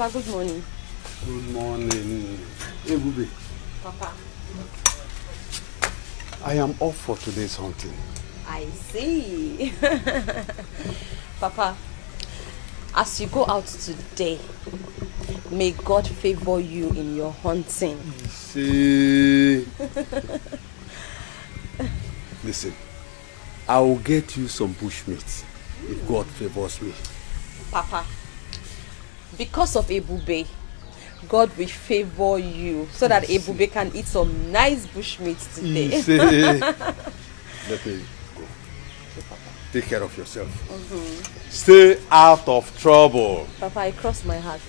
Papa, good morning. Good morning. Hey, Bubi. Papa. I am off for today's hunting. I see. Papa, as you go out today, may God favor you in your hunting. See. Listen, I will get you some bushmeat if God favors me. Papa, because of Ebube, God will favor you so that Ebube can eat some nice bushmeat today. Let me go. Take care of yourself. Stay out of trouble. Papa, I cross my heart.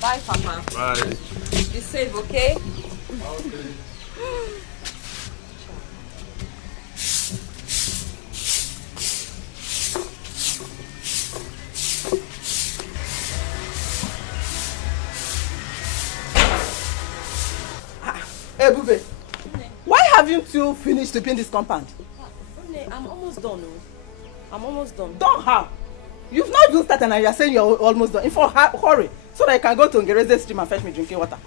Bye, Papa. Bye. Be safe, okay? Okay. Hey, Bube, why haven't you finished sweeping this compound? I'm almost done. I'm almost done. Done how? You've not even started and you're saying you're almost done. In fact, hurry, so that I can go to Ngereze stream and fetch me drinking water.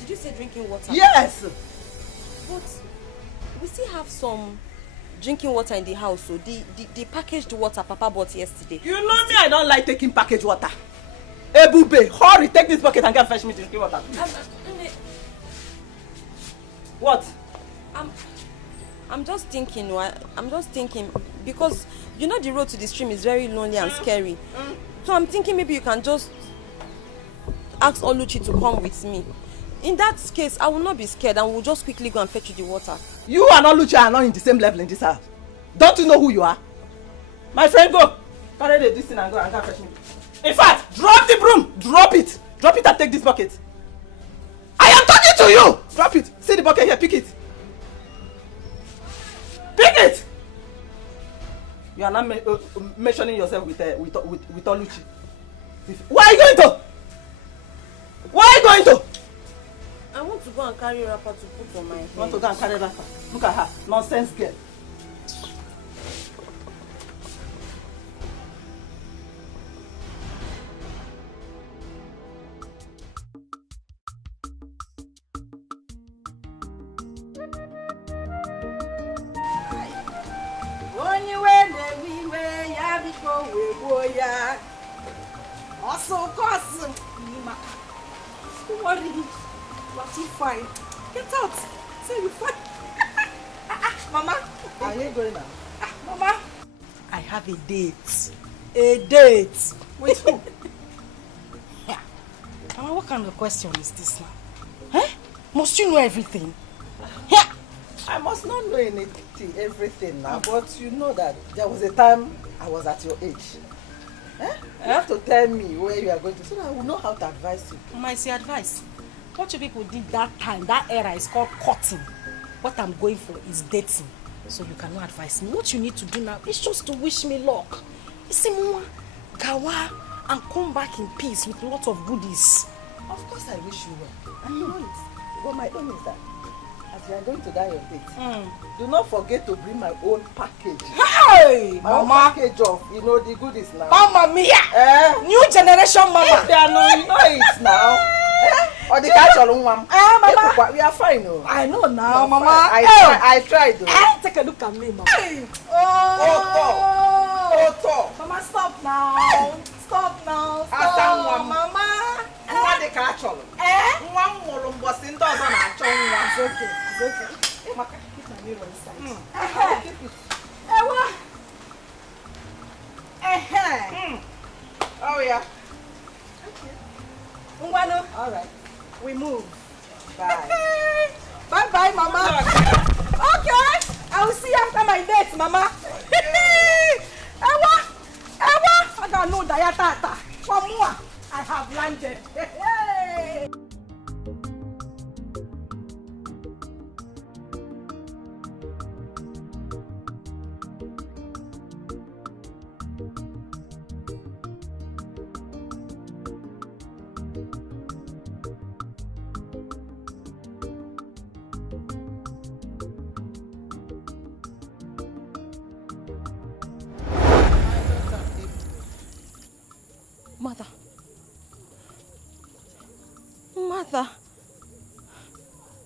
Did you say drinking water? Yes! But we still have some drinking water in the house, so the packaged water Papa bought yesterday. You know me, I don't like taking packaged water. Hey, Bube, hurry, take this bucket and go and fetch me drinking water. What? I'm just thinking, because you know the road to the stream is very lonely and scary. So I'm thinking maybe you can just ask Oluchi to come with me. In that case, I will not be scared and we'll just quickly go and fetch you the water. You and Oluchi are not in the same level in this house. Don't you know who you are? My friend, go. Carry this thing and go and fetch me. In fact, drop the broom. Drop it. Drop it and take this bucket. I am talking to you. Drop it. See the bucket here. Pick it. Pick it. You are not mentioning yourself with Oluchi. Where are you going to? Where are you going to? I want to go and carry a wrapper to put on my head. You want to go and carry a wrapper? Look at her. Nonsense girl. Also, cousin, don't worry, you are too fine. Get out. Say you fine. Mama, are you going now? Mama, I have a date. A date. With who? Yeah. Mama, what kind of question is this now? Eh? Must you know everything? Yeah. I must not know everything now, but you know that there was a time I was at your age. Eh? You have to tell me where you are going to so that I will know how to advise you. Mama, it's your advice. What you people did that time, that era is called courting. What I'm going for is dating. So you cannot advise me. What you need to do now is just to wish me luck. You see, Mama, Gawa, and come back in peace with a lot of goodies. Of course I wish you well. I know it. But my own is that as you are going to die your date, do not forget to bring my own package. Hey, my Mama. own package of, the goodies now. Mama Mia! New generation, Mama. They are not, you know it now. Or the catch all one. Mama. We are fine, no? I know now, Mama. I tried though. Take a look at me, Mama. Oh, Mama, stop now. Stop now. Stop, Mama. What the catch all? One more was in those on our tongue. It's okay. It's okay. Keep my mirror inside. Keep it. Oh yeah. Okay. All right. We move. Bye. Bye, Mama. Okay. I will see you after my date, Mama. Ewa. I got no diatata. From moi, I have landed. Mother. Mother.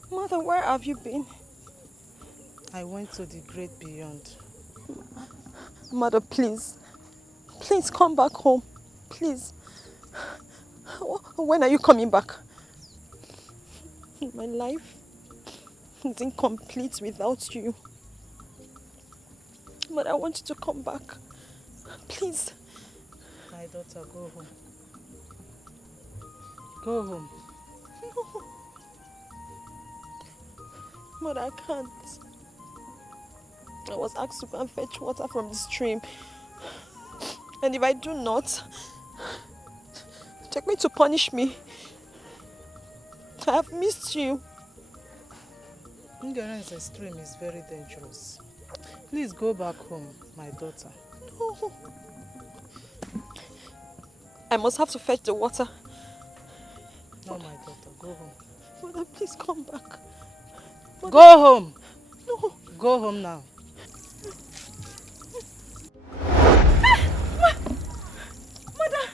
Mother, where have you been? I went to the great beyond. Mother, please. Please come back home. Please. When are you coming back? My life is incomplete without you. But I want you to come back. Please. My daughter, go home. Go home. No. But I can't. I was asked to go and fetch water from the stream. And if I do not, they're going to punish me. I have missed you. Ignorance in stream is very dangerous. Please go back home, my daughter. No. I must have to fetch the water. No, my daughter, go home. Mother, please come back. Mother. Go home. No. Go home now. Mother!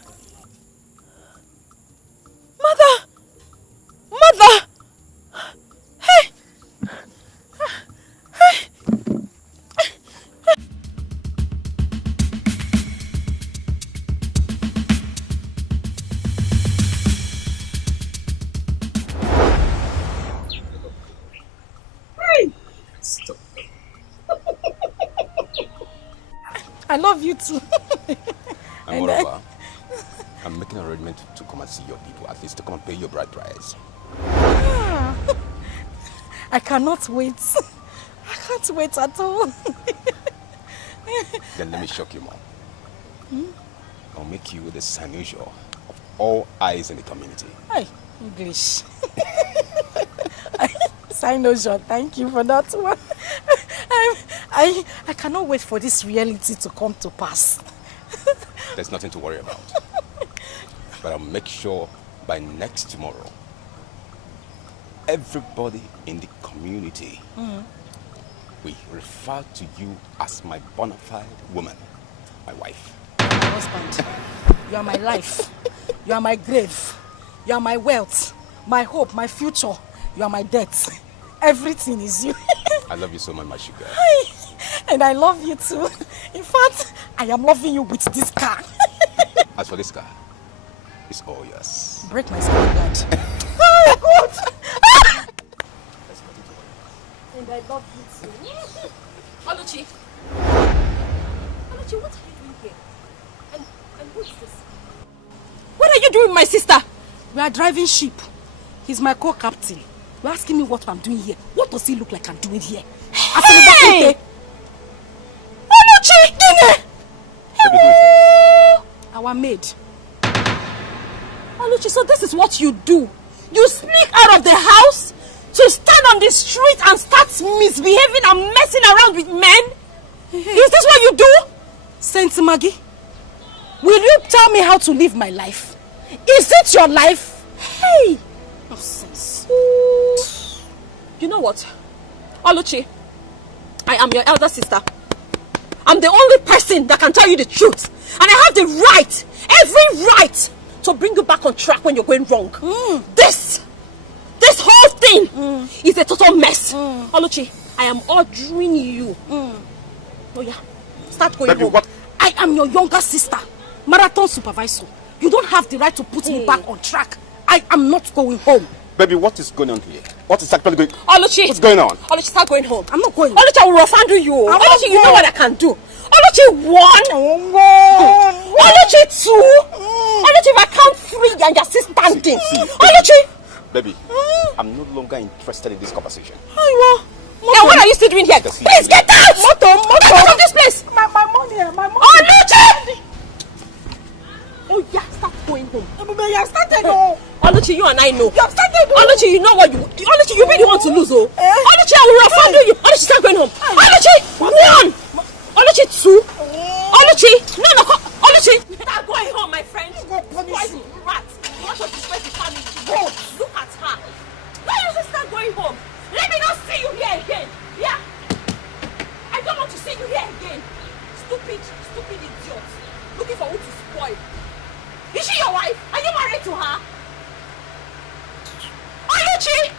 Mother! Mother! Hey! Hey! Stop. I love you too. And moreover, I'm making an arrangement to come and see your people, at least to come and pay your bride price. I cannot wait. I can't wait at all. Then let me shock you more. I'll make you the Sanusho of all eyes in the community. Hi, English. Signosure, thank you for that one. I cannot wait for this reality to come to pass. There's nothing to worry about. But I'll make sure by next tomorrow, everybody in the community will refer to you as my bona fide woman, my wife. My husband, you are my life. You are my grave. You are my wealth, my hope, my future. You are my death. Everything is you. I love you so much, my sugar. And I love you too. In fact, I am loving you with this car. As for this car, it's all yours. Break my spirit, Dad. Oh, God! And I love you too. Oluchi, what are you doing here? And who is this? What are you doing, my sister? We are driving ship. He's my co-captain. You're asking me what I'm doing here. What does he look like I'm doing here? Hey! Oluchi! Baby, who is this? Our maid. Oluchi, so this is what you do? You sneak out of the house to stand on the street and start misbehaving and messing around with men? Is this what you do? Saint Maggie, will you tell me how to live my life? Is it your life? Hey! Nonsense. You know what? Oluchi, I am your elder sister. I'm the only person that can tell you the truth. And I have the right, every right, to bring you back on track when you're going wrong. This whole thing is a total mess. Oluchi, I am ordering you. Oh yeah, start going Baby, home. what? I am your younger sister, marathon supervisor. You don't have the right to put me back on track. I am not going home. Baby, what is going on here? What is actually going on? Oluchi, What's going on? Oluchi, start going home. I'm not going. Oluchi, I will rough handle you. Oluchi, you know what I can do. Oluchi, 1. Oluchi, 2. Oluchi, if I count 3 and you're still standing. See, Oluchi. Baby, I'm no longer interested in this conversation. Now what are you still doing here? Please get out! Get out of this place! My money, my money. Oluchi! Oh yeah, start going home. You have started. Oluchi, you and I know. You have started. Oluchi, you know what you... Oluchi, you really want to lose, oh? Oluchi, I will rough handle you. Oluchi, start going home. Oluchi, 1. Oluchi, 2. Oluchi, no. Oluchi. Start going home, my friend. Poison rat. You want to disgrace the family. Go. Look at her. Why don't you start going home? Let me not see you here again. Yeah. I don't want to see you here again. Stupid idiot. Looking for who to spoil. Is she your to her? Oluchi!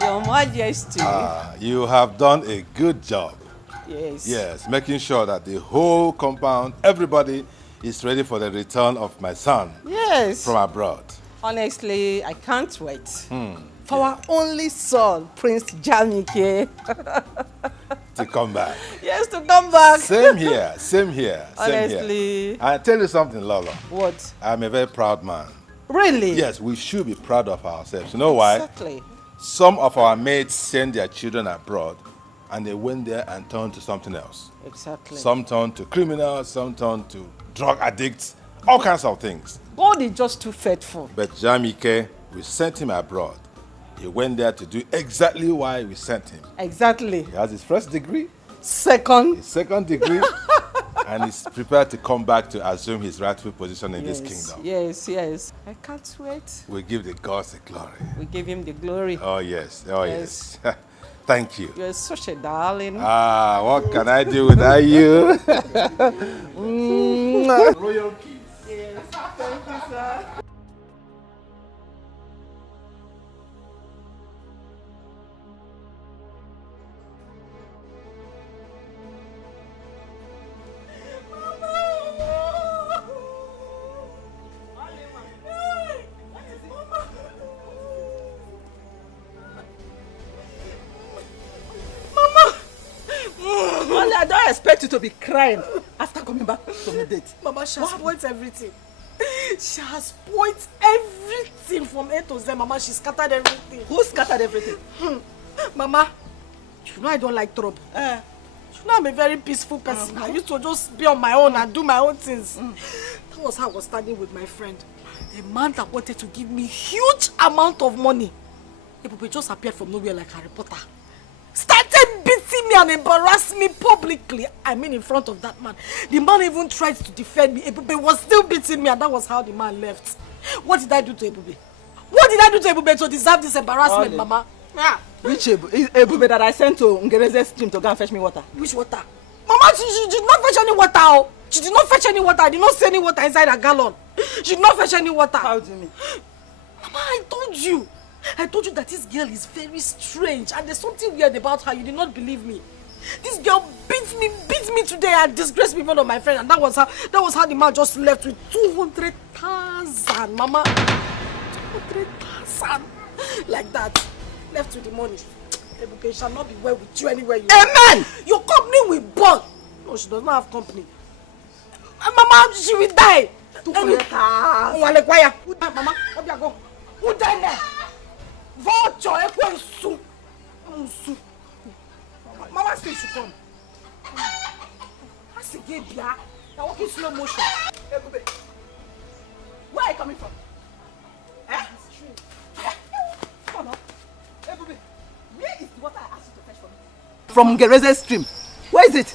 Your Majesty. You have done a good job. Yes. Yes, making sure that the whole compound, everybody is ready for the return of my son Yes. from abroad. Honestly, I can't wait. For our only son, Prince Jamike. To come back. Yes, to come back. Same here, same here, same Honestly. here. I tell you something, Lolo. What? I'm a very proud man. Really? Yes, we should be proud of ourselves. You know why? Exactly. Some of our mates send their children abroad and they went there and turned to something else. Exactly. Some turned to criminals, some turned to drug addicts, all kinds of things. God is just too faithful. But Jamike, we sent him abroad. He went there to do exactly why we sent him. Exactly. He has his first degree, Second. his second degree, and he's prepared to come back to assume his rightful position in this kingdom. Yes, yes. I can't wait. We give the gods the glory. We give him the glory. Oh yes, oh Yes. yes. Thank you. You're such a darling. What can I do without you? Royal kiss. Yes, thank you, sir. Only I don't expect you to be crying after coming back from the date. Mama, she has spoiled everything. She has spoiled everything from A to Z. Mama, she scattered everything. Who scattered everything? Mama, you know I don't like trouble. You know I'm a very peaceful person. I used to just be on my own and do my own things. That was how I was standing with my friend. A man that wanted to give me huge amount of money. He just appeared from nowhere like Harry Potter. Started beating me and embarrassing me publicly. I mean in front of that man. The man even tried to defend me. Ebube was still beating me and that was how the man left. What did I do to Ebube? What did I do to Ebube to deserve this embarrassment, Mama? Yeah. Which Ebube that I sent to Ngereze's stream to go and fetch me water? Which water? Mama, she did not fetch any water. Oh. She did not fetch any water. I did not see any water inside a gallon. She did not fetch any water. How do you mean? Mama, I told you that this girl is very strange and there's something weird about her. You did not believe me. This girl beat me today and disgraced me in front of my friend, and that was how the man just left with 200,000, Mama. 200,000 like that. Left with the money. Ebube shall not be well with you anywhere you are. Amen! Your company will burn. No, she does not have company. Mama, she will die. 200,000. Mama, go. Who died there? Vulture, Ekwensu. Mama said she come. I said, Gebia, you're walking slow motion. Ebube, where are you coming from? Come on. Ebube, where is the water I asked you to fetch from? From Ngereze's stream. Where is it?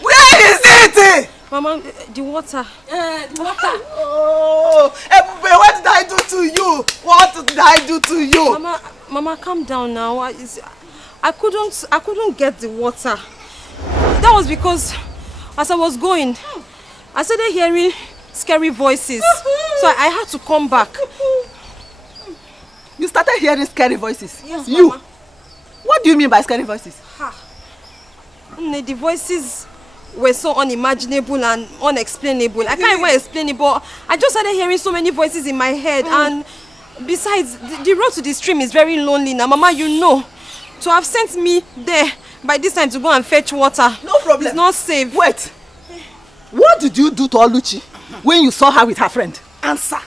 Where is it? Mama, the water. The water. Oh, Ebube, what did I do to you? What did I do to you? Mama, calm down now. I couldn't get the water. That was because as I was going, I started hearing scary voices. So I had to come back. You started hearing scary voices? Yes, you? Mama. What do you mean by scary voices? The voices were so unimaginable and unexplainable. I can't even explain it, but I just started hearing so many voices in my head. And besides, the road to the stream is very lonely now. Mama, you know. To have sent me there by this time to go and fetch water. No problem. It's not safe. Wait. What did you do to Oluchi when you saw her with her friend? Answer.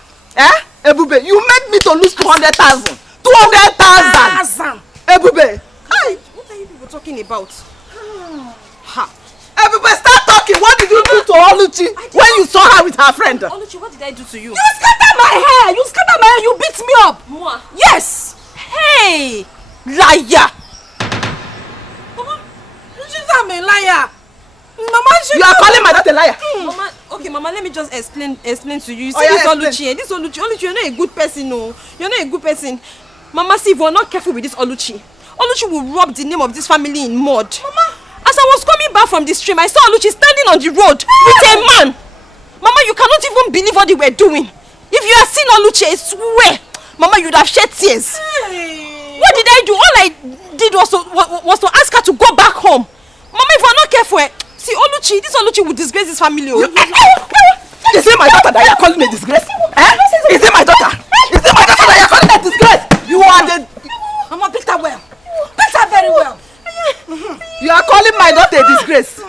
Ebube, you made me to lose 200,000. 200,000. Ebube. What are you people talking about? Ebube, start talking. What did you do to Oluchi when you saw her with her friend? Oluchi, what did I do to you? You scattered my hair. You beat me up. Moi? Yes. Hey! Liar. Mama, she's a liar. Mama, You are calling my daughter a liar. Mama, okay, Mama, let me just explain to you. You see, Oh, this Oluchi, you're not a good person, no. You're not a good person. Mama, see, if we're not careful with this Oluchi will rub the name of this family in mud. Mama, as I was coming back from the stream, I saw Oluchi standing on the road with a man. Mama, you cannot even believe what they were doing. If you had seen Oluchi, I swear, Mama, you'd have shed tears. Hey. What did I do? All I did was to ask her to go back home. Mama, if we're not careful, see, this Oluchi will disgrace this family. Is it my daughter that you're calling a disgrace? Is it my daughter? Is it my daughter that you're calling a disgrace? You are the... Mama, beat her well. Beat her very well. You are calling my daughter a disgrace?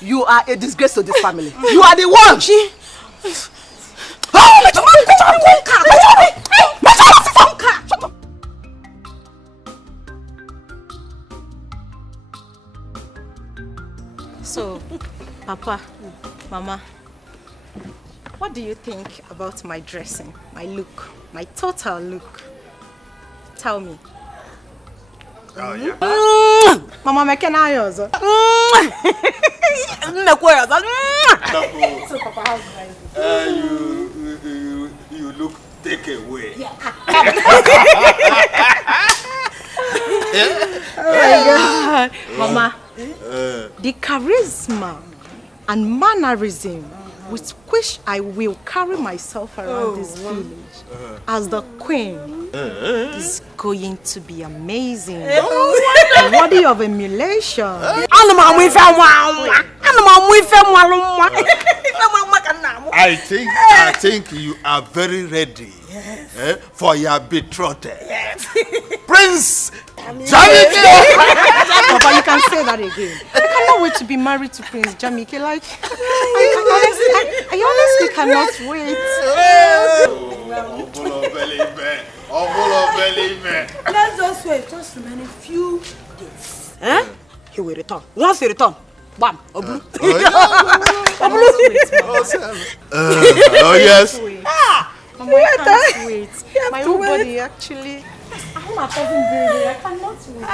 You are a disgrace to this family. You are the one. So, Papa, Mama, what do you think about my dressing, my look, my total look? Tell me. Oh, yeah. Mama, make an eye also. So, Papa, how's You look take away. Yeah. Oh my God. Mama, the charisma and mannerism with which I will carry myself around this village as the queen is going to be amazing. Worthy of emulation. I think you are very ready for your betrothed. Yes. Prince Jamike! Papa, you can say that again. I cannot wait to be married to Prince Jamike. Like, I honestly cannot wait. Let's just wait. Just remain a few days. He will return. Once he returns, bam, Oblu. Oh yes. Mama, I can't wait. My whole body actually. I'm not talking baby. I cannot wait.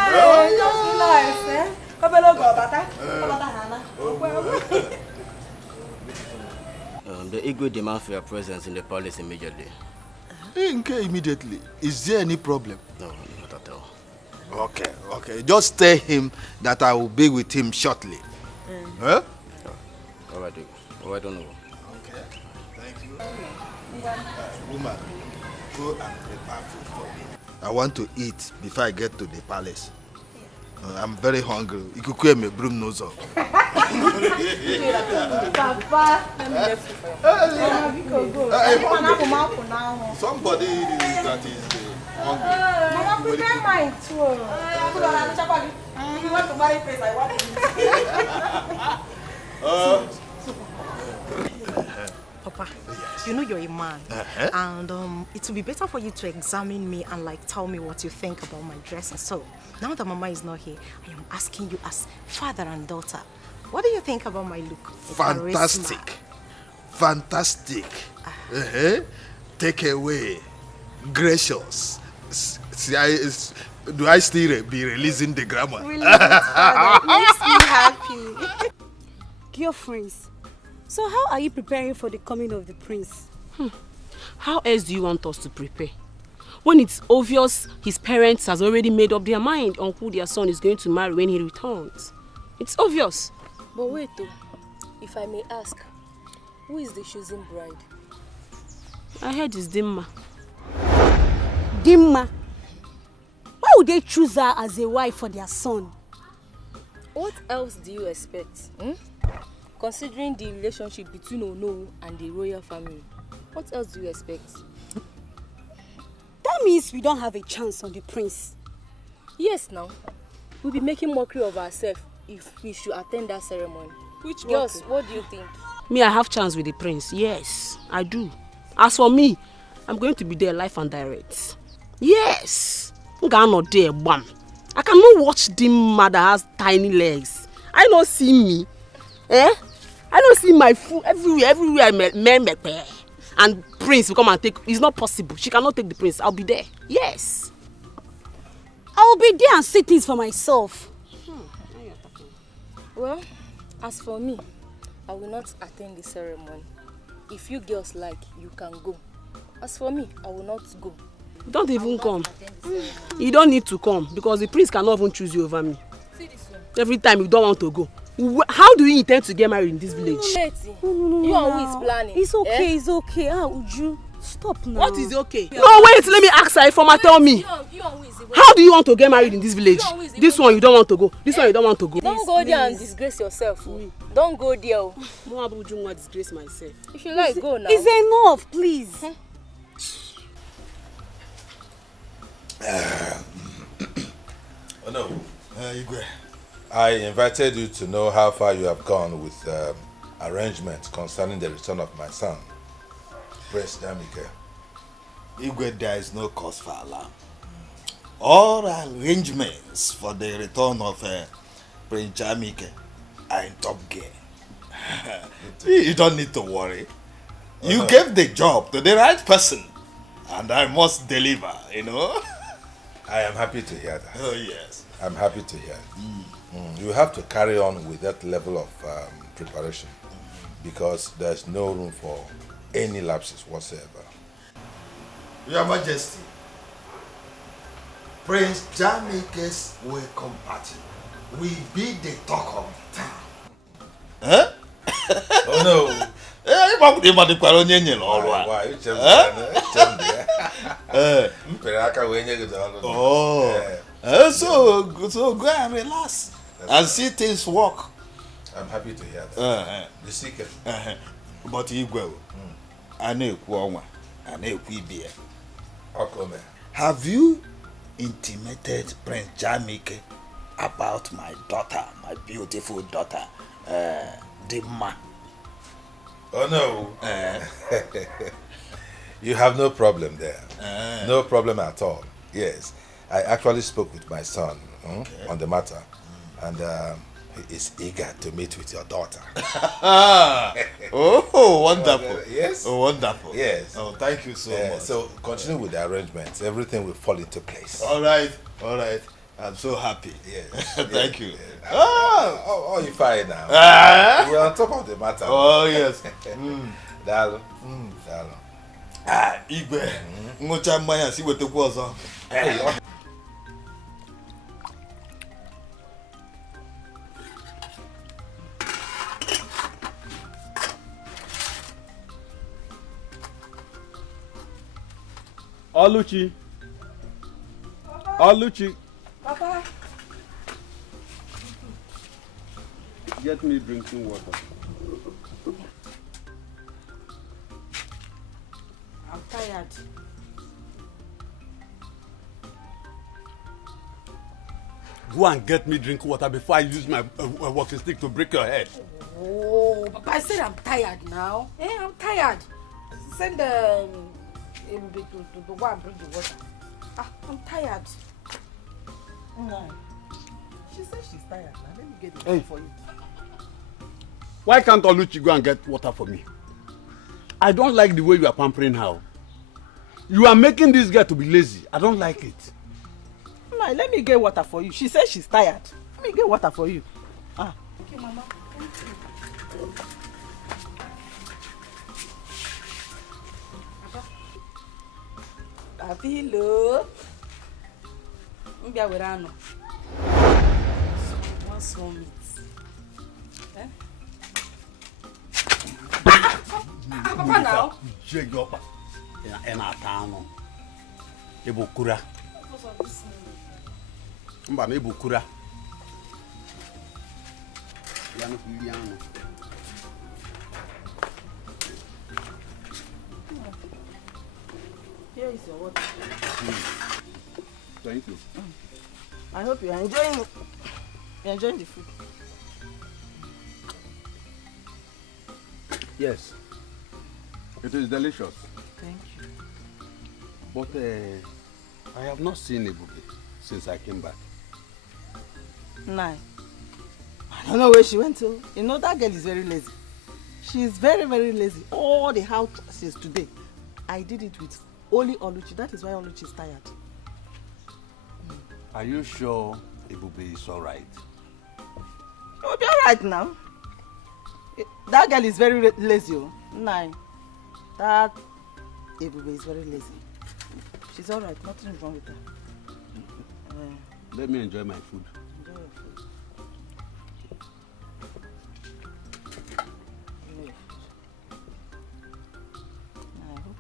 The Igwe demand for your presence in the palace immediately. Immediately. Is there any problem? No, not at all. Okay. Just tell him that I will be with him shortly. Huh? All right, I don't know. Okay. Thank you. Woman, go and prepare food for me. I want to eat before I get to the palace. I'm very hungry. Ikuku me broom nose up. Papa, let me get food for you. Somebody that is hungry. Mama, prepare mine too. If you want to marry Prince, I want to. Papa, you know you're a man, and it will be better for you to examine me and like tell me what you think about my dress. And so, now that Mama is not here, I am asking you as father and daughter, what do you think about my look? Fantastic. Take away. Gracious. Do I still be releasing the grammar? Really, it makes me happy. Girlfriends, so how are you preparing for the coming of the prince? How else do you want us to prepare? When it's obvious his parents has already made up their mind on who their son is going to marry when he returns. It's obvious. But wait though, if I may ask, who is the choosing bride? I heard it's Dimma. Dimma? Why would they choose her as a wife for their son? What else do you expect? Considering the relationship between Ono and the royal family, what else do you expect? That means we don't have a chance on the prince. Yes, now. We'll be making mockery of ourselves if we should attend that ceremony. Which Girls, what do you think? Me, I have chance with the prince. Yes, I do. As for me, I'm going to be there live and direct. Yes. I'm not there, bam. I cannot watch Dimma that has tiny legs. I don't see me. I don't see my food everywhere I met. And prince will come and take. It's not possible. She cannot take the prince. I'll be there. Yes. I will be there and see things for myself. Well, as for me, I will not attend the ceremony. If you girls like, you can go. As for me, I will not go. Don't even come. You don't need to come because the prince cannot even choose you over me. See this one. Every time you don't want to go. How do you intend to get married in this village? No, you are who is planning. It's okay, it's okay. Uju, stop now. What is okay? No, wait, let me ask her. Informer, tell me. How do you want to get married in this village? This one you don't want to go. This one you don't want to go. Don't go there and disgrace yourself. Don't go there. More Abuju disgrace myself. If you like, go now. It's enough, please. Oh no, Igwe. I invited you to know how far you have gone with arrangements concerning the return of my son, Prince Dikeh. Igwe, there is no cause for alarm. All arrangements for the return of Prince Dikeh are in top gear. You don't need to worry. You gave the job to the right person, and I must deliver, you know. I am happy to hear that. Oh, yes. I'm happy to hear it. You have to carry on with that level of preparation because there's no room for any lapses whatsoever. Your Majesty, Prince Dikeh's welcome party will be the talk of the town. Huh? Oh no. Oh, so go and relax and see things work. I'm happy to hear that. The secret. But Igwe, have you intimated Prince Dikeh about my daughter, my beautiful daughter, Dimma? Oh no. You have no problem there. No problem at all. Yes. I actually spoke with my son on the matter, and he is eager to meet with your daughter. Oh, wonderful. Yes. Oh, wonderful. Yes. Oh, thank you so much. So continue with the arrangements. Everything will fall into place. All right. All right. I'm so happy. Yes. Thank you. Oh, you're fine now. We're on top of the matter. Oh, yes. Dalo. Igwe. Ngocha mmanya si wetekwa ọzọ. Oluchi. Oluchi. Papa. Get me drinking water. I'm tired. Go and get me drinking water before I use my walking stick to break your head. Oh, Papa, I said I'm tired now. I'm tired. Send to go and bring the water. I'm tired. No. She said she's tired. Now let me get it for you. Why can't Oluchi go and get water for me? I don't like the way you are pampering her. You are making this girl to be lazy. I don't like it. No, let me get water for you. She said she's tired. Let me get water for you. Thank you, Mama. Thank you. Abilo. Mbia werano. What's wrong with Papa now. Jegopa. Ena tano. Ebukura. Mba na ebukura. Yano Filiano. Here is your water. Thank you. I hope you are enjoying it. You're enjoying the food. Yes. It is delicious. Thank you. But I have not seen Ebube since I came back. Nah. I don't know where she went to. You know, that girl is very lazy. She is very, very lazy. All the houses today, I did it with only Oluchi. That is why Oluchi is tired. Are you sure Ebube is all right? You'll be all right now. That girl is very lazy. Nine. That Ebube is very lazy. She's alright. Nothing is wrong with her. Let me enjoy my food. Enjoy your food. Enjoy your food. I hope.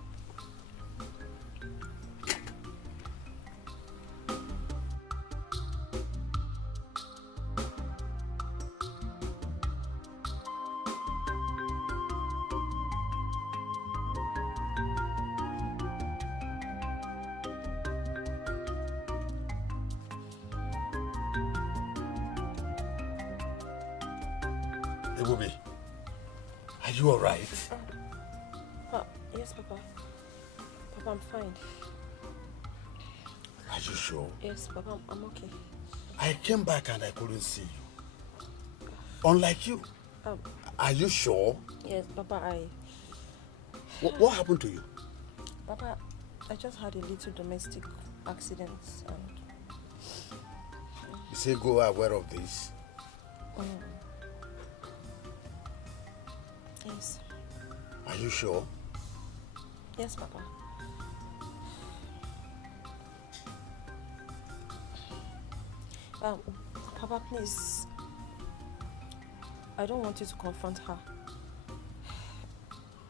Ebube, are you alright? Yes, Papa. Papa, I'm fine. Are you sure? Yes, Papa, I'm okay. I came back and I couldn't see you. Unlike you. Are you sure? Yes, Papa, What happened to you? Papa, I just had a little domestic accident and... You say go aware of this? Yes. Are you sure? Yes, Papa. Papa, please. I don't want you to confront her.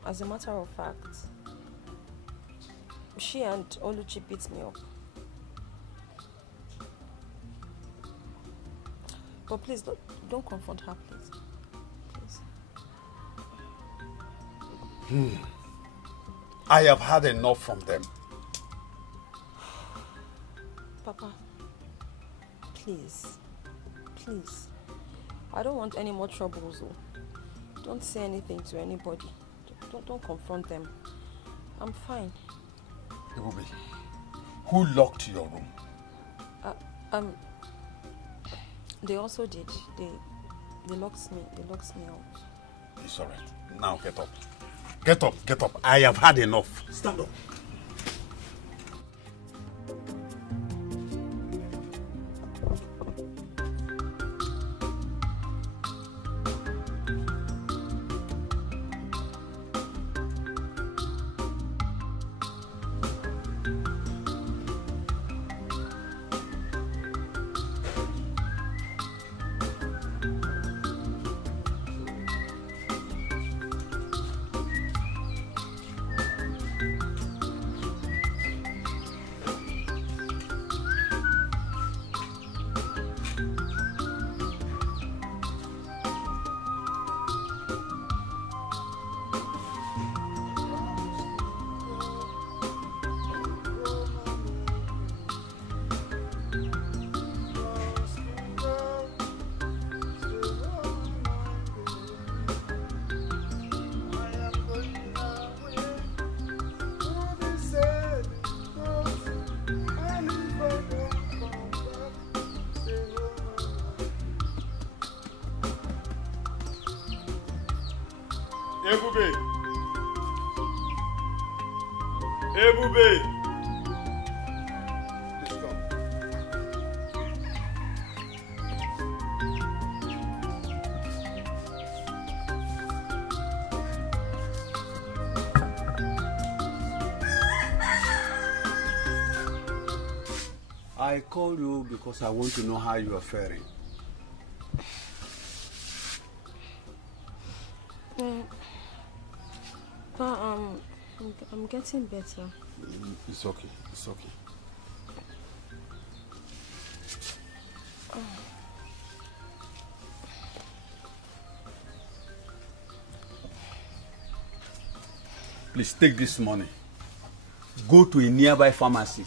As a matter of fact, she and Oluchi beat me up. But please, don't confront her, please. Please. I have had enough from them. Papa, please. Please. I don't want any more troubles. Don't say anything to anybody. Don't confront them. I'm fine. Ebube, who locked your room? They also did. They locked me. They locked me out. It's alright. Now get up. Get up, get up. I have had enough. Stand up. Ebube! Ebube! Let's go. I called you because I want to know how you are faring. I'm getting better. It's okay. It's okay. Please take this money. Go to a nearby pharmacy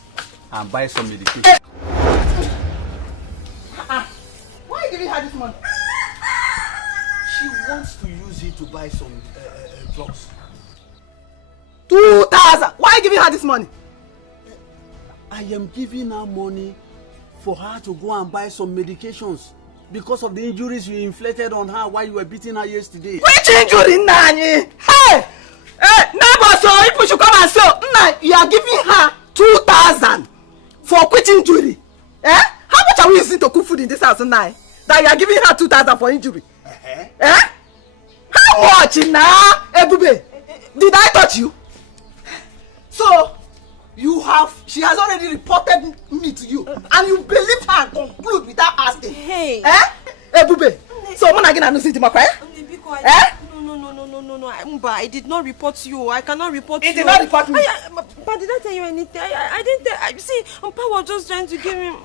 and buy some medication. Why are you giving her this money? She wants to use it to buy some drugs. 2,000! Why are you giving her this money? I am giving her money for her to go and buy some medications because of the injuries you inflicted on her while you were beating her yesterday. Which injury, Nani? Hey! Hey, neighbor, so people should come and say, you are giving her 2,000 for which injury? Eh? How much are we using to cook food in this house, Nai? That you are giving her 2,000 for injury? Eh? How much now, Ebube? Did I touch you? So, she has already reported me to you, and you believe her and conclude without asking. Hey. Ebube. So, I'm not going to see the No, I did not report you. I cannot report you. He did not report me. But did I tell you anything? I didn't tell. See, Papa was just trying to give him.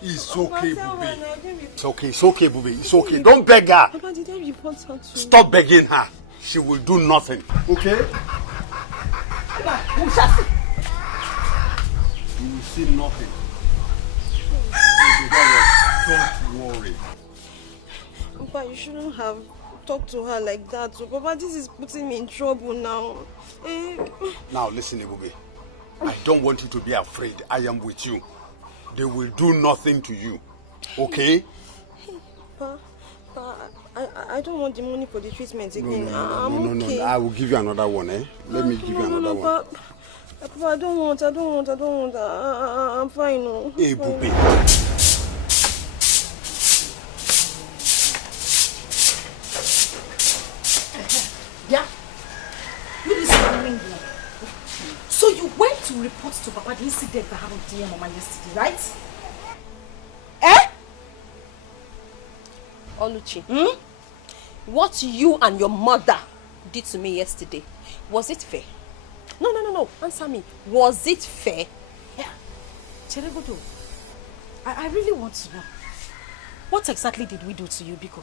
It's okay, Bube. It's okay, Bube. It's okay. Don't beg her. Papa, did I report her to? Stop begging her. She will do nothing. Okay? We shall see. You will see nothing. Don't worry. Papa, you shouldn't have talked to her like that. So, Papa, this is putting me in trouble now. Now, listen, Ebube. I don't want you to be afraid. I am with you. They will do nothing to you. Okay? Papa, I don't want the money for the treatment again. No. I will give you another one, eh? Let me give you another one. Papa, I don't want. I'm fine. No. Hey, Bube. Yeah. You listen. So you went to report to Papa the incident that happened to your mama yesterday, right? Oluchi, what you and your mother did to me yesterday, was it fair? No. Answer me. Was it fair? Yeah. Cheregodo, I really want to know. What exactly did we do to you, Biko?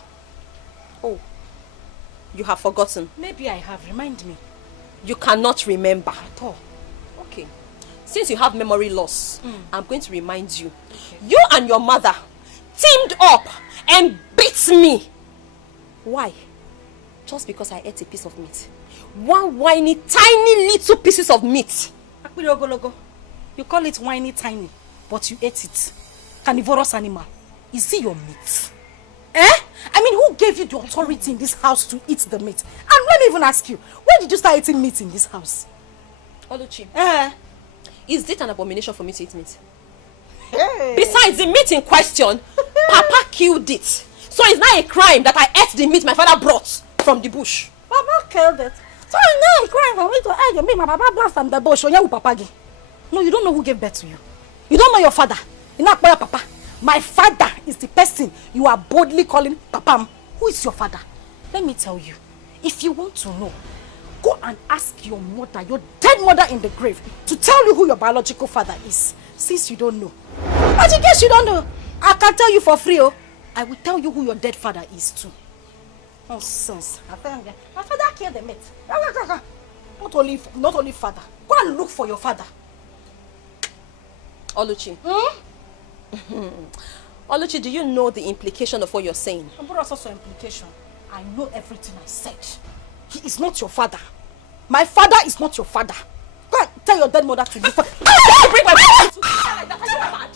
Oh, you have forgotten. Maybe I have. Remind me. You cannot remember at all. Okay. Since you have memory loss, I'm going to remind you. Okay. You and your mother teamed up and beat me. Why? Just because I ate a piece of meat. One whiny, tiny little pieces of meat. You call it whiny, tiny, but you ate it. Carnivorous animal. Is it your meat? I mean, who gave you the authority in this house to eat the meat? And let me even ask you, when did you start eating meat in this house? Oluchi, is it an abomination for me to eat meat? Hey. Besides, the meat in question, Papa killed it. So it's not a crime that I ate the meat my father brought from the bush. Papa killed it. So it's not a crime for me to eat the meat my papa brought from the bush. No, you don't know who gave birth to you. You don't know your father. You're not your papa. My father is the person you are boldly calling Papa. Who is your father? Let me tell you. If you want to know, go and ask your mother, your dead mother in the grave, to tell you who your biological father is. Since you don't know. But in case you don't know, I can tell you for free. I will tell you who your dead father is too. Nonsense. My father killed the meat. Not only father. Go and look for your father. Oluchi. Oluchi, do you know the implication of what you're saying? But also implication. I know everything I said. He is not your father. My father is not your father. Go and tell your dead mother to look for. Bring my father to like that. Are you mad?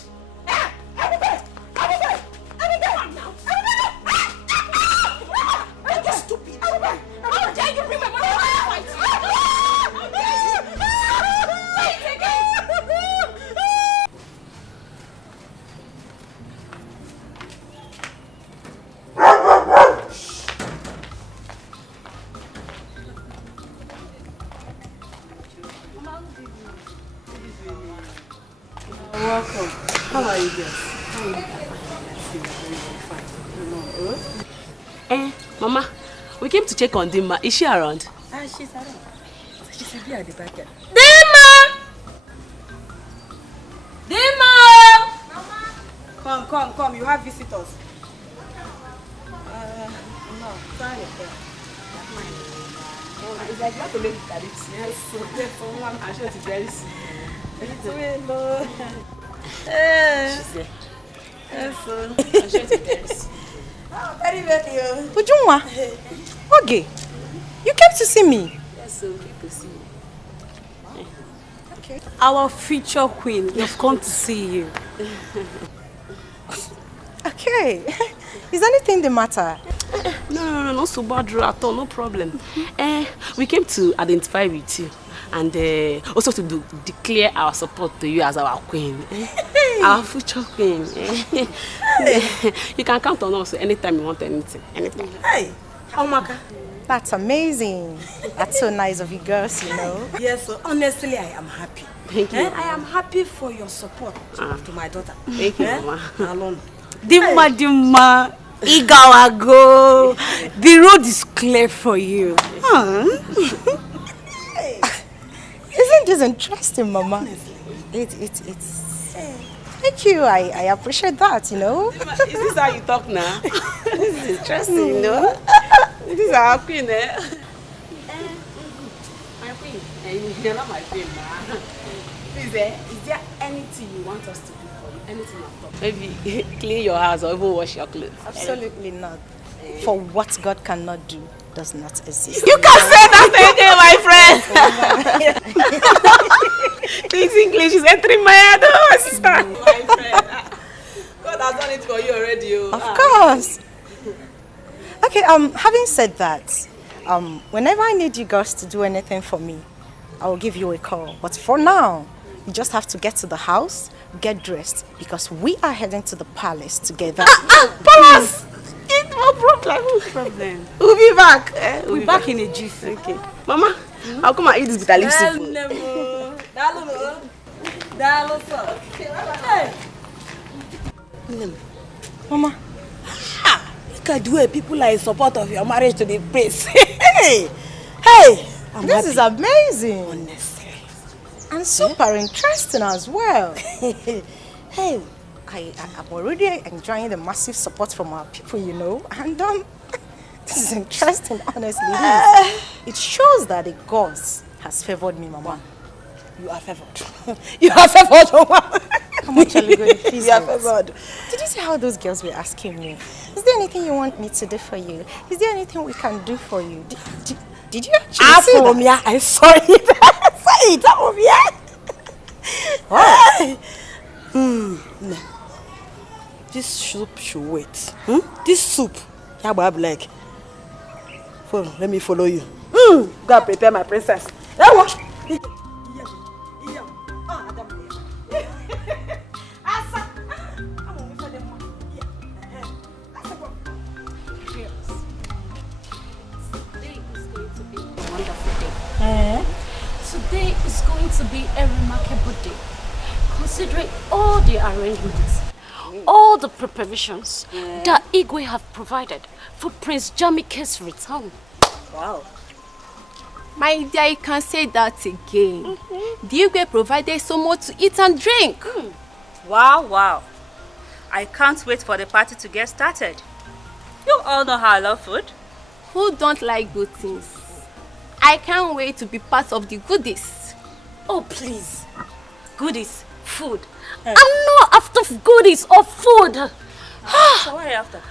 Are you stupid? How dare you bring my mother to fight? Say it again. Welcome. How are you guys? Mama, we came to check on Dima. Is she around? She's around. She should be at the back there. Dima! Mama! Come. You have visitors. No, sorry. It's like you have to make it at it. Yes, so therefore, I'm sure it's very soon. Hello. She's there. Yes, sir. I'm sure it's very soon. Very well. Ujunwa, okay. You came to see me. Yes, so we came to see you. Okay. Our future queen, we've come to see you. Okay. Is anything the matter? No, not so bad at all, no problem. We came to identify with you and also to declare our support to you as our queen. Our future queen. You can count on us anytime you want anything. Anytime. Hey, Oh, Maka. That's amazing. That's so nice of you girls, you know. Yes, so honestly, I am happy. Thank you. I am happy for your support to my daughter. Thank you, Mama. Alone. Dima, Igawago. The road is clear for you. Isn't this interesting, Mama? It's. Thank you. I appreciate that, you know. Is this how you talk now? This is interesting, you know. This is our queen, eh? My queen. You're not my queen, ma. Please, is there anything you want us to do for you? Anything at all? Maybe clean your house or even wash your clothes. Absolutely not. For what God cannot do does not exist. You can say that again, my friend. This English is entering my head, oh, sister. My friend. God has done it for you already. Of course. Okay, having said that, whenever I need you girls to do anything for me, I will give you a call. But for now, you just have to get to the house, get dressed, because we are heading to the palace together. Palace! It's no problem. No problem. We'll be back. We'll be back in a jiffy. Okay. Mama, I'll come and eat this bitter leaf soup. Mama. Look at the way people are in support of your marriage to the prince. Hey! This is amazing. Honestly. And super interesting as well. Hey, I'm already enjoying the massive support from our people, you know. And this is interesting, honestly. It shows that the gods has favored me, Mama. You are favored. You are favored, Mama. How much are you going to please? You are favored. Did you see how those girls were asking me? Is there anything you want me to do for you? Is there anything we can do for you? Did you actually see that? I saw it. I saw it. No. This soup should wait. This soup. Like, let me follow you. Go and prepare my princess. Today is going to be a remarkable day, considering all the arrangements, all the preparations that Igwe have provided for Prince Jamike's return. Wow. My dear, you can say that again. The Igwe provided so much to eat and drink. Wow. I can't wait for the party to get started. You all know how I love food. Who don't like good things? I can't wait to be part of the goodies. Oh, please. Goodies, food. I'm not after goodies or food. So what are you after?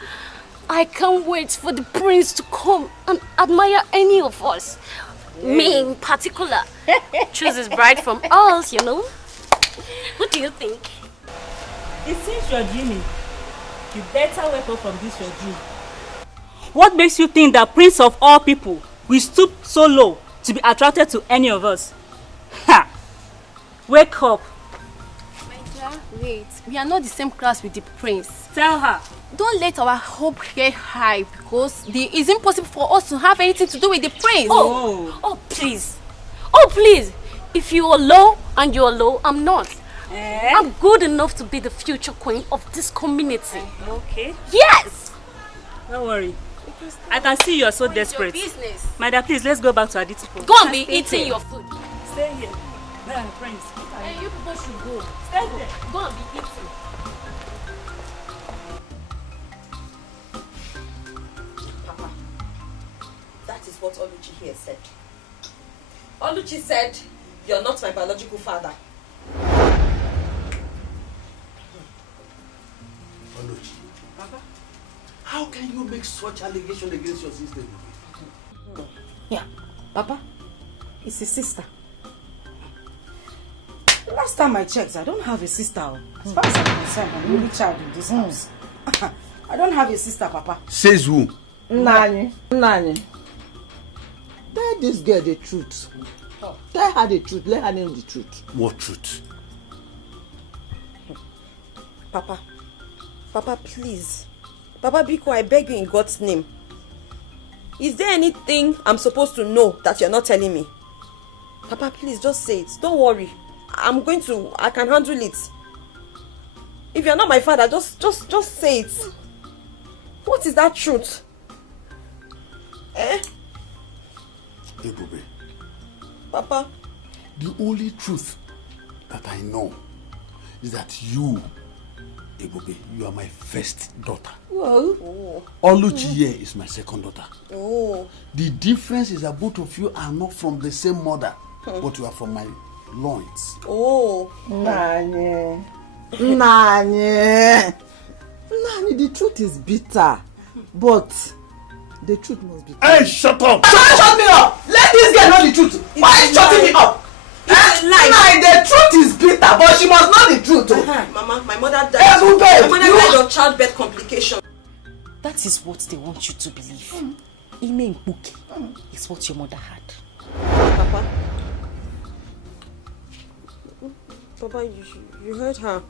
I can't wait for the prince to come and admire any of us. Me in particular. Choose his bride from us, you know. What do you think? It seems you're dreaming. You better wake up from this your dream. What makes you think that Prince of all people will stoop so low to be attracted to any of us? Ha! Wake up. My dear, wait. We are not the same class with the prince. Tell her. Don't let our hope get high because it is impossible for us to have anything to do with the prince. Oh, please. Oh, please. If you are low and you are low, I'm not. I'm good enough to be the future queen of this community. Okay. Yes. Don't worry. I can see you are so desperate. My dear, please, let's go back to Aditi. Go and be eating your food. Stay here. Then, friends. Hey, you people should go. Stay there. Go and be eating. Papa, that is what Oluchi here said. Oluchi said, you're not my biological father. Oluchi. Papa? How can you make such allegation against your sister? Yeah, Papa, it's a sister. Last time I checked, I don't have a sister. As far as I'm concerned, I'm the only child in this house. I don't have a sister, Papa. Says who? Nani. Tell this girl the truth. Tell her the truth. Let her know the truth. What truth? Papa, please. Papa Biko, I beg you in God's name. Is there anything I'm supposed to know that you're not telling me? Papa, please, just say it. Don't worry. I can handle it. If you're not my father, just say it. What is that truth? Eh? Ebube. Papa. The only truth that I know is that you, Ebube, you are my first daughter. Whoa. Oluchi here is my second daughter. Oh. The difference is that both of you are not from the same mother, but you are from my loins. Oh. Nanye, the truth is bitter, but the truth must be. Hey, shut up! Shut me up! Let this girl know the truth. Why are you shutting me up? The truth is bitter, but she must know the truth. Mama, my mother died. My mother died of childbirth complication. That is what they want you to believe. Ime Mbuki is what your mother had. Papa, you heard her.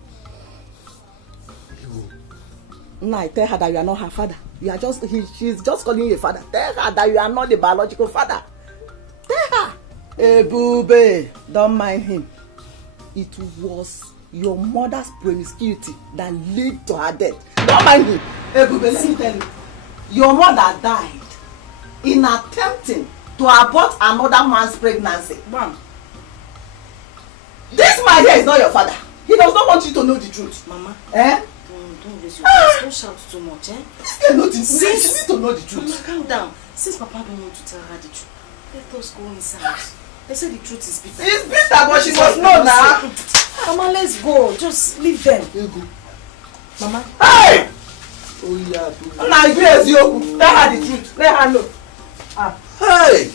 Nah, tell her that you are not her father. You are she's just calling you a father. Tell her that you are not the biological father. Tell her. Hey, Bube, don't mind him. It was your mother's promiscuity that led to her death. Don't mind him. Hey, Bube, let me tell you. Your mother died in attempting to abort another man's pregnancy. Mom. This man here is not your father. He does not want you to know the truth. Mama. Eh? Don't raise your voice. Don't shout too much, eh? She needs to know the truth. Mama, calm down. Since Papa don't want to tell her the truth, let us go inside. They say the truth is bitter. It's bitter, but she must know now. Mama, let's go. Just leave them. Mama. Hey! Oh yeah. Now yes, you tell her the truth. Let her know. Hey!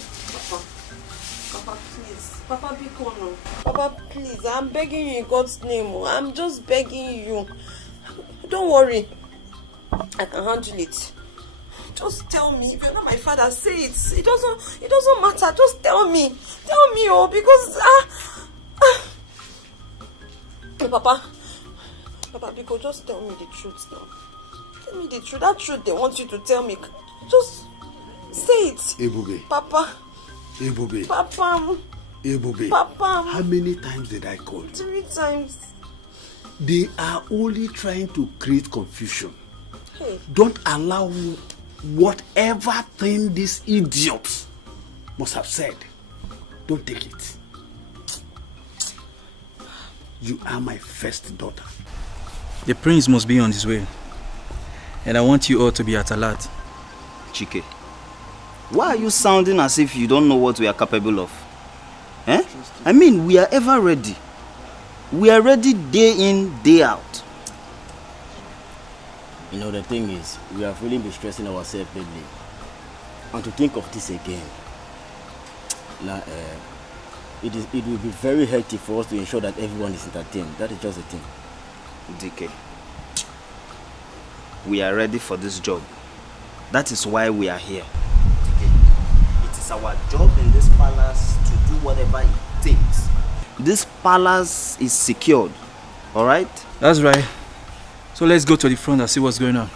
Papa, please. Papa, be calm. Papa, please. I'm begging you in God's name. I'm just begging you. Don't worry. I can handle it. Just tell me. If you're not my father, say it. It doesn't matter. Just tell me. Tell me, because Papa, because just tell me the truth now. Tell me the truth. That truth they want you to tell me. Just say it. Ebube. Papa. Ebube. Papa. Ebube. Papa. How many times did I call you? 3 times. They are only trying to create confusion. Hey. Don't allow whatever thing this idiot must have said. Don't take it. You are my first daughter. The prince must be on his way. And I want you all to be at alert. Chike, why are you sounding as if you don't know what we are capable of? Eh? I mean, we are ever ready. We are ready day in, day out. You know, the thing is, we have really been stressing ourselves lately. And to think of this again, now, it will be very hectic for us to ensure that everyone is entertained. That is just the thing. Dikeh, we are ready for this job. That is why we are here. Dikeh, it is our job in this palace to do whatever it takes. This palace is secured, all right? That's right. So let's go to the front and see what's going on.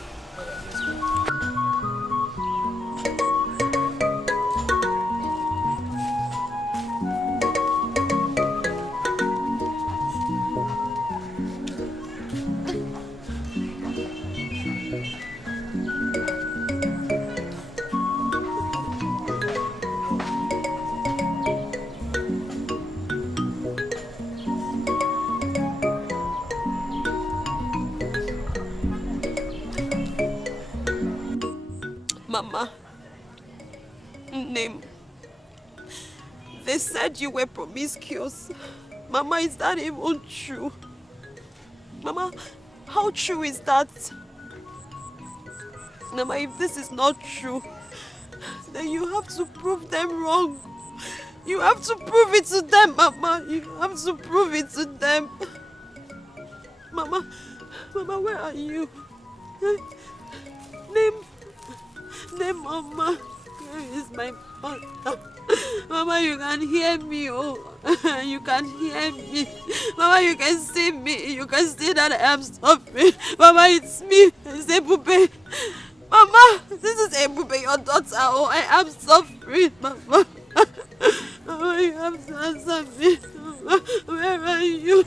Mama, name. They said you were promiscuous. Mama, is that even true? Mama, how true is that? Mama, if this is not true, then you have to prove them wrong. You have to prove it to them, Mama. You have to prove it to them. Mama, where are you? Name, Mama. Where is my mother? Mama, you can hear me, oh. You can hear me. Mama, you can see me. You can see that I am suffering. Mama, it's me. It's Ebube. Mama, this is Ebube, your daughter. Oh, I am suffering, Mama. Mama, you have to answer me. Mama, where are you?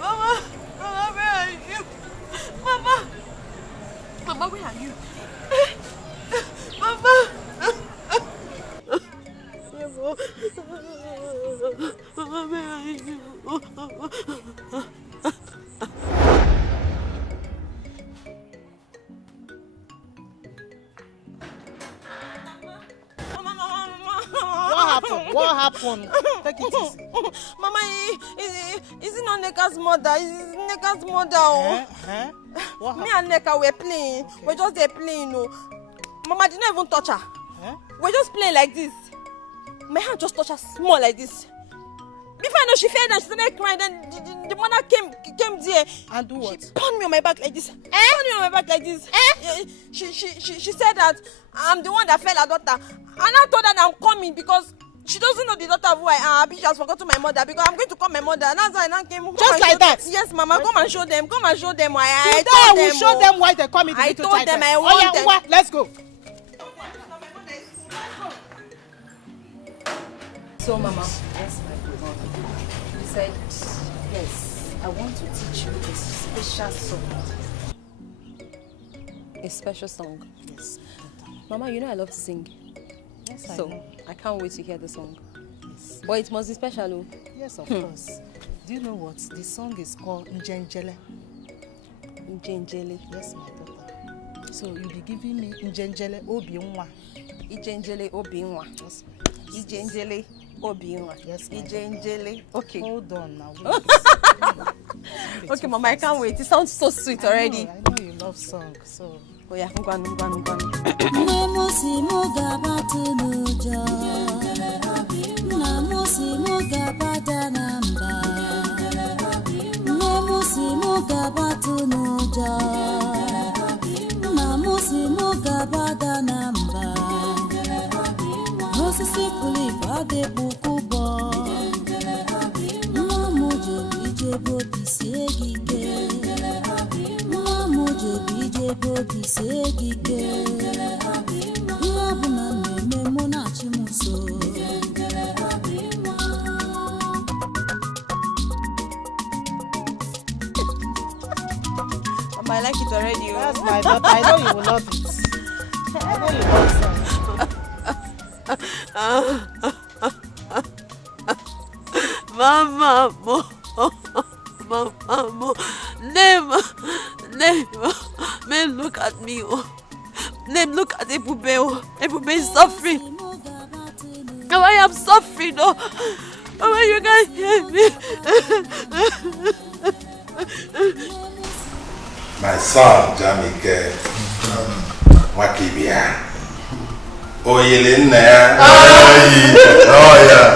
Mama, Mama, where are you? Mama, Mama, where are you? Mama. Mama, where are you? What happened? Take it easy. Mama, is it not Neka's mother? Is Neka's mother? Oh. Me and Neka were playing. We're just there playing. Oh. Mama didn't even touch her. We're just playing like this. My hand just touched her small like this. Before I know she fell and she started crying, then the mother came there. And do what? She pounded me on my back like this. Pounded me on my back like this. She said that I'm the one that fell her daughter. And I told her that I'm coming because she doesn't know the daughter who I am. She has forgotten my mother because I'm going to call my mother. And that's why I came. Just like that? Yes, Mama. Come and show them. Come and show them why I told them. Show them why they come in. I told them I want them. Let's go. So, Mama, yes, my good mother. You said, yes, I want to teach you a special song. A special song? Yes. Mama, you know I love to sing. Yes, so, I know. I can't wait to hear the song. Yes. But it must be special, oh. Yes, of course. Do you know what? The song is called Njenjele. Njenjele? Yes, my daughter. So, you'll be giving me Njenjele Obiunwa. Njenjele Obiunwa. Yes. Njenjele Obiunwa. Yes, Njenjele. Okay. Hold on now. Okay, Mama, I can't wait. It sounds so sweet already. I know you love song, so. Oh yeah, I'm going. I like it already. That's my daughter. I know you will love it. I know you love song. Mama, Mama, never. Man, look at me. Name, look at Ebube. Ebube is suffering. I am suffering. Oh, you guys hear me? My son, Dikeh, Wakibia. Oh, you're in there. Oh, yeah.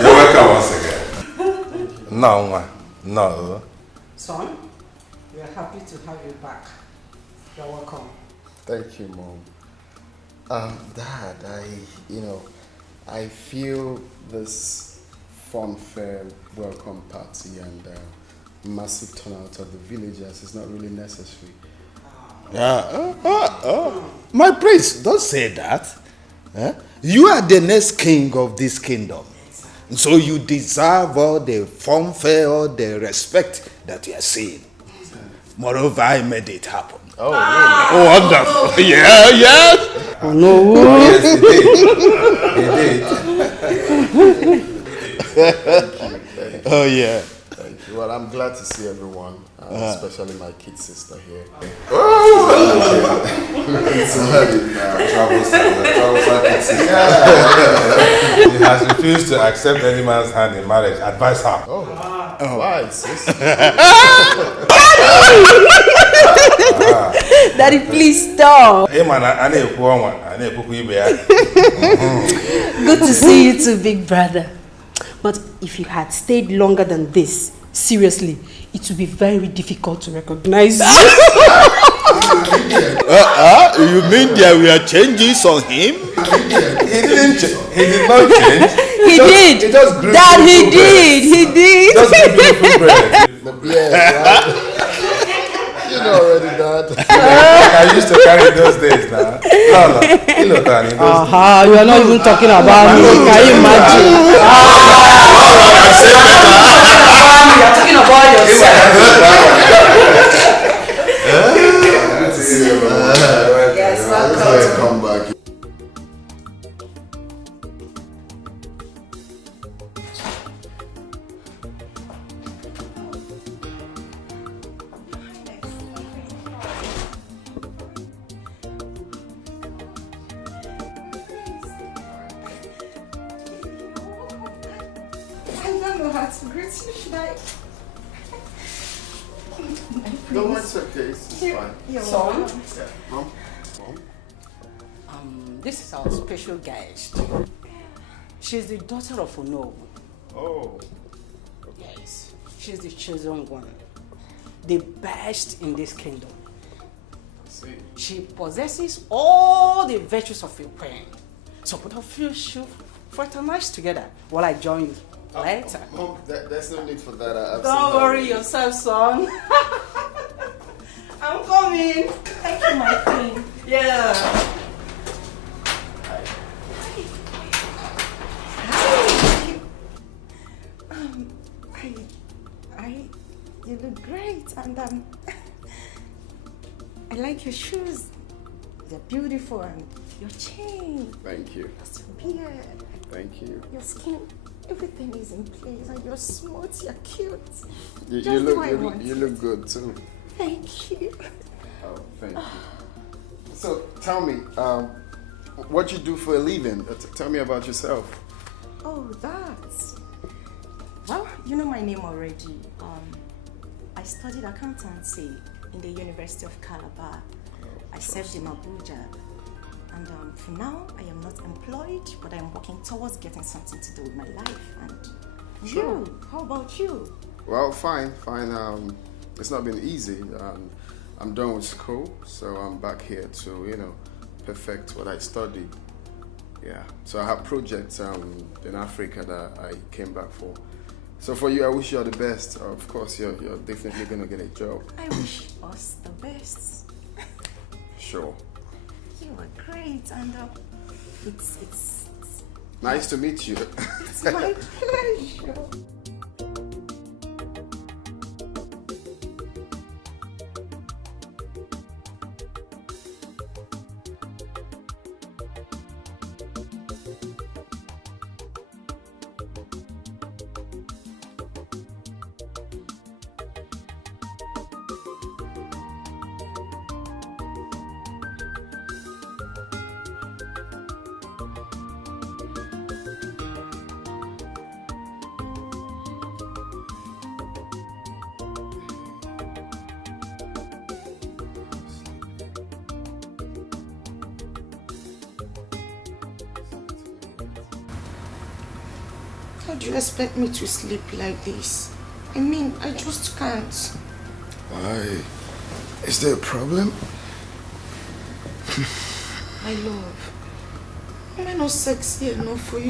You're welcome once again. No. Son, we are happy to have you back. You're welcome. Thank you, Mom. Dad, I feel this funfair welcome party and massive turnout of the villagers is not really necessary. My prince, don't say that. You are the next king of this kingdom. So you deserve all the fanfare, all the respect that you are seeing. Moreover, I made it happen. Oh, really? Oh, wonderful. Yes. Oh, no. Yes, he did. Oh, yeah. Thank you. Well, I'm glad to see everyone, especially my kid sister here. He has refused to accept any man's hand in marriage. Advise her. Why, sis? Daddy, please stop. Good to see you too, big brother. But if you had stayed longer than this, seriously, it would be very difficult to recognize you. You mean there were changes on him? He didn't change. He did not change. He did. Dad, he did. He did. Just give beautiful bread. The bread, right? know already, Dad. I used to carry those days now. You are not even talking about me. Can you imagine? You're talking about yourself. Good to see you, man. Yes, welcome back. No, it's okay. It's fine. Son? Yeah. Mom? This is our special guest. She's the daughter of Ono. Oh. Yes. She's the chosen one. The best in this kingdom. See. She possesses all the virtues of a queen. So both of you should fraternize together while I join you later. Mom, there's no need for that. Don't worry yourself, son. I'm coming. Thank you, my queen. Yeah. You look great, and I like your shoes. They're beautiful, and your chain. Thank you. Your beard. Thank you. Your skin. Everything is in place, and you're smooth. You're cute. You look good too. Thank you. Oh, thank you. So tell me, what you do for a living? Tell me about yourself. Oh, that. Well, you know my name already. I studied accountancy in the University of Calabar. I served in Abuja. And for now, I am not employed, but I'm working towards getting something to do with my life. And Sure. you, how about you? Well, fine. It's not been easy. I'm done with school, so I'm back here to, perfect what I studied. Yeah. So I have projects in Africa that I came back for. So for you, I wish you all the best. Of course, you're definitely gonna get a job. I wish us the best. Sure. You are great, and it's Nice to meet you. it's my pleasure. How do you expect me to sleep like this? I mean, I just can't. Why? Is there a problem? My love, am I not sexy enough for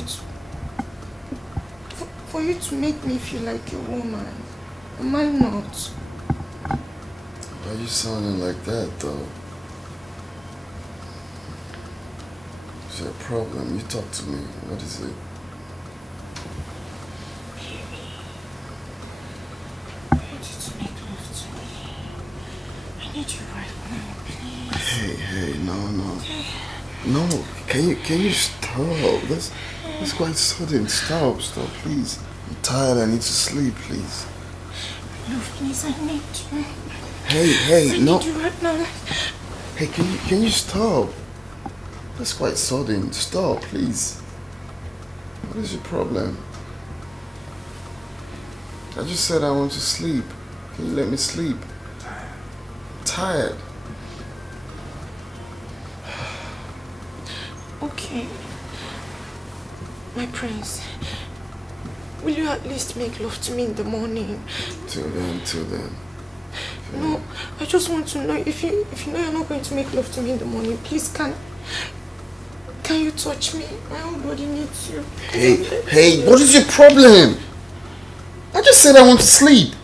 you to make me feel like a woman? Am I not? Why are you sounding like that, though? Is there a problem? You talk to me. What is it? Hey, no, can you stop? That's quite sudden. Stop, please. I'm tired. I need to sleep, please. No, please, I need you. Hey, no. I need you right now. Hey, can you stop? That's quite sudden. Stop, please. What is your problem? I just said I want to sleep. Can you let me sleep? I'm tired. Okay. My prince, will you at least make love to me in the morning? Till then. No, I just want to know if you know you're not going to make love to me in the morning, please can you touch me? My whole body needs you. Hey, what is your problem? I just said I want to sleep.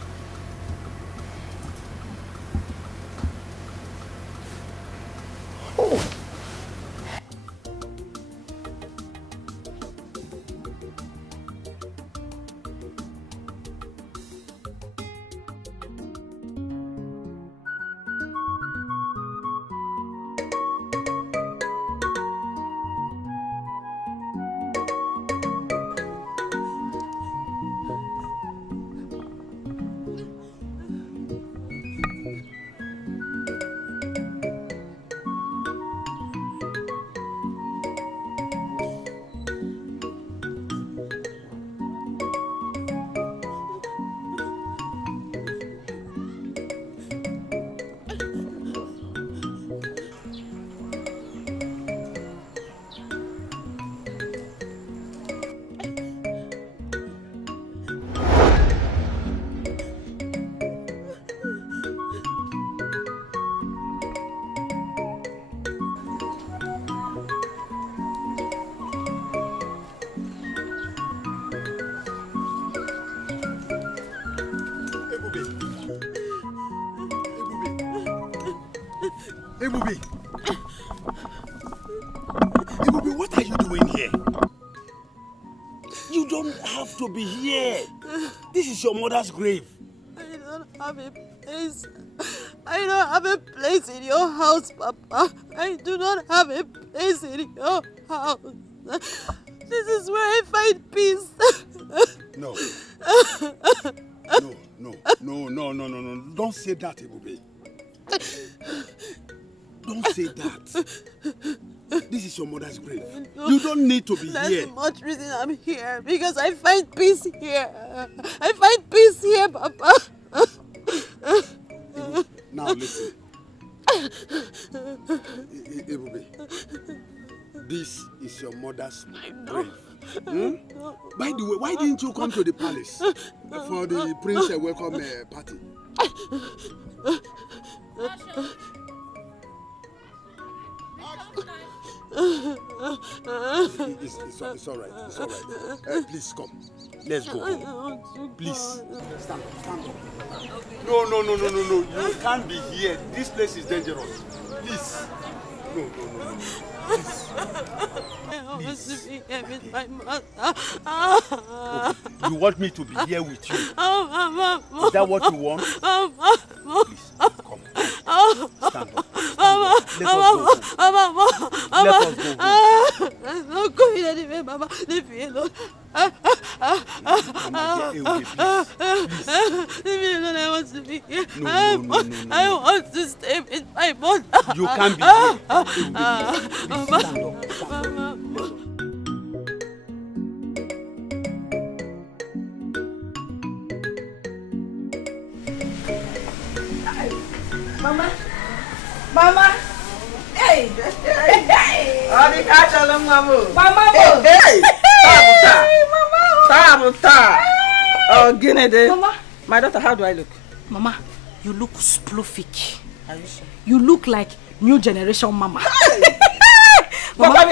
Ebubi! Ebubi, what are you doing here? You don't have to be here. This is your mother's grave. I don't have a place. I don't have a place in your house, Papa. I do not have a place in your house. This is where I find peace. No. No. Don't say that, Ebubi. Don't say that. This is your mother's grave. You don't need to be That's here. the much reason I'm here. Because I find peace here. I find peace here, Papa. Now listen. Ebubi, this is your mother's grave. By the way, why didn't you come to the palace for the prince welcome party? It's all right. It's all right. Please come. Let's go home. Please. Stand up. No. You can't be here. This place is dangerous. Please. No. Please. I want to be here with my mother. Okay. You want me to be here with you? Is that what you want? Please, come. Stand up. Let us go home. I'm not going anywhere, Mama. Leave me alone. Leave me alone. I want to be here. I want to stay with my mother. You can't be here. Mama. Mama. Hey. Oh, the catch along, Mama. Hey. Tabuta. Oh, Guinea. Mama. My daughter, how do I look? Mama, you look sploofic. Are you sure? You look like new generation mama. Mama.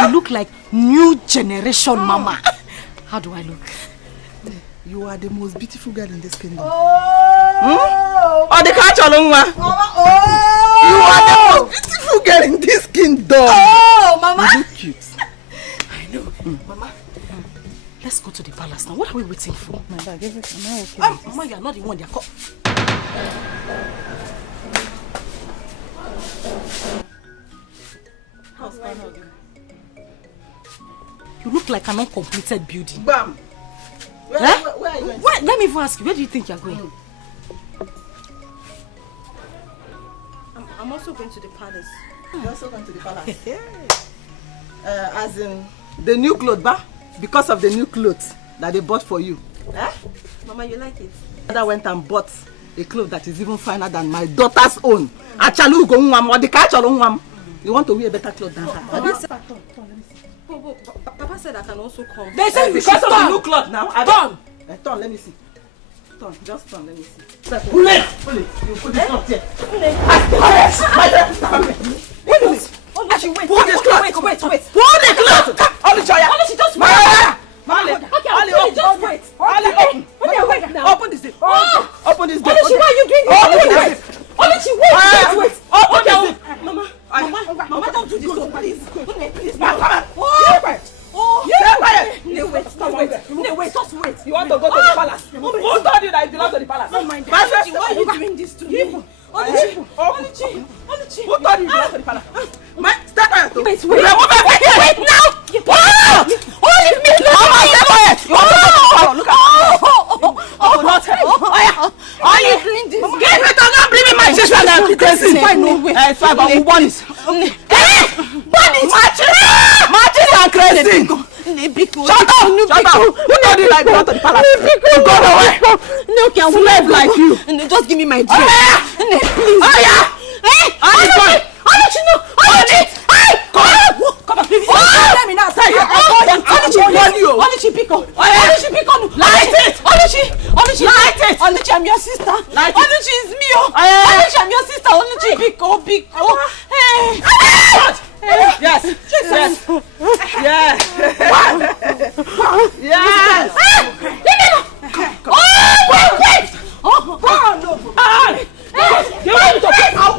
You look like new generation mama. How do I look? You are the most beautiful girl in this kingdom. Oh, the catch along, Mama. You are the most beautiful girl in this kingdom. Oh, Mama. You look cute. I know. Mama, let's go to the palace now. What are we waiting for? My bag, everything. Mama, you are not the one they are called. You look like an uncompleted building. Bam. Where are you going? Let me even ask you, where do you think you are going? I'm also going to the palace. You're also going to the palace? As in, the new clothes, ba? Because of the new clothes that they bought for you. Mama, you like it? Mother went and bought a cloth that is even finer than my daughter's own. Achalu go nwam or the catch along. You want to wear a better cloth than her? Papa said I can also come. They said because of the new cloth now. Turn. Turn, let me see. Turn, just turn, let me see. Pull it. You put this cloth here. Pull this cloth. Wait. Pull the cloth. Only Joya. Only she just wait. Open this zip. Open this zip. Only she, why are you doing this? Open this zip. Only she, wait. Open this zip. Mama, don't do this, please. Please, Mama. Wait, just wait. You want to go to the palace? Who told you that you belong to the palace? Why are you doing this to me? Who told you you belong to the palace? Step out. Wait now. Leave me alone. You want to go to the palace? Look at Are you doing this? Get it or not, bring me my sister and I'm crazy. It's fine, but we want it. Matches and crazy. Shut up! Who told you like belong to the palace? Go away! Slave like you. Just give me my drink. Please. Come on, please. Let me now say you. Light it. I'm your sister. Oluchi is me. Oluchi, I'm your sister. Oluchi, Biko. Hey. Yes. Wait. You want to get out.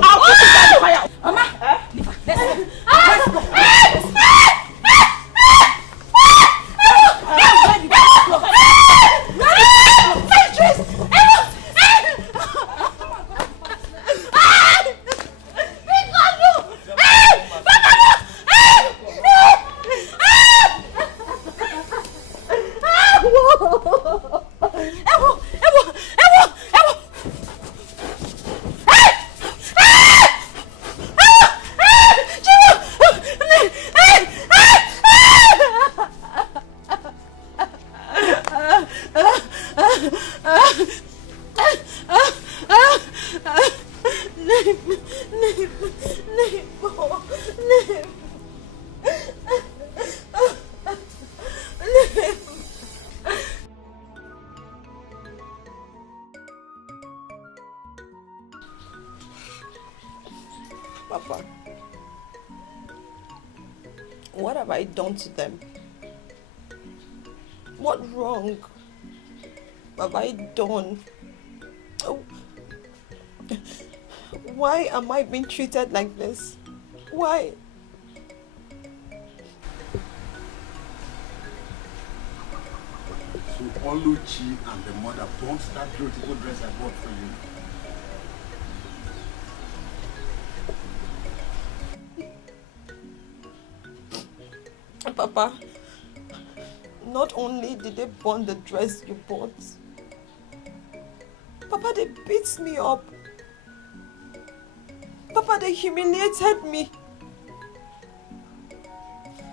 have I done to them? What wrong have I done? Oh. Why am I being treated like this? Why? So Oluchi and the mother bought that beautiful dress I bought for you. Papa, not only did they burn the dress you bought, Papa, they beat me up. Papa, they humiliated me.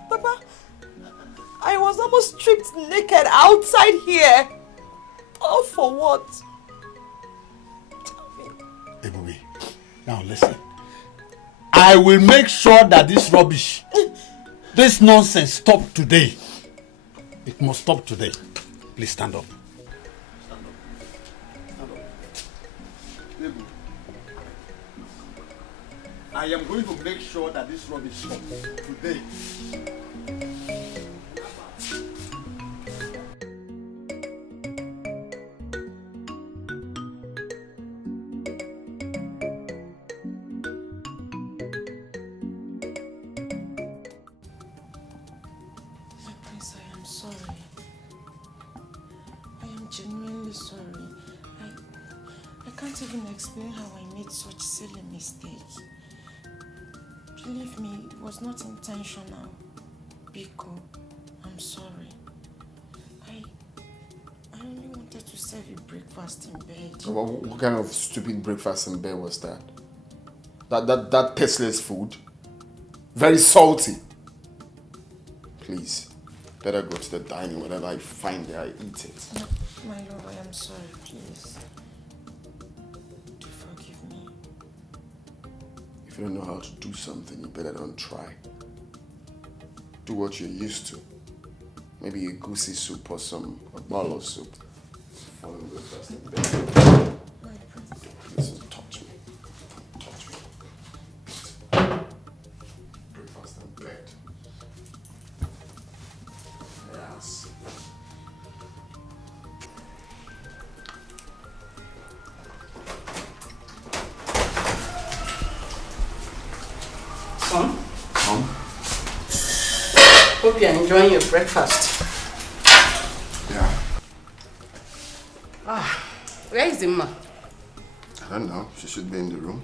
Papa, I was almost stripped naked outside here. All for what? Ebube, now listen. I will make sure that this rubbish, this nonsense stop today. It must stop today. Please stand up. I am going to make sure that this rubbish stops today. Prince, I am sorry. I am genuinely sorry. I can't even explain how I made such silly mistake. Believe me, it was not intentional. Biko, I'm sorry. I only wanted to serve you breakfast in bed. What kind of stupid breakfast in bed was that? That tasteless food? Very salty. Please, let her go to the dining. Whenever I find it, I eat it. No, my love, I am sorry, please. Do forgive me. If you don't know how to do something, you better don't try. Do what you're used to. Maybe a goosey soup or a bottle of soup. Follow breakfast in bed. Please don't touch me. Don't touch me. Breakfast in bed. Yes. Son? Hope you're enjoying your breakfast. Yeah. Where is Imma? I don't know. She should be in the room.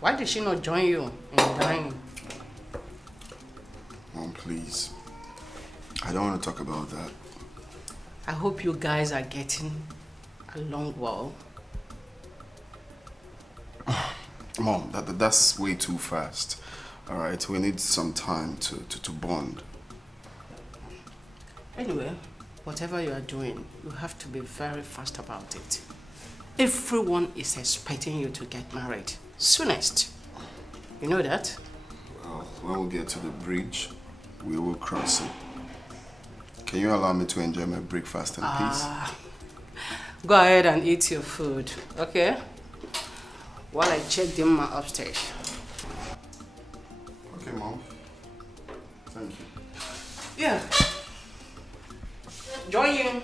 Why did she not join you in the dining? Mom, please. I don't want to talk about that. I hope you guys are getting along well. Mom, that's way too fast. All right, we need some time to bond. Anyway, whatever you are doing, you have to be very fast about it. Everyone is expecting you to get married soonest. You know that? Well, when we get to the bridge, we will cross it. Can you allow me to enjoy my breakfast in peace? Go ahead and eat your food, okay? While I check them upstairs. Okay, Mom. Thank you. Yeah. Join you.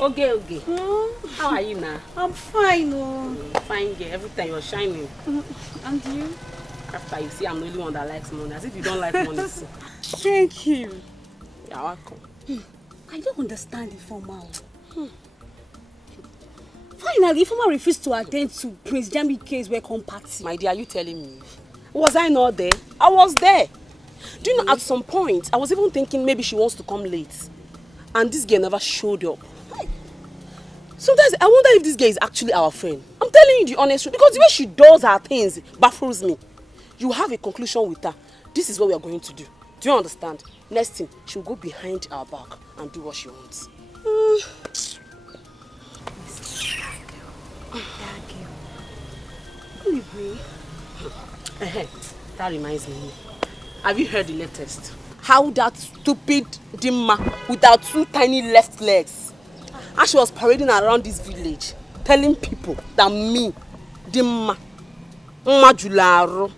Okay. How are you now? I'm fine. Oh. Fine, girl. Every time you're shining. And you? After you see I'm the only one that likes money. As if you don't like money. Thank you. You're welcome. I don't understand Ifeoma. Finally, Ifeoma refused to attend to Prince Jamike's welcome party. My dear, are you telling me? Was I not there? I was there. Do you know, at some point, I was even thinking maybe she wants to come late. And this girl never showed up. Sometimes I wonder if this girl is actually our friend. I'm telling you the honest truth. Because the way she does her things baffles me. You have a conclusion with her. This is what we are going to do. Do you understand? Next thing, she'll go behind our back and do what she wants. That reminds me. Have you heard the latest? How that stupid Dimma with her 2 tiny left legs And she was parading around this village, telling people that me, Dimma, Majularo,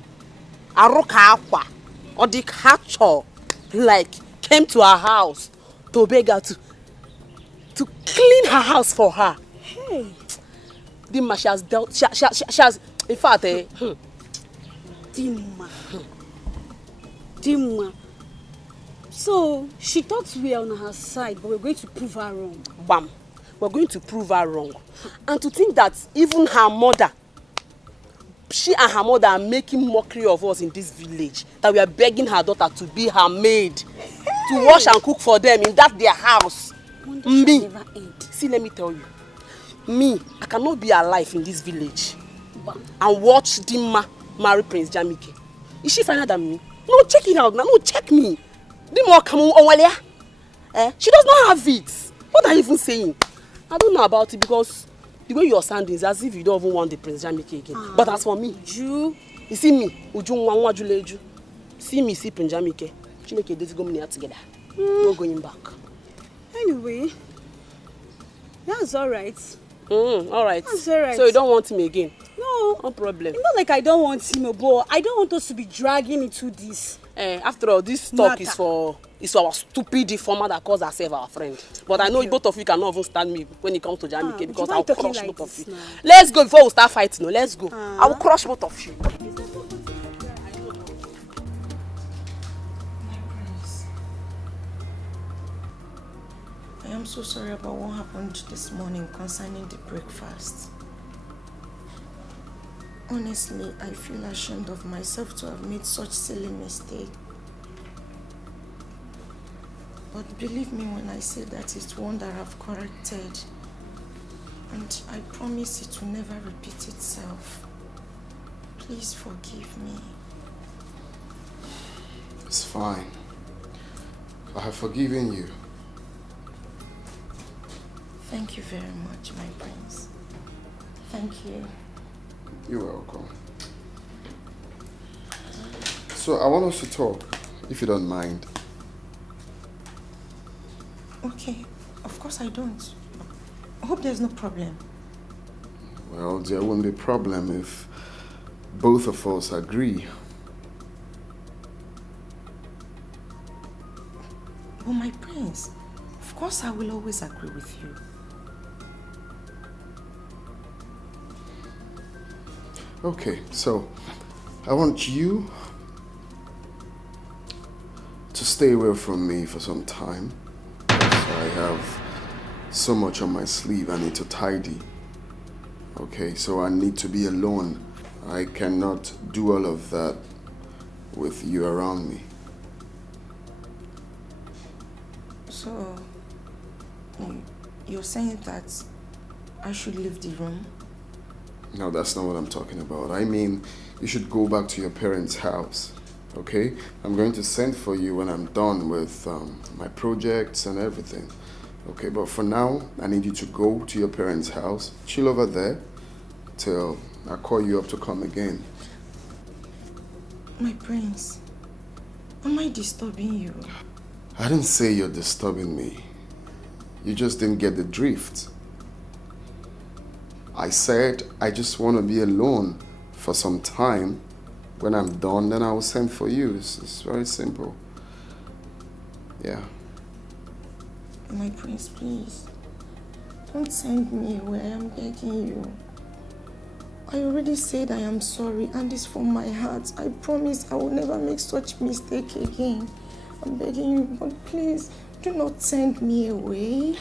Arokakwa, or the catcher, like, came to her house to beg her to clean her house for her. Hey. Dimma, she has dealt, she has, in fact, Dimma. Dimma. So, she thought we are on her side, but we're going to prove her wrong. Bam. We're going to prove her wrong. And to think that even her mother, she and her mother are making mockery of us in this village, that we are begging her daughter to be her maid, to wash and cook for them in that their house. Me, see, let me tell you, me, I cannot be alive in this village and watch Dimma marry Prince Jamike. Is she finer than me? No, check it out now. No, check me. Dimma come on, she does not have it. What are you even saying? I don't know about it because the way you're sounding is as if you don't even want the Prince Jamike again. But as for me, you see me, see me, see Prince Jamike. She make a days go together. No going back. Anyway, that's alright. Alright. That's alright. So you don't want him again? No. No problem. It's not like I don't want him, but I don't want us to be dragging into this. After all, this talk is for our stupid deformer that calls herself our friend. But I know both of you cannot even stand me when it comes to Jamike because I'll crush both of you. Let's go before we start fighting. No, let's go. I will crush both of you. I am so sorry about what happened this morning concerning the breakfast. Honestly, I feel ashamed of myself to have made such silly mistake. But believe me when I say that it's one that I've corrected. And I promise it will never repeat itself. Please forgive me. It's fine. I have forgiven you. Thank you very much, my prince. Thank you. You're welcome. So I want us to talk, if you don't mind. Okay, of course I don't. I hope there's no problem. Well, there won't be a problem if both of us agree. But my prince, of course I will always agree with you. Okay, so I want you to stay away from me for some time. So I have so much on my sleeve I need to tidy. Okay, so I need to be alone. I cannot do all of that with you around me. So, you're saying that I should leave the room? No, that's not what I'm talking about. I mean, you should go back to your parents' house, okay? I'm going to send for you when I'm done with my projects and everything. Okay, but for now, I need you to go to your parents' house, chill over there, till I call you up to come again. My prince, am I disturbing you? I didn't say you're disturbing me. You just didn't get the drift. I said I just want to be alone for some time. When I'm done, then I will send for you. It's very simple. Yeah. My prince, please. Don't send me away. I'm begging you. I already said I am sorry, and it's from my heart. I promise I will never make such mistake again. I'm begging you, but please, do not send me away.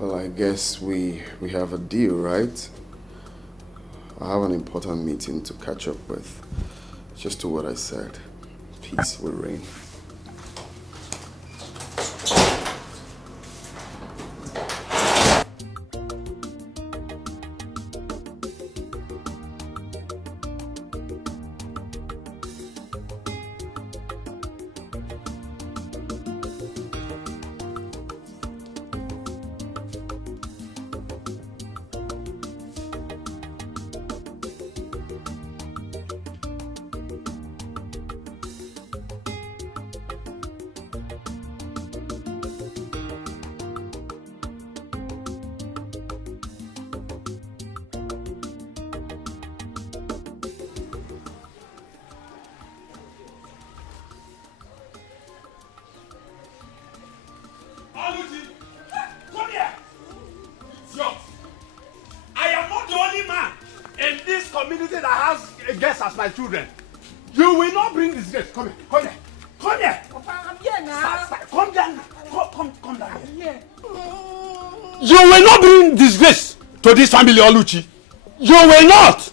Well, I guess we have a deal, right? I have an important meeting to catch up with. Just do what I said. Peace will reign. community that has guests as my children. You will not bring disgrace. Come here, come here, come here. Papa, I'm here now. Come down, come down here. You will not bring disgrace to this family, Oluchi. You will not.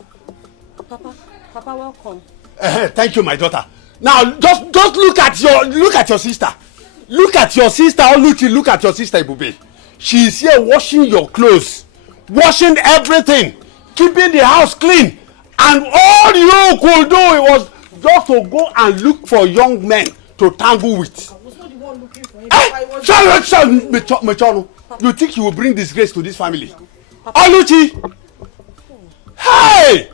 Papa, welcome. Thank you, my daughter. Now, just look at your sister. Look at your sister, Oluchi. Look at your sister, Ibube. She is here washing your clothes, washing everything, keeping the house clean, and all you could do was just to go and look for young men to tangle with. I was not the one looking for him. Mechonu, you think you will bring disgrace to this family? Oluchi! Hey!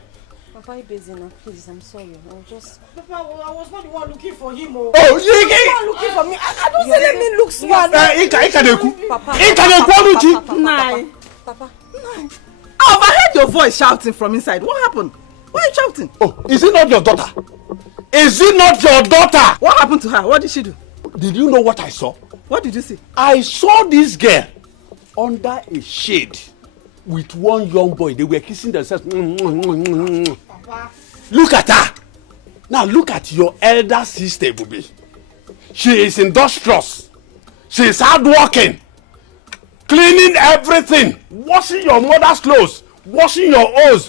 Papa, you busy now, please. I'm sorry. I'll just. Papa, I was not the one looking for him. Oh, you not looking for me. I don't say let me look smart. Papa. I overheard your voice shouting from inside. What happened? Why are you shouting? Oh, is it not your daughter? Is it not your daughter? What happened to her? What did she do? Did you know what I saw? What did you see? I saw this girl under a shade with one young boy. They were kissing themselves. Papa. Look at her. Now look at your elder sister, Bubi. She is industrious. She is hardworking. Cleaning everything. Washing your mother's clothes. Washing your own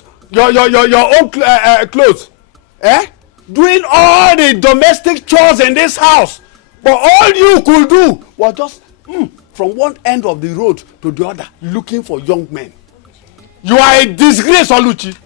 clothes. Doing all the domestic chores in this house. But all you could do was just from one end of the road to the other looking for young men. You are a disgrace, Oluchi.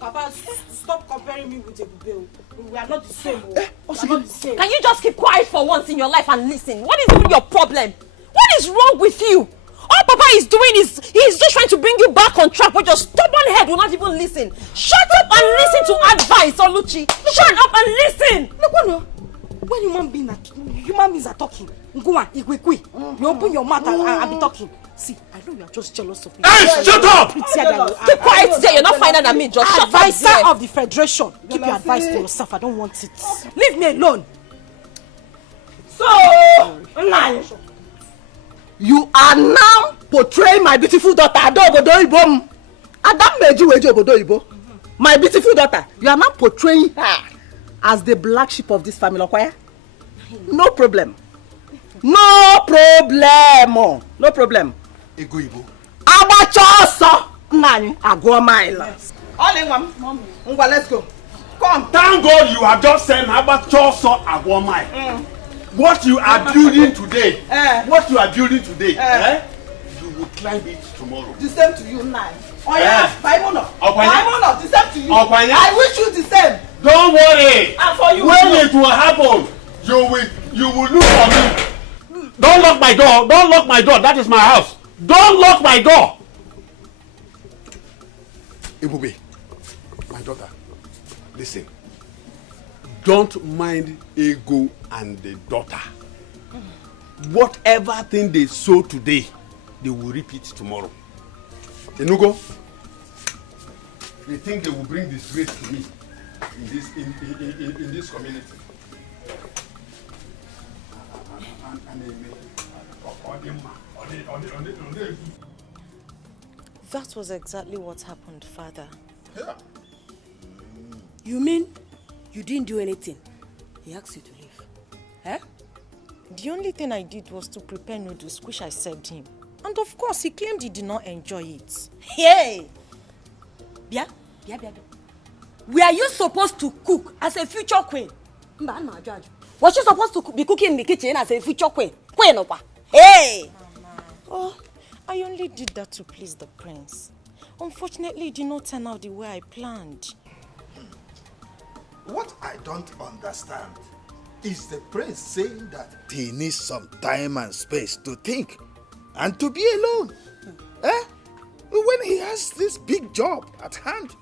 Papa, stop comparing me with Ebube. We are not the same. We are not the same. Can you just keep quiet for once in your life and listen? What is even your problem? What is wrong with you? All Papa is doing is he's just trying to bring you back on track, but your stubborn head will not even listen. Shut up and listen to advice, Oluchi. Shut up and listen. Look, when human beings are talking, go on, you open your mouth and be talking. See, I know you are just jealous of me. Hey, shut up! Keep quiet there. You're not finer than me. Just shut up. Advisor of the Federation. Keep your advice to yourself. I don't want it. Leave me alone. So, you are now portraying my beautiful daughter, Adogodoibo. Adam Meji Obodoibo. My beautiful daughter. You are now portraying her as the black sheep of this family, okay? No problem. No problem. No problem. Egoibo. Abachoso. Nani, Agua Mile. All in one. Mommy. Let's go. Come. Thank God you have just said Abachoso Agua Mile. What you are building today, you will climb it tomorrow. The same to you now. Oh yeah, Baimono, the same to you. I wish you the same. Don't worry. And for you. When it will happen, you will look for me. Don't lock my door. Don't lock my door. That is my house. Don't lock my door. Ibube, my daughter, listen. Don't mind Ego and the daughter. Whatever thing they sow today, they will reap it tomorrow. Enugo, they think they will bring disgrace to me in this community. That was exactly what happened, Father. Yeah. You mean you didn't do anything? He asked you to leave. Eh? The only thing I did was to prepare noodles, which I served him. And of course, he claimed he did not enjoy it. Hey! Bia. Were you supposed to cook as a future queen? Was she supposed to be cooking in the kitchen as a future queen? Hey! Mama. Oh, I only did that to please the prince. Unfortunately, it did not turn out the way I planned. What I don't understand is the prince saying that he needs some time and space to think and to be alone. When he has this big job at hand.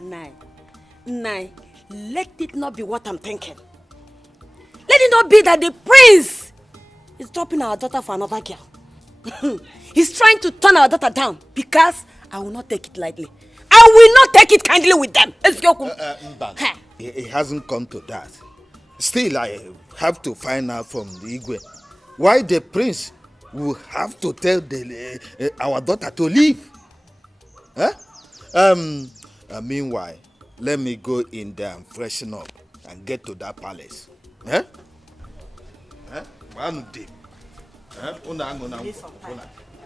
Nai, let it not be what I'm thinking. Let it not be that the prince is dropping our daughter for another girl. He's trying to turn our daughter down because I will not take it lightly. I will not take it kindly with them. It hasn't come to that. Still, I have to find out from the Igwe why the prince will have to tell our daughter to leave. Meanwhile, let me go in there and freshen up and get to that palace. Eh? Eh? One day. Eh? You need some time.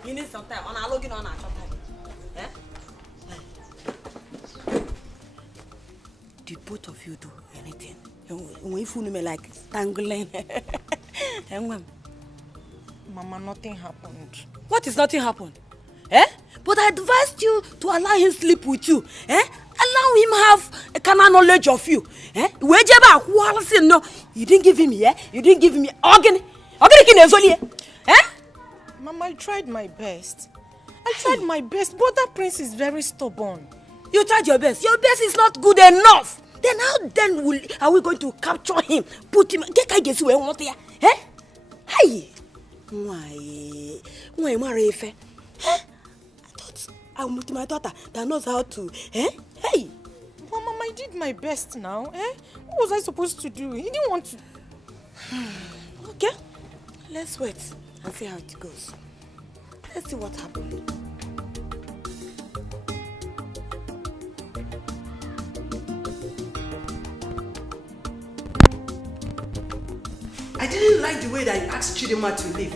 You need some time. On a login on a time. Eh? Did both of you do anything? When you fool me like tangling. Mama, nothing happened. What is nothing happened? Eh? But I advised you to allow him sleep with you. Eh? Allow him have a carnal knowledge of you. Eh? No, you didn't give him, yeah? You didn't give him organ. Eh? Mama, I tried my best. But that prince is very stubborn. You tried your best. Your best is not good enough. Then how are we going to capture him? Put him. Eh? Hey. Why Marife? I thought I would my daughter that knows how to. Eh? Hey. But Mama, I did my best now. Eh? What was I supposed to do? He didn't want to. Okay. Let's wait and see how it goes. Let's see what happens. I didn't like the way that you asked Chidima to leave.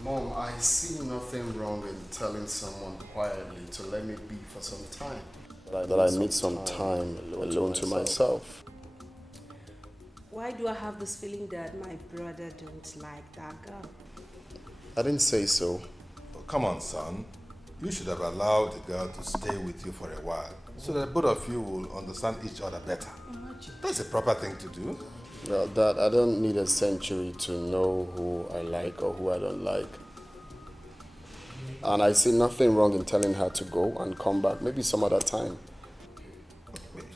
Mom, I see nothing wrong in telling someone quietly to let me be for some time. That I need some time alone to myself. Why do I have this feeling that my brother don't like that girl? I didn't say so. Oh, come on, son. You should have allowed the girl to stay with you for a while so that both of you will understand each other better. That's a proper thing to do. No, Dad, I don't need a century to know who I like or who I don't like. And I see nothing wrong in telling her to go and come back, maybe some other time.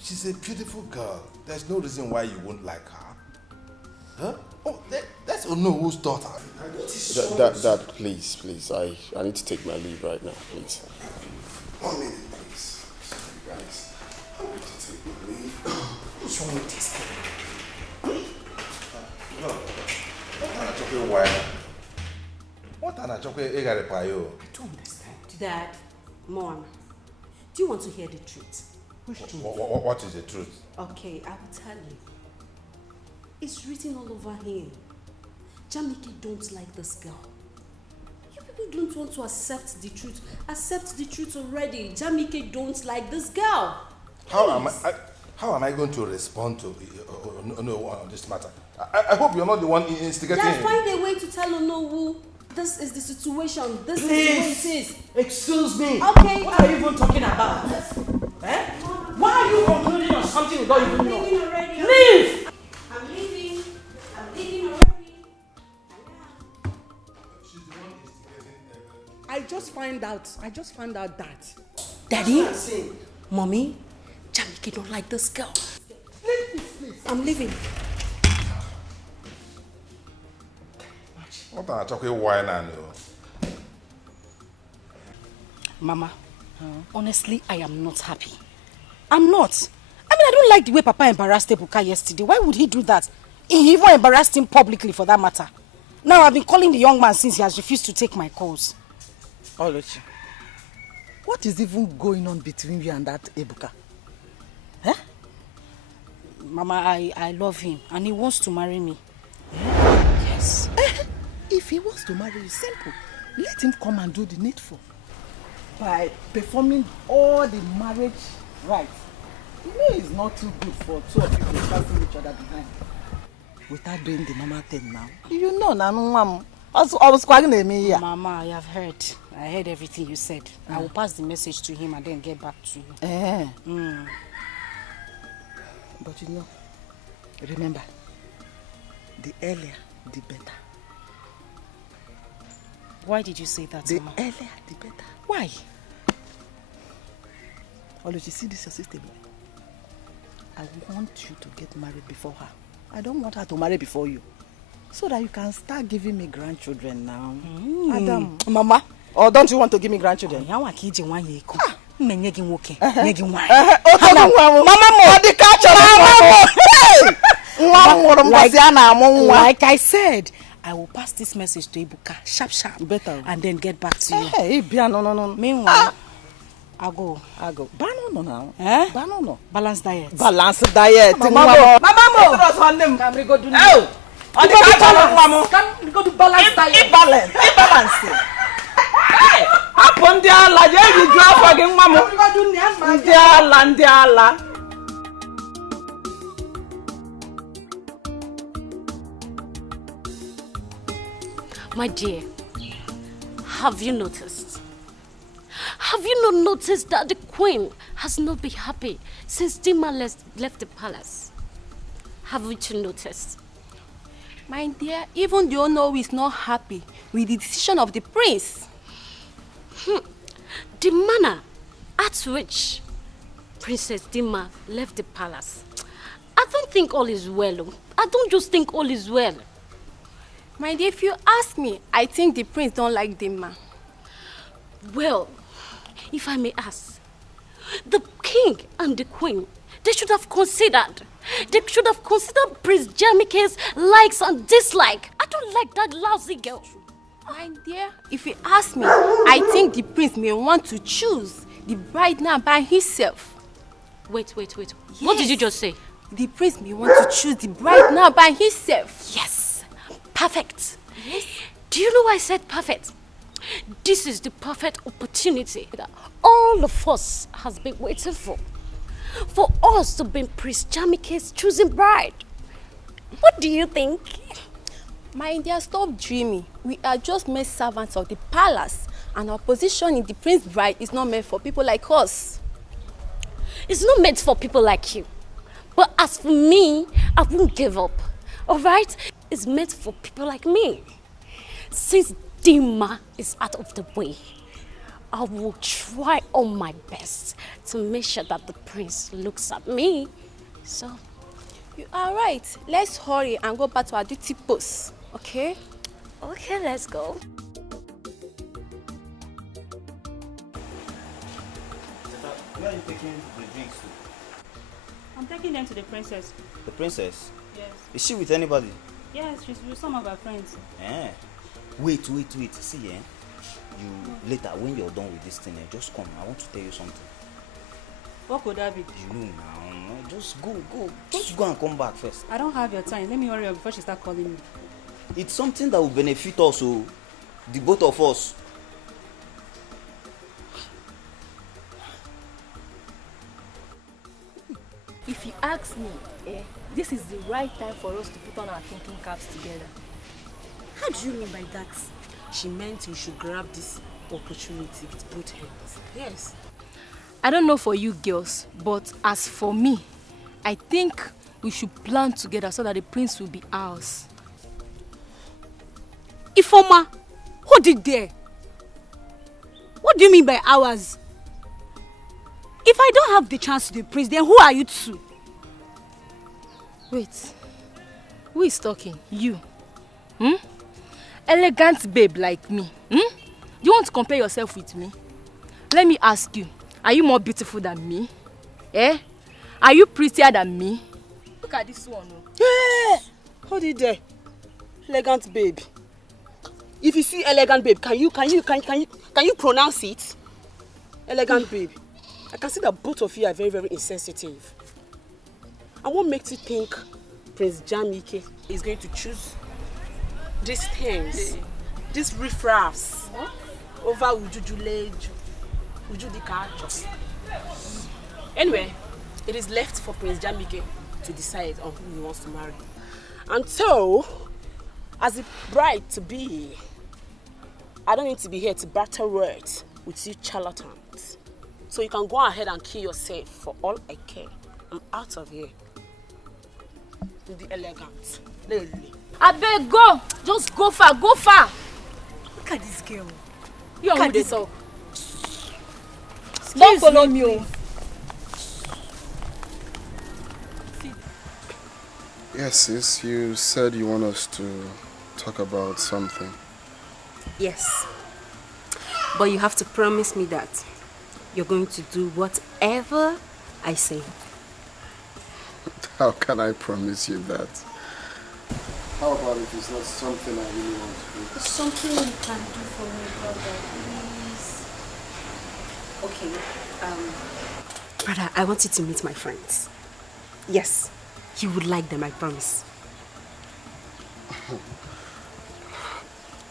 She's a beautiful girl. There's no reason why you won't like her. Huh? Oh, that's Onowo's daughter. Dad, please. I need to take my leave right now, please. 1 minute, please. Sorry, guys. I need to take my leave. What's wrong with this guy? What an achoke egarepayo? I don't understand. Dad, Mom, do you want to hear the truth? What is the truth? Okay, I will tell you. It's written all over him. Jamike don't like this girl. You people don't want to accept the truth. Accept the truth already. Jamike don't like this girl. How am I going to respond to on this matter? I hope you're not the one instigating him. Find a way to tell Onowu. This is the situation. This Please. is what it is. Excuse me. Okay. What are you even talking about? Eh? Why are you concluding on something we don't even know? Leave! I'm leaving. I'm leaving already. I just found out that. Daddy, Mommy, Jamike don't like this girl. Please. I'm leaving. What an achoke wine and Mama, honestly, I am not happy. I'm not. I mean, I don't like the way Papa embarrassed Ebuka yesterday. Why would he do that? He even embarrassed him publicly for that matter. Now I've been calling the young man since he has refused to take my calls. Oluchi, what is even going on between you and that Ebuka? Huh? Mama, I love him and he wants to marry me. Yes. If he wants to marry you, simple. Let him come and do the needful. By performing all the marriage rites. You know it's not too good for two of you to passing each other behind. Without doing the normal thing now. You know, Mama, I have heard. I heard everything you said. I will pass the message to him and then get back to you. But you know, remember, the earlier, the better. Why did you say that, The Mama? earlier, the better. Why? Oluchi, you see this your sister? I want you to get married before her. I don't want her to marry before you. So that you can start giving me grandchildren now. Adam. Mama, or don't you want to give me grandchildren? Mama, like I said, I will pass this message to Ibuka, sharp, better, and then get back to you. Hey, no. Meanwhile, I go. Banono now. Banono. Balanced diet. Balanced diet. Mama. Come we go do. Oh. Come we go do balanced diet. Balance. Hey. Upon the Allah, you drop again, Mama. Ndi Allah. My dear, have you noticed? Have you not noticed that the queen has not been happy since Dima left the palace? Haven't you noticed? My dear, even the owner is not happy with the decision of the prince. The manner at which Princess Dima left the palace, I don't think all is well. I don't just think all is well. My dear, if you ask me, I think the prince don't like Dima. Well, if I may ask, the king and the queen, they should have considered Prince Jamike's likes and dislikes. I don't like that lousy girl. My dear, if you ask me, I think the prince may want to choose the bride now by himself. Wait. Yes. What did you just say? The prince may want to choose the bride now by himself. Yes. Perfect. Yes. Do you know why I said perfect? This is the perfect opportunity that all of us has been waiting for us to be Prince Jamike's choosing bride. What do you think? My dear, stop dreaming. We are just mere servants of the palace, and our position in the prince's bride is not meant for people like us. It's not meant for people like you. But as for me, I won't give up. Alright? It's meant for people like me. Since Dima is out of the way, I will try all my best to make sure that the prince looks at me. So, you are right. Let's hurry and go back to our duty post. Okay? Okay, let's go. Where are you taking the drinks to? I'm taking them to the princess. The princess? Yes. Is she with anybody? Yes, she's with some of her friends. Wait. See, you later, when you're done with this thing, just come. I want to tell you something. What could that be? You know now. Just go. Just go and come back first. I don't have your time. Let me hurry up before she starts calling me. It's something that will benefit us, the both of us. If you ask me, this is the right time for us to put on our thinking caps together. How do you mean by that? She meant you should grab this opportunity with both hands. Yes. I don't know for you girls, but as for me, I think we should plan together so that the prince will be ours. Ifoma, hold it there. What do you mean by ours? If I don't have the chance to be prince, then who are you to? Wait, who is talking? You? Elegant babe like me. Do you want to compare yourself with me? Let me ask you, are you more beautiful than me? Are you prettier than me? Look at this one. Hold it there. Elegant babe. If you see elegant babe, can you pronounce it? Elegant babe. I can see that both of you are very, very insensitive. And what makes you think Prince Jamike is going to choose these things, these riffraffs, over Uju Dikeh? Anyway, it is left for Prince Jamike to decide on who he wants to marry. And so, as a bride to be, I don't need to be here to battle words with you charlatans. So you can go ahead and kill yourself for all I care. I'm out of here. With the elegant. I beg, go. Just go far, go far. Look at this girl. You are this up. Don't follow me. Yes, sis, you said you want us to talk about something. Yes. But you have to promise me that you're going to do whatever I say. How can I promise you that? How about if it's not something I really want to do? It's something you can do for me, brother, please. Okay, brother, I want you to meet my friends. Yes, you would like them, I promise.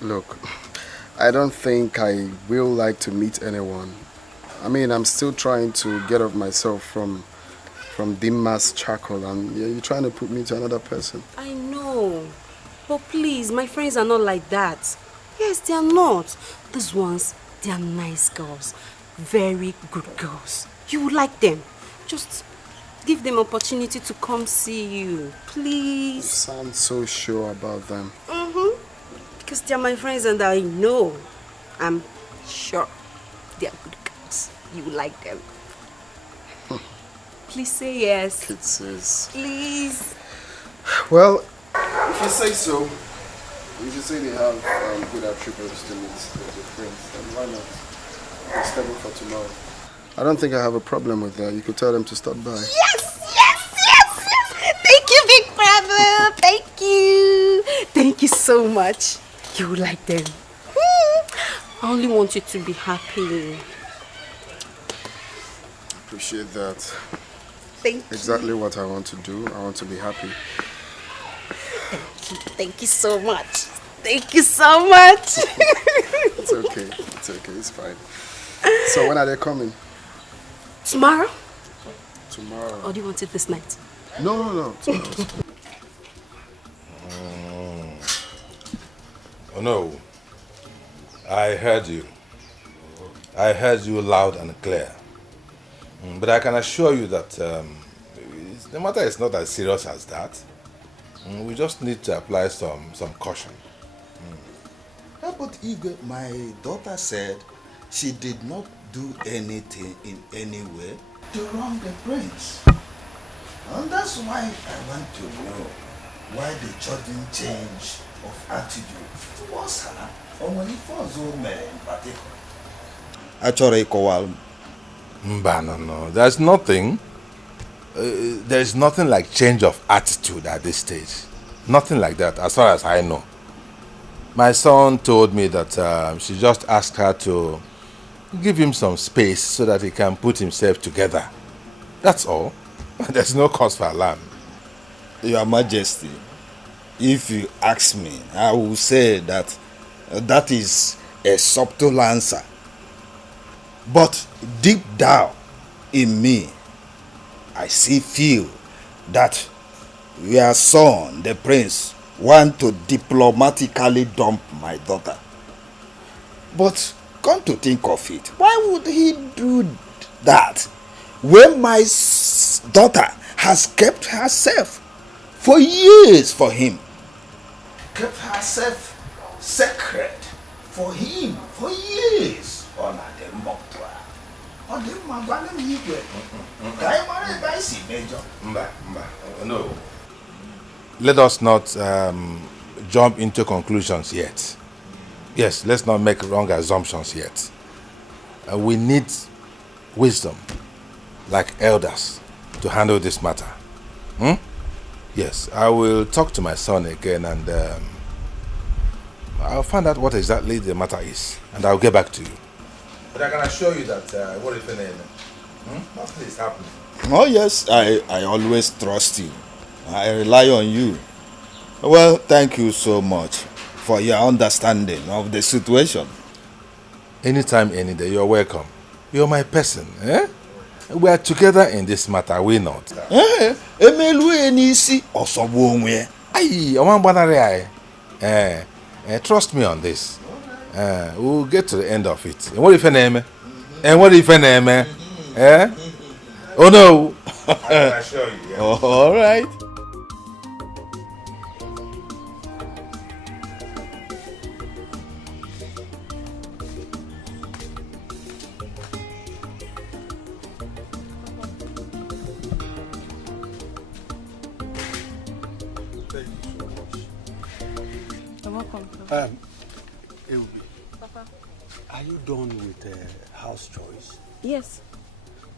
Look, I don't think I will like to meet anyone. I mean, I'm still trying to get off myself from Dimma's charcoal, and you're trying to put me to another person. I know, but please, my friends are not like that. Yes, they are not. These ones, they are nice girls. Very good girls. You would like them. Just give them opportunity to come see you, please. You sound so sure about them. Because they are my friends and I know, I'm sure they are good girls. You will like them. Please say yes. Kisses. Please. Well, if you say so, if you say they have good attributes to meet their friends, then why not? We're scheduled for tomorrow. I don't think I have a problem with that. You could tell them to stop by. Yes, yes, yes, yes. Thank you, big brother. Thank you. Thank you so much. You will like them. I only want you to be happy. Appreciate that. Thank you. Exactly what I want to do. I want to be happy. Thank you so much. Thank you so much. It's okay. It's okay. It's fine. So when are they coming? Tomorrow? Tomorrow. Or do you want it this night? No. Tomorrow. Oh no. I heard you. I heard you loud and clear. But I can assure you that the matter is not as serious as that. We just need to apply some caution. Yeah, but Igwe, my daughter said she did not do anything in any way to wrong the prince. And that's why I want to know why the sudden change of attitude towards her, or when it was women in particular. Actually, Kowal. No. There's nothing. There's nothing like change of attitude at this stage. Nothing like that, as far as I know. My son told me that she just asked her to give him some space so that he can put himself together. That's all. There's no cause for alarm. Your Majesty, if you ask me, I will say that that is a subtle answer. But deep down in me, I still feel that your son, the prince, want to diplomatically dump my daughter. But come to think of it, why would he do that when my daughter has kept herself for years for him? Kept herself sacred for him for years. No. Let us not jump into conclusions yet. Yes, let's not make wrong assumptions yet. We need wisdom, like elders, to handle this matter. Yes, I will talk to my son again and I'll find out what exactly the matter is, and I'll get back to you. But I can assure you that what if nothing is happening. Oh yes, I always trust you. I rely on you. Well, thank you so much for your understanding of the situation. Anytime, any day, you're welcome. You're my person, eh? We are together in this matter, are we not? Trust me on this. We'll get to the end of it. And what if your name? And what if your name? Eh? Oh no! I can assure you. Yeah. All right. You're welcome. Elubi, Papa. are you done with house chores? Yes.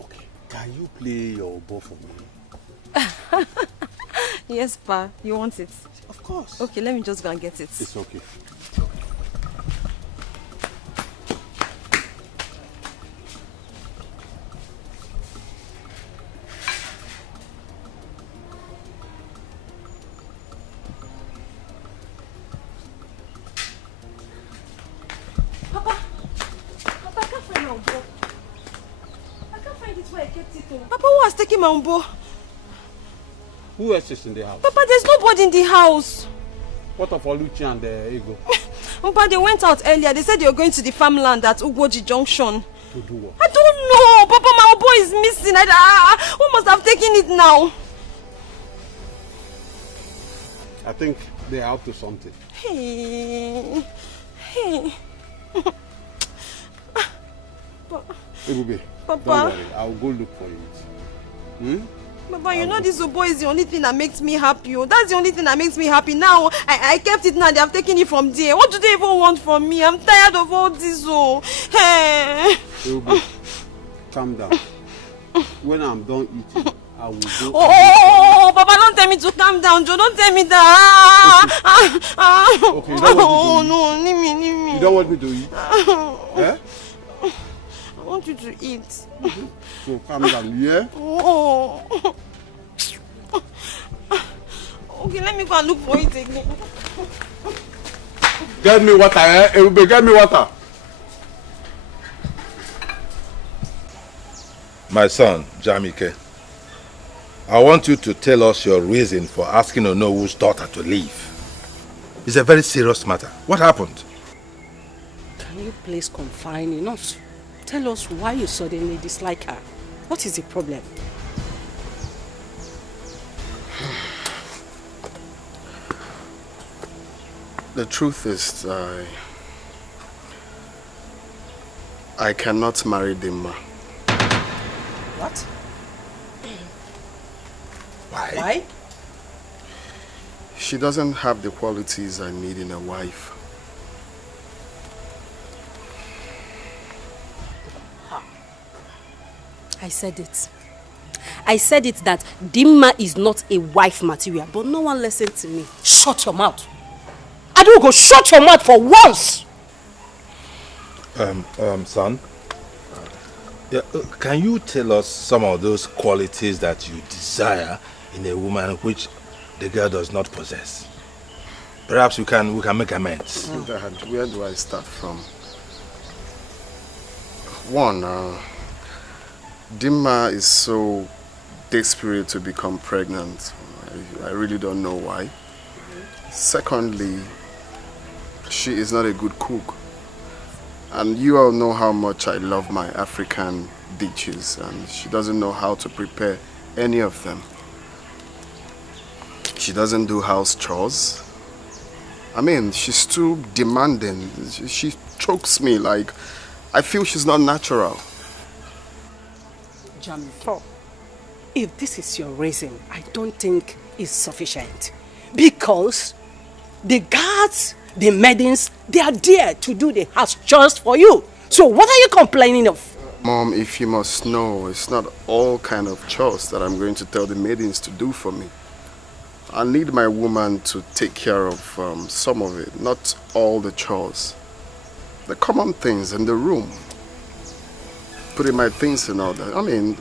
Okay. Can you play your bow for me? Yes, Pa. You want it? Of course. Okay, let me just go and get it. It's okay. Papa, I can't find my umbo. I can't find it where I kept it. Papa, who has taken my umbo? Who else is in the house? Papa, there's nobody in the house. What of Oluchi and Ego? Papa, they went out earlier. They said they were going to the farmland at Ugwoji Junction. To do what? I don't know. Papa, my umbo is missing. Who must have taken it now? I think they are up to something. Hey. Ebube, Papa. don't worry. I'll go look for it. Hmm? Papa, you know this Obo is the only thing that makes me happy. Oh. That's the only thing that makes me happy. Now, I kept it now. They have taken it from there. What do they even want from me? I'm tired of all this. Oh. Hey. Ebube, calm down. When I'm done eating, I will go. Oh, Papa, don't tell me to calm down, Joe. Don't tell me that. Okay, you don't want me to eat? No, leave me. You don't want me to eat? Eh? I want you to eat. So calm down, yeah? Oh. Okay, let me go and look for it again. Get me water, eh? Ebube, get me water. My son, Jamike, I want you to tell us your reason for asking Onowu's daughter to leave. It's a very serious matter. What happened? Can you please confine us? Tell us why you suddenly dislike her. What is the problem? The truth is, I cannot marry Dimma. What? Why? She doesn't have the qualities I need in a wife. I said it. I said it that Dimma is not a wife material, but no one listened to me. Shut your mouth. I don't go shut your mouth for once. Son, yeah, can you tell us some of those qualities that you desire in a woman which the girl does not possess? Perhaps we can make amends. Dad, where do I start from? One, Dimma is so desperate to become pregnant. I really don't know why. Secondly, she is not a good cook. And you all know how much I love my African dishes, and she doesn't know how to prepare any of them. She doesn't do house chores. I mean, she's too demanding. She chokes me like I feel she's not natural. Jamiko, if this is your reason, I don't think it's sufficient. Because the guards, the maidens, they are there to do the house chores for you. So what are you complaining of? Mom, if you must know, it's not all kind of chores that I'm going to tell the maidens to do for me. I need my woman to take care of some of it, not all the chores. The common things in the room. Putting my things in order. I mean,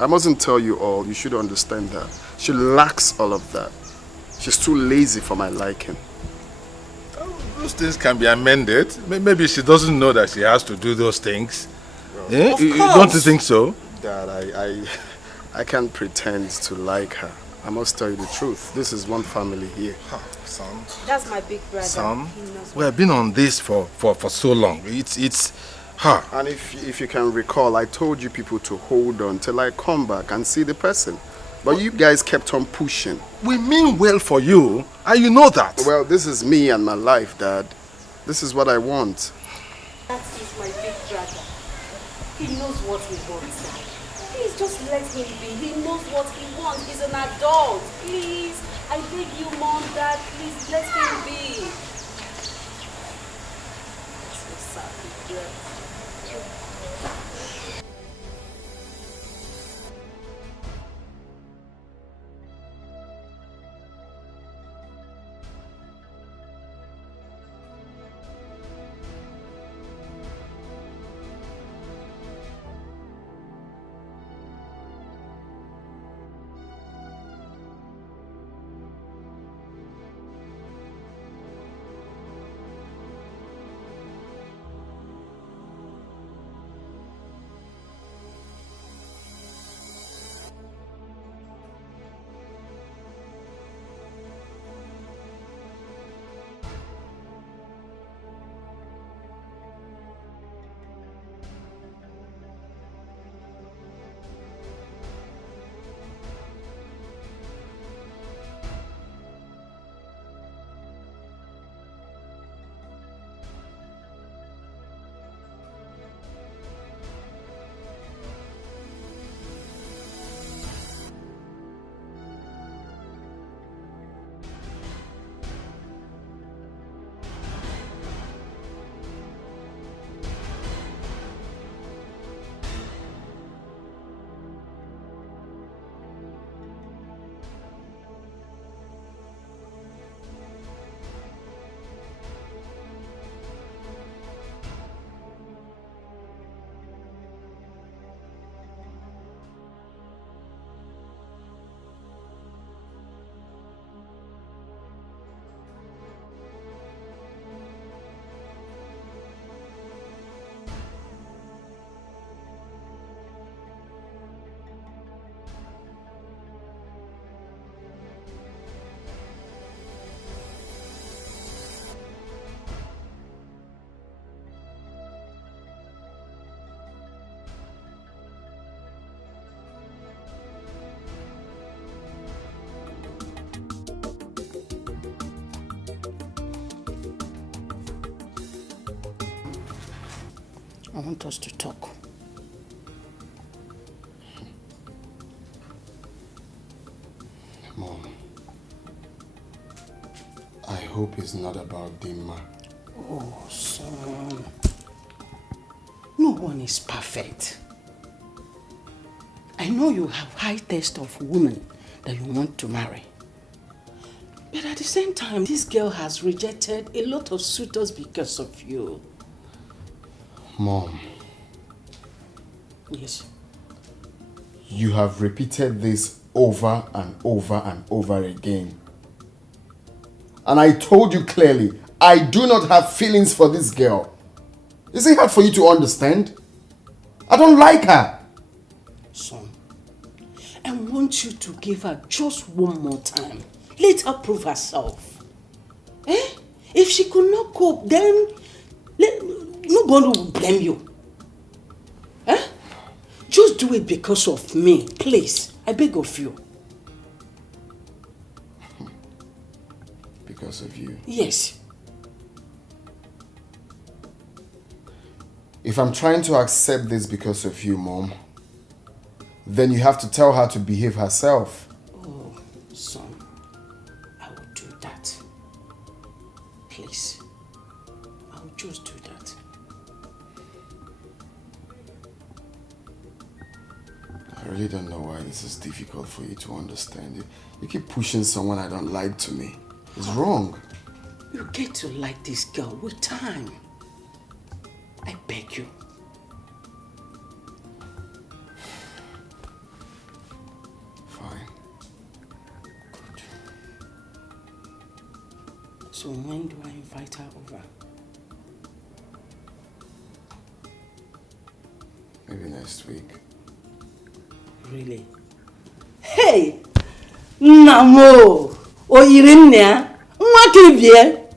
I mustn't tell you all, you should understand that. She lacks all of that. She's too lazy for my liking. Those things can be amended. Maybe she doesn't know that she has to do those things. Yeah? Don't you think so? Dad, I can't pretend to like her. I must tell you the truth. This is one family here. Son. That's my big brother. Son, we have been on this for so long. It's her. And if you can recall, I told you people to hold on till I come back and see the person. But you guys kept on pushing. We mean well for you, and you know that. Well, this is me and my life, Dad. This is what I want. That is my big brother. He knows what he wants, Dad. Please just let him be. He knows what he wants. He's an adult. Please, I beg you, Mom, Dad, please let him be. So sad, yeah. I want us to talk. Mom, I hope it's not about Dimma. Oh, son. No one is perfect. I know you have high taste of women that you want to marry. But at the same time, this girl has rejected a lot of suitors because of you. Mom. Yes. You have repeated this over and over and over again. And I told you clearly, I do not have feelings for this girl. Is it hard for you to understand? I don't like her. Son, I want you to give her just one more time. Let her prove herself. Eh? If she could not cope, then nobody will blame you. Eh? Just do it because of me, please. I beg of you. Because of you? Yes. If I'm trying to accept this because of you, Mom, then you have to tell her to behave herself. Oh, son, I will do that. Please. I will just do that. I really don't know why this is difficult for you to understand. You keep pushing someone I don't like to me. It's wrong. You get to like this girl with time. I beg you. Fine. Good. So when do I invite her over? Maybe next week. Really? Hey! Namo! Oyirinne! Mwakibie!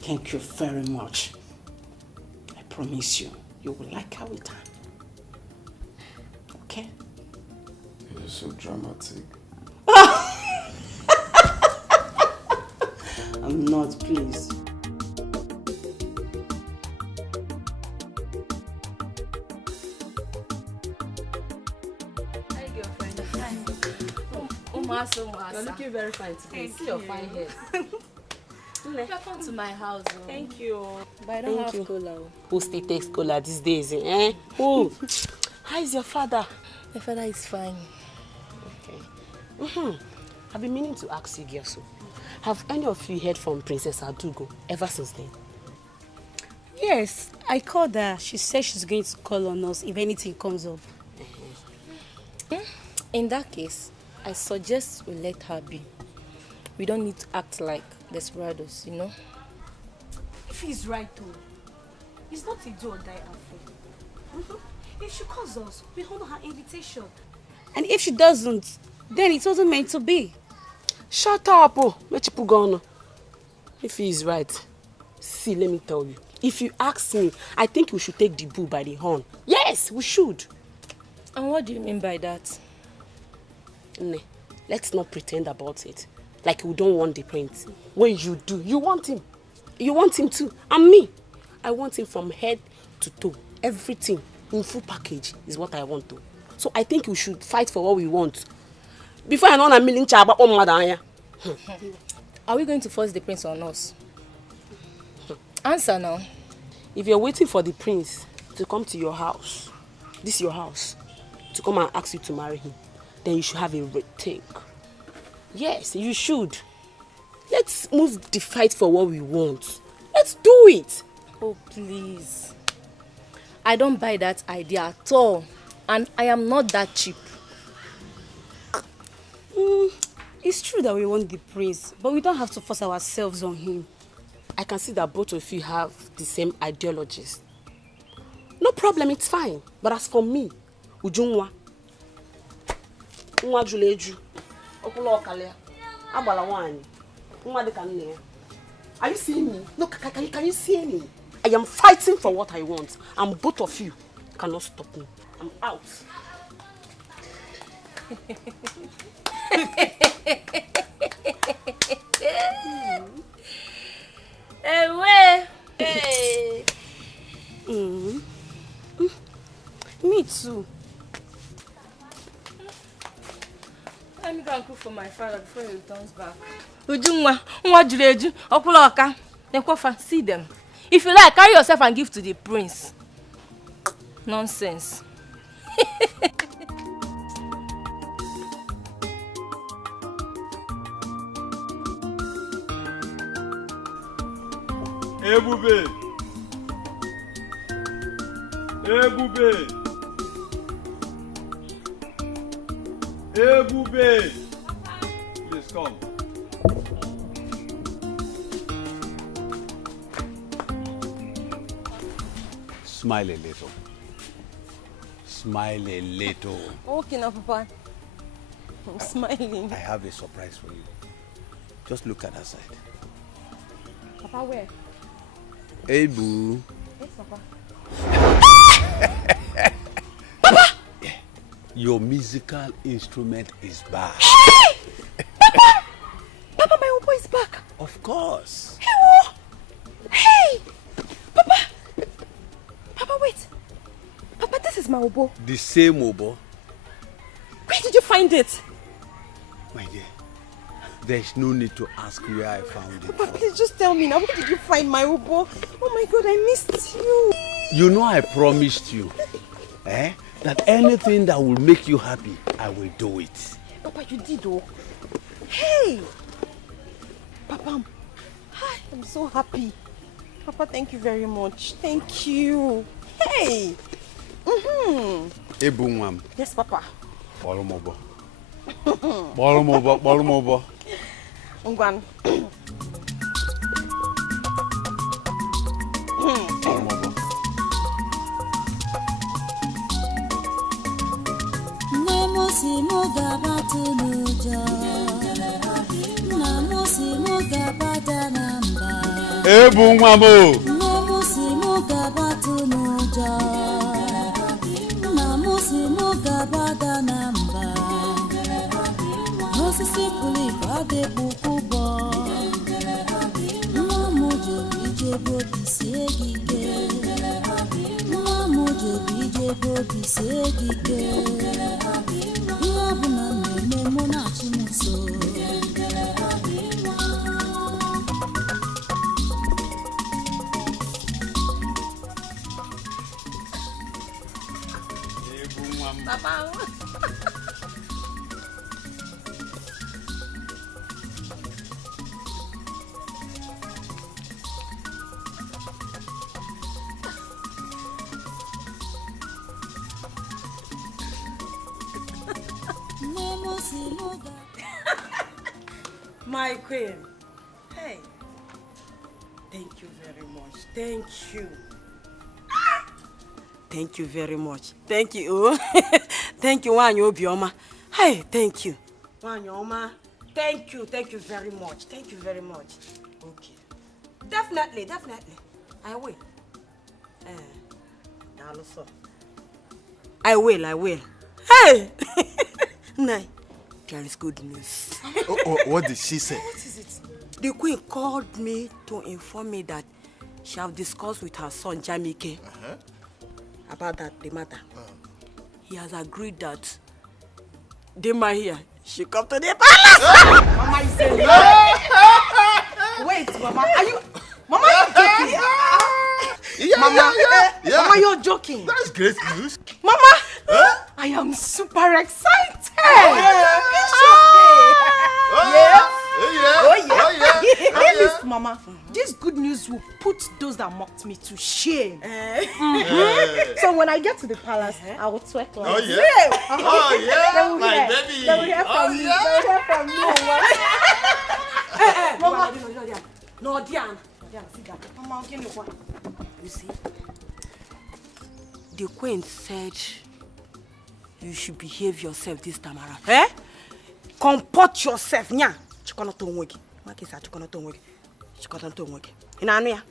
Thank you very much. I promise you, you will like her with time. Okay? You're so dramatic. I'm not, please. You're looking very fine today. See your fine hair. Welcome to my house. Oh. Thank you. But I don't have cola. Who still takes cola these days? Eh? Who? How is your father? My father is fine. Okay. I've been meaning to ask you, Gyoso. Have any of you heard from Princess Adugo ever since then? Yes, I called her. She said she's going to call on us if anything comes up. In that case, I suggest we let her be. We don't need to act like desperados, you know? If he's right though, it's not a do or die affair. If she calls us, we honor her invitation. And if she doesn't, then it wasn't meant to be. Shut up, oh. If he is right, see, let me tell you. If you ask me, I think we should take the bull by the horn. Yes, we should. And what do you mean by that? Ne, let's not pretend about it. Like we don't want the prince. When you do, you want him. You want him too. And me, I want him from head to toe. Everything in full package is what I want to. So I think we should fight for what we want. Before I know a million chaba on madanya. Are we going to force the prince on us? Answer now. If you're waiting for the prince to come to your house, this is your house, to come and ask you to marry him, then you should have a rethink. Yes, you should. Let's move the fight for what we want. Let's do it. Oh, please. I don't buy that idea at all. And I am not that cheap. It's true that we want the prince, but we don't have to force ourselves on him. I can see that both of you have the same ideologies. No problem, it's fine. But as for me, Ujungwa, Nwa Juleju, Okulo Okalia, Abala Wani, Nwa Dekane. Are you seeing me? No, can you see me? I am fighting for what I want, and both of you cannot stop me. I'm out. Hey. too. Let me go and cook for my father before he returns back. Ujunwa, nwa juru eju, okula oka. Nekwafa, see them. If you like, carry yourself and give to the prince. Nonsense. Ebube. Ebube. Ebube. Please come. Smile a little. Smile a little. Okay now, Papa. I'm smiling. I have a surprise for you. Just look at that side. Papa, where? Hey, boo. Yes, Papa. Papa! Yeah. Your musical instrument is back. Papa! Papa, my oboe is back. Of course. Hey! Papa! Papa, wait. Papa, this is my oboe. The same oboe? Where did you find it? My dear, there's no need to ask where I found it. Papa, please just tell me now. Where did you find my oboe? Oh my God, I missed you. You know I promised you, that anything that will make you happy, I will do it. Papa, you did, oh. Hey! Papa, hi, I'm so happy. Papa, thank you very much. Thank you. Hey! Ebunwam. Yes, Papa. Bolomobo. Bolomobo, bolomobo. Ungwan. Bolomobo. Namusi mugabatu nuja. Namusi mugabata namba. Ebunwamo. Namusi mugabatu nuja. Namusi mugabata namba. Osisi puli bade bukubo. Namujo bije bodi segige. Namujo bije bodi segige. Yabuna nene mona chimuso. Papa. My queen. Hey. Thank you very much. Thank you. Thank you very much. Thank you. Thank you, Wanyo Bioma. Hey, thank you. Wanyoma. Thank you. Thank you very much. Thank you very much. Okay. Definitely, definitely. I will. I will. Hey! Nay, there is good news. What did she say? What is it? The queen called me to inform me that she have discussed with her son, Jamike, about the matter. He has agreed that Dima here, she come to the palace. Mama is saying wait, Mama, are you joking? Mama, you're joking. That's great news. Mama, I am super excited. Listen, Mama, this good news will put those that mocked me to shame. So when I get to the palace, I will twerk like my baby. They will hear from me. Mama, no, Diane, sit down. Mama, give me one. You see, the queen said you should behave yourself this time around. Comport yourself, nya. Chikono to nwegi. Makisa chikono to nwegi. Chikono to nwegi. Inanu ya.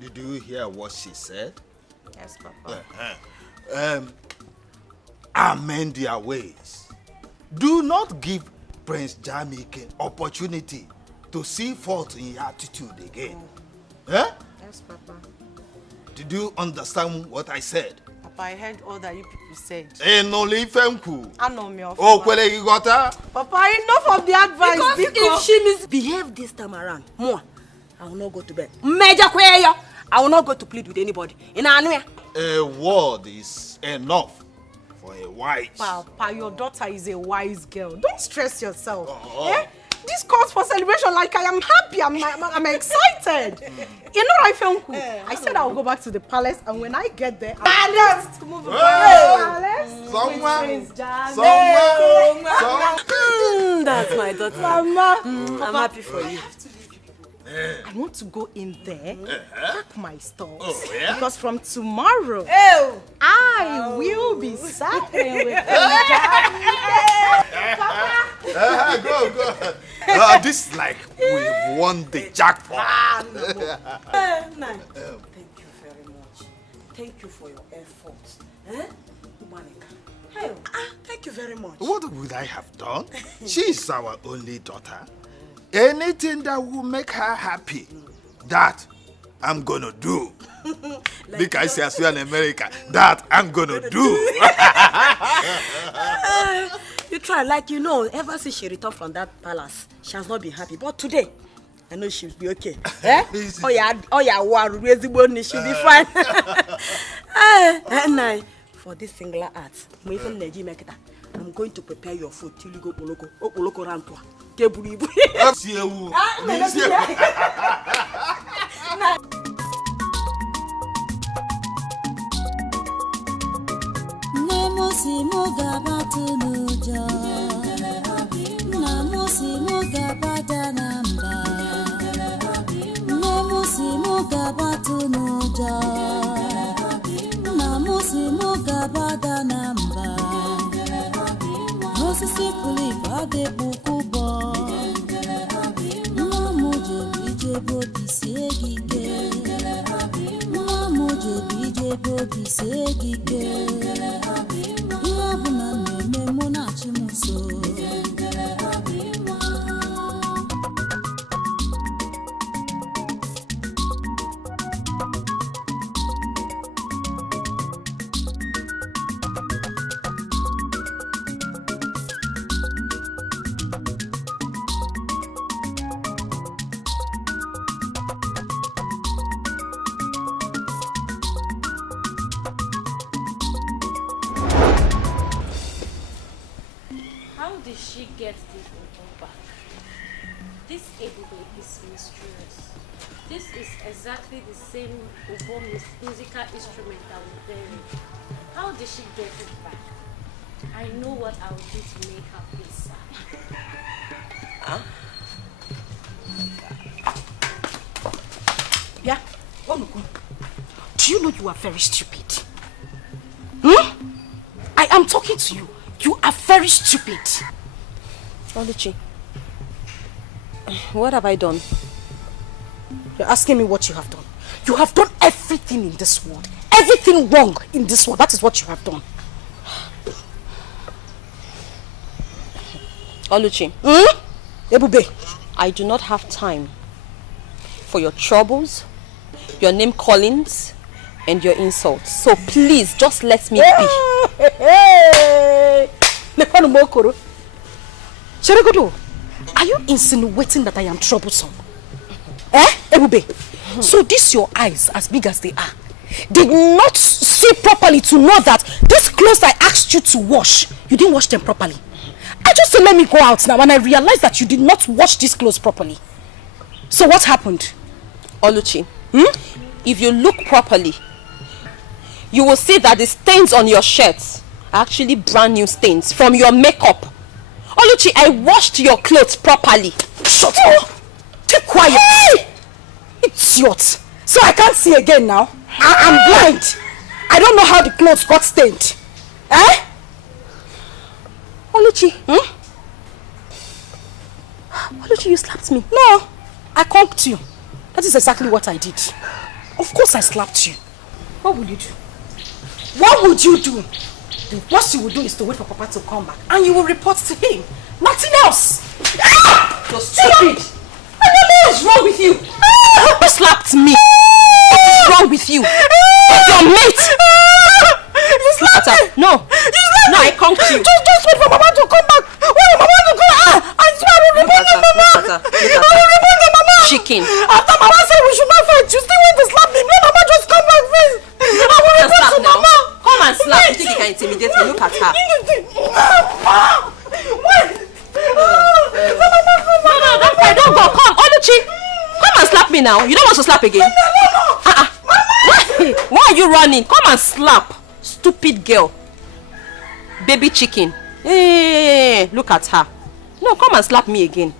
Did you hear what she said? Yes, Papa. Amend their ways. Do not give Prince Jamike opportunity to see fault in your attitude again. Yes, Papa. Did you understand what I said? Papa, I heard all that you people said. Noli Femku. I know me. Oh, Kwele, you got her? Papa, enough of the advice. Because if she misbehave this time around, more, I will not go to bed. Major Kweya, I will not go to plead with anybody. In Anwea. A word is enough for a wise. Papa, your daughter is a wise girl. Don't stress yourself. Eh? This calls for celebration. Like, I am happy. I'm excited. You know, I felt cool. I said I will go back to the palace, and when I get there, I'll to move to the palace. That's my daughter. Mama. I'm happy for you. I want to go in there, pack my stores. Oh, yeah? Because from tomorrow, I will be suffering with Go. This is like we won the jackpot. Thank you very much. Thank you for your efforts. Thank you very much. What would I have done? She's our only daughter. Anything that will make her happy, that I'm gonna do. Because I say in America, that I'm gonna do. You try, like you know, ever since she returned from that palace, she has not been happy. But today, I know she'll be okay. She'll be fine. And for this singular art, I'm going to prepare your food till you go Poloko Rantwa. Namusi mugabatu nuja, namusi mugabata namba, namusi mugabatu nuja, namusi mugabata namba, osisi puli bade bukubo, namuje bije bodi segige, namuje bije bodi segige. How did she get this Obo back? This Obo is mysterious. This is exactly the same Obo musical instrument that we buried. How did she get it back? I know what I will do to make her feel sad. Huh? Yeah? Do you know you are very stupid? I am talking to you. You are very stupid. Oluchi, what have I done? You're asking me what you have done. You have done everything in this world. Everything wrong in this world. That is what you have done. Oluchi. Ebube. I do not have time for your troubles, your name callings, and your insults. So please, just let me be. Are you insinuating that I am troublesome? Ebube? So these your eyes, as big as they are, did not see properly to know that these clothes I asked you to wash, you didn't wash them properly. I just said let me go out now and I realized that you did not wash these clothes properly. So what happened? Oluchi, if you look properly, you will see that the stains on your shirts are actually brand new stains from your makeup. Oluchi, I washed your clothes properly. Shut up! Keep quiet! Hey! Idiot! So I can't see again now? I'm blind! I don't know how the clothes got stained. Oluchi, Oluchi, you slapped me. No, I conked you. That is exactly what I did. Of course I slapped you. What will you do? What would you do? The worst you will do is to wait for Papa to come back and you will report to him. Nothing else. You're stupid. I don't know what's wrong with you. You slapped me. What is wrong with you? Your mate. No, no, I come to you. Just wait for Mama to come back. Wait, Mama to come. I swear I will report them, Mama. I will report them, Mama. Chicken. After Mama said we should not fight, you still want to slap me. Let Mama just come back first. I will report to Mama. Come and slap. You think you can intimidate me? Look at her. Wait. No, don't go. Come, Oluchi. Come and slap me now. You don't want to slap again? Why are you running? Come and slap. Stupid girl. Baby chicken. Hey, look at her. No, come and slap me again.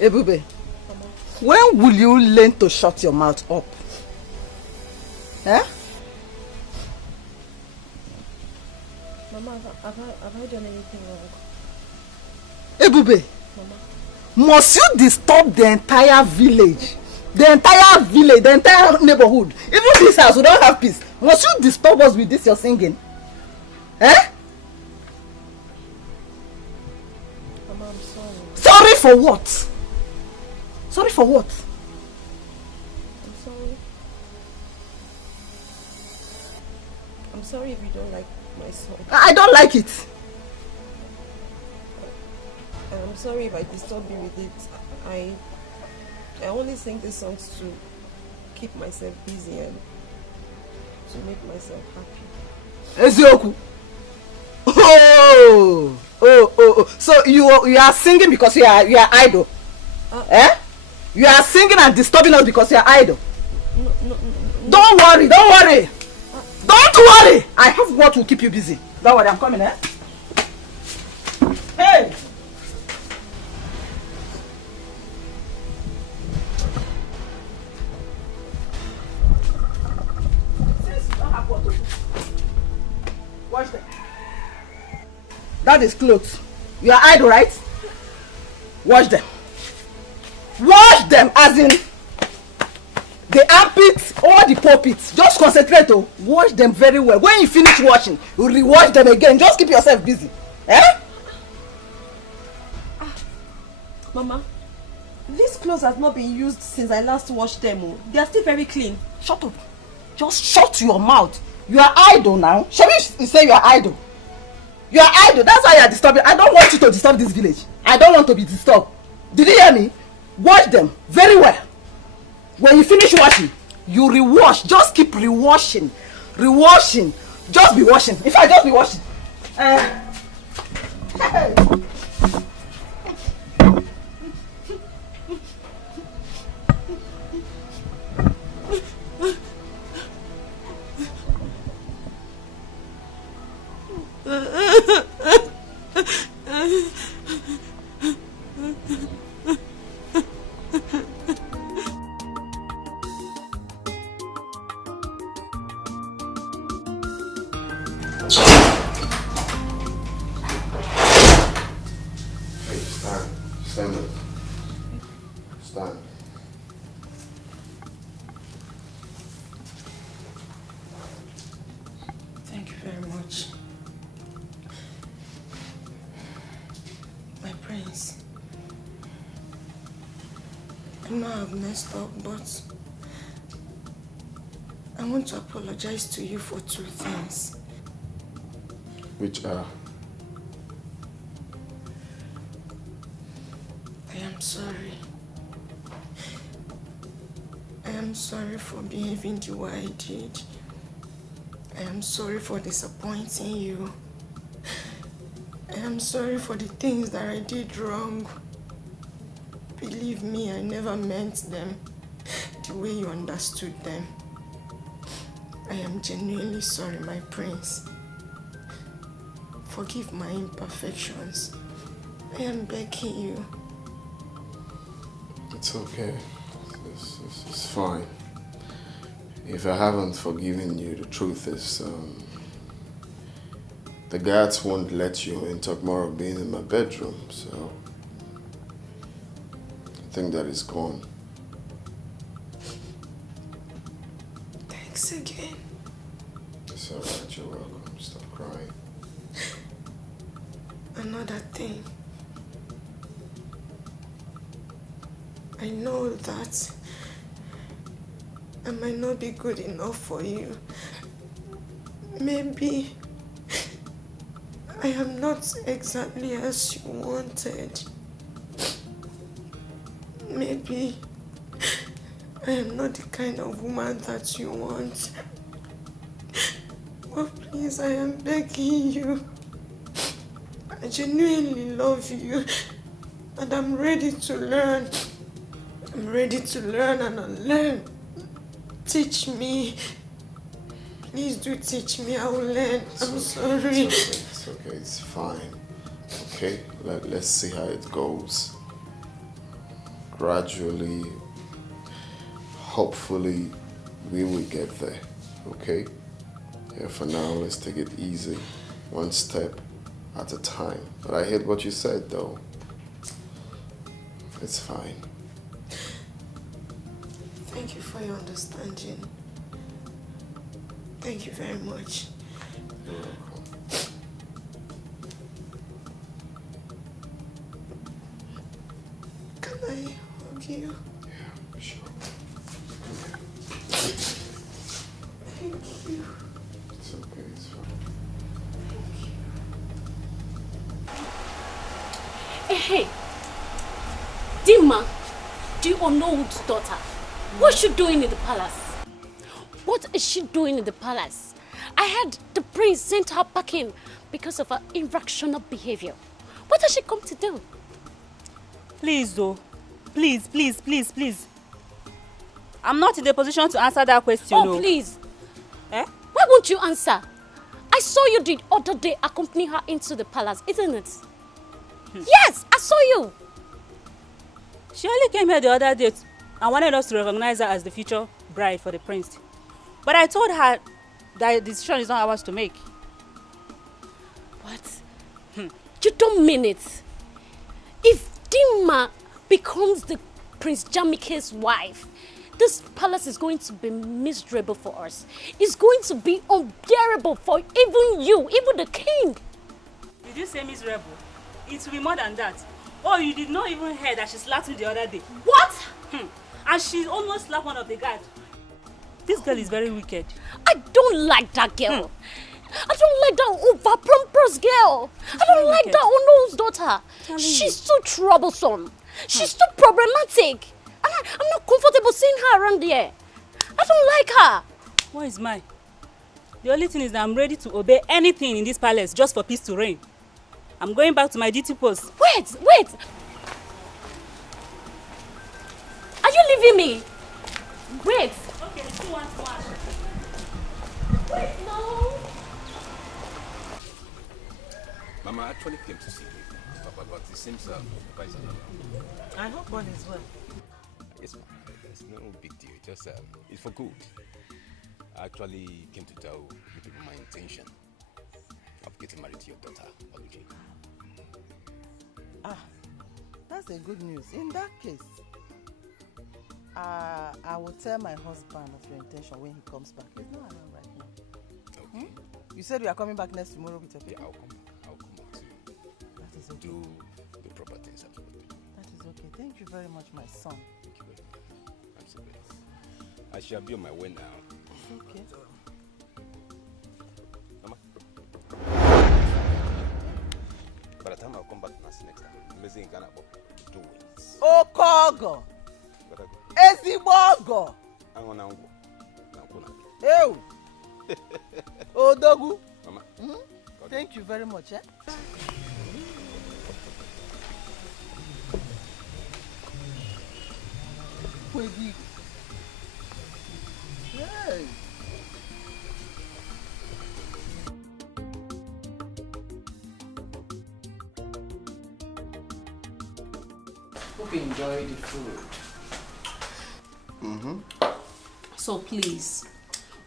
Ebube, when will you learn to shut your mouth up? Eh? Mama, have I done anything wrong? Ebube, must you disturb the entire village The entire village, the entire neighborhood, even this house, we don't have peace. Must you disturb us with this you're singing? Eh? Mama, I'm sorry. Sorry for what? Sorry for what? I'm sorry. I'm sorry if you don't like my song. I don't like it. And I'm sorry if I disturb you with it. I only sing these songs to keep myself busy and to make myself happy. Ezioku. Oh. So you are singing because you are idle. Eh? You are singing and disturbing us because you are idle. No. Don't worry. Don't worry. I have what will keep you busy. Don't worry, I'm coming, eh? Hey! Watch them. That is clothes. You are idle, right? Wash them. Wash them as in the armpits or the pulpits. Just concentrate, oh. Wash them very well. When you finish washing, you re-wash them again. Just keep yourself busy. Eh? Mama, these clothes have not been used since I last washed them. Oh. They are still very clean. Shut up. Just shut your mouth. You are idle now. Shall we say you are idle? You are idle. That's why you are disturbing. I don't want you to disturb this village. I don't want to be disturbed. Did you hear me? Wash them very well. When you finish washing, you re-wash. Just keep re-washing. Re-washing. Just be washing. In fact, just be washing. Hey. Stand. Thank you very much. My prince. I know I've messed up, but I want to apologize to you for 2 things. Which are? I am sorry. I am sorry for behaving the way I did. I am sorry for disappointing you. I am sorry for the things that I did wrong. Believe me, I never meant them the way you understood them. I am genuinely sorry, my prince. Forgive my imperfections. I am begging you. It's okay. It's fine. If I haven't forgiven you, the truth is, the guards won't let you in tomorrow being in my bedroom, so I think that is gone. Thanks again. It's alright, you're welcome. Stop crying. Another thing. I know that I might not be good enough for you. Maybe I am not exactly as you wanted. Maybe I am not the kind of woman that you want. But please, I am begging you. I genuinely love you and I'm ready to learn. I'm ready to learn and unlearn. Teach me. Please do teach me. I will learn. I'm sorry. It's okay. It's fine. Okay? Let's see how it goes. Gradually, hopefully, we will get there. Okay? Yeah, for now, let's take it easy. One step at a time. But I heard what you said, though. It's fine. Thank you for your understanding. Thank you very much. You're welcome. Can I hug you? Yeah, sure. Thank you. It's okay, it's fine. Hey, Dima, do you know Nollwood's daughter? What's she doing in the palace? What is she doing in the palace? I heard the prince sent her packing because of her irrational behavior. What has she come to do? Please, though. Please, please, please, please. I'm not in the position to answer that question. Oh, please. Eh? Why won't you answer? I saw you the other day accompany her into the palace, isn't it? Yes, I saw you. She only came here the other day and wanted us to recognize her as the future bride for the prince. But I told her that the decision is not ours to make. What? You don't mean it. If Dima becomes the Prince Jamike's wife, this palace is going to be miserable for us. It's going to be unbearable for even you, even the king. Did you say miserable? It will be more than that. Oh, you did not even hear that she slapped me the other day. What? And she almost slapped one of the guards. This girl is very wicked. I don't like that girl. I don't like that over-pompous girl. I don't like that Ono's daughter. She's too troublesome. She's too problematic. I'm not comfortable seeing her around here. I don't like her. What is mine? The only thing is that I'm ready to obey anything in this palace just for peace to reign. I'm going back to my duty post. Wait! Are you leaving me? Wait! Okay, 2 1 1. Wait, no! Mama actually came to see you, Papa, but it seems I hope all is well. Yes, Mama. There's no big deal. Just it's for good. I actually came to tell you people my intention of getting married to your daughter, Oluji. That's a good news. In that case, I will tell my husband of your intention when he comes back. He's not around right now. Okay. You said you are coming back next tomorrow with your people? Yeah, I'll come back to that is okay. Do the proper things I'm supposed to do. That is okay. Thank you very much, my son. Thank you very much. I'm so glad. I shall be on my way now. It's okay. Mama. By the time I'll come back next time, amazing Ghana do wins. Okogo! Ezigbogo! Ew! Odogu! Mama. Thank you very much, eh? Hey! Hope you enjoy the food. So please,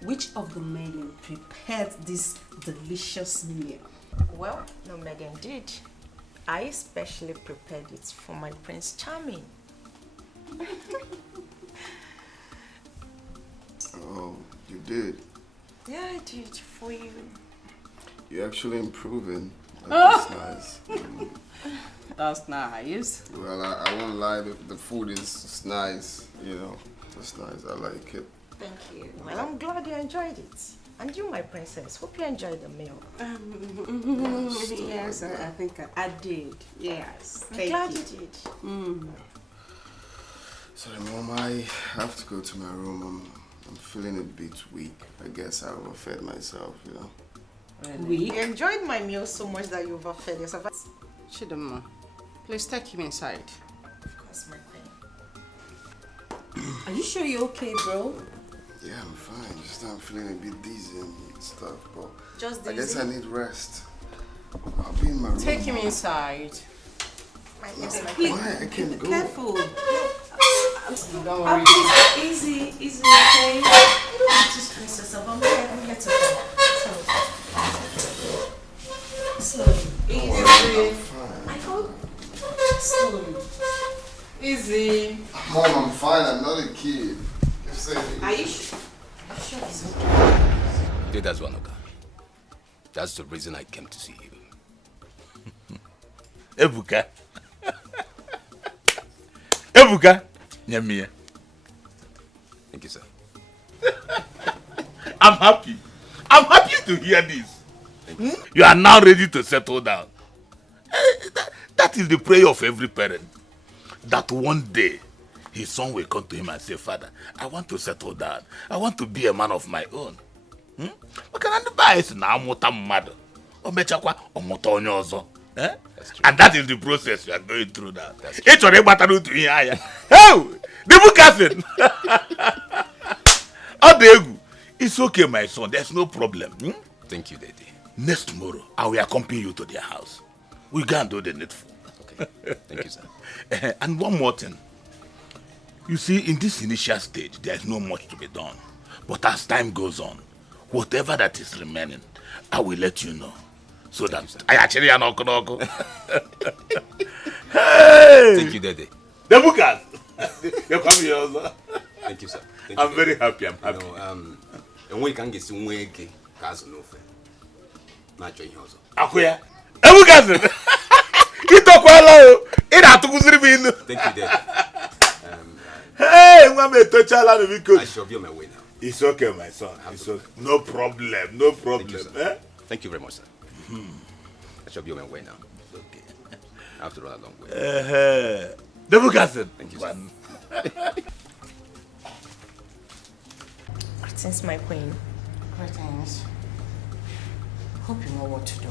which of the men prepared this delicious meal? Well, no maiden did. I especially prepared it for my Prince Charming. Oh, you did? Yeah, I did for you. You're actually improving. That's nice. That's nice. Well, I won't lie, the food is nice, you know. It's nice, I like it. Thank you. Well, I'm glad you enjoyed it. And you, my princess, hope you enjoyed the meal. Yes, I think I did. Yes. I'm glad you did. Sorry, Mom, I have to go to my room. I'm feeling a bit weak. I guess I overfed myself, you know. Really? You enjoyed my meal so much that you overfed yourself. Chidama, please take him inside. Of course, my queen. Are you sure you're okay, bro? Yeah, I'm fine. Just I'm feeling a bit dizzy and stuff, but just I guess I need rest. I'll be in my room. Take him inside. Why? I can't go. Careful. Don't worry. Easy, okay? You don't have to stress yourself. I'm here to help. Slowly. Easy. I hope. Slowly. Easy. Mom, I'm fine. I'm not a kid. Are you sure it's okay? Yeah, that's one, okay. That's the reason I came to see you. Ebuka. Ebuka. Nyamie. Thank you, sir. I'm happy. I'm happy to hear this. You are now ready to settle down. That is the prayer of every parent. That one day, his son will come to him and say, Father, I want to settle down. I want to be a man of my own. And that is the process you are going through now. It's already battle to hear. Oh, the book has it. It's okay, my son. There's no problem. Thank you, Daddy. Next tomorrow, I will accompany you to their house. We go and do the needful. Okay. Thank you, sir. And one more thing. You see, in this initial stage, there is no much to be done. But as time goes on, whatever that is remaining, I will let you know. So that I actually am not going. Hey! Thank you, Daddy. The bookers. You come here also. Thank you, sir. Thank I'm you, very happy. I'm happy. And we can get some way Kazu no fair. Not join you also. Akuya. The bookers. You talk well. It had to go through me. Thank you, Daddy. Hey, I shall be on my way now. It's okay, my son. It's okay. No problem. No problem. Thank you very much, sir. I shall be on my way now. Okay. I have to run a long way. The book has it. Thank you, sir. Greetings, my queen. Greetings. Hope you know what to do.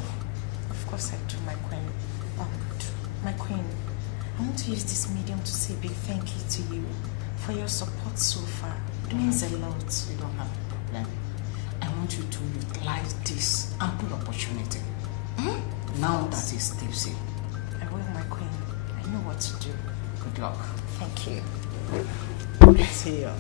Of course I do, my queen. My queen, I want to use this medium to say a big thank you to you for your support so far. It means a lot. You don't have a problem. I want you to utilize this ample opportunity. Now that it's tipsy. I will, my queen. I know what to do. Good luck. Thank you. See you.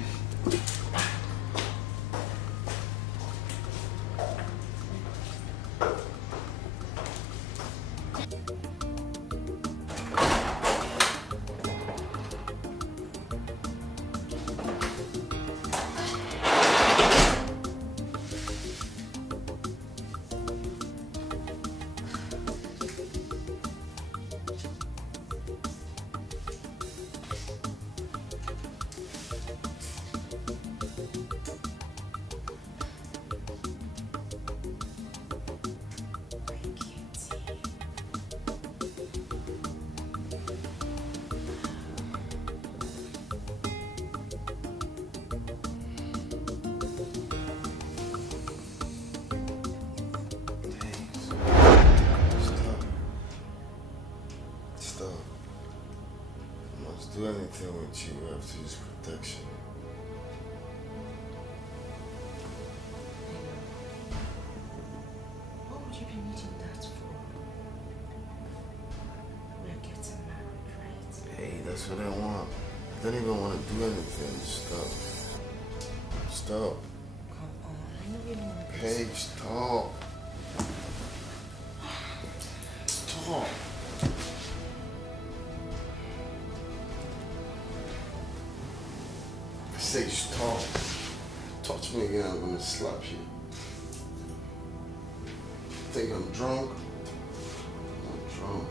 Do anything with you, we have to use protection. What would you be needing that for? We're getting married, right? Hey, that's what I want. I don't even want to do anything. Stop. Stop. Come on, I know you don't want to. Hey, stop. Stop. Say stop. Touch me again, I'm gonna slap you. Think I'm drunk? I'm not drunk.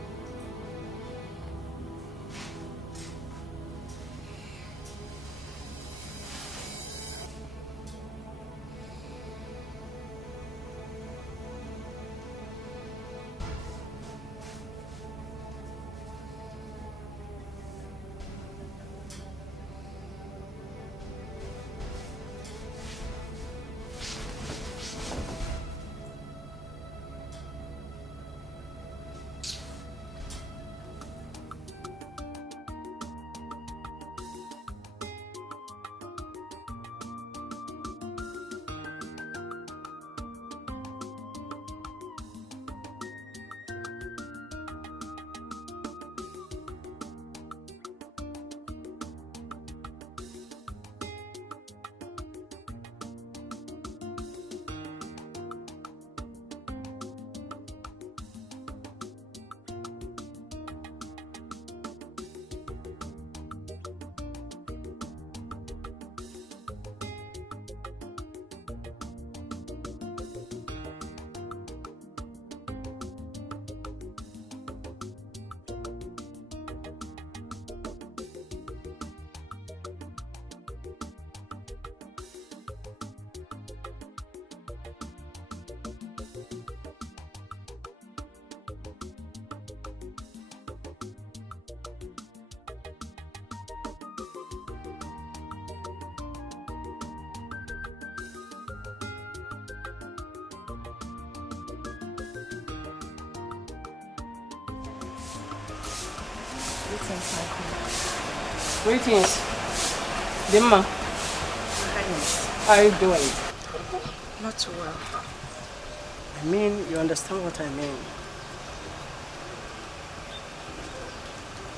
Greetings, my queen. Greetings. Dimma. How are you doing? Not too well. I mean, you understand what I mean.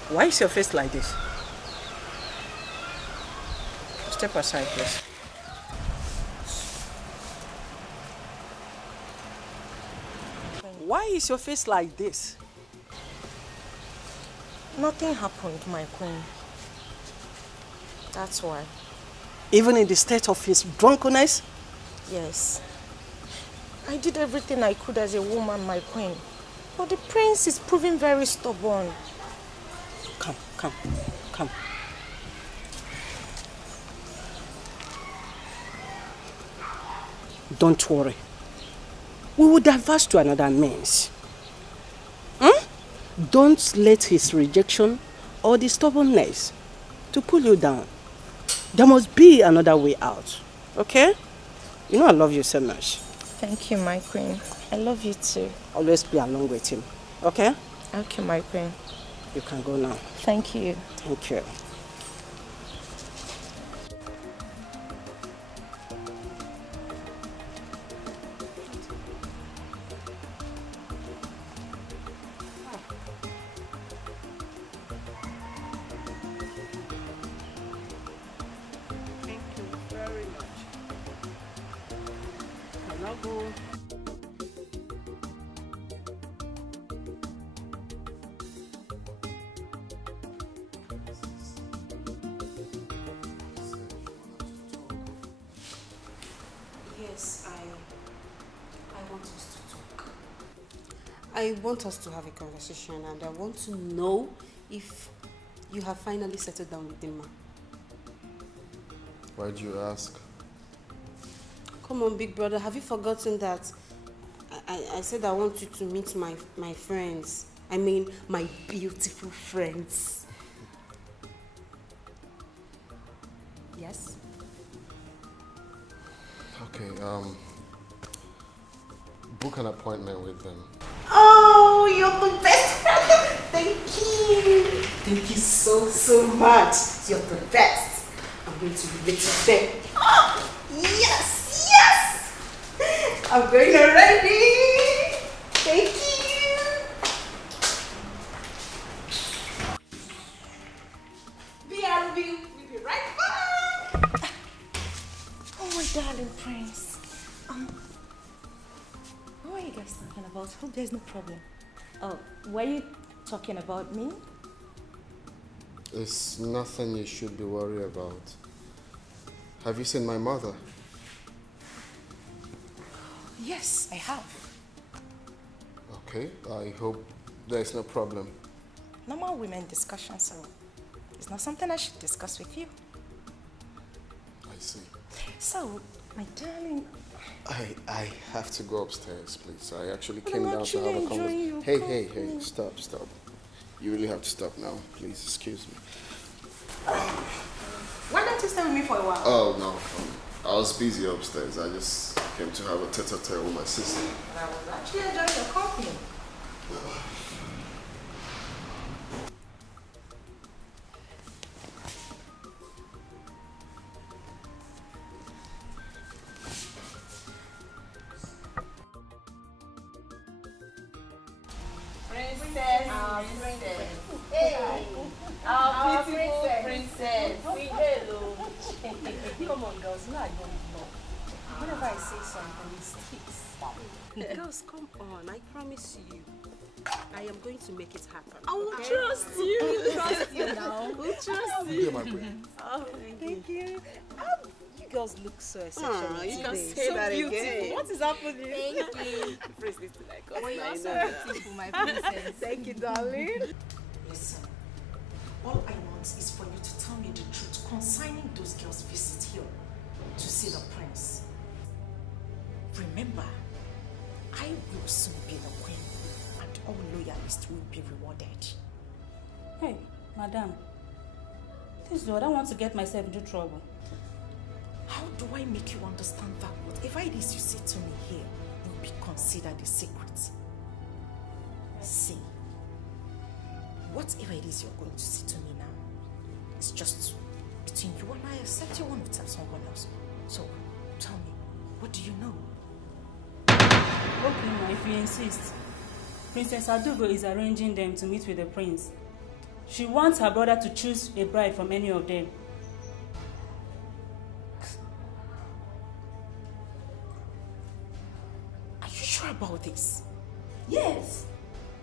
Why is your face like this? Step aside, please. Why is your face like this? Nothing happened, my queen. That's why. Even in the state of his drunkenness? Yes. I did everything I could as a woman, my queen. But the prince is proving very stubborn. Come. Don't worry. We will diverse to another means. Don't let his rejection or the stubbornness to pull you down. There must be another way out. Okay? You know I love you so much. Thank you, my queen. I love you too. Always be along with him. Okay? Okay, my queen. You can go now. Thank you. Thank you. I want us to have a conversation, and I want to know if you have finally settled down with Dimma. Why'd you ask? Come on, big brother, have you forgotten that I said I want you to meet my friends? I mean, my beautiful friends. Yes? Okay, book an appointment with them. Oh, you're the best friend. Thank you. Thank you so much. You're the best. I'm going to be with them. Oh, yes. I'm going already. Thank you. We'll be right back. Oh, my darling prince. What are you guys talking about? Hope there's no problem. Oh, were you talking about me? It's nothing you should be worried about. Have you seen my mother? Yes, I have. Okay, I hope there's no problem. Normal women discussion, so it's not something I should discuss with you. I see. So, my darling... I have to go upstairs, please. I actually came down to have a conversation. Hey, stop. You really have to stop now. Please, excuse me. Why don't you stay with me for a while? Oh, no. I was busy upstairs. I just came to have a tete-a-tete with my sister. I was actually enjoying your company. Come on, girls. No, I don't know. Whenever I say something, it sticks. Girls, come on. I promise you. I am going to make it happen. I will okay? trust you. We'll trust you now. We'll trust you. My friend. Oh, thank you. You girls look so exceptional you today. can say so that beautiful. again. What is happening? Thank you. Praise this to like us. Well, you're so beautiful, my princess. Thank you, darling. Listen, all I want is for you to tell me the truth concerning those girls' visit here to see the prince. Remember, I will soon be the queen, and all loyalists will be rewarded. Hey, madam. Please, I don't want to get myself into trouble. How do I make you understand that whatever it is you say to me here will be considered a secret? See, whatever it is you're going to say to me now, it's just between you and I, except you want to tell someone else. So, tell me, what do you know? Okay, ma, if you insist. Princess Adugo is arranging them to meet with the prince. She wants her brother to choose a bride from any of them. Are you sure about this? Yes.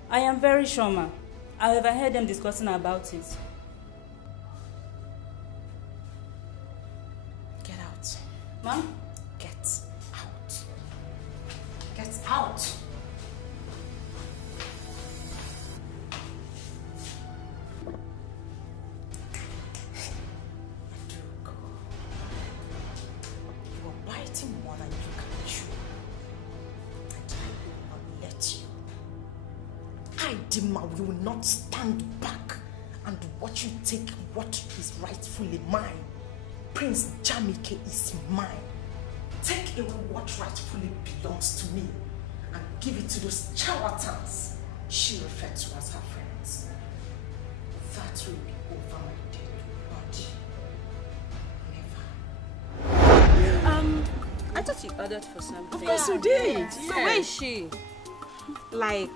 I am very sure, ma. I overheard them discussing about it. Get out. Ma'am? Get out. Get out. You are biting more than you can chew. And I will not let you. I, Dima, will not stand back and watch you take what is rightfully mine. Prince Jamike is mine. Take away what rightfully belongs to me and give it to those charlatans she referred to as her friends. That will be over my dead body. Never. I thought you ordered for something. Of course you did. Yeah. So where is she? Like,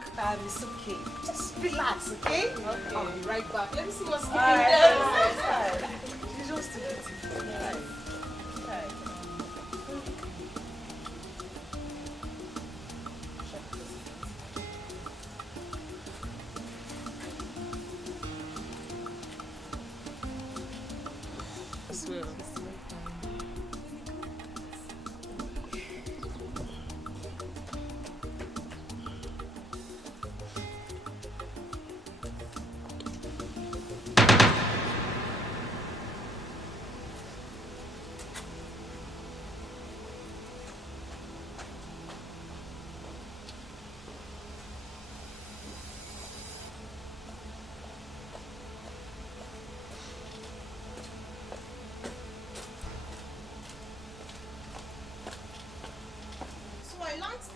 it's okay. Just relax, okay? Okay. I'll be right back. Let me see what's All going right. on. She's just a bit.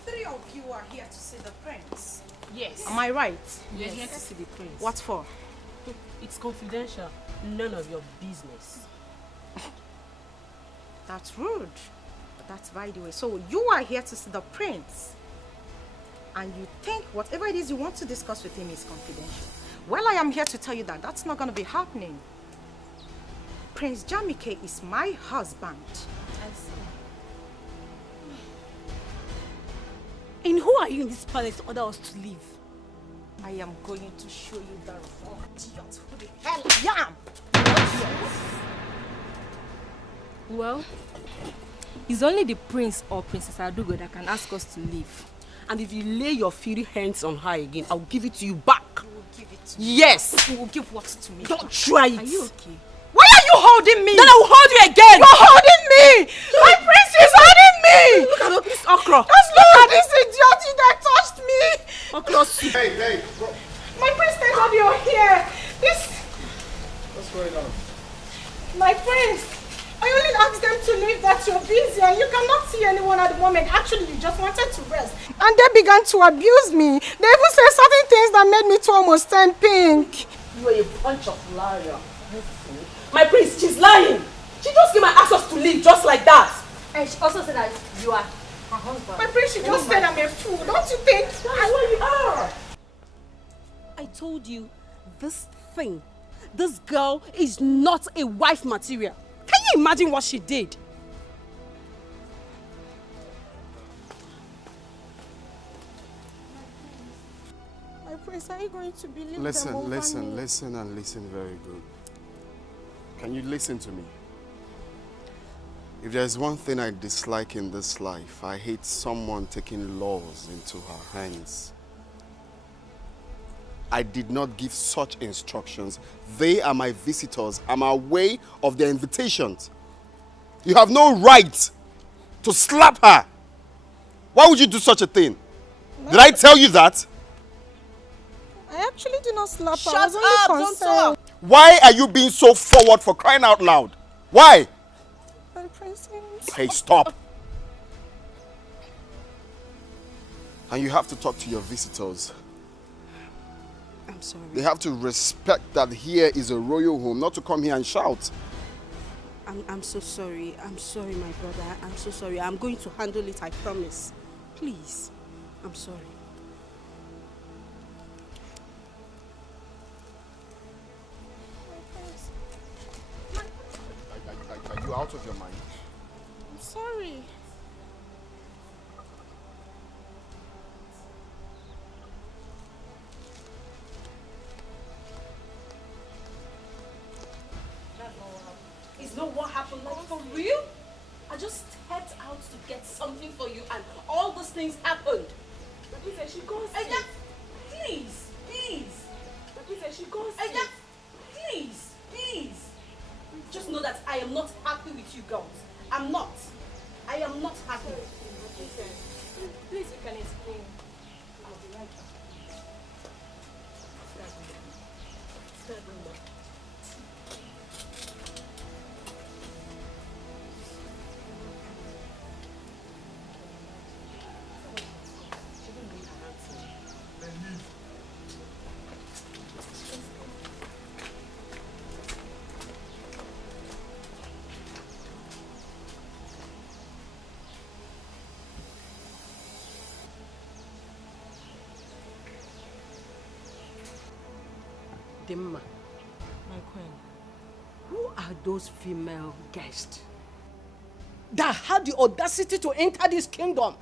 Three of you are here to see the prince. Yes. Am I right? You're here to see the prince. What for? It's confidential. None of your business. That's rude. But that's by the way. So you are here to see the prince. And you think whatever it is you want to discuss with him is confidential. Well, I am here to tell you that that's not going to be happening. Prince Jamike is my husband. I see. And who are you in this palace to order us to leave? I am going to show you the raw idiot who the hell I am. Well, it's only the prince or Princess Adugo that can ask us to leave. And if you lay your filthy hands on her again, I'll give it to you back. You will give it to me. Yes. You will give what to me? Don't try it. Are you okay? Why are you holding me? Then I will hold you again. You're holding me. My prince is holding me. Look at this okra. Just look at this idiot that touched me. Okra soup. Hey, bro. My prince, thank God you're here. This. What's going on? My prince. I only asked them to leave that you're busy and you cannot see anyone at the moment. Actually, you just wanted to rest. And they began to abuse me. They even said certain things that made me to almost turn pink. You are a bunch of liars. My prince, she's lying. She just came and asked us to leave just like that. And she also said that you are her husband. My prince, she just said I'm a fool. Don't you think? That's what you are. I told you, this girl is not a wife material. Can you imagine what she did? My prince, are you going to believe them Listen over me? Listen very good. Can you listen to me? If there's one thing I dislike in this life, I hate someone taking laws into her hands. I did not give such instructions. They are my visitors. I'm aware of their invitations. You have no right to slap her. Why would you do such a thing? Did I tell you that? I actually did not slap her. Shut I was only up, concerned. Why are you being so forward, for crying out loud? Why? My prince, Hey, stop. And you have to talk to your visitors. I'm sorry. They have to respect that here is a royal home, not to come here and shout. I'm so sorry. I'm sorry, my brother. I'm so sorry. I'm going to handle it, I promise. Please. I'm sorry. Are you out of your mind? I'm sorry. It's not what happened, like for real? I just stepped out to get something for you and all those things happened. But she goes please, please. But she goes please, please. Just know that I am not happy with you girls. I'm not. I am not happy. Please, you can explain. I'll be right back. Dimma, My queen. who are those female guests That had the audacity to enter this kingdom,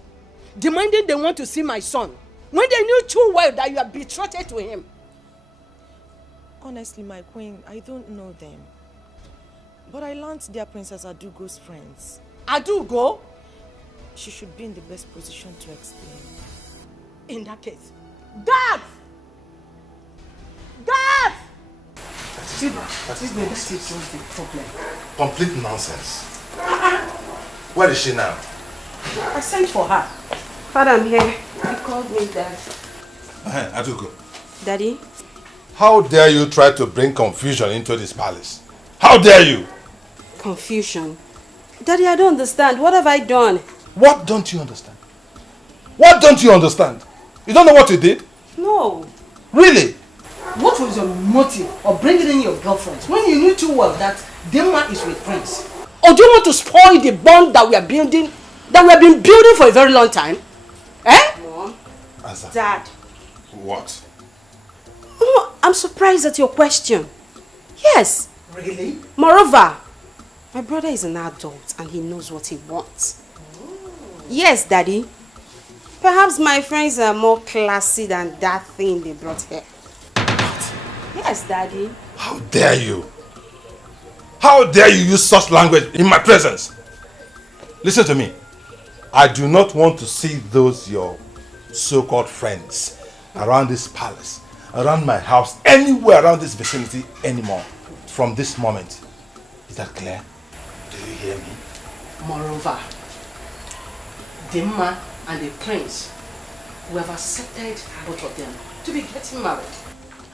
demanding they want to see my son, when they knew too well that you are betrothed to him. Honestly, my queen, I don't know them. But I learned they are Princess Adugo's friends. Adugo? She should be in the best position to explain. In that case, Dad! Dad! That is just the problem. Complete nonsense. Where is she now? I sent for her. Father, I'm here. You called me, Dad. Adugo. Daddy? How dare you try to bring confusion into this palace? How dare you? Confusion. Daddy, I don't understand. What have I done? What don't you understand? What don't you understand? You don't know what you did? No. Really? What was your motive of bringing in your girlfriends when you knew too well that Dimma is with Prince? Or do you want to spoil the bond that we are building, that we have been building for a very long time? Eh? Mom. Answer. Dad. What? Oh, I'm surprised at your question. Yes. Really? Moreover, my brother is an adult and he knows what he wants. Yes, Daddy. Perhaps my friends are more classy than that thing they brought here. Yes, Daddy. How dare you? How dare you use such language in my presence? Listen to me. I do not want to see those your so-called friends around this palace, around my house, anywhere around this vicinity anymore from this moment. Is that clear? Do you hear me? Moreover, Dimma and the prince, we have accepted both of them to be getting married.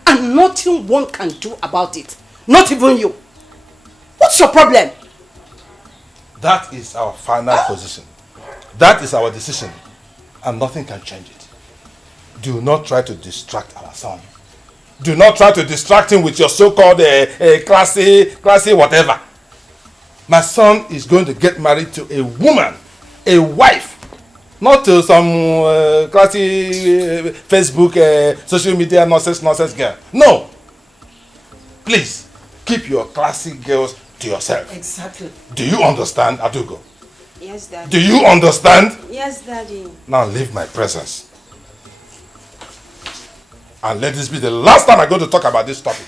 And nothing one can do about it. Not even you. What's your problem? That is our final position. That is our decision. And nothing can change it. Do not try to distract our son. Do not try to distract him with your so-called classy whatever. My son is going to get married to a woman, a wife, not to some classy Facebook, social media nonsense girl. No. Please, keep your classy girls to yourself. Exactly. Do you understand, Adugo? Yes, Daddy. Do you understand? Yes, Daddy. Now leave my presence. And let this be the last time I'm going to talk about this topic.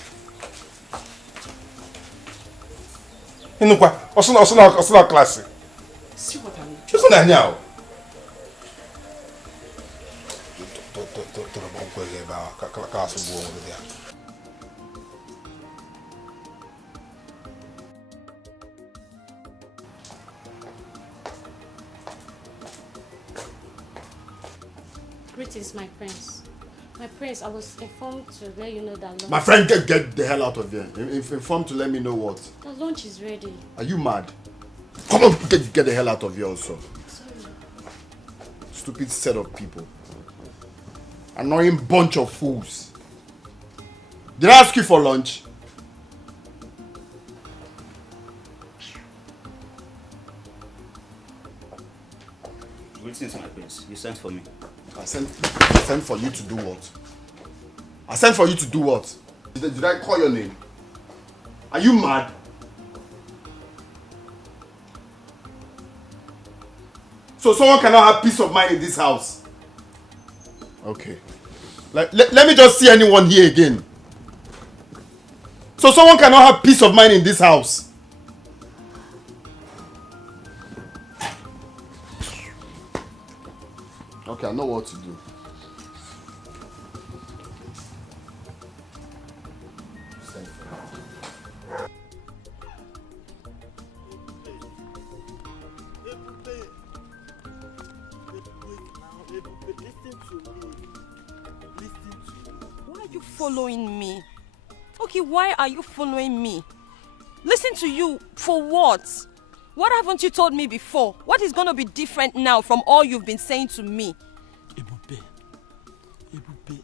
Inukwa, osuna classy. See what I mean? Osuna nyao. Greetings, my prince. My prince, I was informed to let you know that lunch... My friend, get the hell out of here. Informed to let me know what? The lunch is ready. Are you mad? Come on, get the hell out of here also. Sorry. Stupid set of people. Annoying bunch of fools. Did I ask you for lunch? Greetings, my prince. You sent for me. I sent for you to do what? I sent for you to do what? Did I call your name? Are you mad? So someone cannot have peace of mind in this house? Okay. Let me just see anyone here again. So someone cannot have peace of mind in this house? Okay, I know what to do. Why are you following me? Okay, why are you following me? Listen to you for what? What haven't you told me before? What is going to be different now from all you've been saying to me? Ebube,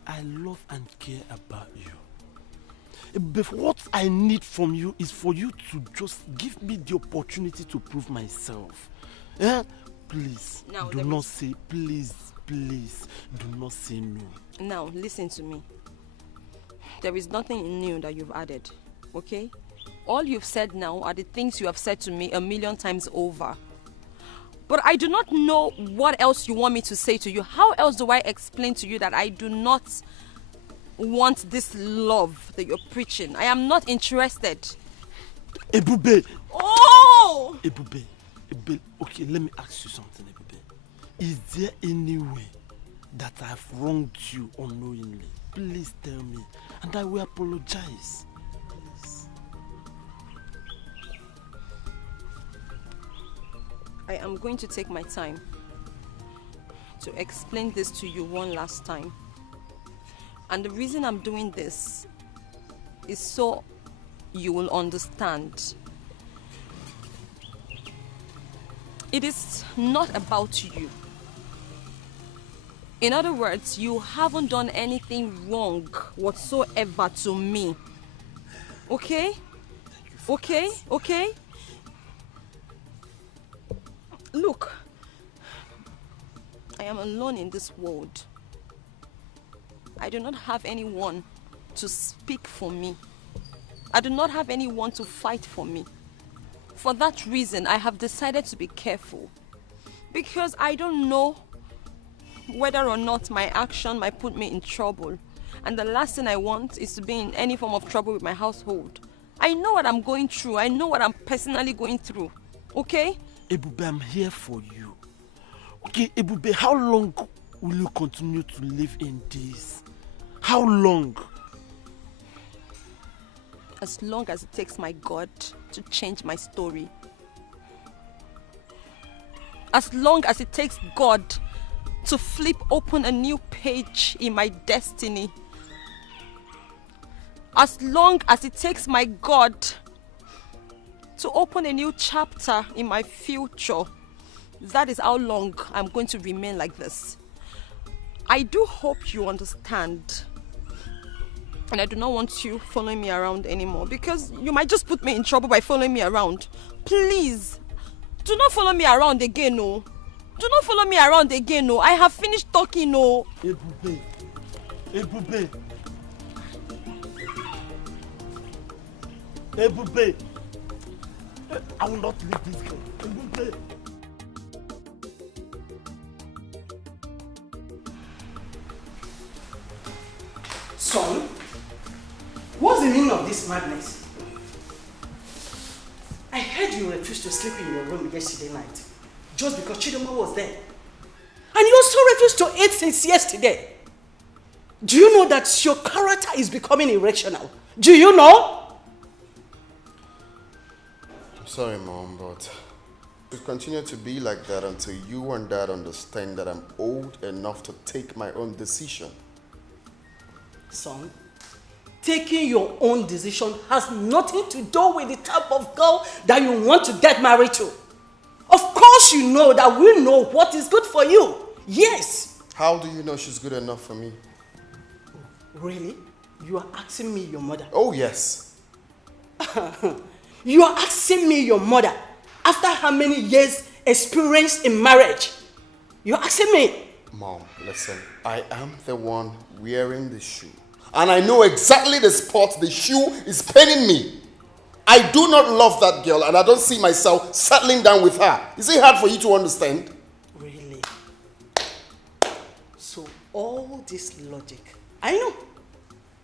I love and care about you. Ebube, what I need from you is for you to just give me the opportunity to prove myself. Eh? Please, Now, do not say, please, do not say no. Now, listen to me. There is nothing new that you've added, okay? All you've said now are the things you have said to me 1,000,000 times over. But I do not know what else you want me to say to you. How else do I explain to you that I do not want this love that you're preaching? I am not interested. Ebube! Oh! Ebube, okay, let me ask you something, Ebube. Is there any way that I've wronged you unknowingly? Please tell me, and I will apologize. I am going to take my time to explain this to you one last time. And the reason I'm doing this is so you will understand. It is not about you. In other words, you haven't done anything wrong whatsoever to me. Okay? Okay? Okay? Look, I am alone in this world. I do not have anyone to speak for me. I do not have anyone to fight for me. For that reason, I have decided to be careful. Because I don't know whether or not my action might put me in trouble. And the last thing I want is to be in any form of trouble with my household. I know what I'm going through. I know what I'm personally going through. Okay? Ebube, I'm here for you. Okay, Ebube, how long will you continue to live in this? How long? As long as it takes my God to change my story. As long as it takes God to flip open a new page in my destiny. As long as it takes my God to open a new chapter in my future. That is how long I'm going to remain like this. I do hope you understand. And I do not want you following me around anymore, because you might just put me in trouble by following me around. Please, do not follow me around again, no. Do not follow me around again, no. I have finished talking, no. Ebube. Ebube. Ebube. I will not leave this girl. Ebube. Son, what's the meaning of this madness? I heard you refused to sleep in your room yesterday night just because Chidoma was there. And you also refused to eat since yesterday. Do you know that your character is becoming irrational? Do you know? I'm sorry, Mom, but it will continue to be like that until you and Dad understand that I'm old enough to take my own decision. Son, taking your own decision has nothing to do with the type of girl that you want to get married to. Of course you know that we know what is good for you. Yes. How do you know she's good enough for me? Really? You are asking me your mother? Oh, yes. You are asking me your mother after how many years experience in marriage? You are asking me? Mom, listen. I am the one wearing the shoe. And I know exactly the spot the shoe is paining me. I do not love that girl and I don't see myself settling down with her. Is it hard for you to understand? Really? So all this logic, I know.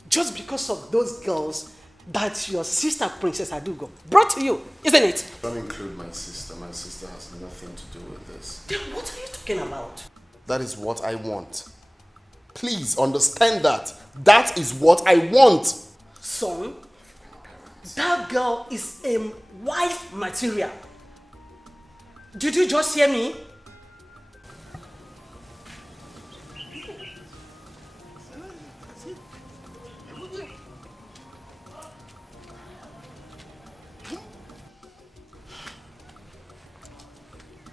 Just because of those girls that your sister Princess Adugo brought to you, isn't it? Don't include my sister. My sister has nothing to do with this. Then what are you talking about? That is what I want. Please understand that. That is what I want. Son, that girl is a wife material. Did you just hear me?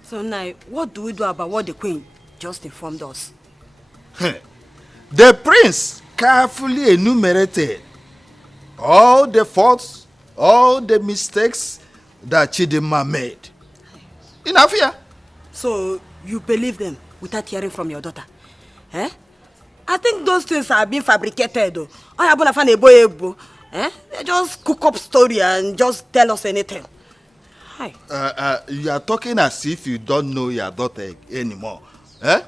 So now, what do we do about what the queen just informed us? The prince carefully enumerated all the faults, all the mistakes that Chidinma made. Enough here. So you believe them without hearing from your daughter? Eh? I think those things are being fabricated though. They just cook up story and just tell us anything. Hi. You are talking as if you don't know your daughter anymore. Eh?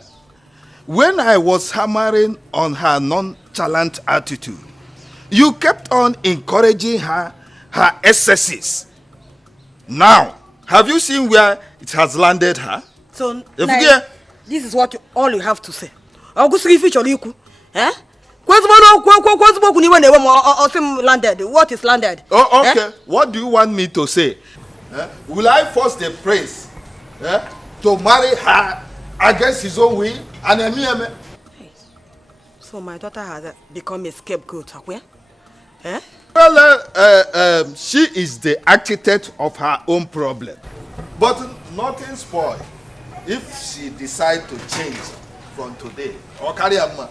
When I was hammering on her nonchalant attitude, you kept on encouraging her excesses. Now, have you seen where it has landed her? So, this is what all you have to say. Eh? What is landed? Oh, okay. Eh? What do you want me to say? Eh? Will I force the prince to marry her against his own will? So my daughter has become a scapegoat, eh? Well, she is the architect of her own problem. But nothing spoiled if she decides to change from today. Or carry a man.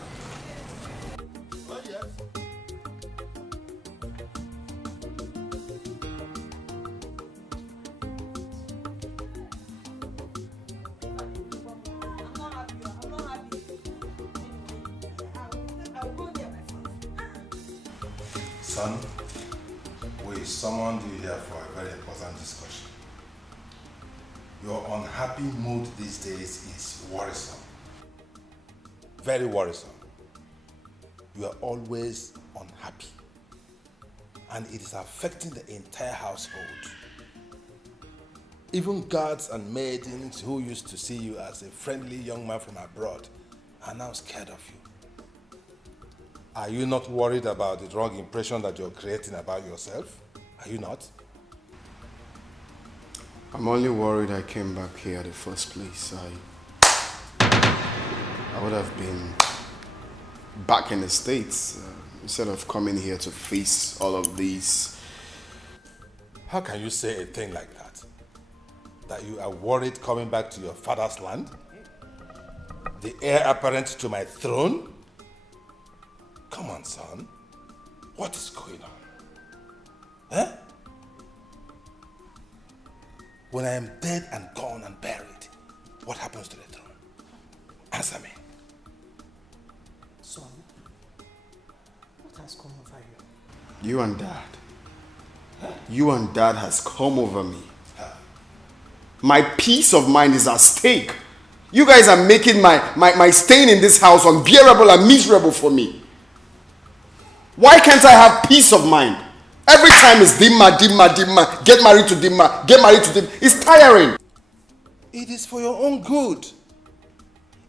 Son, we summoned you here for a very important discussion. Your unhappy mood these days is worrisome. Very worrisome. You are always unhappy. And it is affecting the entire household. Even guards and maidens who used to see you as a friendly young man from abroad are now scared of you. Are you not worried about the wrong impression that you're creating about yourself? Are you not? I'm only worried I came back here in the first place. I would have been back in the States instead of coming here to face all of these. How can you say a thing like that? That you are worried coming back to your father's land? The heir apparent to my throne? Come on, son. What is going on? Eh? When I am dead and gone and buried, what happens to the throne? Answer me. Son, what has come over you? You and Dad. Huh? You and Dad has come over me. Huh? My peace of mind is at stake. You guys are making my staying in this house unbearable and miserable for me. Why can't I have peace of mind? Every time it's Dimma. Get married to Dimma. Get married to Dimma. It's tiring. It is for your own good.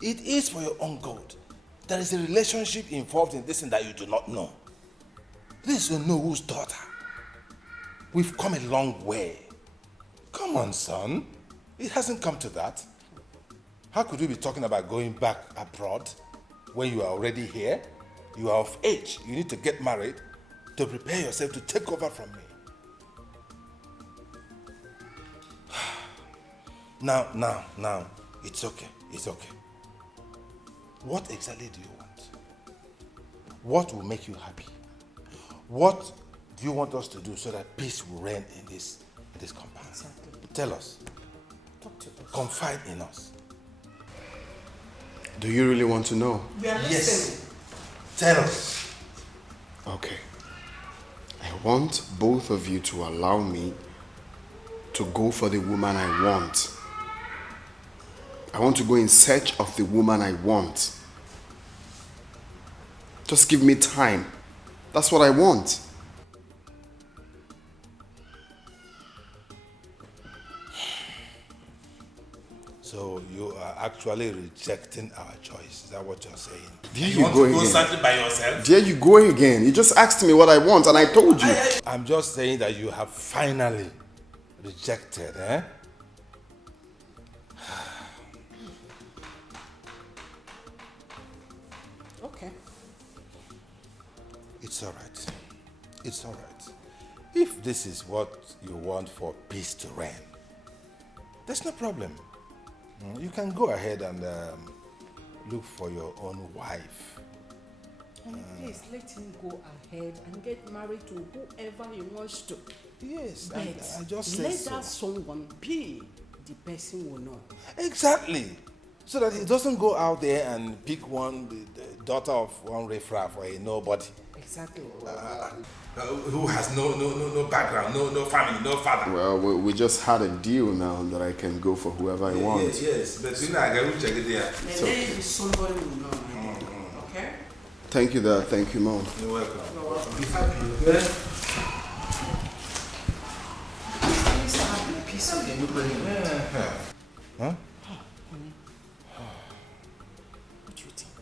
It is for your own good. There is a relationship involved in this thing that you do not know. This is Nowood's daughter. We've come a long way. Come on, son. It hasn't come to that. How could we be talking about going back abroad when you are already here? You are of age. You need to get married to prepare yourself to take over from me. Now, it's okay. It's okay. What exactly do you want? What will make you happy? What do you want us to do so that peace will reign in this compound? Exactly. Tell us. Talk to us. Confide in us. Do you really want to know? We are listening. Yes. Tell us. Okay. I want both of you to allow me to go for the woman I want. I want to go in search of the woman I want. Just give me time. That's what I want. So you are actually rejecting our choice. Is that what you're saying? There you go again. Want to go searching by yourself? There you go again. You just asked me what I want and I told you. I'm just saying that you have finally rejected, eh? Okay. It's all right. It's all right. If this is what you want for peace to reign, there's no problem. You can go ahead and look for your own wife. And please let him go ahead and get married to whoever he wants to. Yes, but I just said let so. that someone be the person we know. Exactly. So that he doesn't go out there and pick the daughter of one riffraff or a nobody. Exactly. Who has no background, no family, no father. Well, we just had a deal now that I can go for whoever I want. Yes. But you know, I will check it there. And then somebody will know. Okay? Thank you, Dad. Thank you, Mom. You're welcome. You're welcome. Be happy, okay? Please have a piece of the Huh? What do you think?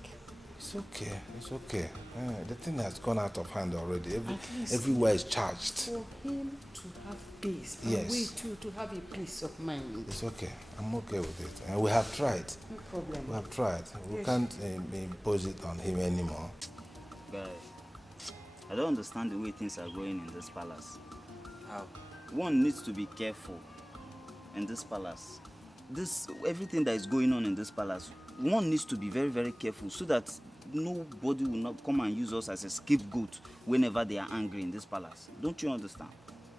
It's okay. It's okay. The thing has gone out of hand already. Everywhere is charged. For him to have peace, Yes. and we too to have a peace of mind. It's okay. I'm okay with it. And we have tried. No problem. We have tried. We Yes. can't impose it on him anymore. Guy, I don't understand the way things are going in this palace. How? One needs to be careful in this palace. Everything that is going on in this palace, one needs to be very, very careful so that nobody will not come and use us as a scapegoat whenever they are angry in this palace. Don't you understand?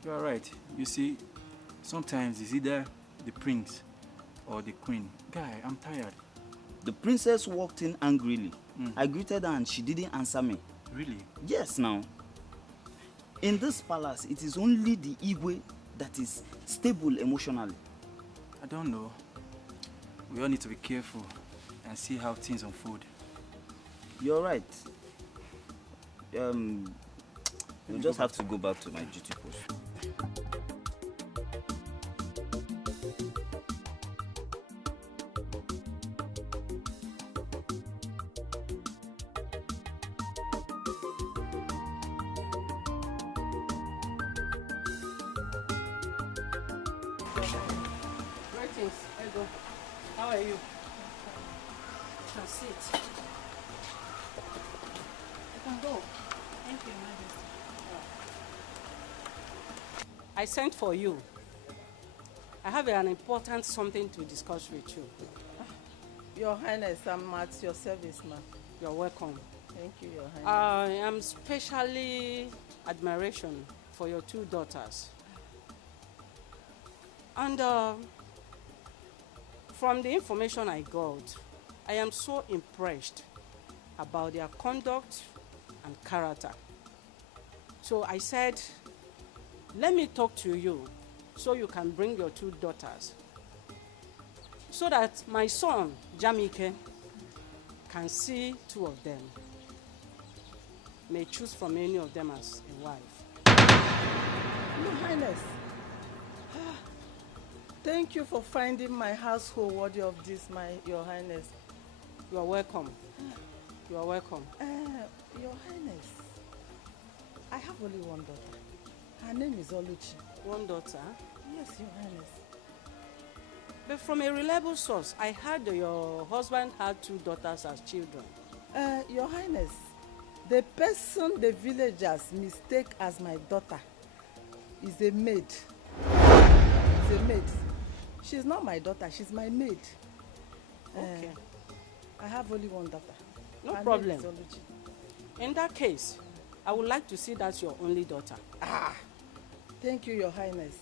You are right. You see, sometimes it's either the prince or the queen. Guy, I'm tired. The princess walked in angrily. I greeted her and she didn't answer me. Really? Yes, now. In this palace, it is only the Igwe that is stable emotionally. I don't know. We all need to be careful and see how things unfold. You're right. We'll just have to go back to my duty post. Greetings, Edo. How are you? You can sit. You can go. Thank you, Majesty. I sent for you. I have an important something to discuss with you. Your Highness, I'm at your service, ma'am. You're welcome. Thank you, Your Highness. I am specially admiration for your two daughters. And from the information I got, I am so impressed about their conduct and character. So I said, let me talk to you so you can bring your two daughters so that my son, Jamike, can see two of them. May choose from any of them as a wife. Your Highness, thank you for finding my household worthy of this, Your Highness. You are welcome. You are welcome. Your Highness, I have only one daughter. Her name is Oluchi. One daughter? Yes, Your Highness. But from a reliable source, I heard that your husband had two daughters as children. Your Highness, the person the villagers mistake as my daughter is a maid. Is a maid. She's not my daughter, she's my maid. Okay. I have only one daughter. No Her problem. name is Oluchi. In that case, I would like to see that's your only daughter. Ah, thank you, Your Highness.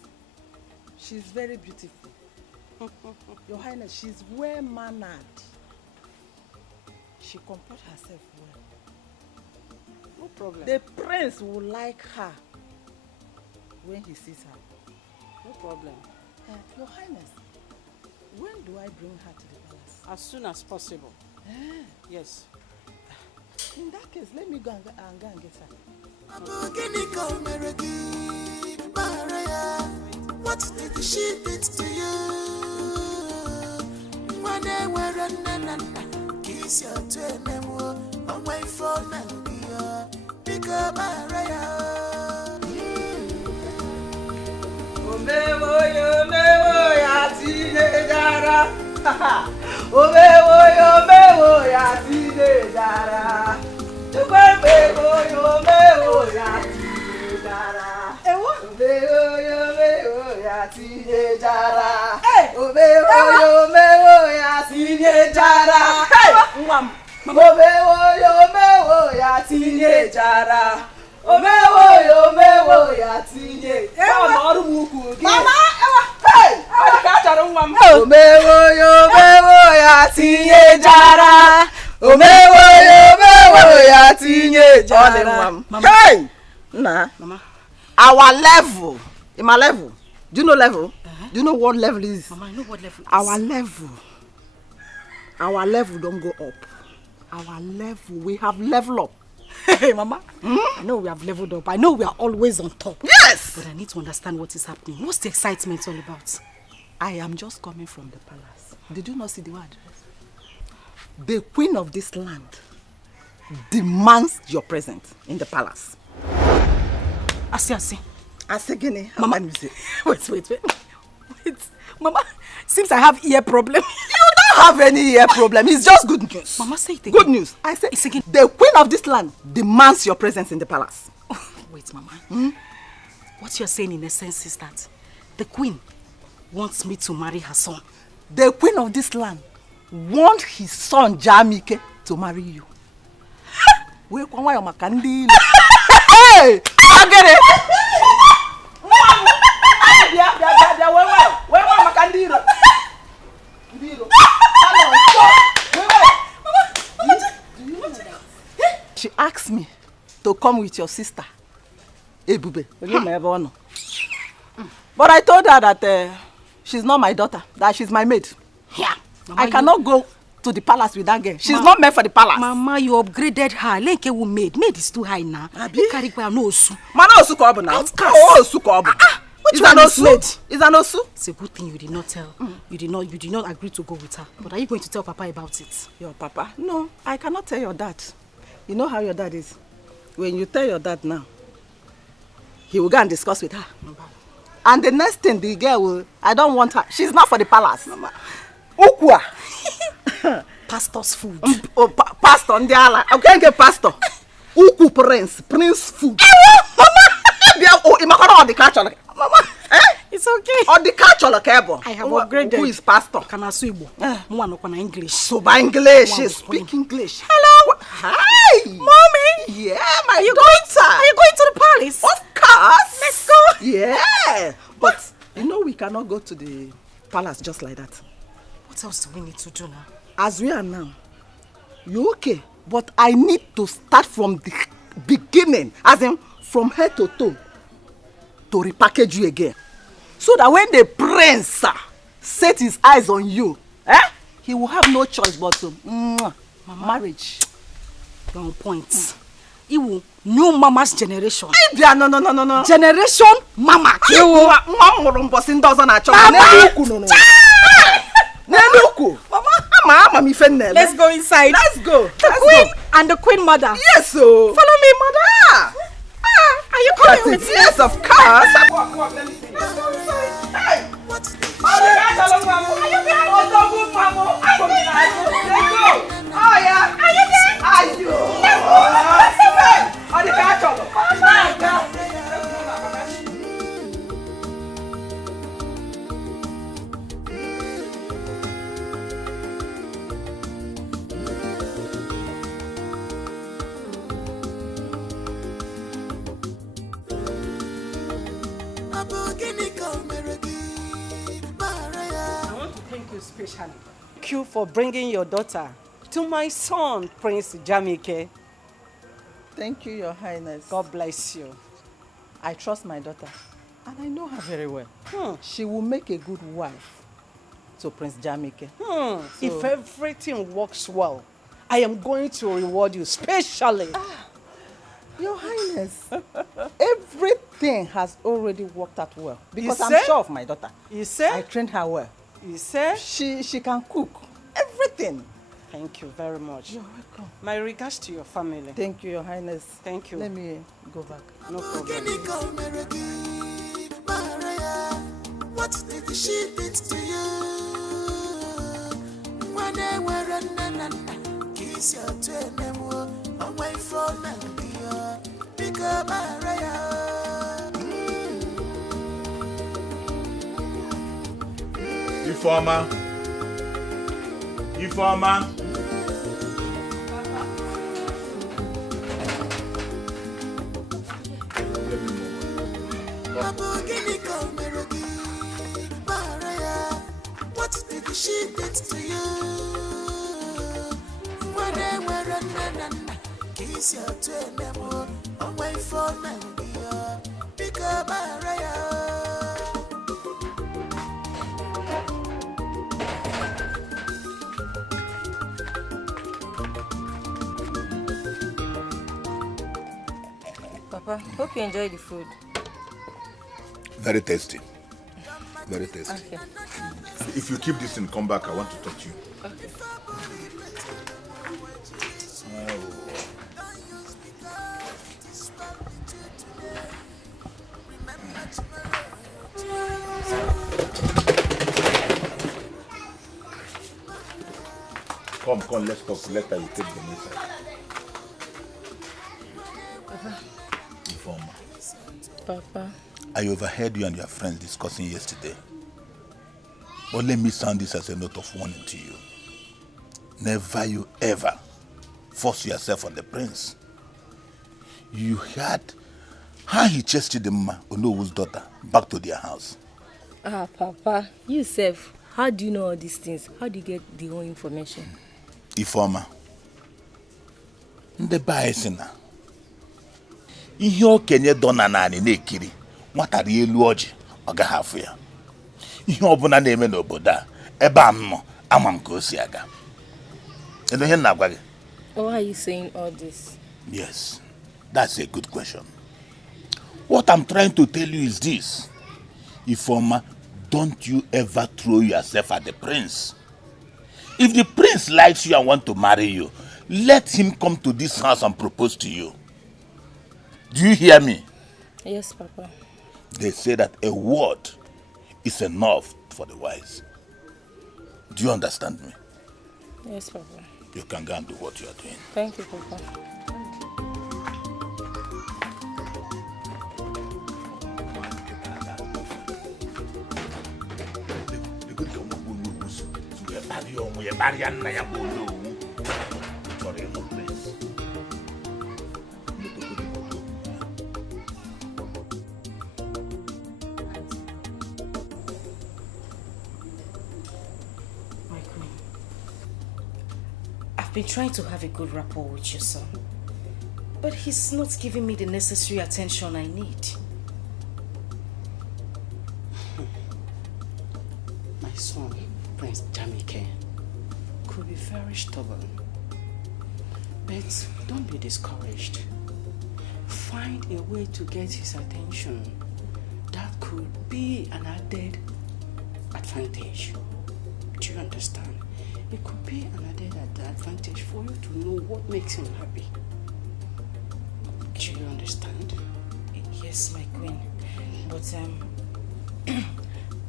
She's very beautiful. Your Highness, she's well-mannered. She comports herself well. No problem. The prince will like her when he sees her. No problem. Your Highness, when do I bring her to the palace? As soon as possible. Yes. In that case, let me go and get her. What did she did to you? When they were running, kiss your twin, away from Nandia, pick up Maria. Omewo ya tinejara. Omewo ya tinejara. Omewo ya tinejara. Omewo ya tinejara. Omewo ya tinejara. Mwam. Omewo ya tinejara. Omewo ya tinye. Mama, hey! Omewo ya tinye jara. Omewo ya tinye jara. Hey! Nah. Mama. Our level. In my level. Do you know level? Do you know what level is? Mama, I know what level is. Our level don't go up. Our level, we have level up. Hey, Mama. I know we have leveled up. I know we are always on top. Yes! But I need to understand what is happening. What's the excitement all about? I am just coming from the palace. Did you not see the word? The queen of this land demands your presence in the palace. I see. Asegene, Mama, wait. Mama, seems I have ear problem. You don't have any ear problem. It's just good news. Mama, say it again. Good news. I say it's again. The queen of this land demands your presence in the palace. Wait, Mama. What you're saying in essence is that the queen wants me to marry her son. The queen of this land wants his son Jamike to marry you. Hey! I get it. She asked me to come with your sister, Ebube. But I told her that she's not my daughter, that she's my maid. Yeah. Mama, I cannot go to the palace with that girl. She's not meant for the palace. Mama, you upgraded her. Lenke will maid. Maid is too high now. Carry no osu. Mana osu ko obu now. Oh, osu ko obu. Is an osu? Is an osu? It's a good thing you did not tell. You did not agree to go with her. But are you going to tell Papa about it? Your Papa? No, I cannot tell your dad. You know how your dad is. When you tell your dad now, he will go and discuss with her. And the next thing, the girl will, I don't want her. She's not for the palace. Mama. Ukwa. Pastor's food. Pastor, Ndiala. I can't get pastor. Uku prince food. Mama, it's okay. Or the culture I have upgraded. Who is pastor? Kanasuibo. English. So by English, speak English. Hello. Hi. Mommy. Yeah, my daughter. Are you going to the palace? Of course. Let's go. Yeah. But you know we cannot go to the palace just like that. What else do we need to do now? As we are now, you okay? But I need to start from the beginning, as in from head to toe, to repackage you again. So that when the prince set his eyes on you, he will have no choice but to marriage. You're on point. You will new mama's generation. No. Generation mama. Mama, let's go inside. Let's go. The queen and the queen mother. Yes, so. Follow me, mother. Are you coming with me? Yes, of course. Walk, let me see. Let's go inside. Hey. What? Are you behind? Let's go. Oh, yeah. Are you there? Are you? Let's go. On the car, thank you specially. Thank you for bringing your daughter to my son, Prince Jamike. Thank you, Your Highness. God bless you. I trust my daughter, and I know her very well. She will make a good wife to Prince Jamike. If everything works well, I am going to reward you specially. Your Highness, everything has already worked out well because I'm sure of my daughter. You say? I trained her well. You say? She can cook everything. Thank you very much. You're welcome. My regards to your family. Thank you, Your Highness. Thank you. Let me go back. No problem. What did she did to you? When they were running, kiss your twin, away from me, because Ifeoma. What did she did to you? When they were running, kiss your twin, away from me, because Papa, hope you enjoy the food. Very tasty. Very tasty. Okay. If you keep this and come back, I want to talk to you. Okay. Come, let's talk. Later you take them inside. Informer. Papa. I overheard you and your friends discussing yesterday. But let me sound this as a note of warning to you. Never you ever force yourself on the prince. You heard how he chased the mama, Onowu's daughter, back to their house. Papa, you self, how do you know all these things? How do you get the whole information? Ifeoma, ndebe anyị sị na ihe okenye dọ na naanị na-ekiri nwata rie elu ọjị ọ gaghị afụ ya. Ihe ọbụla na-eme n'obodo a ebe a m nọ ama m ka o si aga. Kedu ihe na-agwa gị? Why are you saying all this? Yes, that's a good question. What I'm trying to tell you is this. Ifeoma, don't you ever throw yourself at the prince. If the prince likes you and wants to marry you, let him come to this house and propose to you. Do you hear me? Yes, Papa. They say that a word is enough for the wise. Do you understand me? Yes, Papa. You can go and do what you are doing. Thank you, Papa. I've been trying to have a good rapport with your son, but he's not giving me the necessary attention I need. My son, Prince Jamike, could be very stubborn, but don't be discouraged. Find a way to get his attention. That could be an added advantage. Do you understand? It could be an added advantage for you to know what makes him happy. Do you understand? Yes, my queen. But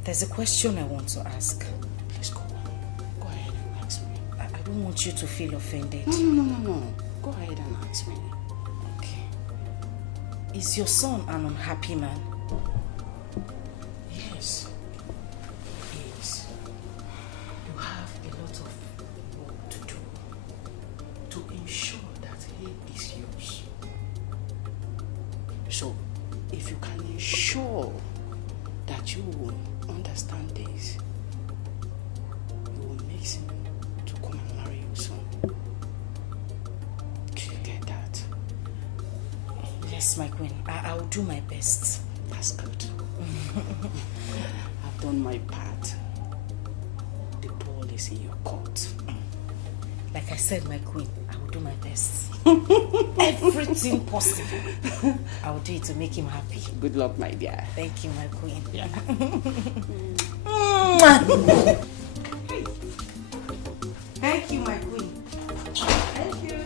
there's a question I want to ask. Please go on. Go ahead and ask me. I don't want you to feel offended. No. Go ahead and ask me. Okay. Is your son an unhappy man? Yes. He is. You have a lot of work to do to ensure that he is yours. So, if you can ensure that you will understand this, Yes, my queen. I'll do my best. That's good. I've done my part. The ball is in your court. Like I said, my queen, I will do my best. Everything possible. I will do it to make him happy. Good luck, my dear. Thank you, my queen. Yeah. Thank you, my queen. Thank you.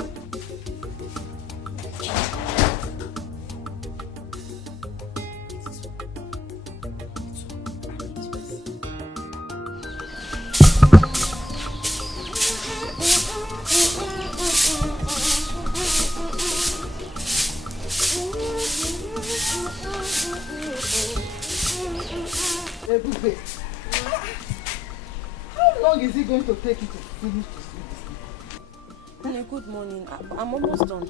Ebube, how long is it going to take you to finish this sleep? Good morning. I'm almost done.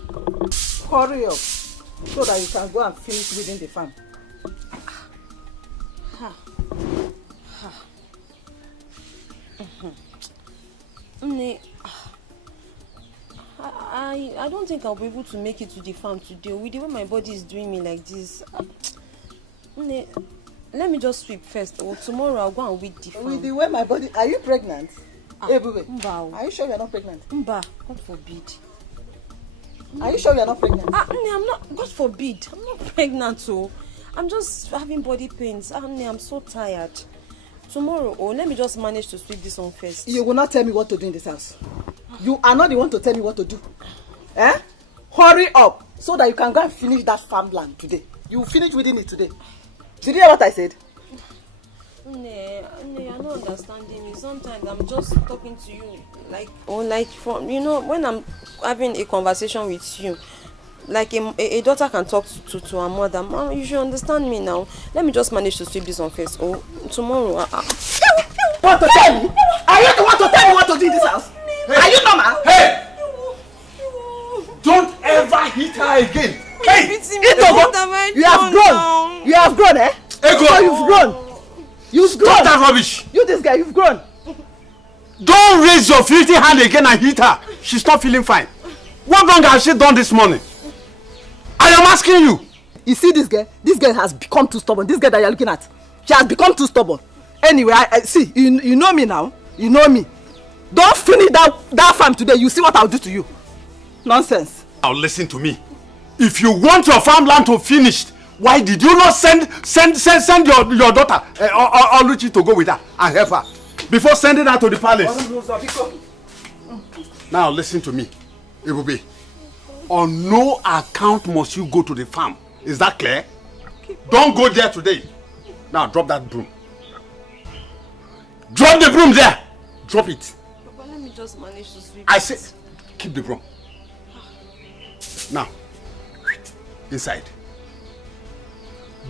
Hurry up so that you can go and finish within the farm. I don't think I'll be able to make it to the farm today. With the way my body is doing me like this. Let me just sweep first. Or tomorrow I'll go and weed the farm. With the way my body... Are you pregnant? Ebube, are you sure you're not pregnant? Mba, God forbid. Are you sure you're not pregnant? I'm not. God forbid. I'm not pregnant, so I'm just having body pains. I'm so tired. Tomorrow, let me just manage to sweep this one first. You will not tell me what to do in this house. You are not the one to tell me what to do. Hurry up so that you can go and finish that farmland today. You will finish within it today. Did you hear what I said? You're not understanding me. Sometimes I'm just talking to you from when I'm having a conversation with you, like a daughter can talk to her mother. Mom, you should understand me now. Let me just manage to sweep this one first. Tomorrow. Want to tell me? Are you the one to tell me what to do in this house? Hey. Are you normal? Hey! Don't ever hit her again. Hey! You have grown. You have grown, eh? Ego! So you've grown. You've grown. Stop that rubbish. You, this guy, you've grown. Don't raise your filthy hand again and hit her. She's not feeling fine. What wrong has she done this morning? I am asking you. You see this girl? This girl has become too stubborn. This girl that you're looking at, she has become too stubborn. Anyway, I see. You know me now. You know me. Don't finish that farm today. You see what I'll do to you. Nonsense. Now listen to me. If you want your farmland to finish, why did you not send your daughter Oluchi to go with her and help her before sending her to the palace? Now listen to me, Ebube. On no account must you go to the farm. Is that clear? Don't go there today. Now drop that broom. Drop the broom there. Drop it. Papa, let me just manage to sweep. I said, keep the broom. Now, inside.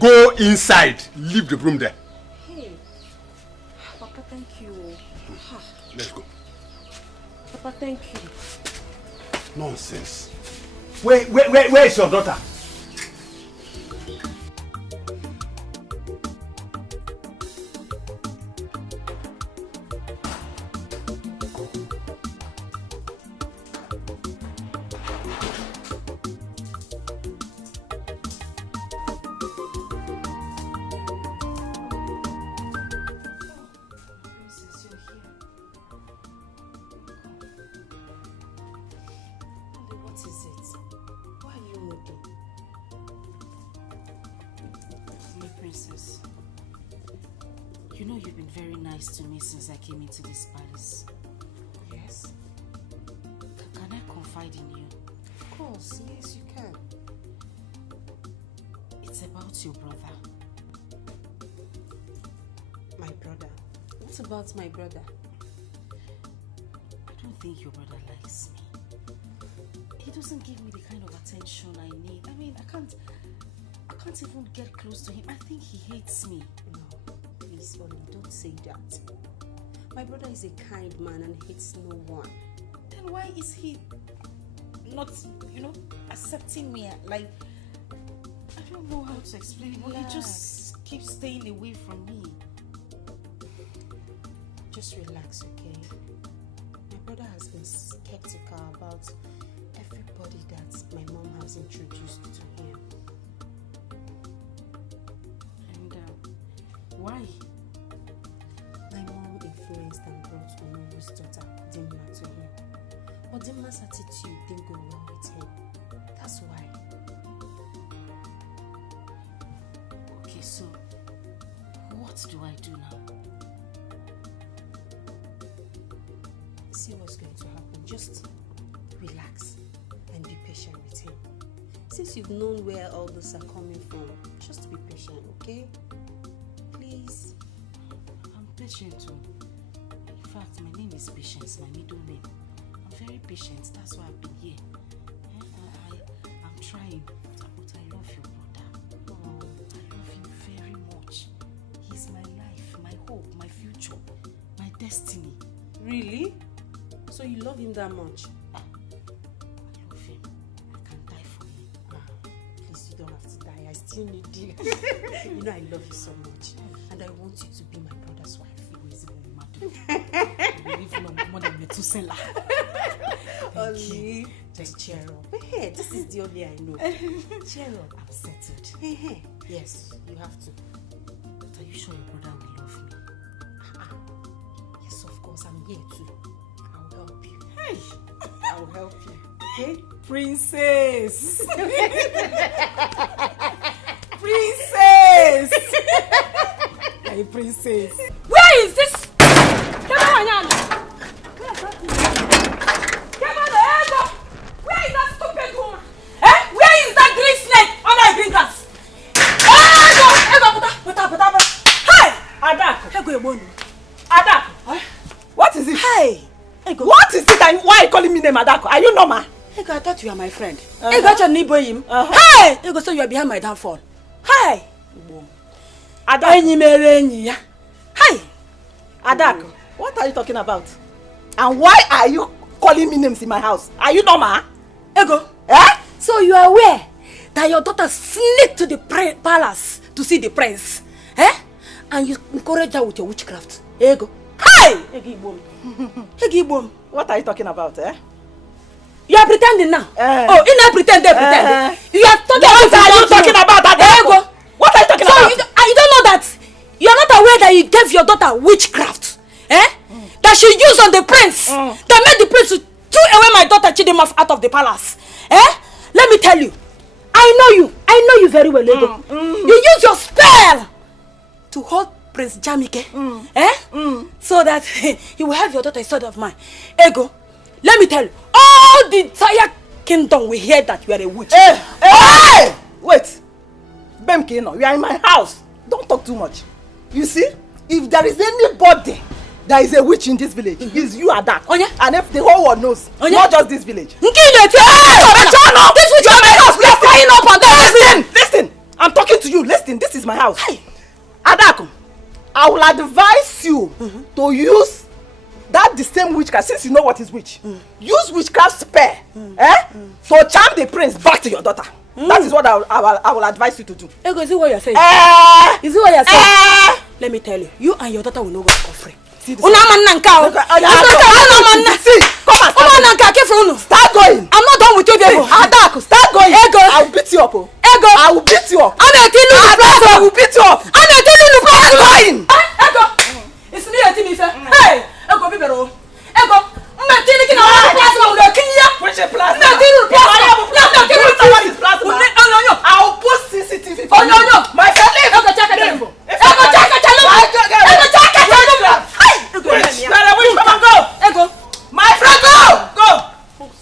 Go inside. Leave the broom there. Hey, Papa, thank you. Let's go. Papa, thank you. Nonsense. Where is your daughter? You know you've been very nice to me since I came into this palace. Yes? Can I confide in you? Of course, yes you can. It's about your brother. My brother? What about my brother? I don't think your brother likes me. He doesn't give me the kind of attention I need. I mean, I can't even get close to him. I think he hates me. No. Please, Oli, don't say that. My brother is a kind man and hates no one. Then why is he not, accepting me? Like, I don't know how to explain it, but he just keeps staying away from me. Just relax, okay? My brother has been skeptical about everybody that my mom has introduced to him. Why? My mom influenced and brought Onowo's daughter, Dimma, to him. But Dimma's attitude didn't go well with him. That's why. Okay, so what do I do now? See what's going to happen. Just relax and be patient with him. Since you've known where all this are coming from, just be patient, okay? Please. I'm patient too. In fact, my name is Patience, my middle name. I'm very patient, that's why I've been here. I'm trying, but I love your brother. Oh, I love him very much. He's my life, my hope, my future, my destiny. Really? So you love him that much? I love him. I can die for him. Please, you don't have to die. I still need you. You know I love you so much. And I want you to be my brother's wife. More than Methuselah. Only just cheer up. Hey, this is the only I know. Cheer up. I'm settled. Hey. Yes, you have to. But are you sure your brother will love me? Yes, of course. I'm here too. I'll help you. Hey, I'll help you. Okay? Princess. Princess. Hey, princess. Where is this? Where is that stupid woman? Eh? Where is that green snake on my fingers? Hey! Adako! What is it? Hey! What is it and why are you calling me name Adako? Are you normal? Ego, I thought you were my friend. Ego, I need him. Hey! Ego, so you are behind my downfall. Hey! Adako! Hey! Adako, what are you talking about? And why are you calling me names in my house? Are you normal? Ego, so you are aware that your daughter sneaked to the palace to see the prince, and you encourage her with your witchcraft. Ego. Hey! What are you talking about, You are pretending now. Oh, you not pretend, they pretend. You are talking what are you talking about? Ego. What are you talking about? You don't know that you are not aware that you gave your daughter witchcraft, that she used on the prince, that made the prince to throw away my daughter Chidima out of the palace. Let me tell you, I know you very well, Ego. You use your spell to hold Prince Jamike, so that you will have your daughter instead of mine. Ego, let me tell you, all the entire kingdom will hear that you are a witch. Hey! Wait, Bemkino, you are in my house. Don't talk too much. You see, if there is anybody that is a witch in this village, it's you, Adak. And if the whole world knows, not just this village. This witch is my house. We are flying up and down. Listen, I'm talking to you. Listen, this is my house. Adak, I will advise you to use that the same witchcraft, since you know what is witch. Use witchcraft spell, to charm the prince back to your daughter. That is what I will advise you to do. Ego, is it what you're saying? Is it what you're saying? Let me tell you, you and your daughter will not go for free. See, come on, start going. I'm not done with you, Ego. Adak, start going. Ego, I will beat you up. Ego, I will beat you up. I will beat you up. Start going. Ego, it's me and Timmy. Hey, Ego, be better. Ego, I will put CCTV for you. My friend, go. My friend, go.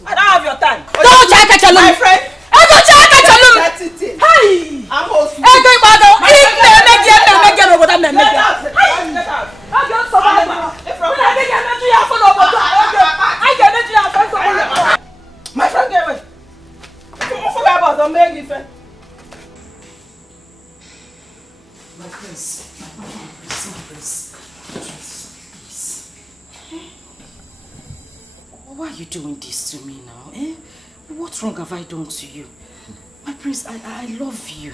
I don't have your time. Don't check it, my friend. Hey, I'm hosting. My friend, get away. My prince. Why are you doing this to me now? What wrong have I done to you? My prince, I love you.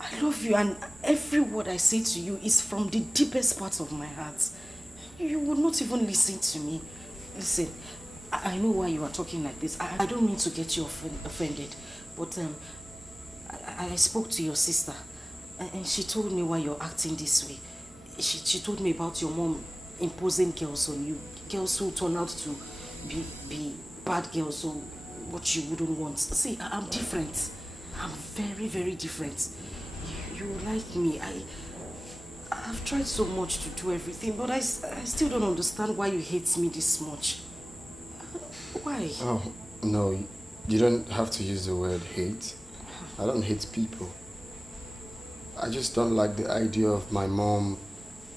I love you, and every word I say to you is from the deepest part of my heart. You would not even listen to me. Listen, I know why you are talking like this. I don't mean to get you offended, but I spoke to your sister, and she told me why you're acting this way. she told me about your mom imposing girls on you. Girls who turn out to be bad girls or what you wouldn't want. See, I'm different. I'm very, very different. You like me. I've tried so much to do everything, but I still don't understand why you hate me this much. Why? Oh, no, you don't have to use the word hate. I don't hate people. I just don't like the idea of my mom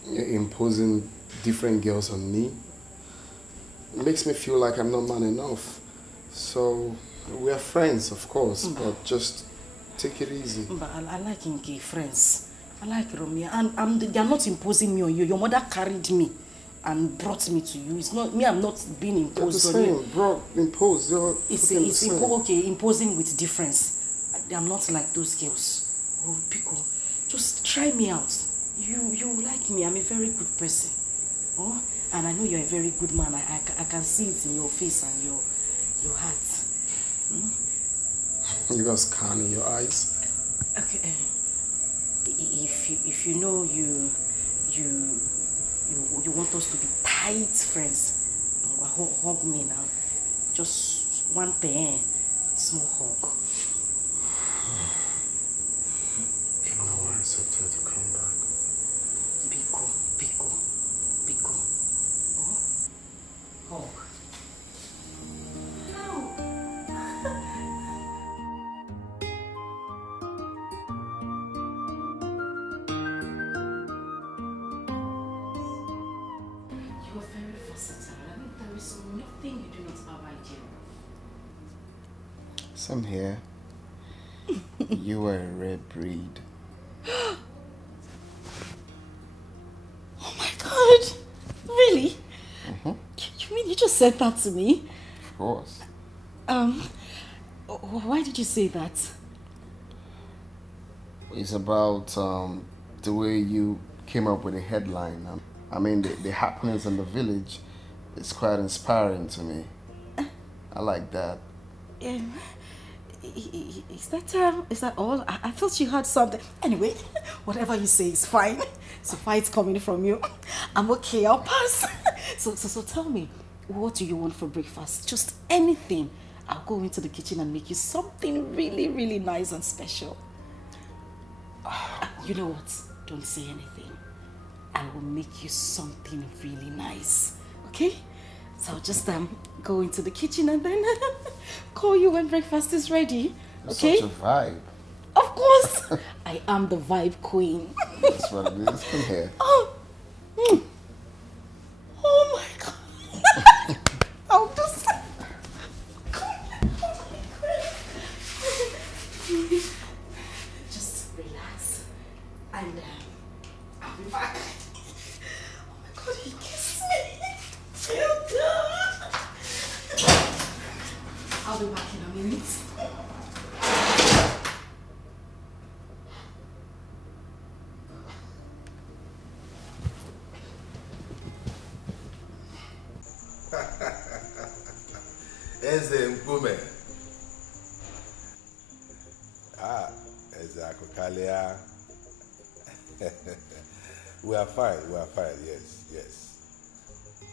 imposing different girls on me. It makes me feel like I'm not man enough. So, we are friends, of course, but just take it easy. But I like gay friends. I like Romeo, and they are not imposing me on you. Your mother carried me and brought me to you. It's not me. I'm not being imposed on you. Imposed. It's okay. Imposing with difference. I'm not like those girls. Oh, Pico, just try me out. You like me. I'm a very good person. Oh, and I know you're a very good man. I can see it in your face and your heart. You got scan in your eyes. Okay. If you know you want us to be tight friends, hug me now. Just one thing, small hug. I don't know why I said to her to come back. Biko. Oh, hug. Some here. You are a rare breed. Oh my God! Really? You mean you just said that to me? Of course. Why did you say that? It's about the way you came up with a headline. I mean, the happenings in the village is quite inspiring to me. I like that. Is that all? I thought you had something. Anyway, whatever you say is fine. So far it's coming from you. I'm okay, I'll pass. So tell me, what do you want for breakfast? Just anything. I'll go into the kitchen and make you something really, really nice and special. You know what? Don't say anything. I will make you something really nice. Okay? So I'll just go into the kitchen and then call you when breakfast is ready. Okay? Such a vibe. Of course. I am the vibe queen. That's what it is. Come here. Oh my God. I'll just... Just relax. And I'll be back. Oh my God, he kissed me. Feel good. I'll be back in a minute. Eze Mkume. Eze Akokalia. We are fine, yes.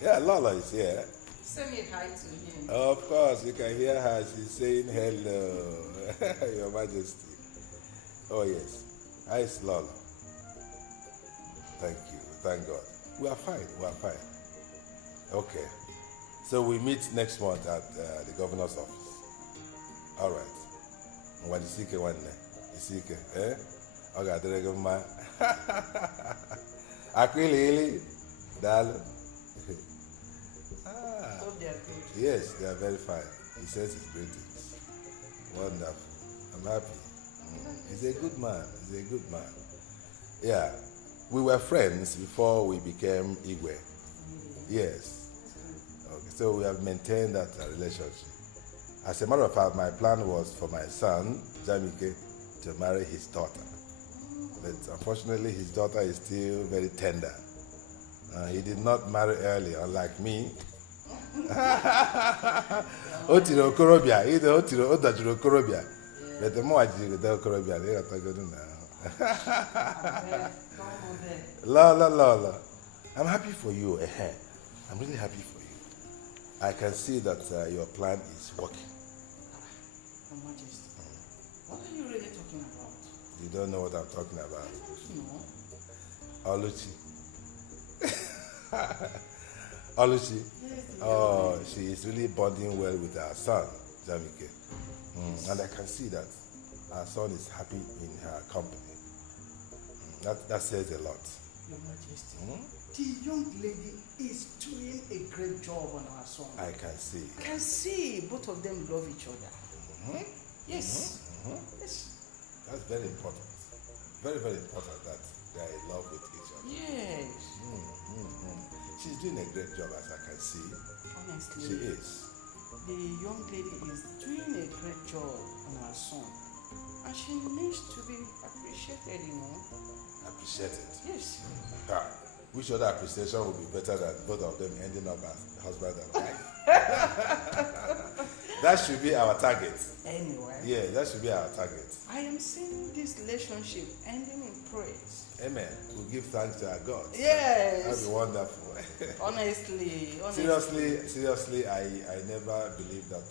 Yeah, Lola is here. Send me hi to him. Of course, you can hear her. She's saying hello, Your Majesty. Oh, yes. Hi, it's Lola. Thank you. Thank God. We are fine. Okay. So we meet next month at the governor's office. All right. When you seek one day, eh? Okay, there you go, Akwili, darling. Hope they are good. Yes, they are very fine. He says his greetings. Wonderful. I'm happy. He's a good man. Yeah. We were friends before we became Igwe. Yes. Okay, so we have maintained that relationship. As a matter of fact, my plan was for my son, Jamike, to marry his daughter. But unfortunately, his daughter is still very tender. He did not marry early, unlike me. Otiro Korobia, either Otiro Okorobia. But the more I do the Okorobia, they are talking now. La. I'm happy for you. I'm really happy for you. I can see that your plan is working. Your Majesty, what are you really talking about? You don't know what I'm talking about. No. Oluchi. Oluchi. Oh, she is really bonding well with her son, Jamike. And I can see that our son is happy in her company. That says a lot. Your Majesty, the young lady is doing a great job on our son. I can see. I can see both of them love each other. Yes. Yes. That's very important. Very, very important that they are in love with each other. Yes. She's doing a great job, as I can see. Honestly. She is. The young lady is doing a great job on her son. And she needs to be appreciated, you know. Appreciated? Yes. Which other appreciation would be better than both of them ending up as husband and wife? That should be our target. Anyway. Yeah, that should be our target. I am seeing this relationship ending in praise. Amen. We'll give thanks to our God. Yes. That'd be wonderful. Honestly. Seriously, I never believed that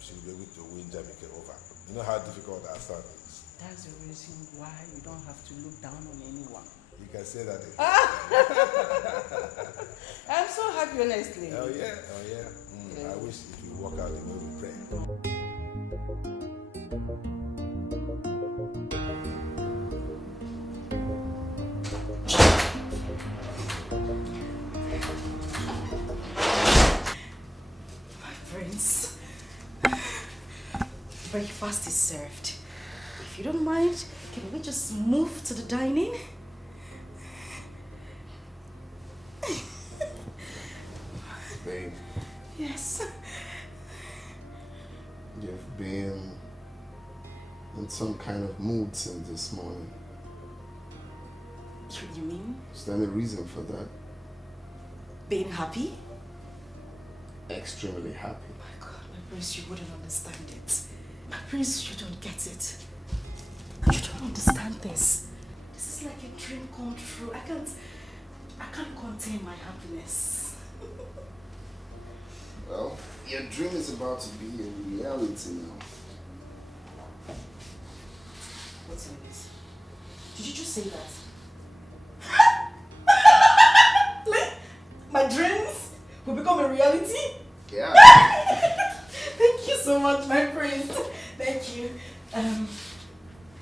she would be able to win Jamike over. You know how difficult our son is. That's the reason why you don't have to look down on anyone. You can say that again. I'm so happy, honestly. Oh yeah. I wish it would work out the way we pray. My friends, breakfast is served. If you don't mind, can we just move to the dining? Babe. Yes. You've been in some kind of mood since this morning. What do you mean? Is there any reason for that? Being happy? Extremely happy. My God, my prince, you wouldn't understand it. My prince, you don't get it. You don't understand this. This is like a dream come true. I can't contain my happiness. Well, your dream is about to be a reality now. What's in this? Did you just say that? My dreams will become a reality? Yeah. Thank you so much, my prince. Thank you.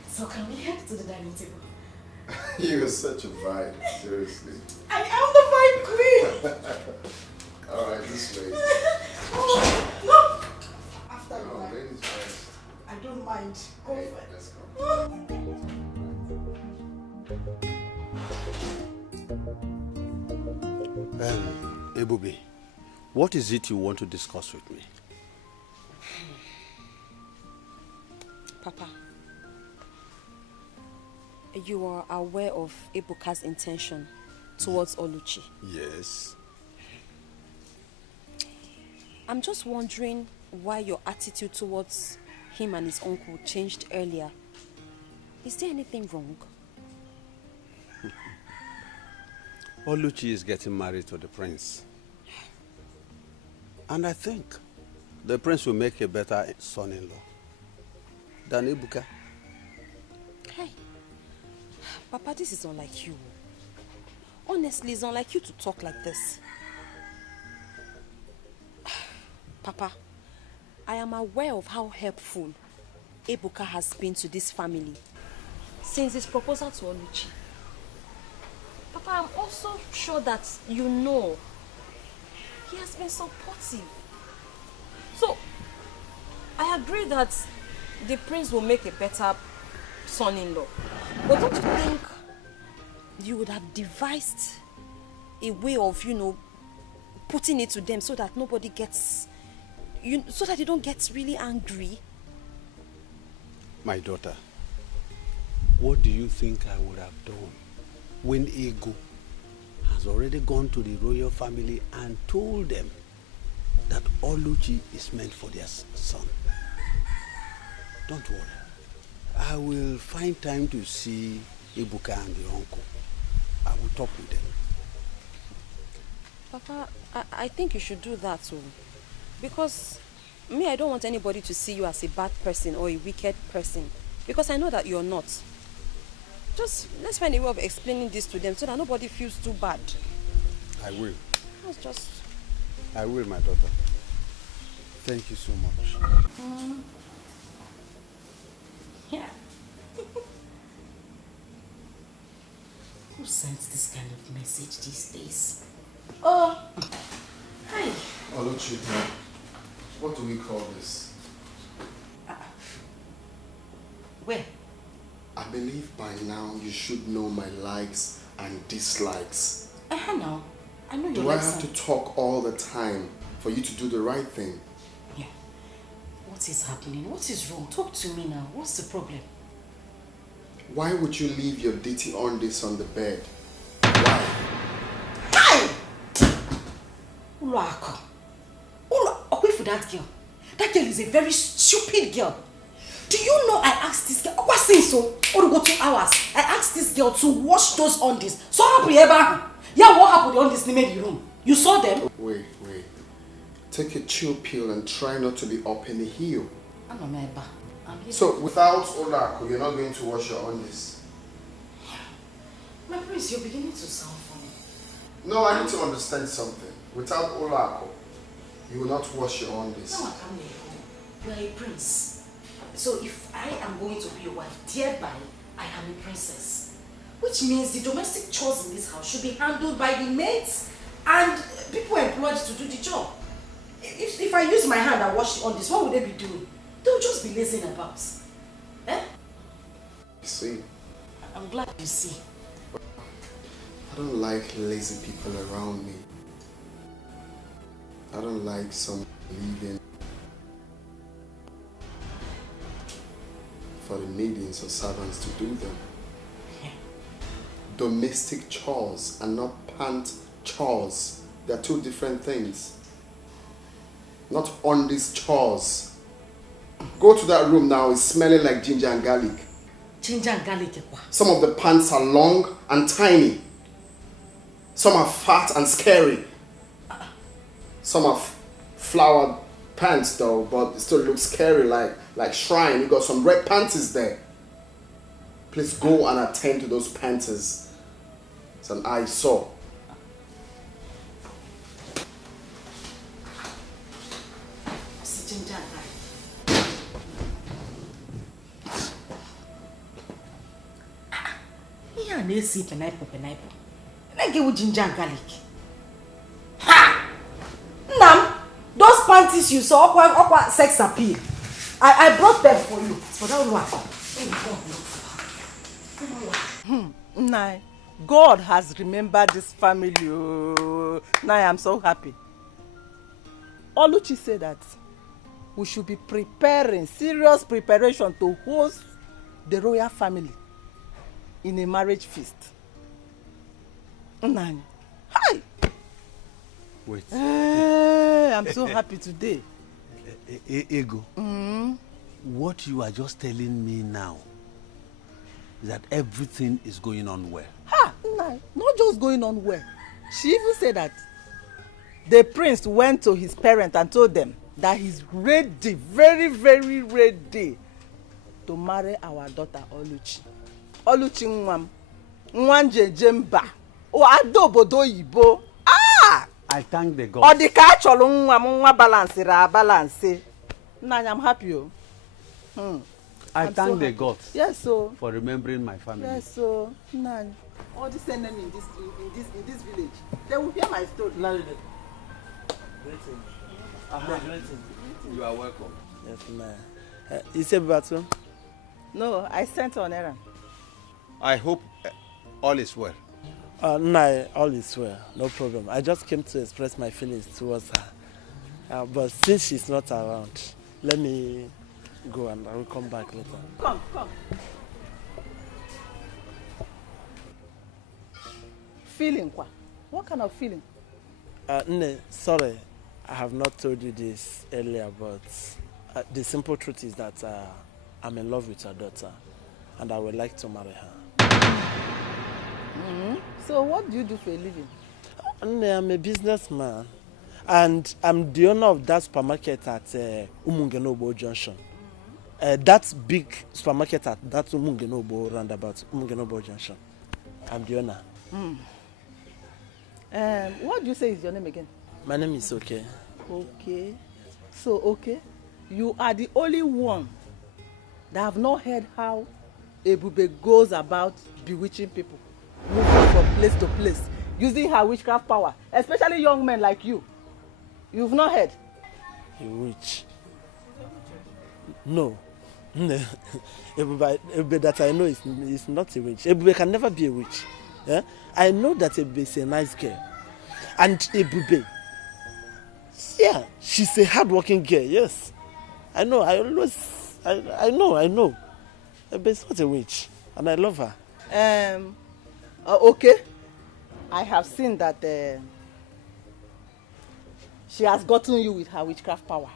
So can we head to the dining table? You're such a vibe, seriously. I am the vibe queen. Alright, this way. Oh, no. After you. Ladies first. I don't mind. Go for it. Let's go. Ebubi, what is it you want to discuss with me? Papa, you are aware of Ebuka's intention towards Oluchi. Yes. I'm just wondering why your attitude towards him and his uncle changed earlier. Is there anything wrong? Oluchi is getting married to the prince. And I think the prince will make a better son-in-law than Ebuka. Hey, Papa, this is unlike you. Honestly, it's unlike you to talk like this. Papa, I am aware of how helpful Ebuka has been to this family since his proposal to Oluchi. Papa, I'm also sure that you know he has been supportive. So, I agree that the prince will make a better son-in-law. But don't you think you would have devised a way of, putting it to them so that nobody gets, so that they don't get really angry? My daughter, what do you think I would have done when Ego has already gone to the royal family and told them that Oluchi is meant for their son? Don't worry. I will find time to see Ibuka and the uncle. I will talk with them. Papa, I think you should do that too. Because me, I don't want anybody to see you as a bad person or a wicked person. Because I know that you're not. Just let's find a way of explaining this to them so that nobody feels too bad. I will. That's just... I will, my daughter. Thank you so much. Yeah. Who sends this kind of message these days? Oh, hi. Oluchi, what do we call this? Where? I believe by now you should know my likes and dislikes. No. I know you Do like I have to talk all the time for you to do the right thing? Yeah. What is happening? What is wrong? Talk to me now. What's the problem? Why would you leave your dirty undies on the bed? Uluako. Wait for that girl. That girl is a very stupid girl. Do you know I asked this girl, what since so? Or go 2 hours. I asked this girl to wash those undies. So yeah, what happened on this in the room? You saw them? Wait. Take a chill pill and try not to be up in the heel. So without Olako, you're not going to wash your undies? My prince, you're beginning to sound funny. No, I need to understand something. Without Olako, you will not wash your undies. No, I can't let go. You are a prince. So if I am going to be your wife, thereby I am a princess. Which means the domestic chores in this house should be handled by the maids and people employed to do the job. If I use my hand and wash on this, what would they be doing? They'll just be lazing about. Eh? You see? I'm glad you see. I don't like lazy people around me. I don't like someone leaving for the maidens or servants to do them. Yeah. Domestic chores and not pant chores. They're two different things. Not on these chores. Go to that room now, it's smelling like ginger and garlic. Ginger and garlic? Some of the pants are long and tiny. Some are fat and scary. Some are flowered pants though, but it still looks scary like shrine. You got some red panties there. Please go and attend to those panties. It's an eyesore. Ginger and garlic. Yeah, they see pineapple. Like it with ginger and garlic. Ha! Nam, those panties you saw, aqua sex appeal. I brought them for you. For that one. Nah, God has remembered this family. Oh. Now I am so happy. Oluchi said that we should be preparing, serious preparation to host the royal family in a marriage feast. Nani. Hi! Wait. I'm so happy today. Ego, what you are just telling me now is that everything is going on well. Ha! Nani. Not just going on well. She even said that the prince went to his parents and told them that he's ready, very, very ready to marry our daughter Oluchi. Oluchi Nwam. Nwanje Jemba. O adobodo Igbo. Ah! I thank the God. Odika cholo nwa balance ra balance. Nanya, I'm happy. I thank the God. Yes, so. For remembering my family. Yes, so. Nanya. All this enemy in this village, they will hear my story. You are welcome. Yes, ma'am. You said Batu? No, I sent on errand. I hope all is well. No, all is well. No problem. I just came to express my feelings towards her. But since she's not around, let me go and I will come back later. Come. Feeling what? What kind of feeling? Sorry, I have not told you this earlier, but the simple truth is that I'm in love with her daughter, and I would like to marry her. So what do you do for a living? I'm a businessman, and I'm the owner of that supermarket at Umungenobo Junction. That big supermarket at that Umungenobo roundabout, Umungenobo Junction. I'm the owner. What do you say is your name again? My name is Okay. Okay. So, okay, you are the only one that have not heard how Ebube goes about bewitching people, moving from place to place, using her witchcraft power, especially young men like you. You've not heard? A witch? No. Ebube that I know is not a witch. Ebube can never be a witch. Yeah? I know that Ebube is a nice girl. And Ebube, yeah, she's a hard-working girl, yes. I know, I know. Ebube is not a witch, and I love her. Okay. I have seen that she has gotten you with her witchcraft power.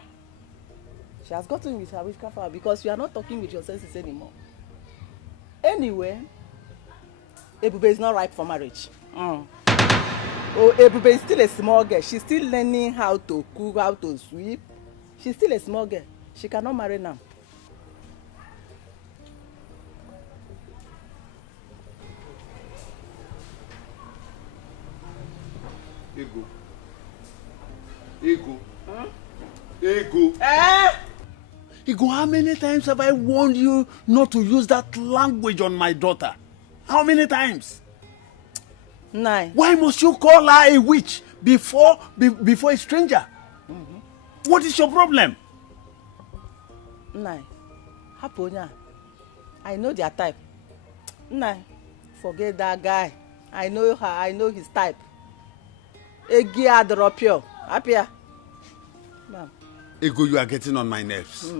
She has gotten you with her witchcraft power because you are not talking with your senses anymore. Anyway, Ebube is not ripe for marriage. Oh, Ebube is still a small girl. She's still learning how to cook, how to sweep. She's still a small girl. She cannot marry now. Ego. Ego, how many times have I warned you not to use that language on my daughter? How many times? 9. Why must you call her a witch before a stranger? What is your problem? 9. Haponya. I know their type. 9. Forget that guy. I know her. I know his type. Egia Dropio. Apia. Ego, you are getting on my nerves.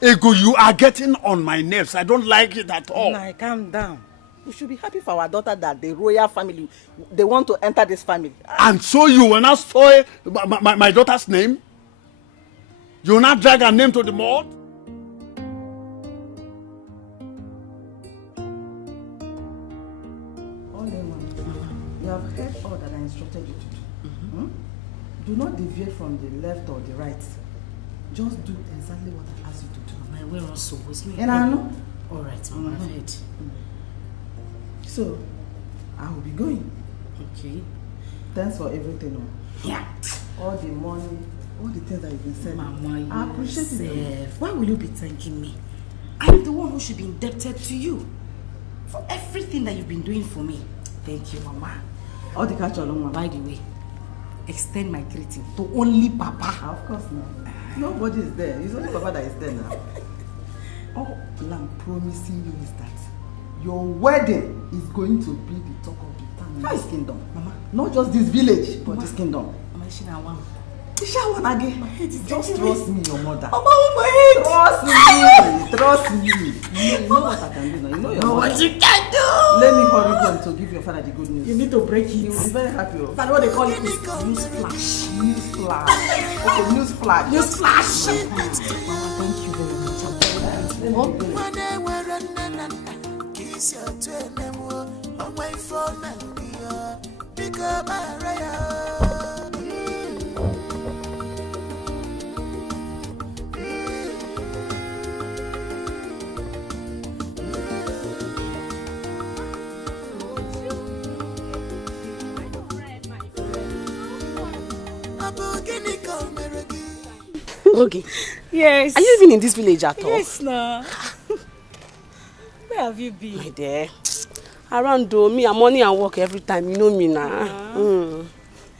Ego, you are getting on my nerves. I don't like it at all. Nah, calm down. We should be happy for our daughter that the royal family, they want to enter this family. And so you will not spoil my daughter's name? You will not drag her name to the mud? You have heard all that I instructed you to do. Do not deviate from the left or the right. Just do exactly what I asked you to do. My way also was me. And I know. All right, Mama, I've heard. So, I will be going. Okay. Thanks for everything. Yeah. All the money, all the things that you've been saying. Mama, I appreciate it. Why will you be thanking me? I'm the one who should be indebted to you for everything that you've been doing for me. Thank you, Mama. All the catch along, by the way, extend my greeting to only Papa. Of course not. Nobody is there. It's only Papa that is there now. All I'm promising you is that your wedding is going to be the talk of the town in this kingdom. Mama. Not just this village, but this kingdom. Mama, she now one. Just trust me, your mother. Mama, my head. Trust me. You know what I can do now. You know your mother. What you can do? Let me hurry home to give your father the good news. You need to break it. He will be very happy. That's what they call it. News flash. News flash. Okay, news flash. News flash. Thank you very much. Okay. Yes. Are you even in this village at all? Yes, no. Where have you been? My dear. Around though, me and money and work every time. You know me now.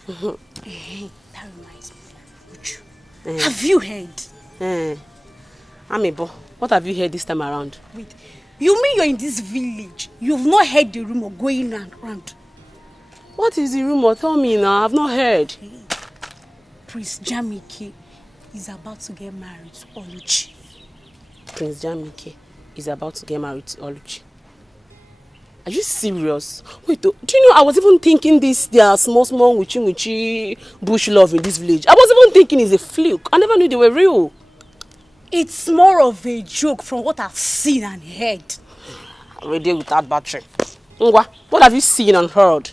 That reminds me. Have you heard? Amebo, what have you heard this time around? Wait, you mean you're in this village? You've not heard the rumor going around? What is the rumor? Tell me now. I've not heard. Prince Jamike is about to get married to Oluchi. Prince Jamike is about to get married to Oluchi. Are you serious? Wait, do you know I was even thinking their small witchy bush love in this village. I was even thinking it's a fluke. I never knew they were real. It's more of a joke from what I've seen and heard. Already without battery. Ngwa, what have you seen and heard?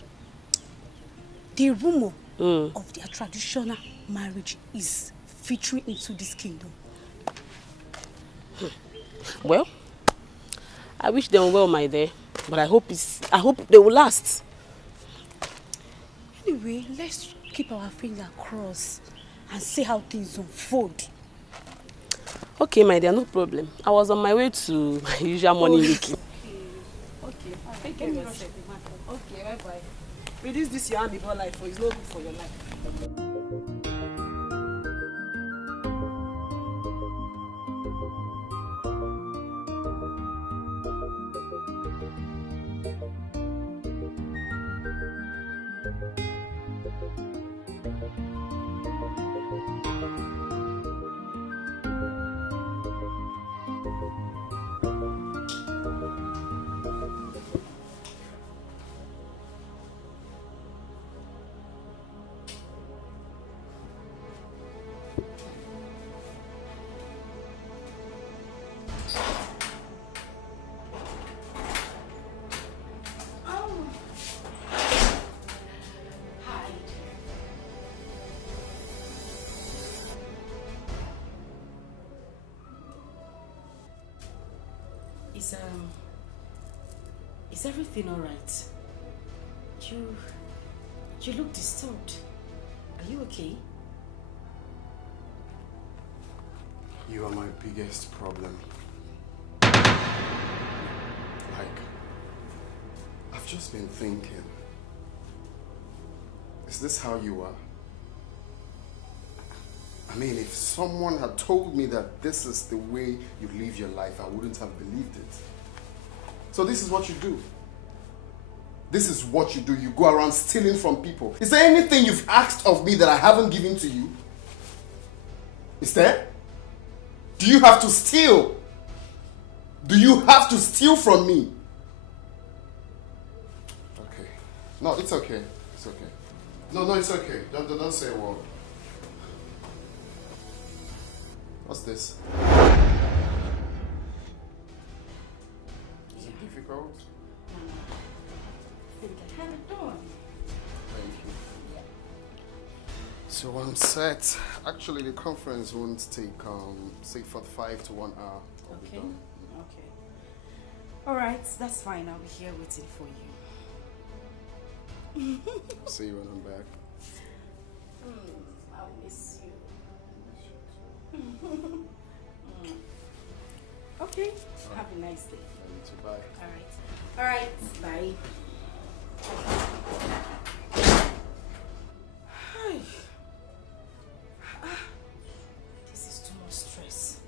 The rumor of their traditional marriage is featuring into this kingdom. Well, I wish them well, my dear, but I hope they will last. Anyway, let's keep our finger crossed and see how things unfold. Okay, my dear, no problem. I was on my way to my usual morning making. Okay, thank you. Okay, bye-bye. Reduce this your hand before life, for it's not good for your life. Is everything all right? You look disturbed. Are you okay? You are my biggest problem. Like, I've just been thinking, is this how you are? I mean, if someone had told me that this is the way you live your life, I wouldn't have believed it. So this is what you do. This is what you do. You go around stealing from people. Is there anything you've asked of me that I haven't given to you? Is there? Do you have to steal? Do you have to steal from me? Okay. No, it's okay. It's okay. No, it's okay. Don't say a word. What's this? Is it difficult? Thank you. So I'm set. Actually, the conference won't take, say, 45 to 1 hour. I'll be done. Okay. All right, that's fine. I'll be here waiting for you. See you when I'm back. I'll miss you. Okay. Have a nice day. You too. Bye. All right. Bye. This is too much stress.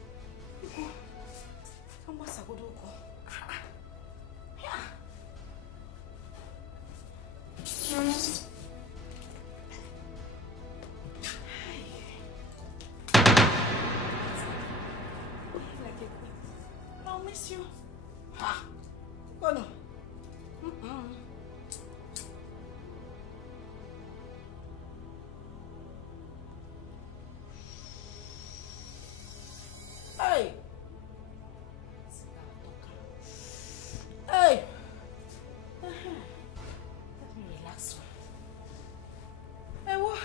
I'll miss you. Oh no. Hey. Hey. Let me relax. Hey, what?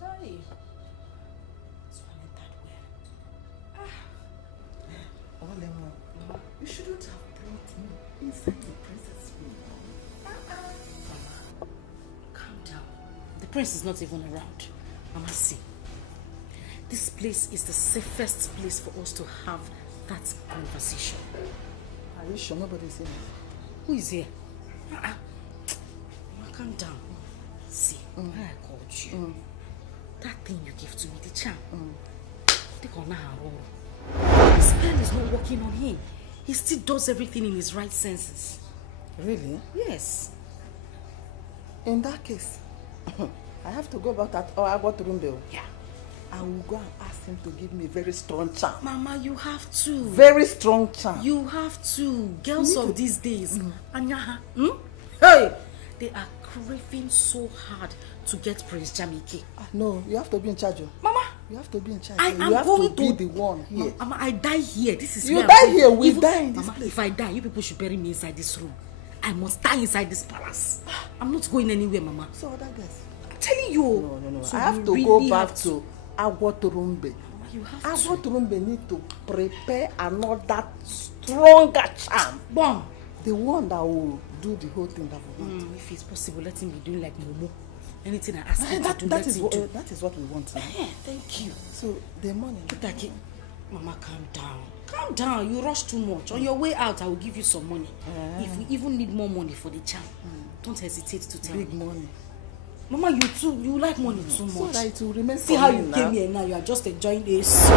Sorry. You shouldn't have brought me inside the princess room. Calm down. The prince is not even around. Mama, see. This place is the safest place for us to have that conversation. Are you sure nobody's here? Who is here? Mama, calm down. See, when I called you, that thing you gave to me, the charm, the spell is not working on him. He still does everything in his right senses. Really? Yes. In that case, I have to go back that I got room bill. Yeah. I will go and ask him to give me a very strong charm. Mama, you have to. Very strong charm. You have to. Girls of these days. Hey! They are craving so hard to get Prince Jamike. No, you have to be in charge. Mama, you have to be in charge. I you am have going to be the one here. Mama, I die here. This is You where die I'm going. here, we Even, die in this Mama, place. If I die, you people should bury me inside this room. I must die inside this palace. I'm not going anywhere, Mama. So other guys. I'm telling you. No. So I have you to really go back have to Agwaturumbe. You have Agwaturumbe need to prepare another stronger charm. Bomb. The one that will do the whole thing that we want. If it's possible, let him be doing like Momo. Anything I ask him that, to do, that let is him what, do. that is what we want now. Thank you. So the money. Dikeh, Mama, calm down. Calm down. You rush too much. On your way out, I will give you some money. If we even need more money for the charm, don't hesitate to tell me. Big money. Mama, you too. You like money too much. So that it will remain. See for how me you now. came here now. You are just enjoying this.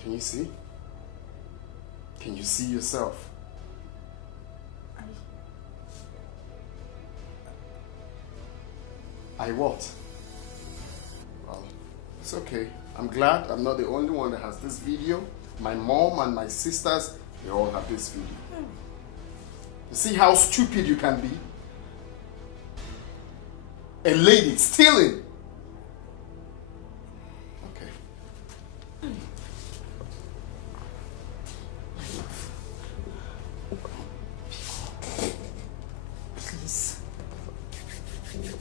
Can you see? Can you see yourself? I what? Well, it's okay. I'm glad I'm not the only one that has this video. My mom and my sisters, they all have this video. You see how stupid you can be? A lady stealing. Okay. Please.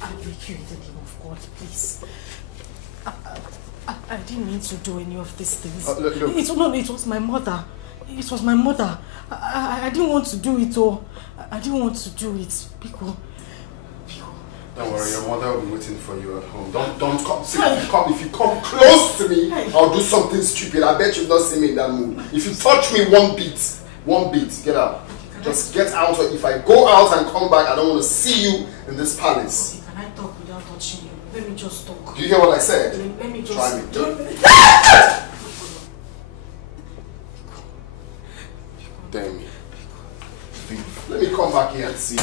I beg you in the name of God, please. I didn't mean to do any of these things. Look. It was my mother. It was my mother. I didn't want to do it, oh. I didn't want to do it. Pico. Don't worry, your mother will be waiting for you at home. Don't come. See, if you come close to me, I'll do something stupid. I bet you've not seen me in that mood. If you touch me one beat, get out. Just get out. Or if I go out and come back, I don't want to see you in this palace. Okay, can I talk without touching you? Let me just talk. Do you hear what I said? Let me just... Try me. Damn me. Let me come back here and see.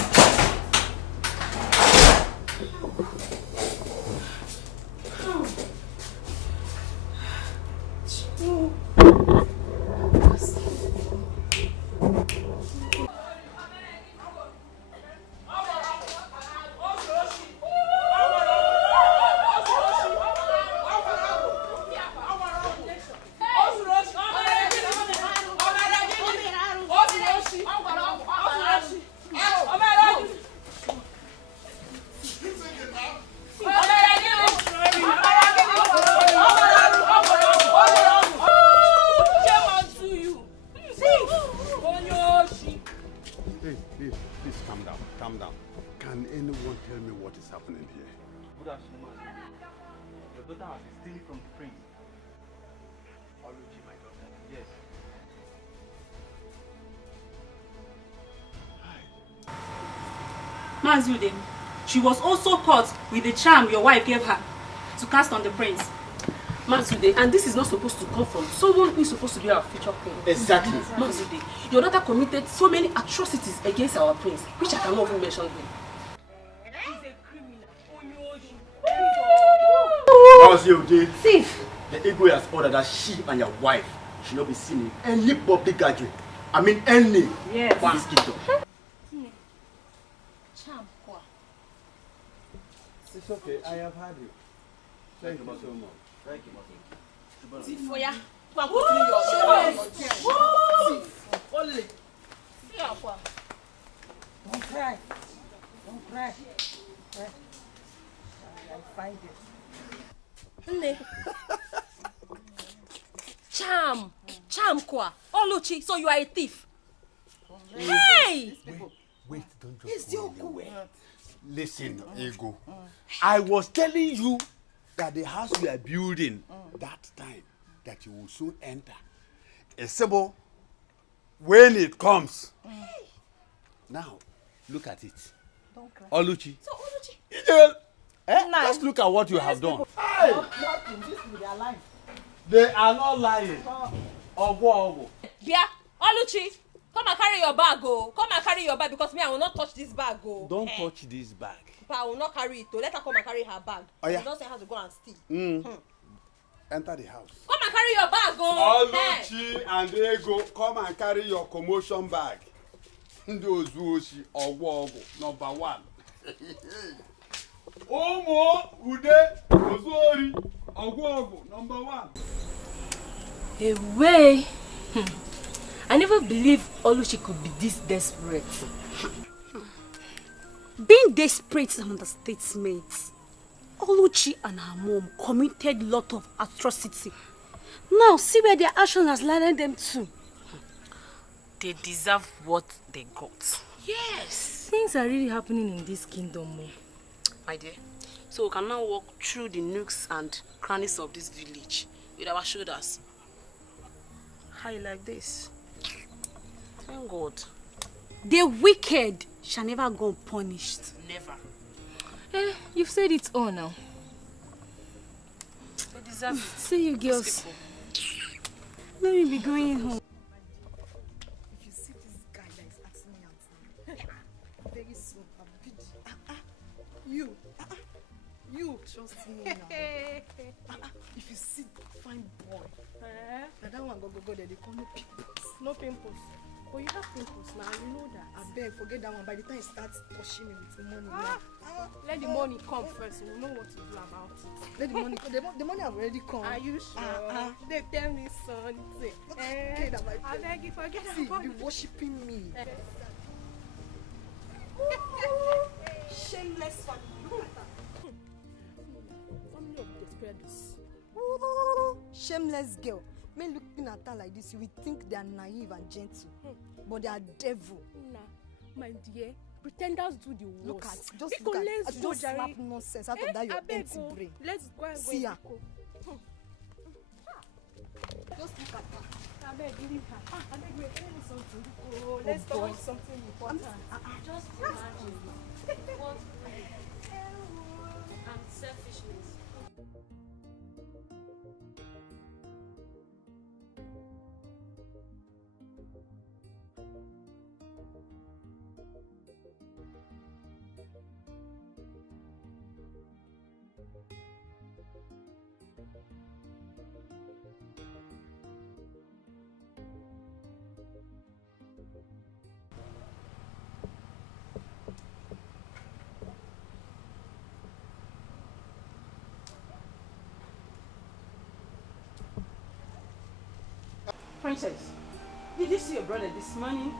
Calm down. Can anyone tell me what is happening here? Good afternoon. Your daughter has been stealing from the prince. Oluchi, my daughter. Yes. Mazude, she was also caught with the charm your wife gave her to cast on the prince. Mazude, and this is not supposed to come from someone who is supposed to be our future queen. Exactly. Mazude, your daughter committed so many atrocities against our prince, which I cannot even mention here. Mazude, Thief! the ego has ordered that she and your wife should not be seen in any public gathering. I mean any. Yes. For this kingdom. It's okay, I have had you. Thank you so much. Thank you, See for ya. Come and continue your only. See how far. Don't cry. Don't cry. I'll find it. Charm kwa. Oluchi, so you are a thief. Hey! Wait, don't just go anywhere. Listen, Ego. I was telling you that the house we are building that time that you will soon enter. Esebo, when it comes. Now, look at it. Don't cry. Oluchi. So Oluchi. Just look at what you have done. Hey! Nothing. This will be their life. They are not lying. Ogo. Bia, Oluchi, come and carry your bag, oh. Come and carry your bag because me, I will not touch this bag, oh. Don't touch this bag. But I will not carry it, oh. Let her come and carry her bag. Oh, yeah. You don't say how to go and steal. Enter the house. Come and carry your bag, oh. Oluchi and Ego, come and carry your commotion bag. Those who she number 1. Omo Ude Ozori number 1. Away. I never believed Oluchi could be this desperate. Being desperate is an understatement. Oluchi and her mom committed a lot of atrocity. Now see where their action has landed them to. They deserve what they got. Yes. Things are really happening in this kingdom. My dear, so we can now walk through the nooks and crannies of this village with our shoulders. High like this. Thank God. The wicked shall never go unpunished. Never. You've said it all now. They deserve it. See you girls. Let me be going home. If you see this guy that is asking me out, very soon I'll be you trust me now. If you see fine boy, and that one go there, they call no pimples. No pimples. But you have pimples now, you know that. I beg, forget that one. By the time he starts touching me with the money, Let the money come first, we'll know what to do about it. Let the money come. The money have already come. Are you sure? They tell me something. I beg you, forget about it. Be worshipping me. Shameless family. Look at that. Family of desperados. Shameless girl. Men looking at her like this, you will think they are naive and gentle, but they are devil. Nah, my dear, pretenders do the worst. Look at, just slap nonsense out of that your empty brain. Let's go and see her. Just look at her. I beg, leave her. I beg, wait, tell me something. Let's talk about something important. Just imagine what and selfishness. Princess, did you see your brother this morning?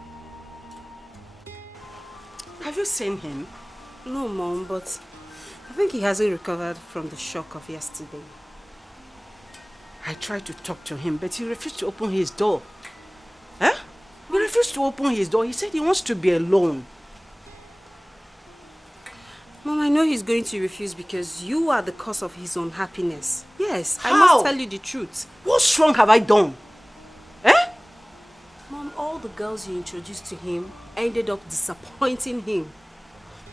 Have you seen him? No, Mom, but I think he hasn't recovered from the shock of yesterday. I tried to talk to him, but he refused to open his door. Huh? He refused to open his door. He said he wants to be alone. Mom, I know he's going to refuse because you are the cause of his unhappiness. Yes, How? I must tell you the truth. What wrong have I done? Mom, all the girls you introduced to him ended up disappointing him.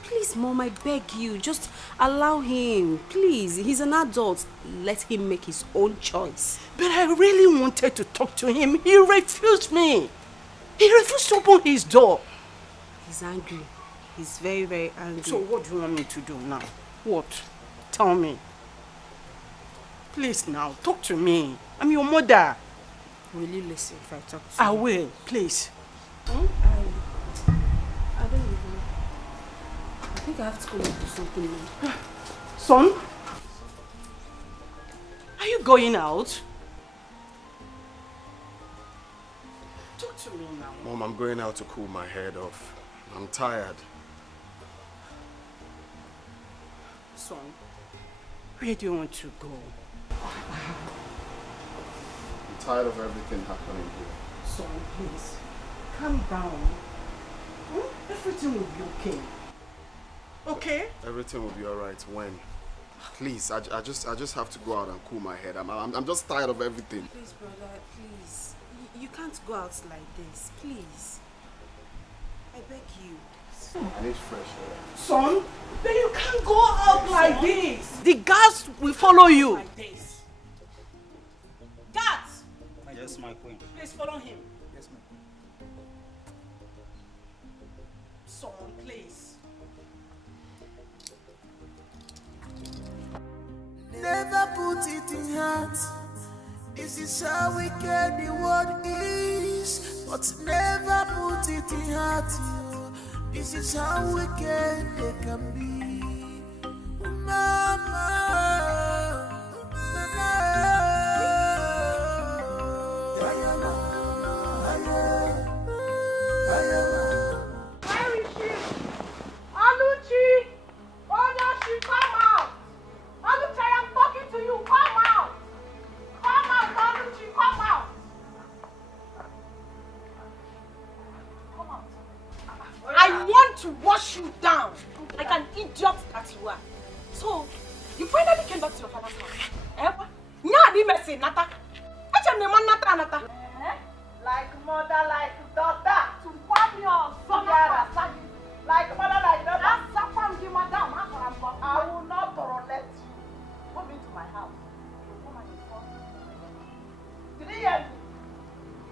Please, Mom, I beg you, just allow him. Please, he's an adult. Let him make his own choice. But I really wanted to talk to him. He refused me. He refused to open his door. He's angry. He's very, very angry. So what do you want me to do now? What? Tell me. Please now, talk to me. I'm your mother. Will you listen if I talk to you? I will, please. I don't even... I think I have to go and do something now. Son? Are you going out? Talk to me now. Mom, I'm going out to cool my head off. I'm tired. Son, where do you want to go? I'm tired of everything happening here. Son, please, calm down. Everything will be okay. Okay? Everything will be alright when? Please, I just have to go out and cool my head. I'm just tired of everything. Please, brother, please. You can't go out like this. Please. I beg you. I need fresh air. Son, then you can't go out like this. The guards will follow you. Like this. Guards! Yes, my queen. Please follow him. Yes, my queen. Son, please. Never put it in heart. This is how wicked the world is. but never put it in heart. This is how wicked they can be. Mama, where is she? Aluchi! Oda, she come out! Aluchi, I am talking to you. Come out! Come out, Aluchi, come out! Come out. I want to wash you down like an idiot that you are. So, you finally came back to your father's house. Eh? Nyadi messy, Nata. What's your name, Nata? Like mother, like daughter. To wipe your son. Like mother, like daughter. That's Safam, give madam. I will not tolerate you. Come into my house. You come and inform me. Did you hear me?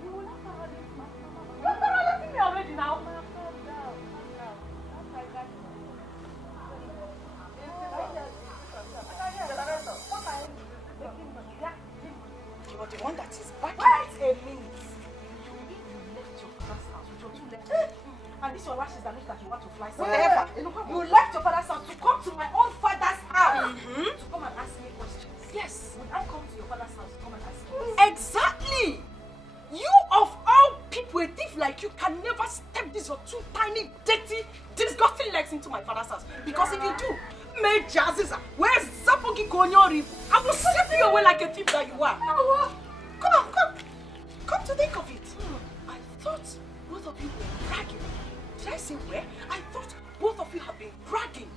You will not tolerate my mama. You're tolerating me already now. Calm down. You're the one that is back. Wait a minute. You left your father's house with your two legs. And this your lashes that looks like you want to fly somewhere. You left your father's house to come to my own father's house to come and ask me questions. Yes. Would I come to your father's house to come and ask you questions? Exactly. You of all people, a thief like you can never step these your two tiny, dirty, disgusting legs into my father's house. Because if you do, where's Zapogi Konyori? I will slap you away like a thief that you are. Come on, come to think of it. I thought both of you were bragging. Did I say where? I thought both of you have been bragging.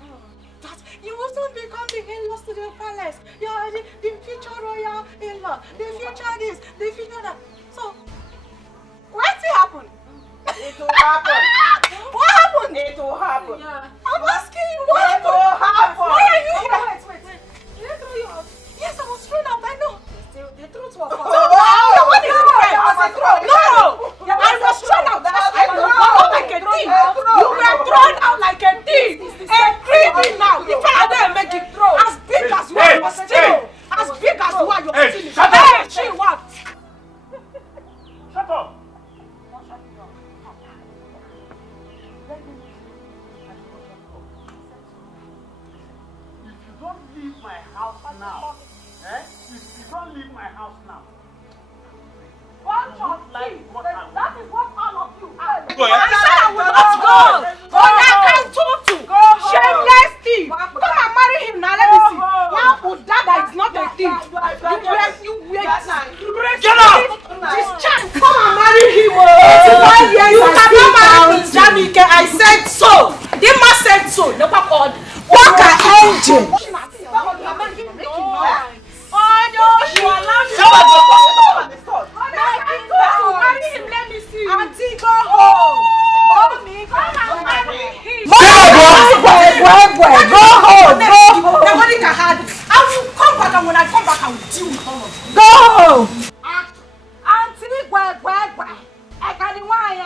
That you will soon become the in-laws to the palace. You are the future royal in-law. The future this, the future that. So, what's it happen? It will happen. What happened? It will happen. Yeah. I'm asking you what happened. It will happen. Why are you here? Wait. Did I throw you out? Yes, I was thrown out. I know. The truth was false. What is it? No! I was thrown out. I was thrown like a thief. You were thrown out like a thief. A creepy now. The fella there make it throw. As big as you are, you are still. As big as you are, you are still. Shut up! She what? Shut up! My house now. If you don't leave my house now, that is what all of you are. Go I ahead. said I will not go. Shameless thief. Come and marry him now. Let me see. Now, Dada is not a thief. You wait. Get out. This child, come and marry him. You cannot marry Prince Jamike. I said so. The man said so. Never called. Walk an engine. Auntie, go home. Mommy, come and marry him. Go home. Nobody can have it. I will come back, and when I come back, I will deal with all of you. Go home. Auntie, I got the wine.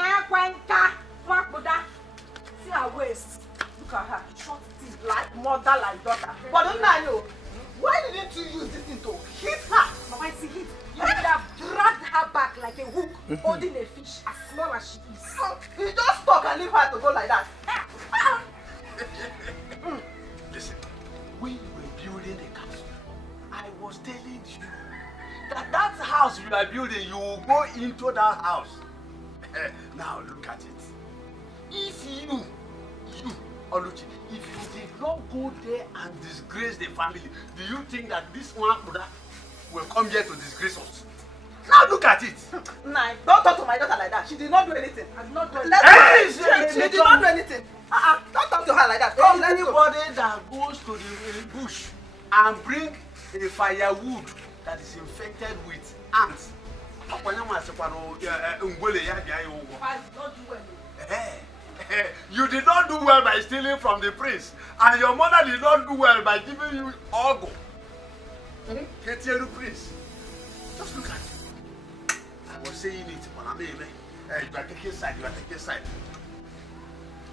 See her waist. Look at her. Short teeth like mother, like daughter. But don't I know? Why didn't you use this thing to hit her? Mama, I see hit. You would have dragged her back like a hook, holding a fish as small as she is. You just talk and leave her to go like that. Listen, when you were building the castle, I was telling you that house you are building, you will go into that house. Now look at it. If you, Oluchi, if you did not go there and disgrace the family, do you think that this one will come here to disgrace us? Now look at it. Nah, don't talk to my daughter like that. She did not do anything. I did not do anything. She did not do anything. Don't talk to her like that. Don't anybody that goes to the bush and bring a firewood that is infected with ants. I did not do well. You did not do well by stealing from the prince, and your mother did not do well by giving you ogo. Get here, prince. Just look at it. I was saying it, but I'm you are taking side. You are taking side.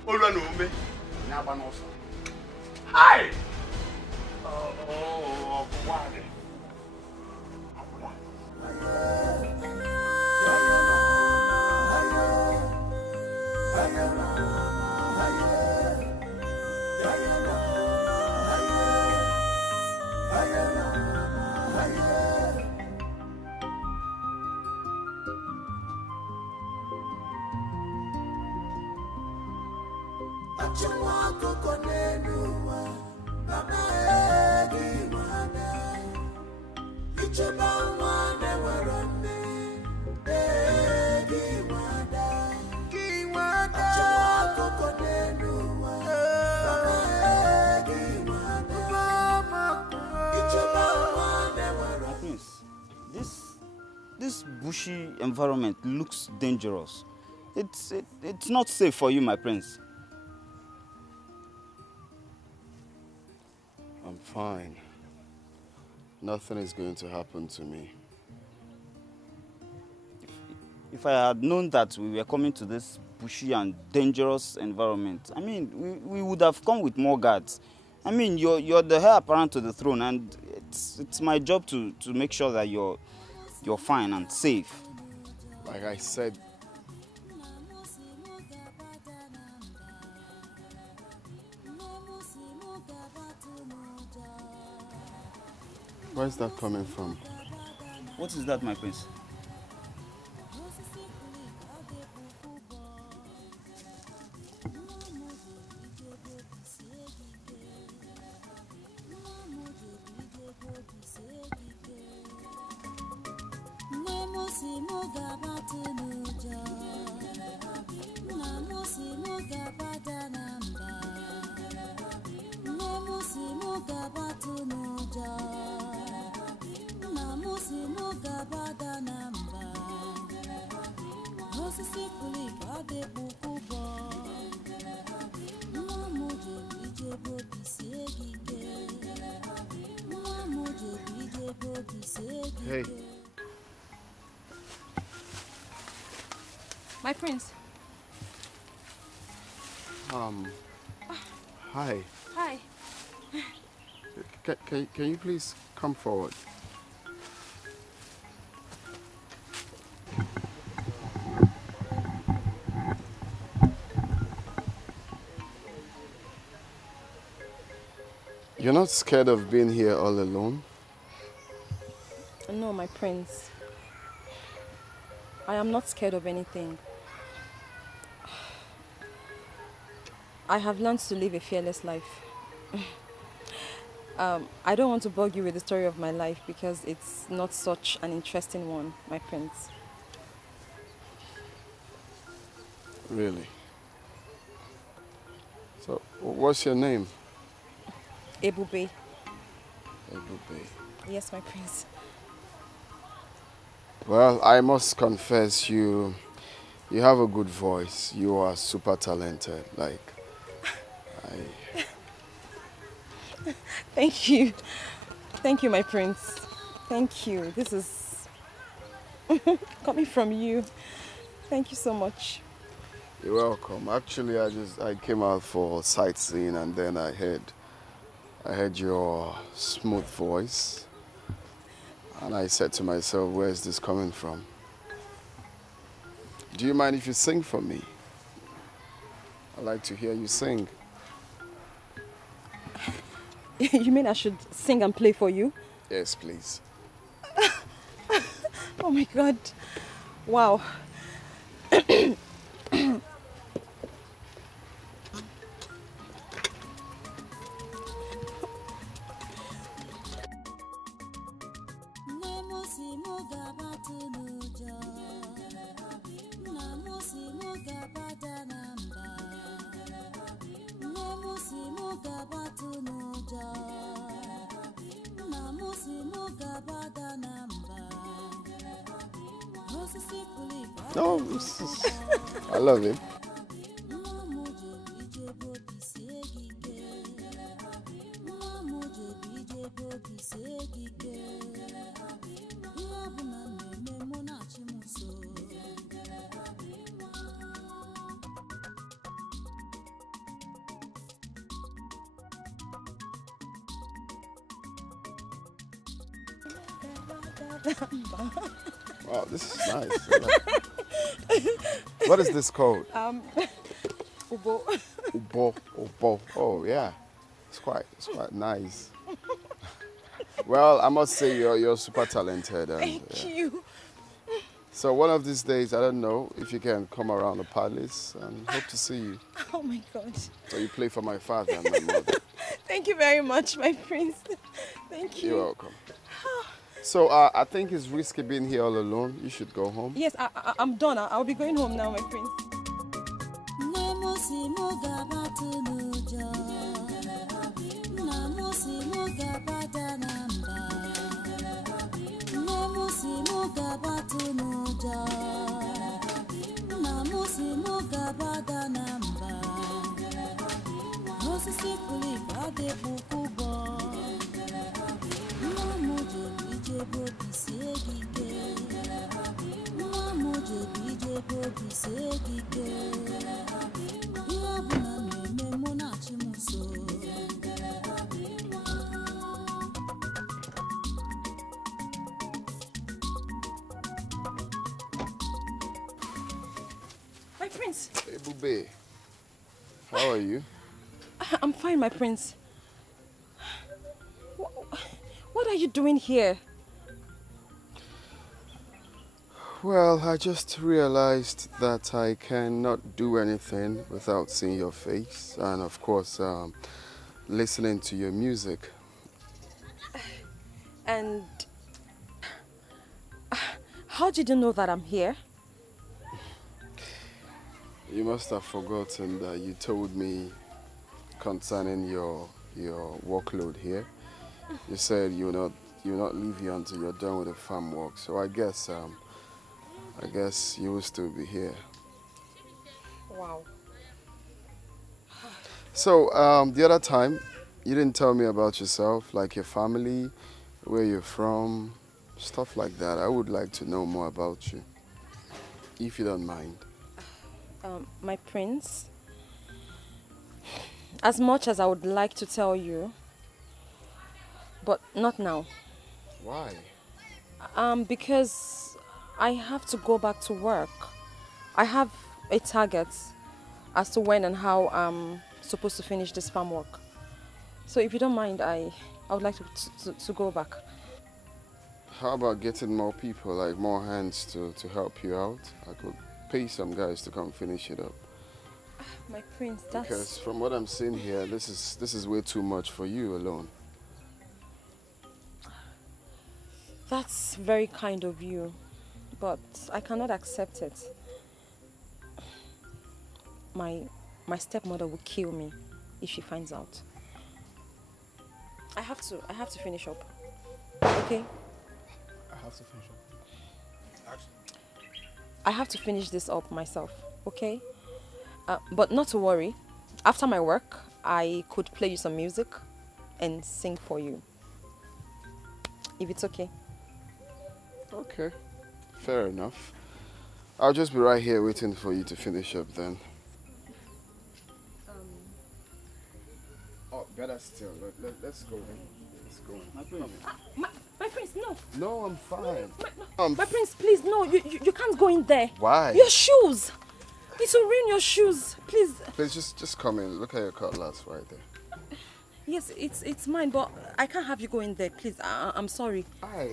All I know me. Never know so. Hi. Oh, what? This bushy environment looks dangerous. It's not safe for you, my prince. I'm fine. Nothing is going to happen to me. If I had known that we were coming to this bushy and dangerous environment, I mean, we would have come with more guards. I mean, you're the heir apparent to the throne, and it's my job to make sure that you're fine and safe. Like I said, where's that coming from? What is that, my prince? Hey. My prince. Hi. Hi. Can you please come forward? You're not scared of being here all alone? No, my prince. I am not scared of anything. I have learned to live a fearless life. I don't want to bug you with the story of my life because it's not such an interesting one, my prince. Really? So, what's your name? Ebube. Ebube. Yes, my prince. Well, I must confess, you have a good voice. You are super talented. Thank you. Thank you, my prince. Thank you. This is coming from you. Thank you so much. You're welcome. Actually, I came out for sightseeing and then I heard your smooth voice. And I said to myself, where is this coming from? Do you mind if you sing for me? I'd like to hear you sing. You mean I should sing and play for you? Yes, please. Oh my God. Wow. No, I love him. Wow, this is nice. What is this called? Ubo. Ubo. Oh yeah, it's quite nice. Well, I must say you're super talented. And, Thank you. So one of these days, I don't know if you can come around the palace and hope to see you. Oh my God. So you play for my father and my mother. Thank you very much, my prince. Thank you. You're welcome. So I think it's risky being here all alone. You should go home. Yes, I'm done. I'll be going home now, my prince. My prince. Hey, Bube. How are you? I'm fine, my prince. What are you doing here? Well, I just realized that I cannot do anything without seeing your face and, of course, listening to your music. And how did you know that I'm here? You must have forgotten that you told me concerning your workload here. You said you will not leave here until you're done with the farm work. So I guess you will still be here. Wow. So the other time, you didn't tell me about yourself, like your family, where you're from, stuff like that. I would like to know more about you, if you don't mind. My prince, as much as I would like to tell you, but not now. Why? Because I have to go back to work. I have a target as to when and how I'm supposed to finish this farm work. So if you don't mind, I would like to go back. How about getting more people, like more hands to help you out? I could pay some guys to come finish it up. My prince, that's... Because from what I'm seeing here, this is way too much for you alone. That's very kind of you, but I cannot accept it. My stepmother will kill me if she finds out. I have to finish up. Okay? I have to finish up. I have to finish this up myself, okay? But not to worry. After my work, I could play you some music and sing for you. If it's okay. Okay, fair enough. I'll just be right here waiting for you to finish up then. Oh, better still. Let's go then. Let's go. My prince, no. No, I'm fine. My prince, please, no. You can't go in there. Why? Your shoes. It will ruin your shoes. Please. Please, just come in. Look at your cutlass right there. Yes, it's mine, but I can't have you go in there. Please, I'm sorry. My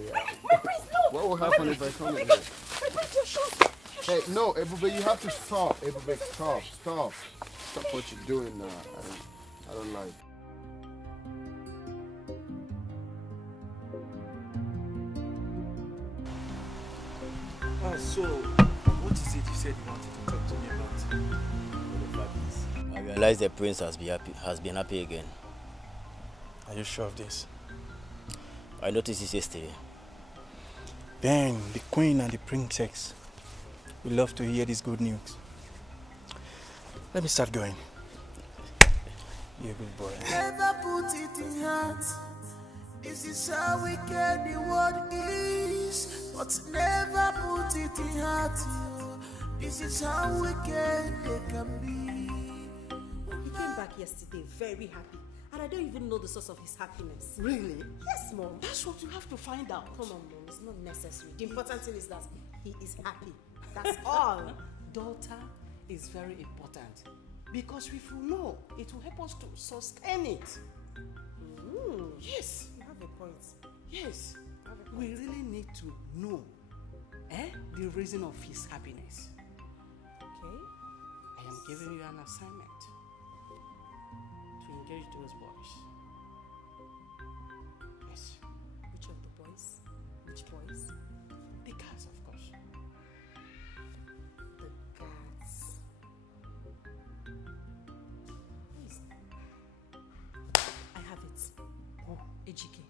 prince, no. What will happen if I come in there? My prince, your shoes. Hey, no, Ebube, you have to stop. Ebube, stop. Stop what you're doing now. I don't like. So, what is it you said you wanted to talk to me about? I realize the prince has been happy again. Are you sure of this? I noticed this yesterday. Then the queen and the princess will love to hear this good news. Let me start going. You're a good boy. Never put it in heart. This is how wicked the world is. But never put it in heart. This is how wicked they can be. He came back yesterday very happy. And I don't even know the source of his happiness. Really? Yes, Mom. That's what you have to find out. Come on, Mom. It's not necessary. The important thing is that he is happy. That's all. Daughter is very important. Because if you know, it will help us to sustain it. Yes. You have a point. Yes. We really need to know the reason of his happiness. Okay. I am giving you an assignment to engage those boys. Yes. Which of the boys? Which boys? The cats, of course. The cats. I have it. Oh, Ejike.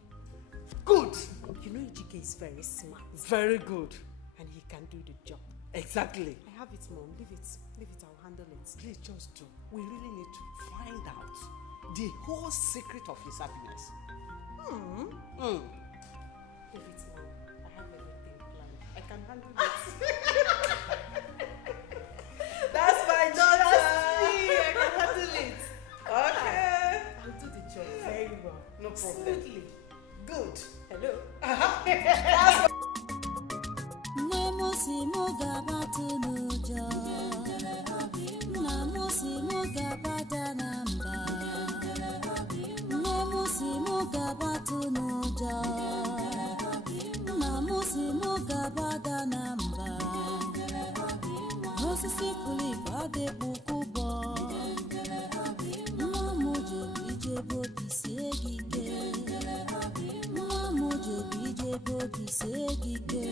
Good. You know Ejike is very smart. Very good. And he can do the job. Exactly. I have it, Mom. Leave it. Leave it. I'll handle it. Please just do. We really need to find out the whole secret of his happiness. Leave it, Mom. I have everything planned. I can handle it. That's my daughter. I can handle it. Okay. I'll do the job very well. No problem. Smoothly. Good. Hello. That's Namusi mugabatu nuja, namusi mugabata namba, namusi mugabatu nuja, namusi mugabata namba, osisi kulipa de bukubo, namuje bije bodi segige, namuje bije bodi segige.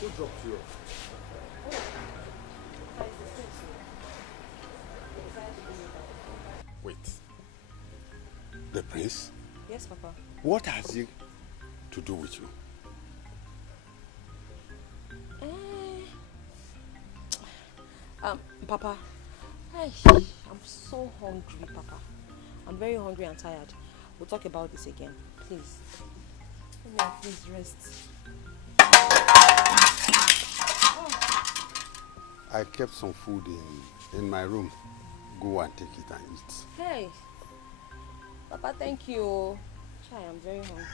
Who dropped you? Wait. The prince? Yes, Papa. What has he to do with you? Papa, I'm so hungry, Papa. I'm very hungry and tired. We'll talk about this again, please. Let me please rest. I kept some food in my room. Go and take it and eat. Hey, Papa, thank you. Chai, I'm very hungry.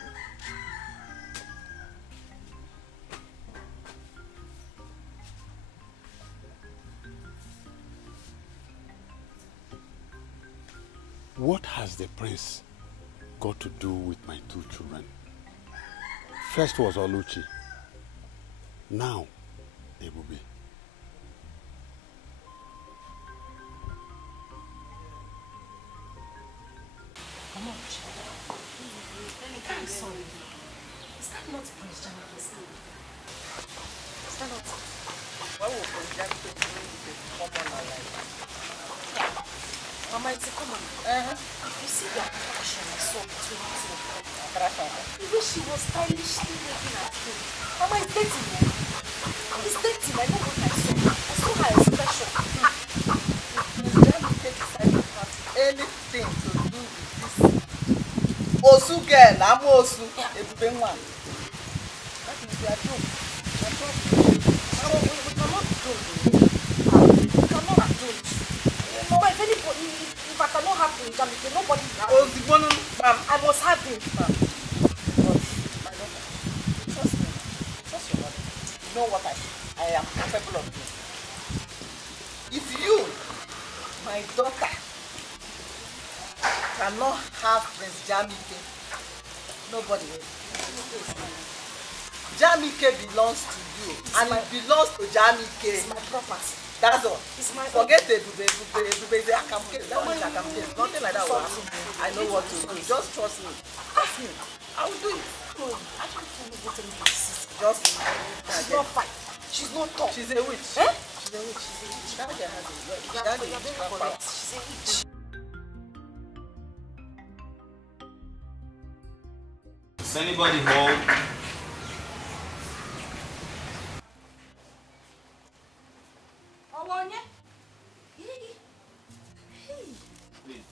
What has the prince got to do with my two children? First was Oluchi. Now, Ebube. Come on, I'm sorry. Is that not Prince Jamike's name? Is that not? Why would Prince Jamike be common like Mama, it's a common. If you see the attraction I saw between the two of them, the way she was stylishly looking at him. Mama, it's dating, man. It's dating. I know what I saw. I saw her expression. Jamike decided to have anything to do with this Osu girl, I'm Osu. Ebube nwa. That is their joke. Their problem. We cannot do it. We cannot do it. Mama, if anybody, if I cannot have him, Jamike, nobody will have him. I must have him. My daughter, trust me. Trust your mother. You know what I am capable of doing. If you, my daughter, cannot have Prince Jamike, nobody will. Jamike belongs to you, and it belongs to Jamike. It's my property. That's all. It's my Forget the Ebube, the Akamke. That one is Akamke. Nothing like that will happen. I know what to do. Just trust me. Ask me. I will do it. I can't tell you what my sister. Just she's not fine. She's not tough. She's a witch. Eh? She's a witch. She's a witch. That girl has a witch. You're very correct. She's a witch. Is anybody home? Owonya? Please,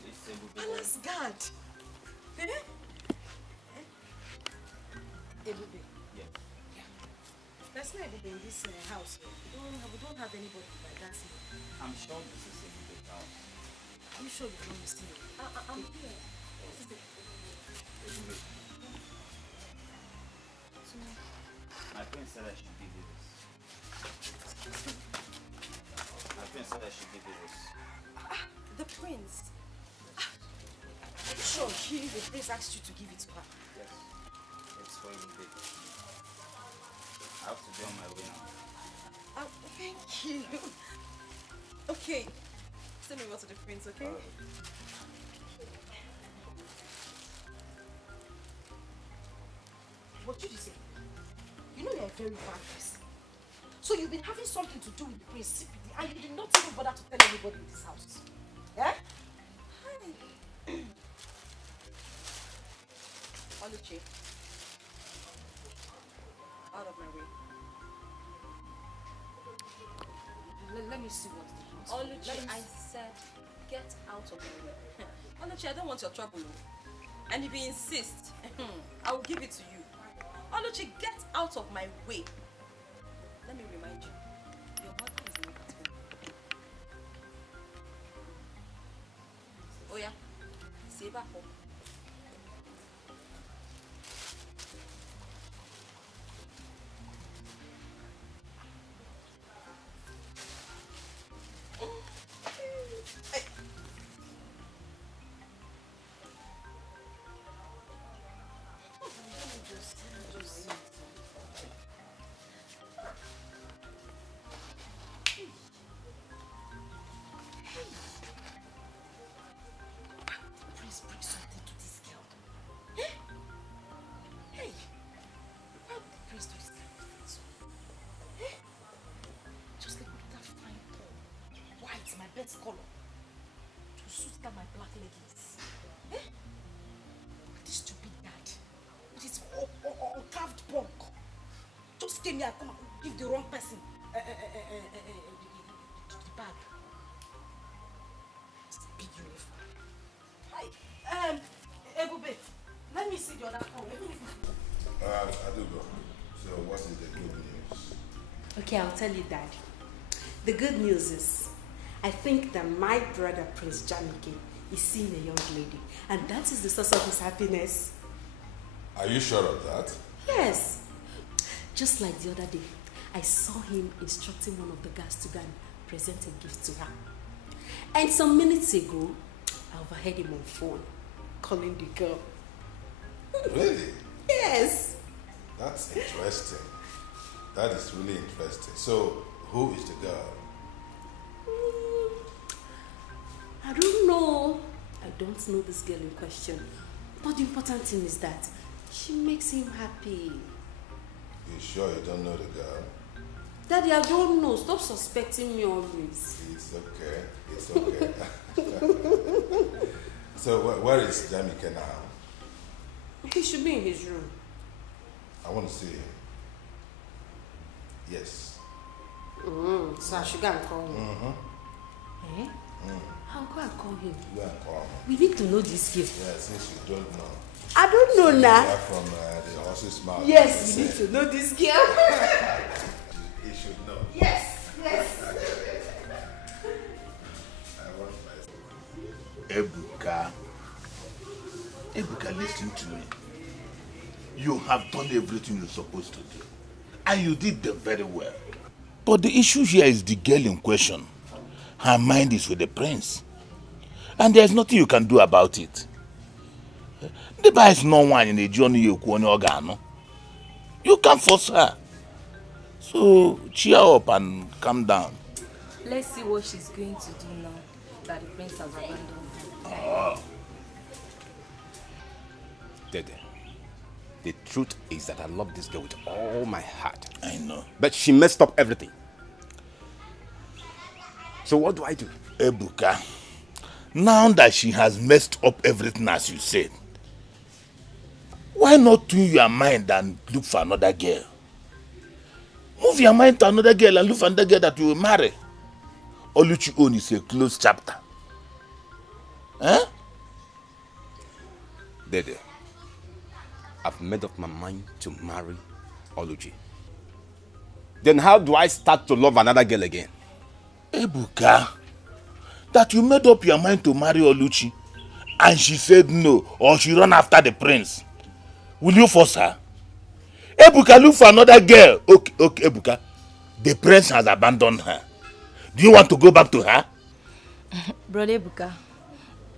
it's Ebube. Allah's God. Eh? Ebube. Yes. There's no Ebube in this house. We don't have anybody like that. I'm sure this is Ebube's house. Are you sure you don't understand? I'm here. Ebube. My friend said I should give you this. My prince said I should give you this. The prince? Are you sure the prince asked you to give it to her? Yes. It's for you, baby. I have to be on my way now. Thank you. Okay. Send me over to the prince, okay? What did you say? You know you're a very bad person. So you've been having something to do with the prince secretly and you did not even bother to tell anybody in this house. Yeah? Oluchi. Out of my way. Let me see what's the prince. Oluchi, I said get out of my way. Oluchi, I don't want your trouble. And if you insist, I will give it to you. Oluchi, get out of my way. Let me remind you, your mother is not at home. Oh yeah, say back home. Best color to suit that my black leggings. Eh? This stupid dad with his carved punk just came here and come and give the wrong person the bag. It's a big uniform. Hi, Ebube, let me see the other phone. Adugo, so what is the good news? Okay, I'll tell you, Dad. The good news is I think that my brother, Prince Jamike, is seeing a young lady, and that is the source of his happiness. Are you sure of that? Yes. Just like the other day, I saw him instructing one of the guards to go and present a gift to her. And some minutes ago, I overheard him on phone, calling the girl. Really? Yes. That's interesting. That is really interesting. So, who is the girl? I don't know. I don't know this girl in question. But the important thing is that she makes him happy. You sure you don't know the girl? Daddy, I don't know. Stop suspecting me always. It's okay. It's okay. So where is Jamike now? He should be in his room. I want to see him. Yes. So I should go and call him. Mm-hmm. Eh? I'll go and call him. Go and call him. We need to know this gift. Yeah, since you don't know. I don't know now. Nah. From the horse's mouth. Yes, you need to know this girl. He should know. Yes, yes. Ebuka, listen to me. You have done everything you're supposed to do. And you did them very well. But the issue here is the girl in question. Her mind is with the prince. And there's nothing you can do about it. The boy is no one in the journey you organo. You can't force her. So cheer up and calm down. Let's see what she's going to do now that the prince has abandoned her. Oh. Dede, the truth is that I love this girl with all my heart. I know. But she messed up everything. So what do I do? Ebuka, now that she has messed up everything as you said, why not tune your mind and look for another girl? Move your mind to another girl and look for another girl that you will marry. Oluchi own is a closed chapter. Huh? Dede, I've made up my mind to marry Oluchi. Then how do I start to love another girl again? Ebuka, that you made up your mind to marry Oluchi and she said no, or she run after the prince. Will you force her? Ebuka, look for another girl. Okay, Ebuka. The prince has abandoned her. Do you want to go back to her? Brother Ebuka,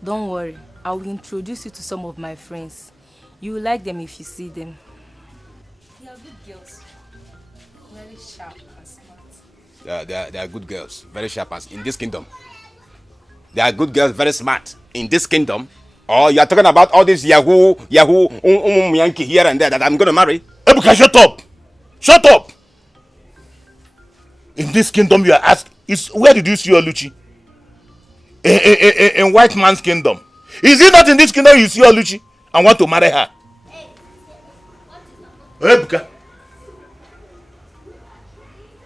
don't worry. I will introduce you to some of my friends. You will like them if you see them. They are good girls. Very sharp and smart. They are good girls. Very sharp as in this kingdom. They are good girls, very smart in this kingdom. Or you are talking about all this Yahoo, Yankee here and there that I'm going to marry? Ebuka, shut up! Shut up! In this kingdom you are asked, where did you see Oluchi? In white man's kingdom. Is it not in this kingdom you see Oluchi and want to marry her? Ebuka.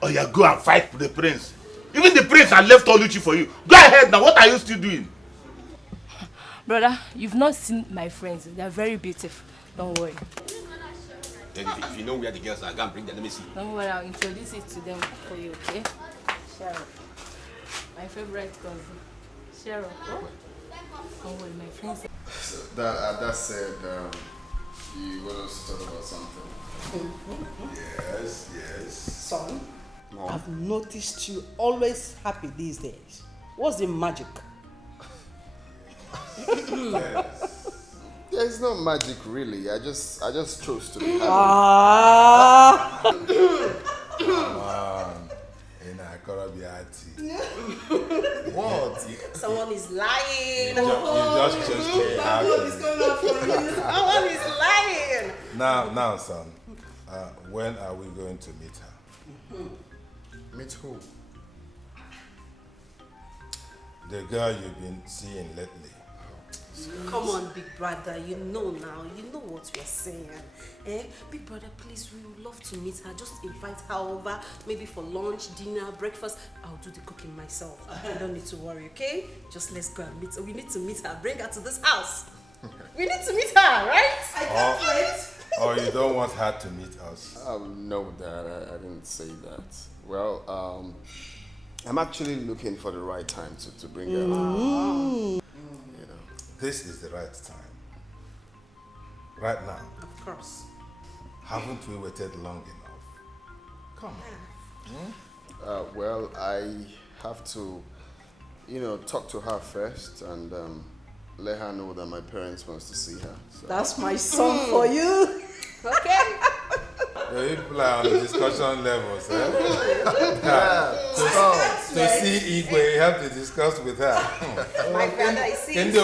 Oh yeah, go and fight for the prince. Even the prince had left Oluchi for you. Go ahead now, what are you still doing? Brother, you've not seen my friends. They are very beautiful. Don't worry. Then if you know where the girls are, go and bring them. Let me see. Don't worry, I'll introduce it to them for you, okay? Cheryl. My favorite cousin. Cheryl. Oh? Don't worry, my friends. So that said, you want us to talk about something? Yes, yes. Son, Mom. I've noticed you always happy these days. What's the magic? There's no magic really. I just chose to be happy. Come on. What? Someone is lying. You just chose to be happy. What is going on for you? Someone is lying. Now, son, when are we going to meet her? Meet who? The girl you've been seeing lately. Come on, big brother, you know now, you know what we're saying. Big brother, please, we would love to meet her. Just invite her over, maybe for lunch, dinner, breakfast. I'll do the cooking myself. You don't need to worry, okay? Just let's go and meet her. We need to meet her. Bring her to this house. We need to meet her, right? I can't wait. Or you don't want her to meet us? No, Dad, I didn't say that. Well, I'm actually looking for the right time to bring her out. This is the right time. Right now. Of course. Haven't we waited long enough? Come on. Well, I have to, talk to her first and let her know that my parents wants to see her. So. That's my son for you. Okay. You play on the discussion levels, eh? To see Igwe, you have to discuss with her. My brother, I see Maybe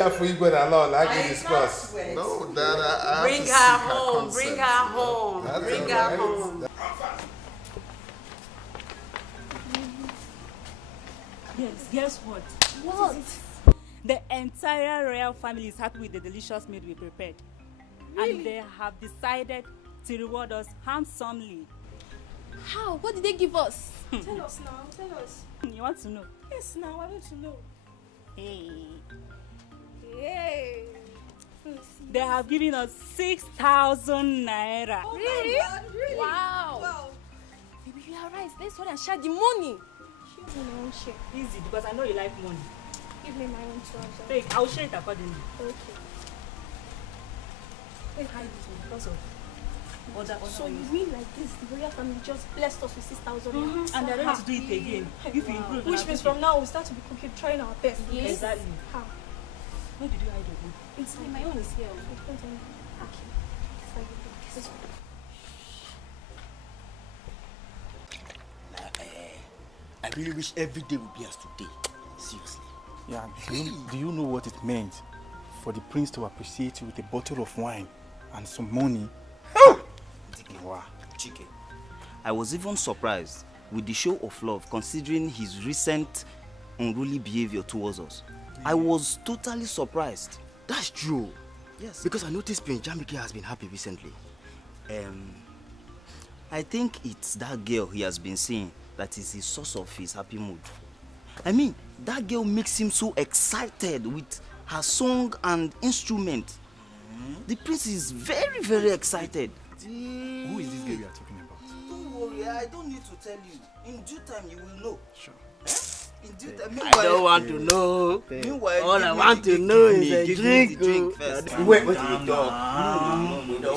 after Igwe and all, like to discuss. No, Dad, I have Bring to her seek home, consent. bring her home, bring her home. Yes, guess what? What? The entire royal family is happy with the delicious meal we prepared. Really? And they have decided to reward us handsomely. How? What did they give us? Tell us now, tell us. You want to know? Yes, now I want to know. Hey. Yay! They have given us 6,000 naira. Oh really? My God, really? Wow. Baby, you are right. Let's go and share the money. Share my own share. Easy, because I know you like money. Give me my own too. Take, I'll share it accordingly. Okay. Hey, hide this one because of other So you ways. mean like this, the royal family just blessed us with 6,000 Mm-hmm. And they're ready to do it again. If you improve. Which means from now we start to be cooking, trying our best. Yes. Exactly. How? Where did you hide your own? Inside. My own is here. I really wish every day would be as today. Seriously. Yeah, do you know what it meant for the prince to appreciate you with a bottle of wine and some money? Wow. Dikeh, I was even surprised with the show of love considering his recent unruly behavior towards us. I was totally surprised. That's true. Yes. Because I noticed Prince Jamike has been happy recently. I think it's that girl he has been seeing that is the source of his happy mood. I mean, that girl makes him so excited with her song and instrument. The prince is very, very excited. Who is this girl you are talking about? Don't worry, I don't need to tell you. In due time, you will know. Sure. In I don't want to know. All I want to know is a drink. Wait, we don't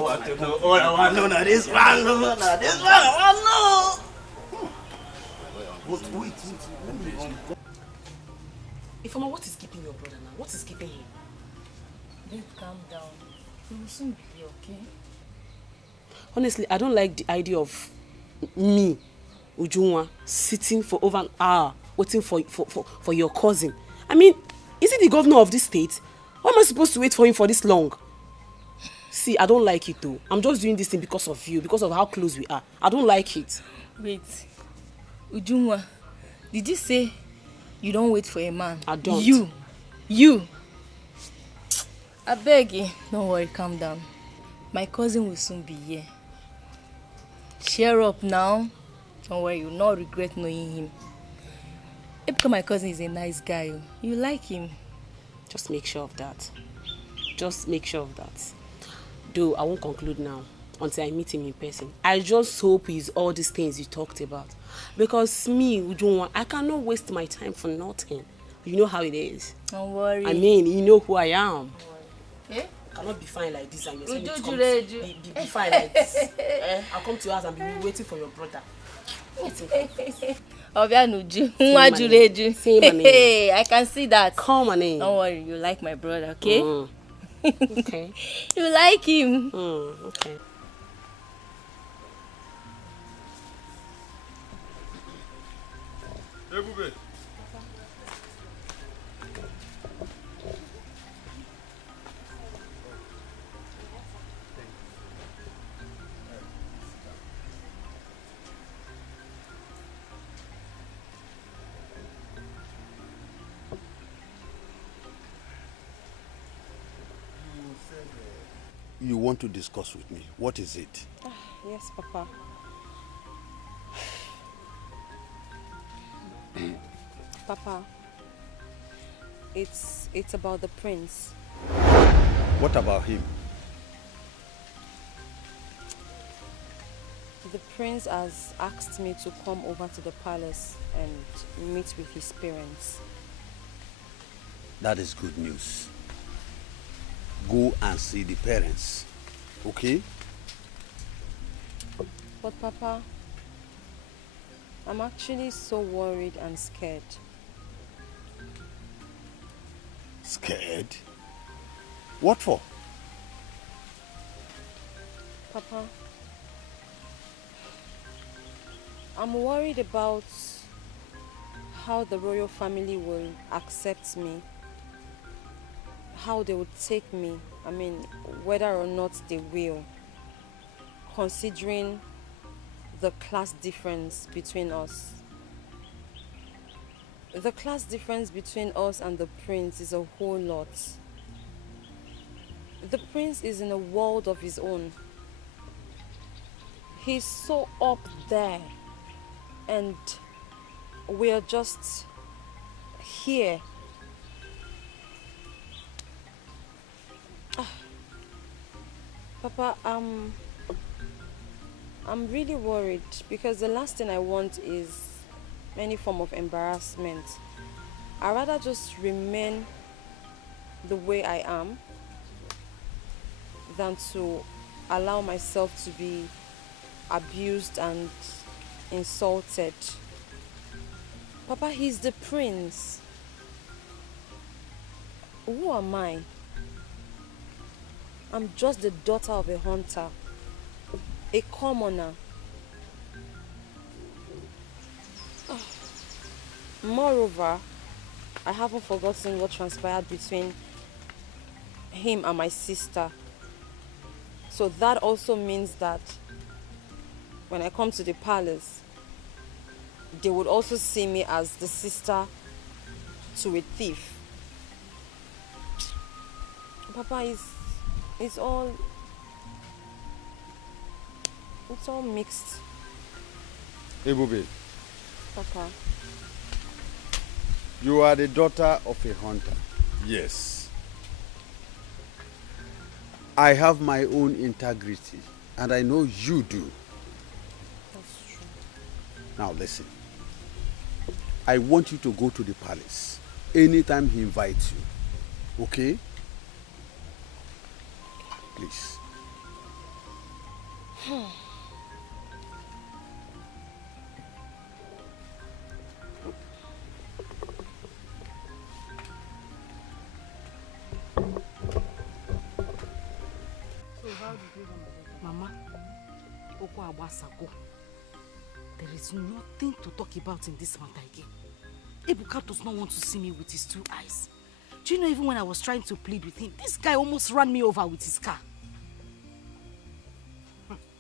want to know. All I want to know now this one. Now this one, I want to know. Wait. Ifeoma, what is keeping your brother now? What is keeping him? Babe, calm down. We will soon be here, okay? Honestly, I don't like the idea of me, Ujunwa, sitting for over an hour waiting for your cousin. I mean, is he the governor of this state? Why am I supposed to wait for him for this long? See, I don't like it though. I'm just doing this thing because of you, because of how close we are. I don't like it. Wait. Ujunwa, did you say you don't wait for a man? I don't. You. I beg you. Don't worry, calm down. My cousin will soon be here. Cheer up now. Don't worry, you'll not regret knowing him. Because my cousin is a nice guy. You like him. Just make sure of that. Just make sure of that. Though I won't conclude now until I meet him in person. I just hope he's all these things you talked about. Because me, Ujunwa, I cannot waste my time for nothing. You know how it is. Don't worry. I mean, you know who I am. Eh? I cannot be fine like this and you're saying be fine like this. I'll come to your house and be waiting for your brother. Hey, I can see that. Come on in. Don't worry, you like my brother, okay? Okay. You like him. Okay. You want to discuss with me. What is it? Yes, Papa. Papa, it's about the prince. What about him? The prince has asked me to come over to the palace and meet with his parents. That is good news. Go and see the parents, okay? But Papa, I'm actually so worried and scared. Scared? What for? Papa, I'm worried about how the royal family will accept me, how they would take me, I mean, whether or not they will, considering the class difference between us. The class difference between us and the prince is a whole lot. The prince is in a world of his own. He's so up there, and we're just here. Papa, I'm really worried because the last thing I want is any form of embarrassment. I'd rather just remain the way I am than to allow myself to be abused and insulted. Papa, he's the prince. Who am I? I'm just the daughter of a hunter, a commoner. Moreover, I haven't forgotten what transpired between him and my sister. So that also means that when I come to the palace, they would also see me as the sister to a thief. Papa, it's all mixed. Ebube, Papa. you are the daughter of a hunter. Yes. I have my own integrity, and I know you do. That's true. Now listen. I want you to go to the palace anytime he invites you. Okay? Please. Mama, Oko Awasago, there is nothing to talk about in this matter again. Ebuka does not want to see me with his 2 eyes. Do you know, even when I was trying to plead with him, this guy almost ran me over with his car.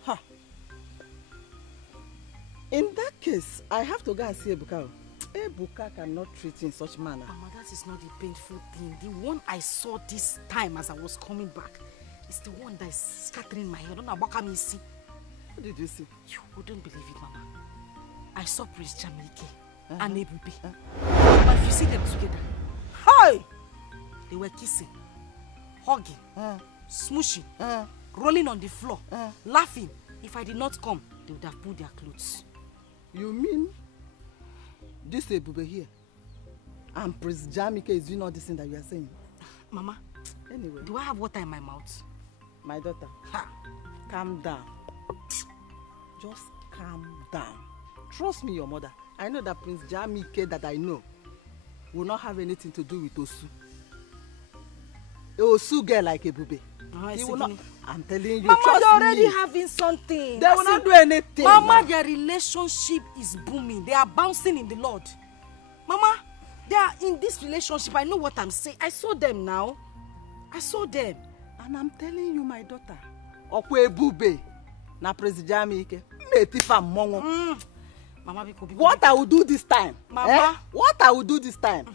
Huh. In that case, I have to go and see Ebuka. Ebuka cannot treat in such manner. Mama, that is not the painful thing. The one I saw this time as I was coming back is the one that is scattering my head. What did you see? You wouldn't believe it, Mama. I saw Prince Jamike and Ebube. But if you see them together, hi! They were kissing, hugging, smooshing, rolling on the floor, laughing. If I did not come, they would have pulled their clothes. You mean this Ebube here and Prince Jamike is doing all this thing that you are saying? Mama, anyway, do I have water in my mouth? My daughter, calm down. Just calm down. Trust me, your mother. I know that Prince Jamike that I know will not have anything to do with Osu. A Osu girl like Ebube. He will not. I'm telling you, Mama, trust they're already me. having something. They will not do anything. Mama, their relationship is booming. They are bouncing in the Lord. Mama, they are in this relationship. I know what I'm saying. I saw them now. I saw them. And I'm telling you, my daughter, Okwe Ebube, na Prince Jamike, Mama, what I will do this time? Mama, what I will do this time?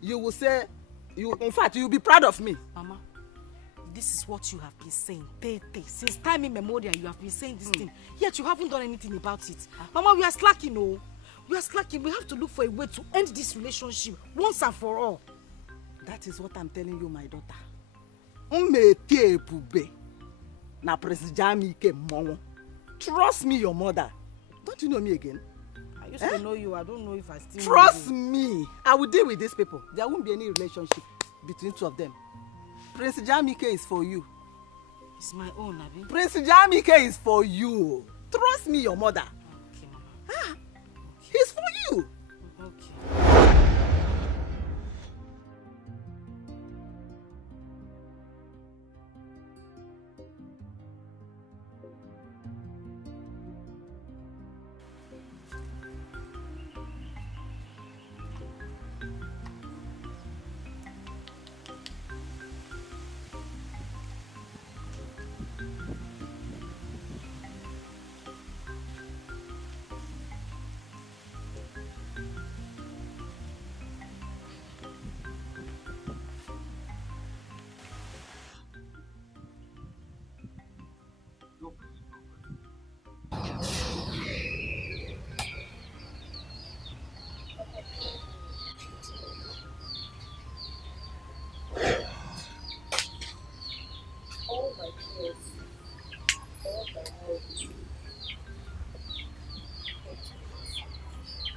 You will say, in fact, you will be proud of me. Mama, this is what you have been saying. Since time immemorial, you have been saying this thing. Yet you haven't done anything about it. Mama, we are slacking, oh. We are slacking. We have to look for a way to end this relationship once and for all. That is what I'm telling you, my daughter. Umete Ebube na Prince Jamike Momo. Trust me, your mother. Don't you know me again? I used to know you. I don't know if I still Trust know you. me. I will deal with these people. There won't be any relationship between two of them. Prince Jamike is for you. It's my own, Abi. Prince Jamike is for you. Trust me, your mother. Okay, Mama. He's for you. Okay.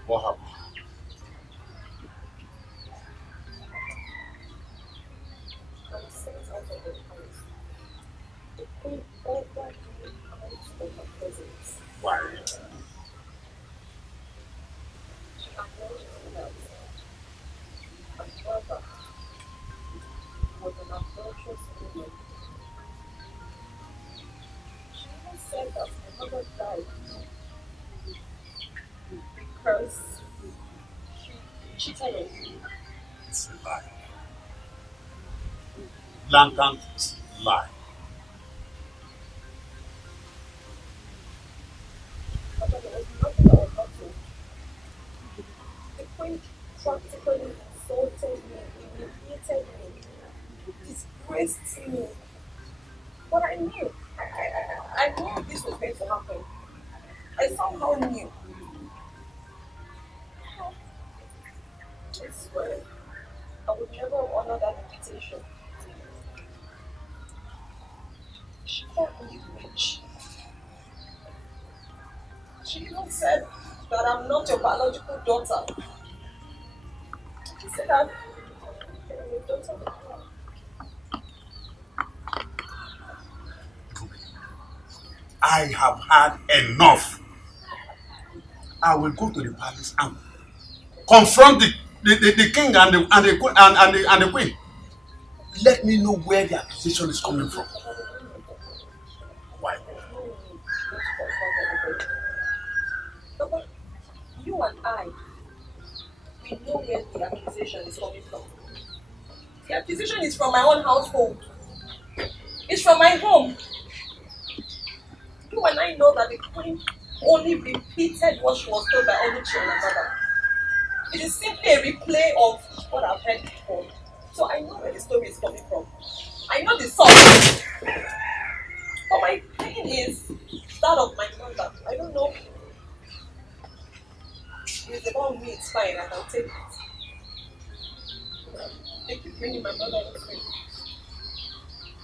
What happened? Why? She even said that my mother died because she cheated on me. It's a lie. Blatant lie. But there was nothing that was not true. The queen practically insulted me, humiliated me, disgraced me. But I knew. I knew this was going to happen. I somehow knew. I swear, I would never honor that invitation. She called me rich. She even said that I'm not your biological daughter. You said that I'm your daughter. I have had enough. I will go to the palace and confront the king and the queen. Let me know where the accusation is coming from. Why? Papa, you and I, we know where the accusation is coming from. The accusation is from my own household. It's from my home. You and I know that the queen only repeated what she was told by Oluchi and her mother. It is simply a replay of what I've heard before. So I know where the story is coming from. I know the source. But my pain is that of my mother. I don't know. It's about me, it's fine, I can take it. Thank you for bringing my mother into it.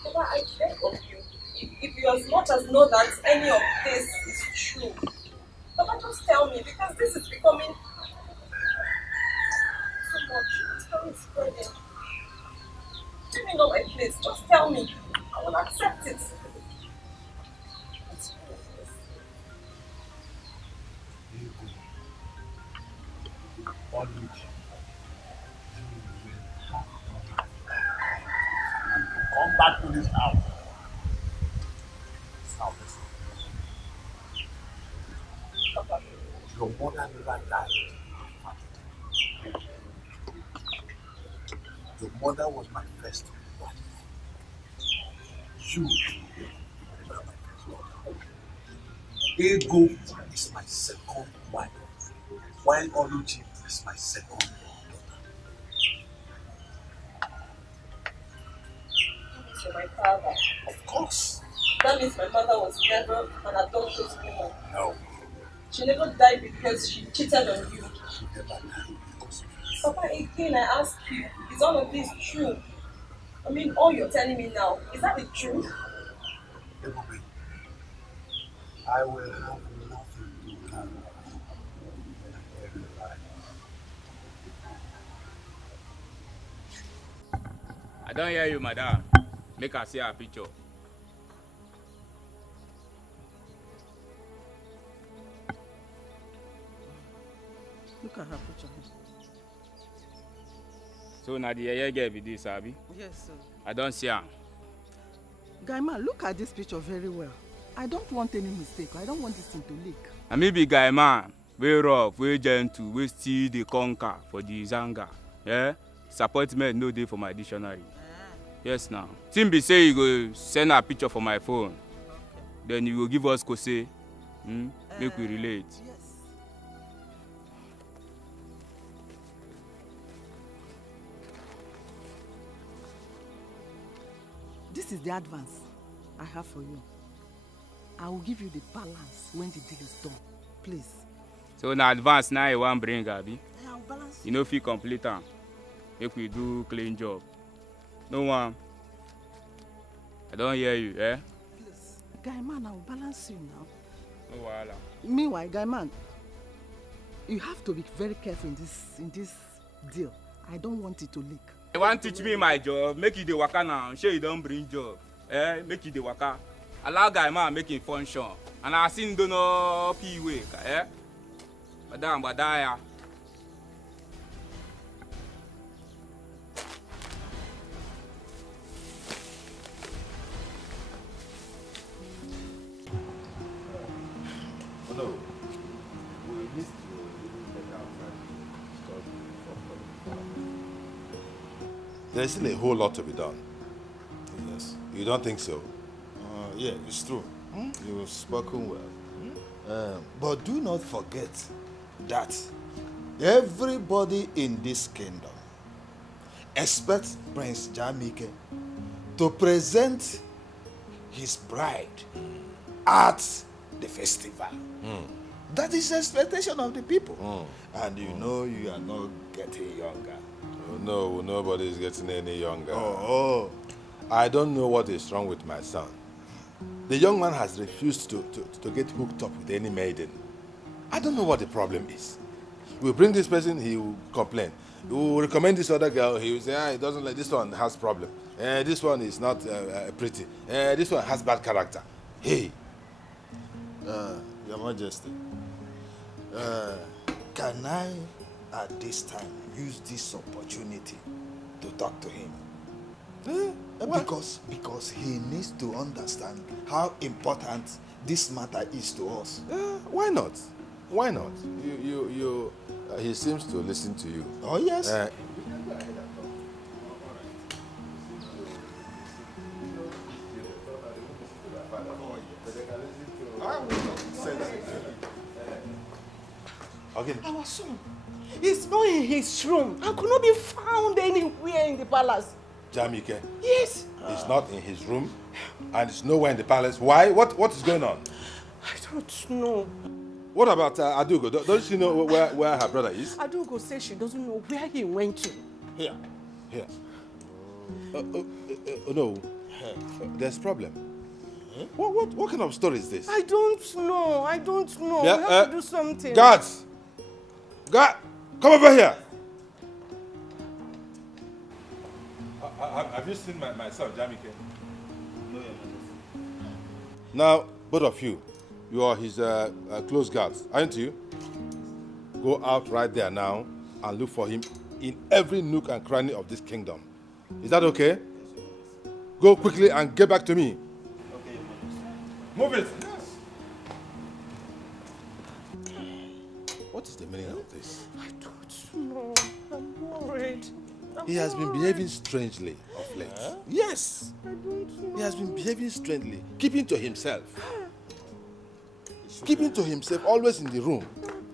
Papa, I beg of you, if you as much as know that any of this is true, Papa, just tell me, because this is becoming so much. The story is spreading. Give me not my place, just tell me. I will accept it. On which you will have and to come back to this house. This house. Your mother never died. Your mother was my first wife. You are my first wife. Ego is my second wife, while Oluchi is my second daughter. You're my father. Of course. That means my mother was never an adulterous woman. No. She never died because she cheated on you. She never died because of you. Papa, again, I ask you, is all of this true? I mean, all you're telling me now, is that the truth? I will have nothing to do with every life. I don't hear you, madam. Make her see her picture. Look at her picture. So now the yeye girl be this, Abi? Yes, sir. I don't see her. Guy man, look at this picture very well. I don't want any mistake. I don't want this thing to leak. I may be guy man, very rough, very gentle, we still the conquer for the zanga. Yeah? Disappointment no day for my dictionary. Yes now. Timbi say you go send a picture for my phone. Okay. Then you will give us kose. Make we relate. Yes. This is the advance I have for you. I will give you the balance when the deal is done. Please. So now advance now you want bring Abi? I'll balance. You know if you complete am. If we do clean job. No one. I don't hear you, eh? Please. Guy man, I will balance you now. No wahala. Meanwhile, guy man, you have to be very careful in this deal. I don't want it to leak. You want to teach me my job? Make you the waka now. Sure you don't bring job. Eh? Make you the waka. Allow guy man making function. And I seen do no P way. Eh? Madam, badaya. No, we need to take outside. There's still a whole lot to be done. Yes. You don't think so? Yeah, it's true. You've spoken well. But do not forget that everybody in this kingdom expects Prince Jamike to present his bride at the festival. That is the expectation of the people. And you know you are not getting younger. Oh, no, nobody is getting any younger. Oh. I don't know what is wrong with my son. The young man has refused to get hooked up with any maiden. I don't know what the problem is. We'll bring this person, he will complain. We will recommend this other girl, he will say, he doesn't like, this one has problem. This one is not pretty. This one has bad character. Hey, Your Majesty, can I, at this time, use this opportunity to talk to him? Because he needs to understand how important this matter is to us. Why not? Why not? He seems to listen to you. Oh, yes. Okay. Our son is not in his room and could not be found anywhere in the palace. Jamike? Yes. He's not in his room and he's nowhere in the palace. Why? What is going on? I don't know. What about Adugo? Don't she know where her brother is? Adugo says she doesn't know where he went to. Here. No. There's problem. What kind of story is this? I don't know. Yeah, we have to do something. Guards! Guard! Come over here! Have you seen my son, Jamike? No, Your Majesty. Now, both of you, you are his close guards, aren't you? Go out right there now and look for him in every nook and cranny of this kingdom. Is that okay? Go quickly and get back to me. Okay, Your Majesty. Move it! What is the meaning of this? I don't know. I'm worried. He has been behaving strangely of late. Yes! I don't know. He has been behaving strangely, keeping to himself. Keeping to himself, always in the room.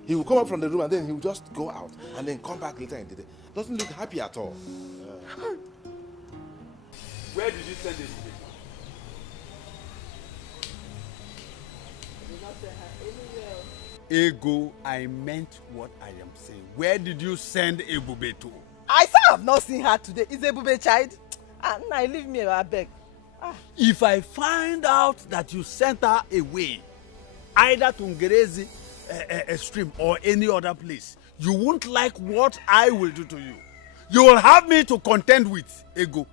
He will come up from the room and then he will just go out and then come back later in the day. Doesn't look happy at all. Where did you send this? Ego, I meant what I am saying. Where did you send Ebube to? I say I have not seen her today. Is Ebube child? Now leave me, I beg. If I find out that you sent her away, either to Ngerezi stream or any other place, you won't like what I will do to you. You will have me to contend with, Ego.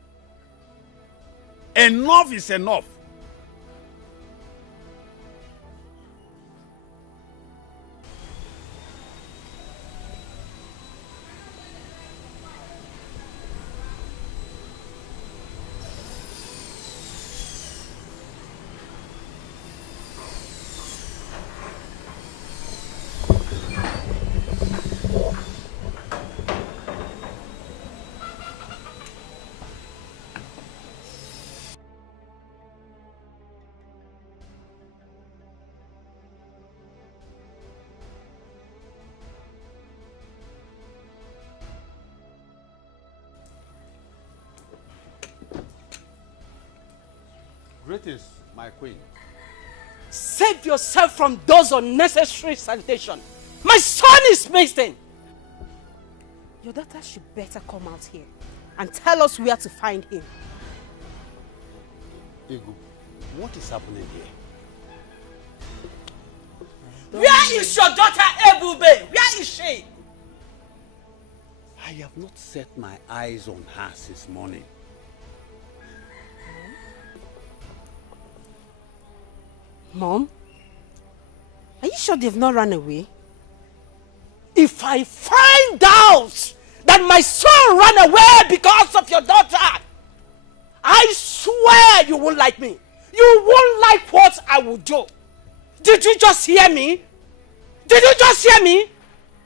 Enough is enough. Greetings, my queen. Save yourself from those unnecessary salutations. My son is missing. Your daughter should better come out here and tell us where to find him. Ego, what is happening here? Where is your daughter Ebube? Where is she? I have not set my eyes on her since morning. Mom, are you sure they've not run away? If I find out that my son ran away because of your daughter, I swear you won't like me. You won't like what I will do. Did you just hear me? Did you just hear me?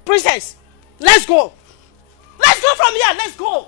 Princess, let's go. Let's go from here. Let's go.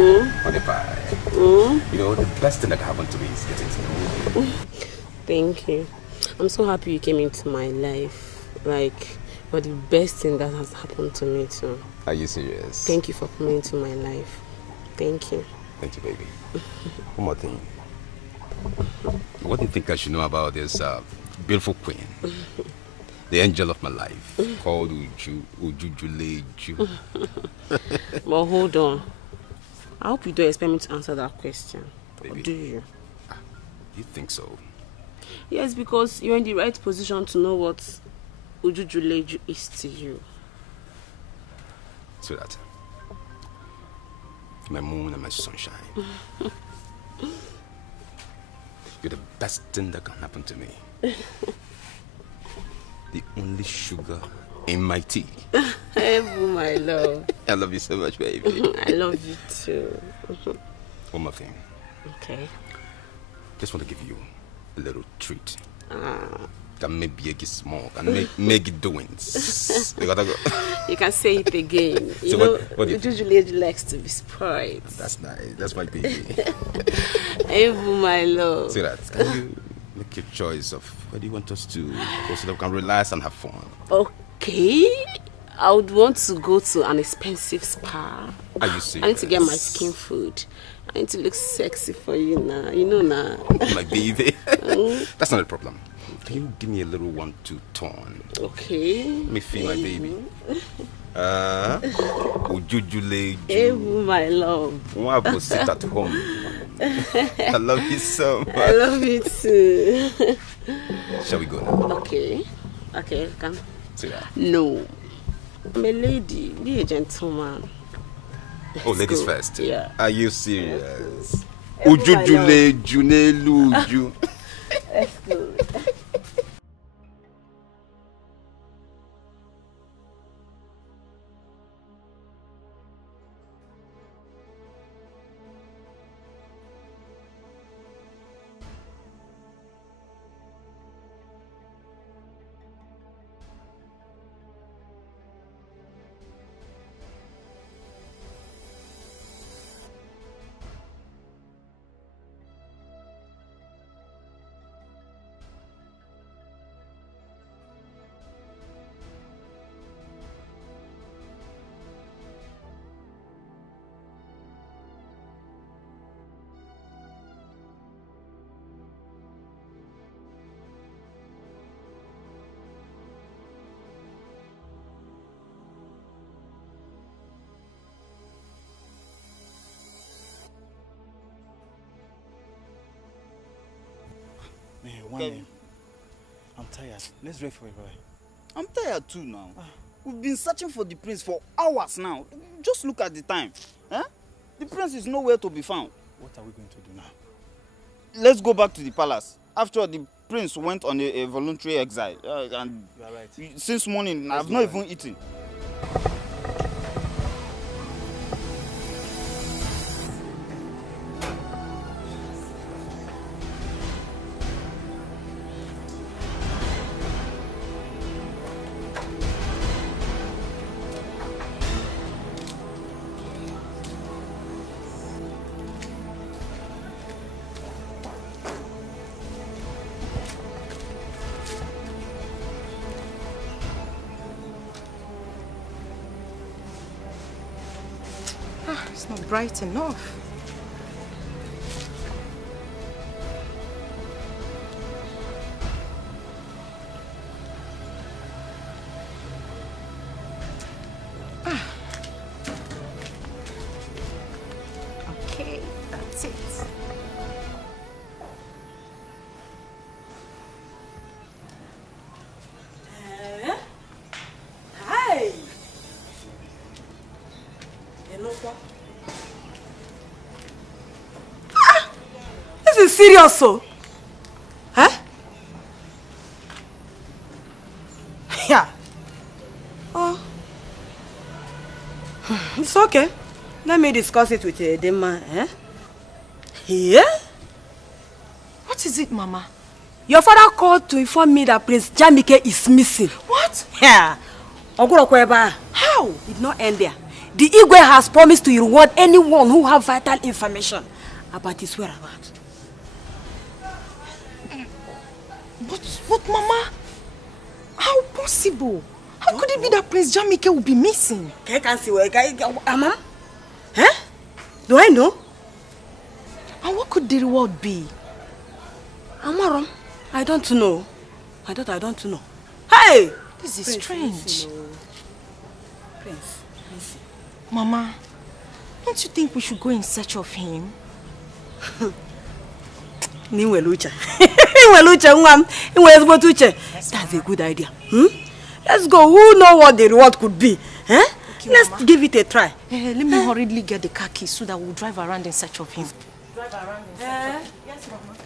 Honey pie. You know, the best thing that happened to me is getting to know you. Thank you. I'm so happy you came into my life. Like, you're the best thing that has happened to me too. Are you serious? Thank you for coming into my life. Thank you. Thank you, baby. One more thing. What do you think I should know about this beautiful queen? The angel of my life, called Ujujuleju. But hold on. I hope you don't expect me to answer that question. Baby. Or do you? You think so? Yes, because you're in the right position to know what Ujujuleju is to you. Sweetheart, my moon and my sunshine. You're the best thing that can happen to me. The only sugar in my tea. Ebu, my love. I love you so much, baby. I love you too. One more thing. Okay. Just want to give you a little treat. Can make big small, can make it doings. You gotta go. You can say it again. You So know, what do you usually likes to be spoiled. That's nice. That's my baby. Ebu, my love. See that? Can you make your choice of where do you want us to go so that we can relax and have fun? Okay. I would want to go to an expensive spa. Are you serious? I need to get my skin food. I need to look sexy for you now. You know now. My baby. That's not a problem. Can you give me a little 1-2 turn? Okay. Let me feel my baby. Ujujuleju. Ebu, my love. I will sit at home. I love you so much. I love you too. Shall we go now? Okay. Okay, come. See that? No. I'm a lady. Be a gentleman. Oh, ladies go. first. Yeah. Are you serious? Ebu, my Ujujuleju neluju. Let's go. Man, one name. I'm tired. Let's wait for a boy. I'm tired too now. We've been searching for the prince for hours now. Just look at the time. Eh? The prince is nowhere to be found. What are we going to do now? Let's go back to the palace. After all, the prince went on a voluntary exile. And you are right. Since morning, I've not even eaten. It's not bright enough. Okay, that's it. Hi. This is serious, so. Huh? Yeah. Oh. It's okay. Let me discuss it with the man, eh? Yeah? What is it, Mama? Your father called to inform me that Prince Jamike is missing. What? Yeah. How? It did not end there. the Igwe has promised to reward anyone who have vital information about his whereabouts. But Mama, how possible? How could it be that Prince Jamike will be missing? Can't see where Mama? Huh? Do I know? And what could the reward be? Amaram, I don't know. I don't know. Hey! This is Prince, strange. listen, Prince, listen. Mama, don't you think we should go in search of him? That's a good idea. Let's go. Who knows what the reward could be? Huh? Okay, Let's Mama. give it a try. Let me hurriedly get the car keys so that we'll drive around in search of him. Drive around in search of Yes, Mama.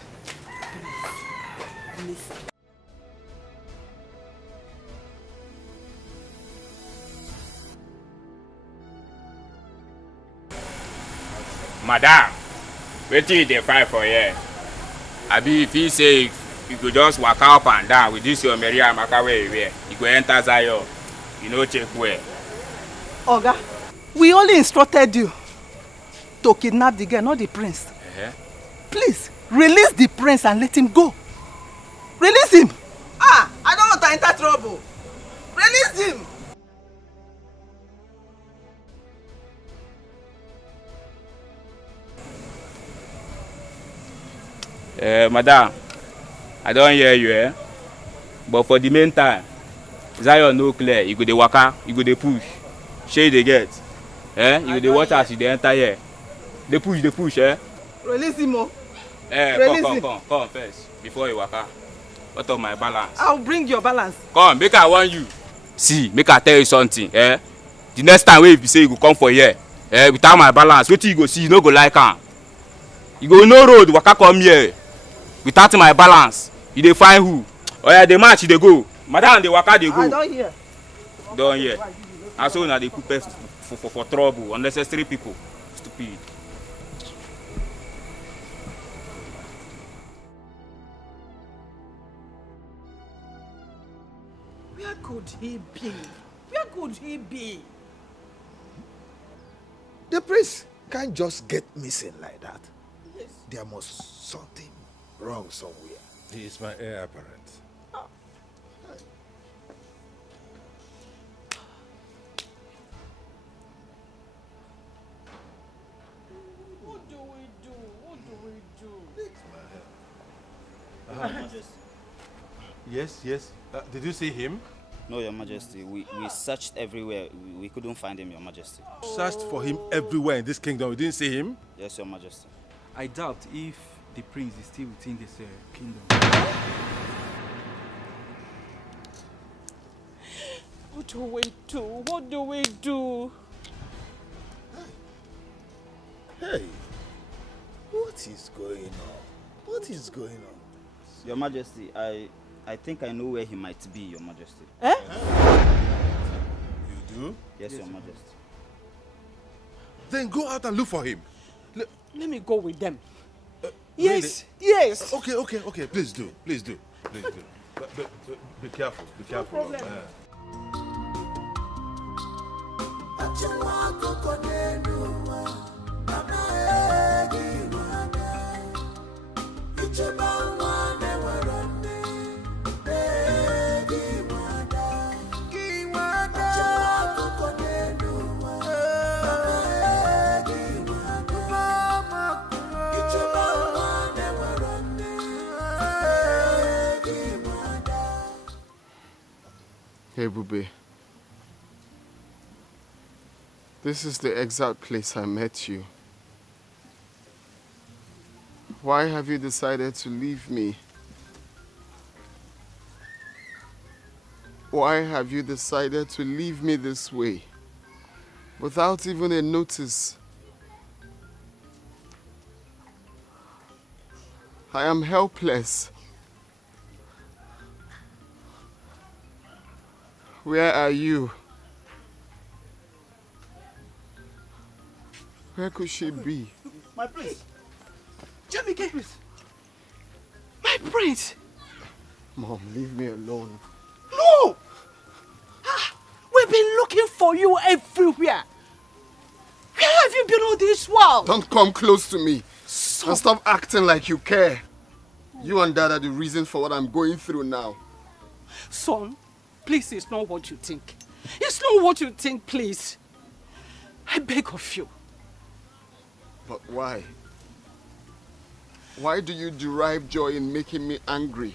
Madam, wetin you dey fight for here? Abi if he say you go just waka up and down with this your Mary Amaka where you wear, you go enter Zion, you no check where. Oga, we only instructed you to kidnap the girl, not the prince. Please, release the prince and let him go. Release him. I don't want to enter trouble. Release him. Madam, I don't hear you, but for the meantime, Zion no clear, you go dey waka, you go dey push. Shey dey get. You go dey watch as you dey enter here. Dey push, Release him, oh. Come first, before you waka. What of my balance? I'll bring your balance. Come, make I warn you. See, make I tell you something, The next time wey you say you go come for here, without my balance, wetin you go see, you no go like am. You go no road, waka come here. Without my balance, you dey find who? Oya, dey match, you dey go. Madam, dey waka, dey go. I don't hear. Don't hear. And so now they put person for trouble, unnecessary people. Stupid. Where could he be? Where could he be? The priest can't just get missing like that. Yes. There must something wrong somewhere. He is my heir apparent. What do we do? What do we do? Yes. Did you see him? No, Your Majesty. We searched everywhere. We couldn't find him, Your Majesty. Searched for him everywhere in this kingdom. We didn't see him? Yes, Your Majesty. I doubt if the prince is still within this kingdom. What do we do? What do we do? Hey, what is going on? What is going on? Your Majesty, I think I know where he might be, Your Majesty. You do? Yes, Your Majesty. Then go out and look for him. Let me go with them. Yes, really? yes. Okay. Please do. Be careful. Be careful. No problem. Hey, Bube. This is the exact place I met you. Why have you decided to leave me? Why have you decided to leave me this way? Without even a notice. I am helpless. Where are you? Where could she be? My prince! Jamike! My prince! Mom, leave me alone. No! We've been looking for you everywhere. build all this world. Don't come close to me. And stop acting like you care. You and Dad are the reason for what I'm going through now. Son, please, it's not what you think. It's not what you think, please. I beg of you. But why? Why do you derive joy in making me angry?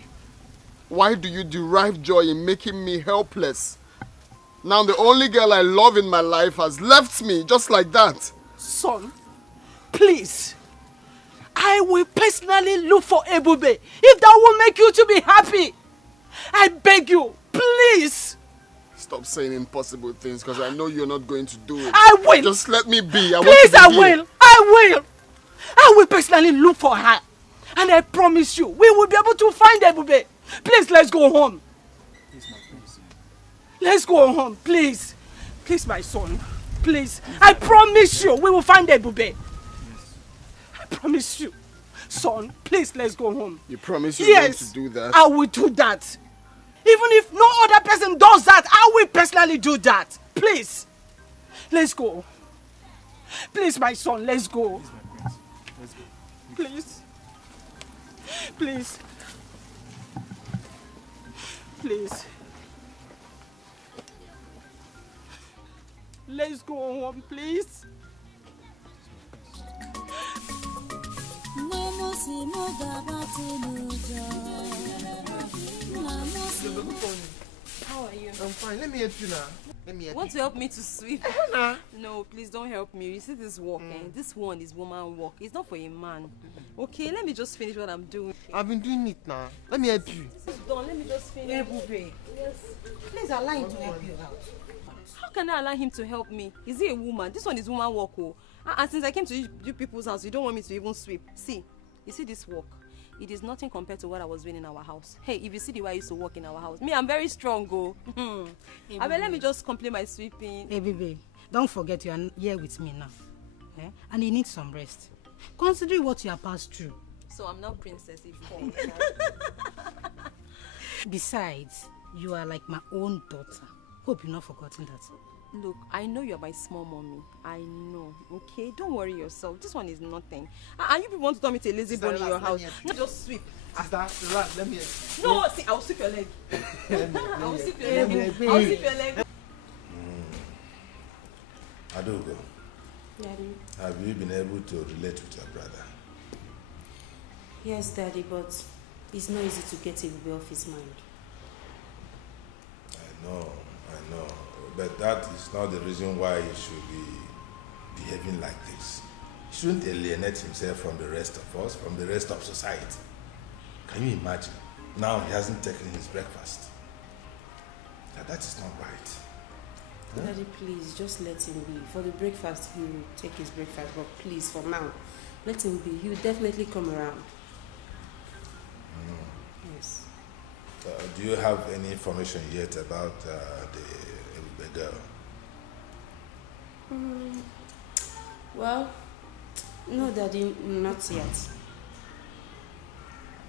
Why do you derive joy in making me helpless? Now the only girl I love in my life has left me just like that. Son, please. I will personally look for Ebube if that will make you to be happy. I beg you, please. Stop saying impossible things because I know you're not going to do it. I will. Just let me be. Please, I will. I will personally look for her. And I promise you, we will be able to find Ebube. Please, let's go home. Let's go home, please. Please, my son. Please. I promise you, we will find Ebube. I promise you. Son, please, let's go home. You promise you're going to do that? I will do that. Even if no other person does that, I will personally do that. Please. Let's go. Please, my son, let's go. Please. Please. Please. Let's go home, please. How are you? I'm fine. Let me help you now. Let me help Want you. to help me to sweep? Nah. No, please don't help me. You see this work, this one is woman work. It's not for a man. Okay, let me just finish what I'm doing. I've been doing it now. Let me help you. This is done. Let me just finish. Yes. Please allow him to help you out. How can I allow him to help me? Is he a woman? This one is woman work. Oh. And since I came to you people's house, you don't want me to even sweep. See, you see this work? It is nothing compared to what I was doing in our house. Hey, if you see the way I used to work in our house, me, I'm very strong, go. I mean, let me just complete my sweeping. Hey, baby, don't forget you are here with me now. Eh? And you need some rest. Considering what you have passed through. So I'm not princess if Besides, you are like my own daughter. Hope you've not forgotten that. Look, I know you're my small mommy. I know, okay? Don't worry yourself. This one is nothing. And you people want to tell me to a lazy bone in your house. No, just sweep. Sister, relax, let me help you. No, see, I will sweep your leg. I will sweep your leg. I will sweep your leg. Adogo, Daddy. have you been able to relate with your brother? Yes, Daddy, but it's not easy to get Ebube off his mind. I know. But that is not the reason why he should be behaving like this. He shouldn't alienate himself from the rest of us, from the rest of society. Can you imagine? Now he hasn't taken his breakfast. Now that is not right. Huh? Daddy, please, just let him be. For the breakfast, he will take his breakfast, but please, for now, let him be. He will definitely come around. Yes. Do you have any information yet about the girl? Well, no, Daddy, not yet.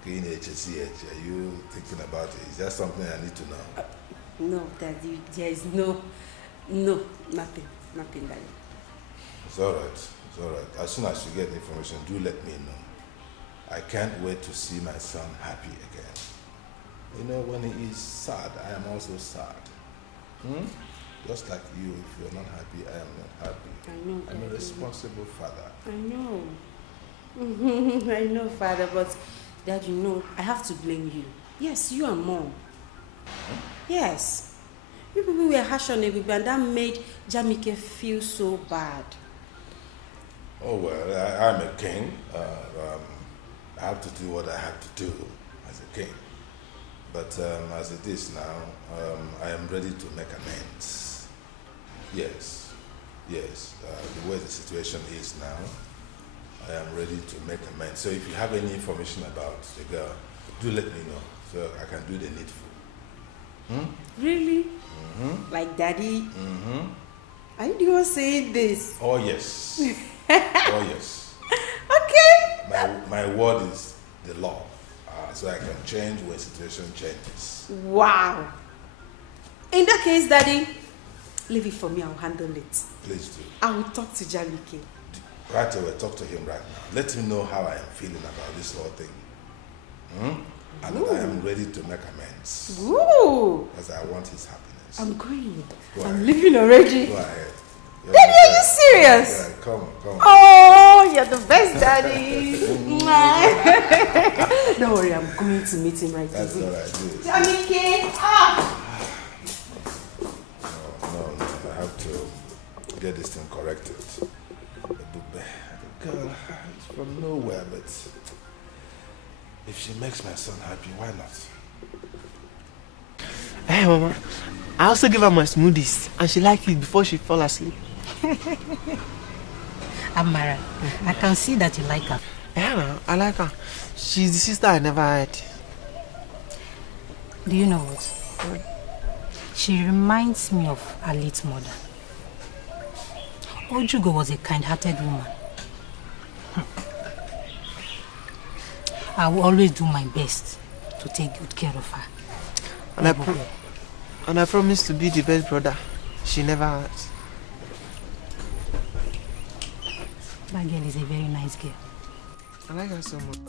Are you thinking about it? Is that something I need to know? No, Daddy, there is nothing, Daddy. It's all right. As soon as you get the information, do let me know. I can't wait to see my son happy again. You know, when he is sad, I am also sad. Just like you, if you're not happy, I am not happy. I know, I'm a Daddy. responsible father. I know. I know, Father, but Dad, you know, I have to blame you. Yes, you and Mom. Yes. You people were harsh on Ebube and that made Jamike feel so bad. Oh, well, I'm a king. I have to do what I have to do as a king. But as it is now, I am ready to make amends. Yes. The way the situation is now, I am ready to make amends. So if you have any information about the girl, do let me know so I can do the needful. Really? Like Daddy? Are you the one saying this? Oh, yes. Oh, yes. Okay. My word is the law. So I can change when situation changes. Wow. In that case, Daddy, leave it for me. I'll handle it. Please do. I will talk to Jamike. Right away, talk to him right now. Let him know how I am feeling about this whole thing. And that I am ready to make amends. Ooh. Because I want his happiness. I'm going. Go I'm ahead. leaving already. Go ahead. Daddy, are you serious? Yeah, come on. Oh, you're the best, Daddy. Don't worry, I'm going to meet him right away. That's all right, do it. Jamike, No, I have to get this thing corrected. The girl is from nowhere, but if she makes my son happy, why not? Hey, Mama. I also give her my smoothies, and she liked it before she fell asleep. Amara, I can see that you like her. Yeah, I like her. She's the sister I never had. Do you know what? She reminds me of her late mother. Ojugo was a kind-hearted woman. I will always do my best to take good care of her. And I promise to be the best brother she never had. That girl is a very nice girl. I like her so much.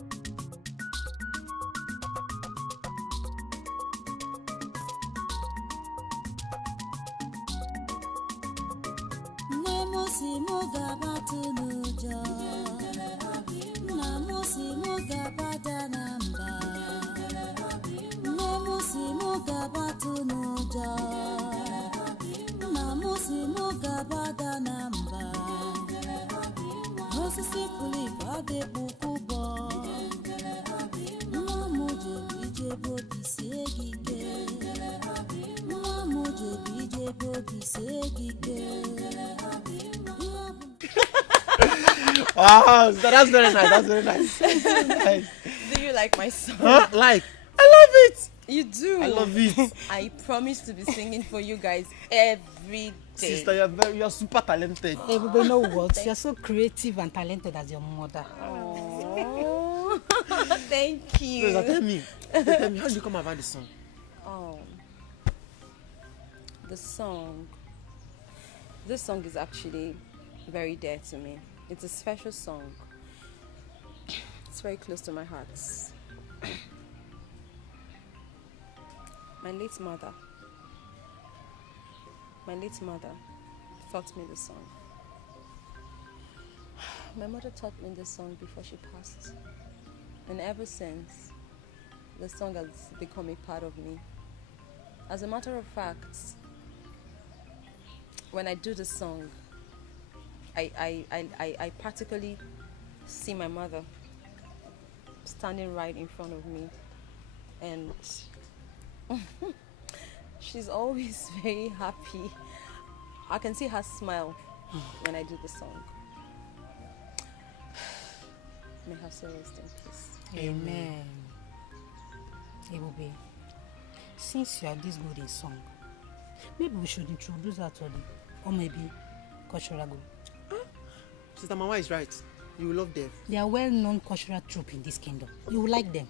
Wow, that's very nice. That's very nice. Nice. Do you like my song? Huh? Like? I love it. You do? I love it. I promise to be singing for you guys every day. Sister, you're super talented. Hey, but you know what? You're so creative and talented as your mother. Oh, thank you. So, tell me, how did you come about this song? Oh, the song. This song is actually very dear to me. It's a special song. It's very close to my heart. My late mother taught me this song. My mother taught me this song before she passed. And ever since, the song has become a part of me. As a matter of fact, when I do the song, I practically see my mother standing right in front of me, and she's always very happy. I can see her smile when I do the song. May her soul rest in peace. Amen. Ebube, since you are this good in song, maybe we should introduce her to them, or maybe cultural group. Sister Mama is right. You will love them. They are well-known cultural troupe in this kingdom. You will like them.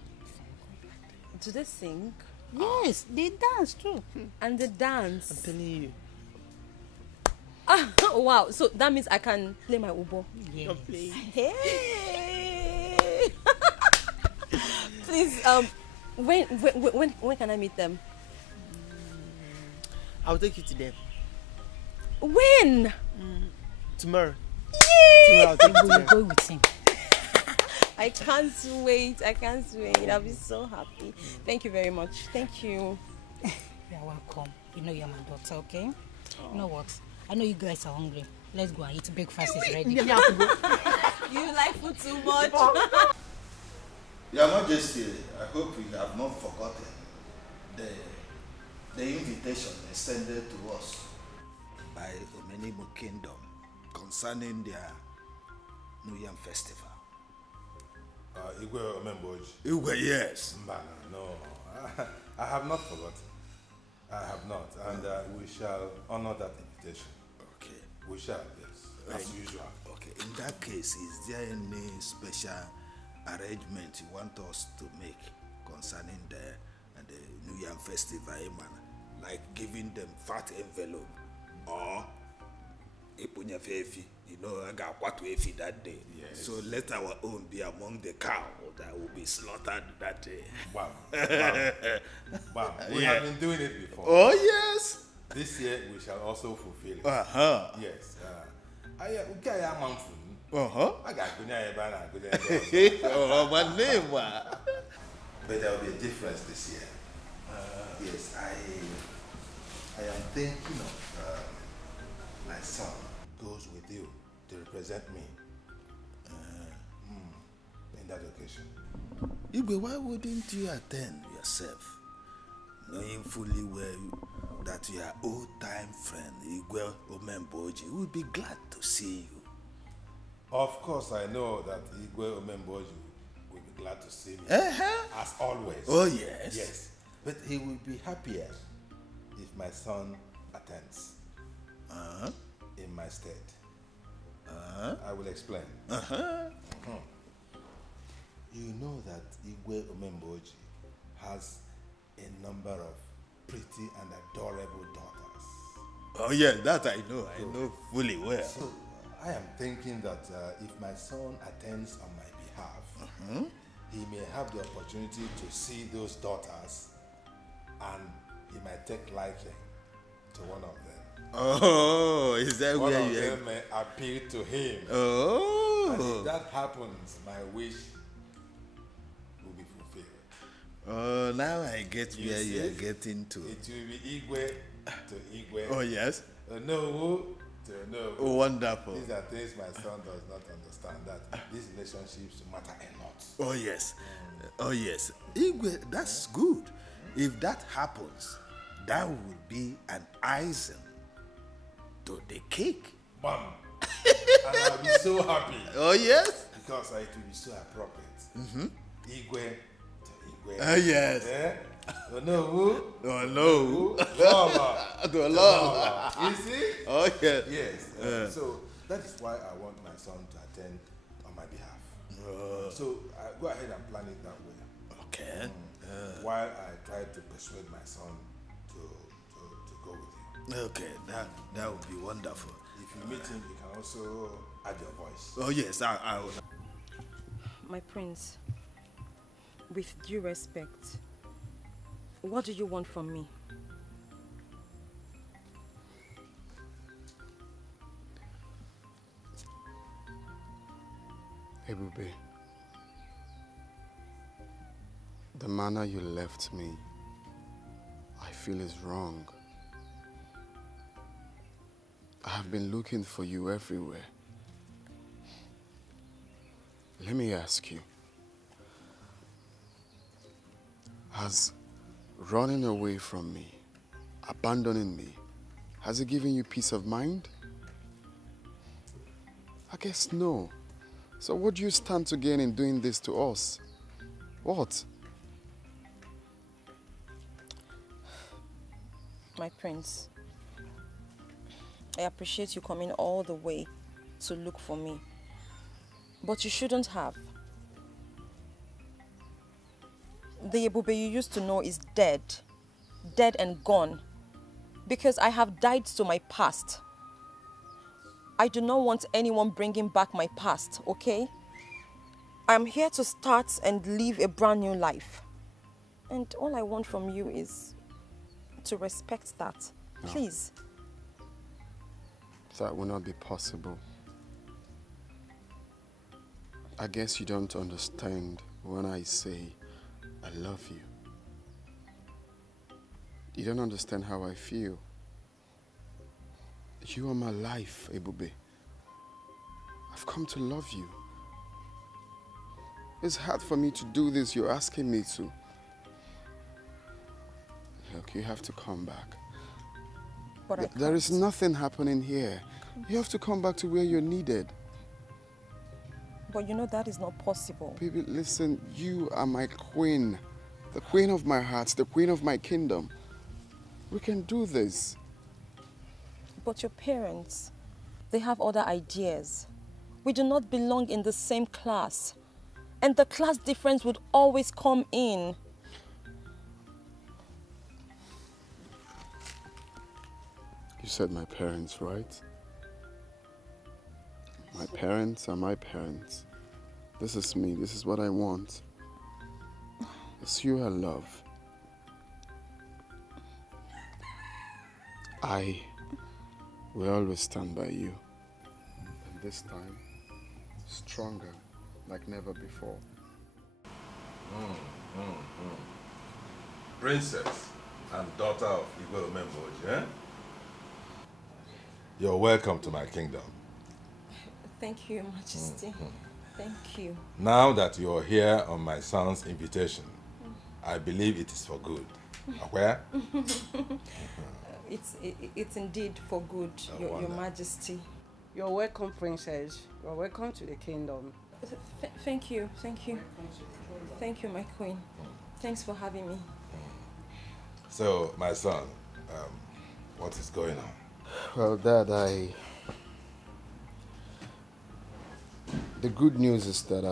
Do they sing? Yes, they dance too. And they dance. I'm telling you. Wow, so that means I can play my ubo. Yes. You're playing. Hey. Please, when can I meet them? I'll take you to them. When? Tomorrow. Yay! Tomorrow I'll take you to them. Go with him. I can't wait. I'll be so happy. Thank you very much. Thank you. You're welcome. You know you're my daughter, okay? You know what? I know you guys are hungry. Let's go and eat. Breakfast is ready. You like food too much. Your Majesty, I hope you have not forgotten the invitation extended to us by Omenimu Kingdom concerning their New Yam Festival. Igwe Omemboji. Igwe, yes. No, I have not forgotten. I have not, and we shall honor that invitation. Okay. We shall, yes, as usual. Okay, in that case, is there any special arrangement you want us to make concerning the New Yam Festival, like giving them fat envelope or Ipunya Fefi? You know, I got what we feed that day. Yes. So let our own be among the cow that will be slaughtered that day. Wow. Wow. We have been doing it before. Oh, yes. This year we shall also fulfill it. Uh-huh. Yes. I got Uh-huh. I got Oh, my name. But there will be a difference this year. Yes, I am thinking of my son goes with you to represent me in that occasion. Igwe, why wouldn't you attend yourself, knowing fully well that your old-time friend Igwe Omemboji will be glad to see you? Of course, I know that Igwe Omemboji will be glad to see me, as always. Oh, yes. Yes, but he will be happier if my son attends in my stead. I will explain. You know that Igwe Omemboji has a number of pretty and adorable daughters. Oh, yeah, that I know. I know fully well. So, I am thinking that if my son attends on my behalf, he may have the opportunity to see those daughters and he might take liking to one of them. Oh, is that one where of you them may appeal to him. Oh. And if that happens, my wish will be fulfilled. Oh, now I get You where see? you are getting to. It will be Igwe to Igwe. Oh, yes. Nowu to Nowu. Oh, wonderful. These are things my son does not understand, that these relationships matter a lot. Oh, yes. Oh, yes. Igwe, that's good. If that happens, that would be an icing to the cake. Bam. And I'll be so happy. Oh, yes? Because it will be so appropriate. Igwe to Igwe. Oh, yes. Eh? Nowu. Oh, no. Lola. To Lola. You see? Oh, yes. Yes. So that is why I want my son to attend on my behalf. So go ahead and plan it that way. Okay. While I try to persuade my son to go with you. Okay, that would be wonderful. If you meet him, you can also add your voice. Oh, yes, I will. My prince, with due respect, what do you want from me? Ebube, the manner you left me, I feel is wrong. I have been looking for you everywhere. Let me ask you, has running away from me, abandoning me, has it given you peace of mind? I guess no. So what do you stand to gain in doing this to us? What? My prince, I appreciate you coming all the way to look for me. But you shouldn't have. The Ebube you used to know is dead. Dead and gone. Because I have died to my past. I do not want anyone bringing back my past, okay? I'm here to start and live a brand new life. And all I want from you is to respect that. No. Please. That will not be possible. I guess you don't understand when I say I love you. You don't understand how I feel. You are my life, Ebube. I've come to love you. It's hard for me to do this you're asking me to. Look, you have to come back. But There is nothing happening here. You have to come back to where you're needed. But you know that is not possible. Baby, listen, you are my queen. The queen of my heart, the queen of my kingdom. We can do this. But your parents, they have other ideas. We do not belong in the same class. And the class difference would always come in. You said my parents, right? My parents are my parents. This is me. This is what I want. It's you I love. I will always stand by you. And this time, stronger, like never before. Princess and daughter of Igwe Omemboji, eh? You're welcome to my kingdom. Thank you, Your Majesty. Thank you. Now that you're here on my son's invitation, I believe it is for good. Where? It's indeed for good, Your Majesty. You're welcome, Princess. You're welcome to the kingdom. Thank you. Thank you, my queen. Thanks for having me. So, my son, what is going on? Well, Dad, the good news is that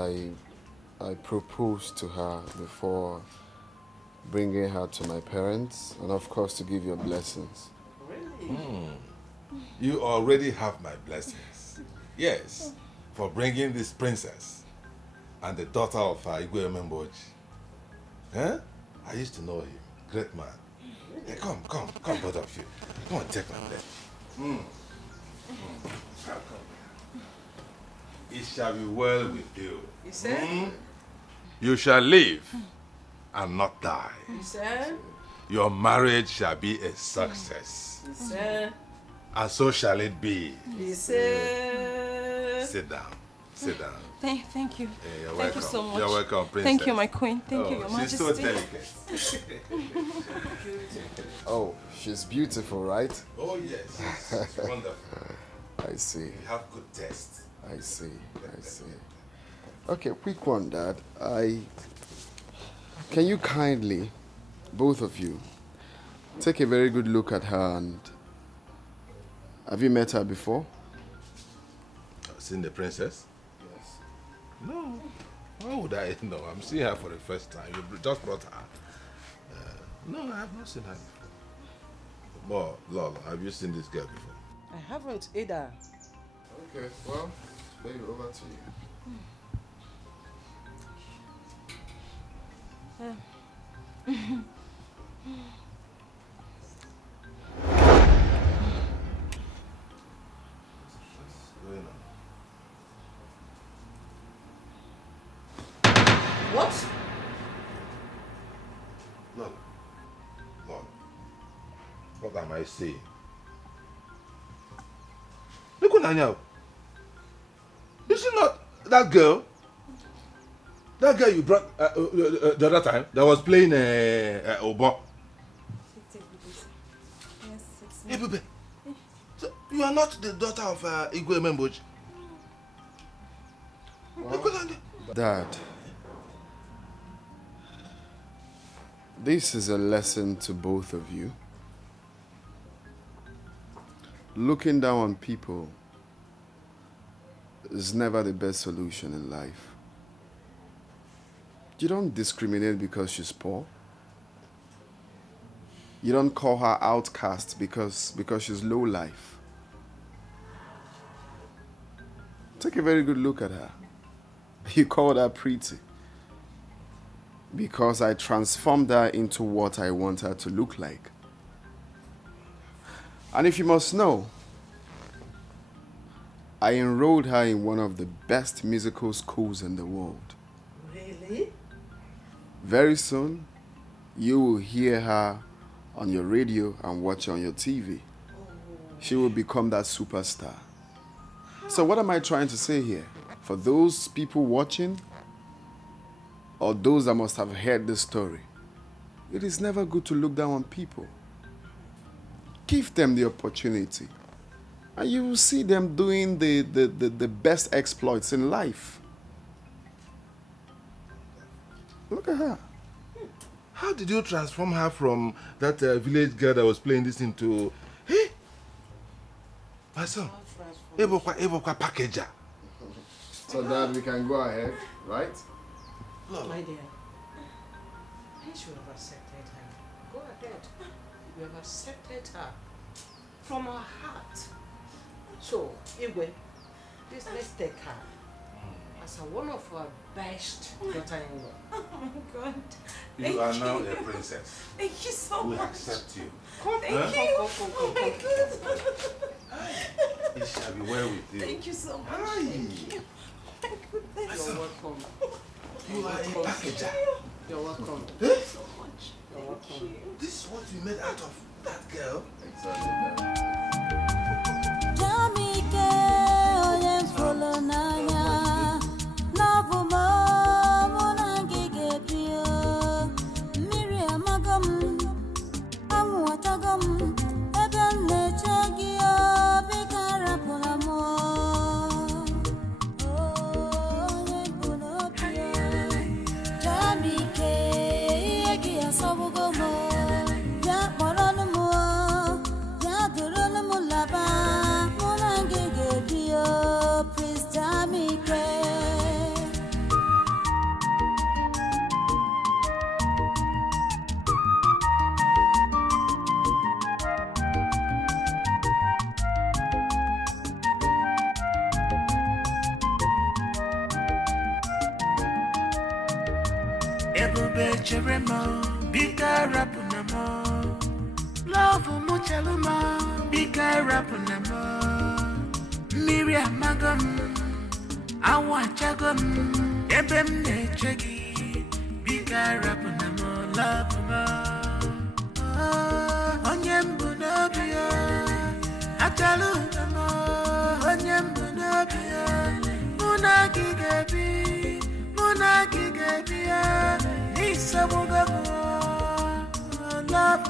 I proposed to her before bringing her to my parents, and of course to give your blessings. Really? You already have my blessings. Yes, for bringing this princess and the daughter of Igwe Omemboji. Eh? I used to know him. Great man. Hey, come, both of you. Come on, take my blessing. It shall be well with you. You said? You shall live and not die. You said? Your marriage shall be a success. You said? And so shall it be. You said? Sit down. Sit down. Thank you. Hey, you're Thank welcome. you so much. You're welcome, princess. Thank you, my queen. Thank you, Your She's Majesty. so delicate. Oh, she's beautiful, right? Oh, yes. She's wonderful. I see. You have good taste. I see. Okay, quick one, Dad. Can you kindly, both of you, take a very good look at her and... Have you met her before? Seen the princess? Yes. No. How would I know? I'm seeing her for the first time. You just brought her. No, I have not seen her before. Well, Lolo, have you seen this girl before? I haven't either. Okay, well, baby, over to you. What? Look. What am I saying? Look at Nanya. Is she not that girl? That girl you brought the other time that was playing Obo. Yes, it's Hey, baby. So you are not the daughter of Igwe Omemboji? Dad, this is a lesson to both of you. Looking down on people is never the best solution in life. You don't discriminate because she's poor. You don't call her outcast because she's low life. Take a very good look at her. You called her pretty because I transformed her into what I want her to look like. And if you must know, I enrolled her in one of the best musical schools in the world. Really? Very soon, you will hear her on your radio and watch her on your TV. She will become that superstar. So what am I trying to say here? For those people watching, or those that must have heard this story, it is never good to look down on people. Give them the opportunity, and you will see them doing the best exploits in life. Look at her. How did you transform her from that village girl that was playing this into... Hey, my son, Ebokwa packager. So Dad, we can go ahead, right? My dear, I should have accepted her. Go ahead. You have accepted her from our heart. So, Igwe, Please, let's take her as one of our best daughter-in-law. Oh my God. You are now a princess. Thank you so we much. accept you. Thank you. Oh my God. It shall be well with you. Thank you so much. Aye. Thank you. My goodness. You're welcome. You are a packager. You're welcome. Eh? Thank you so much. You're welcome. This is what you made out of that girl? Cheremo, bika rapunamo. Love muchaluma, bika rapunamo. Miriam magam, awa chagam, ebem nechegi, bika rapunamo, love mo. Onyembu nobia, atalu namo, onyembu nobia, munagigabi, Love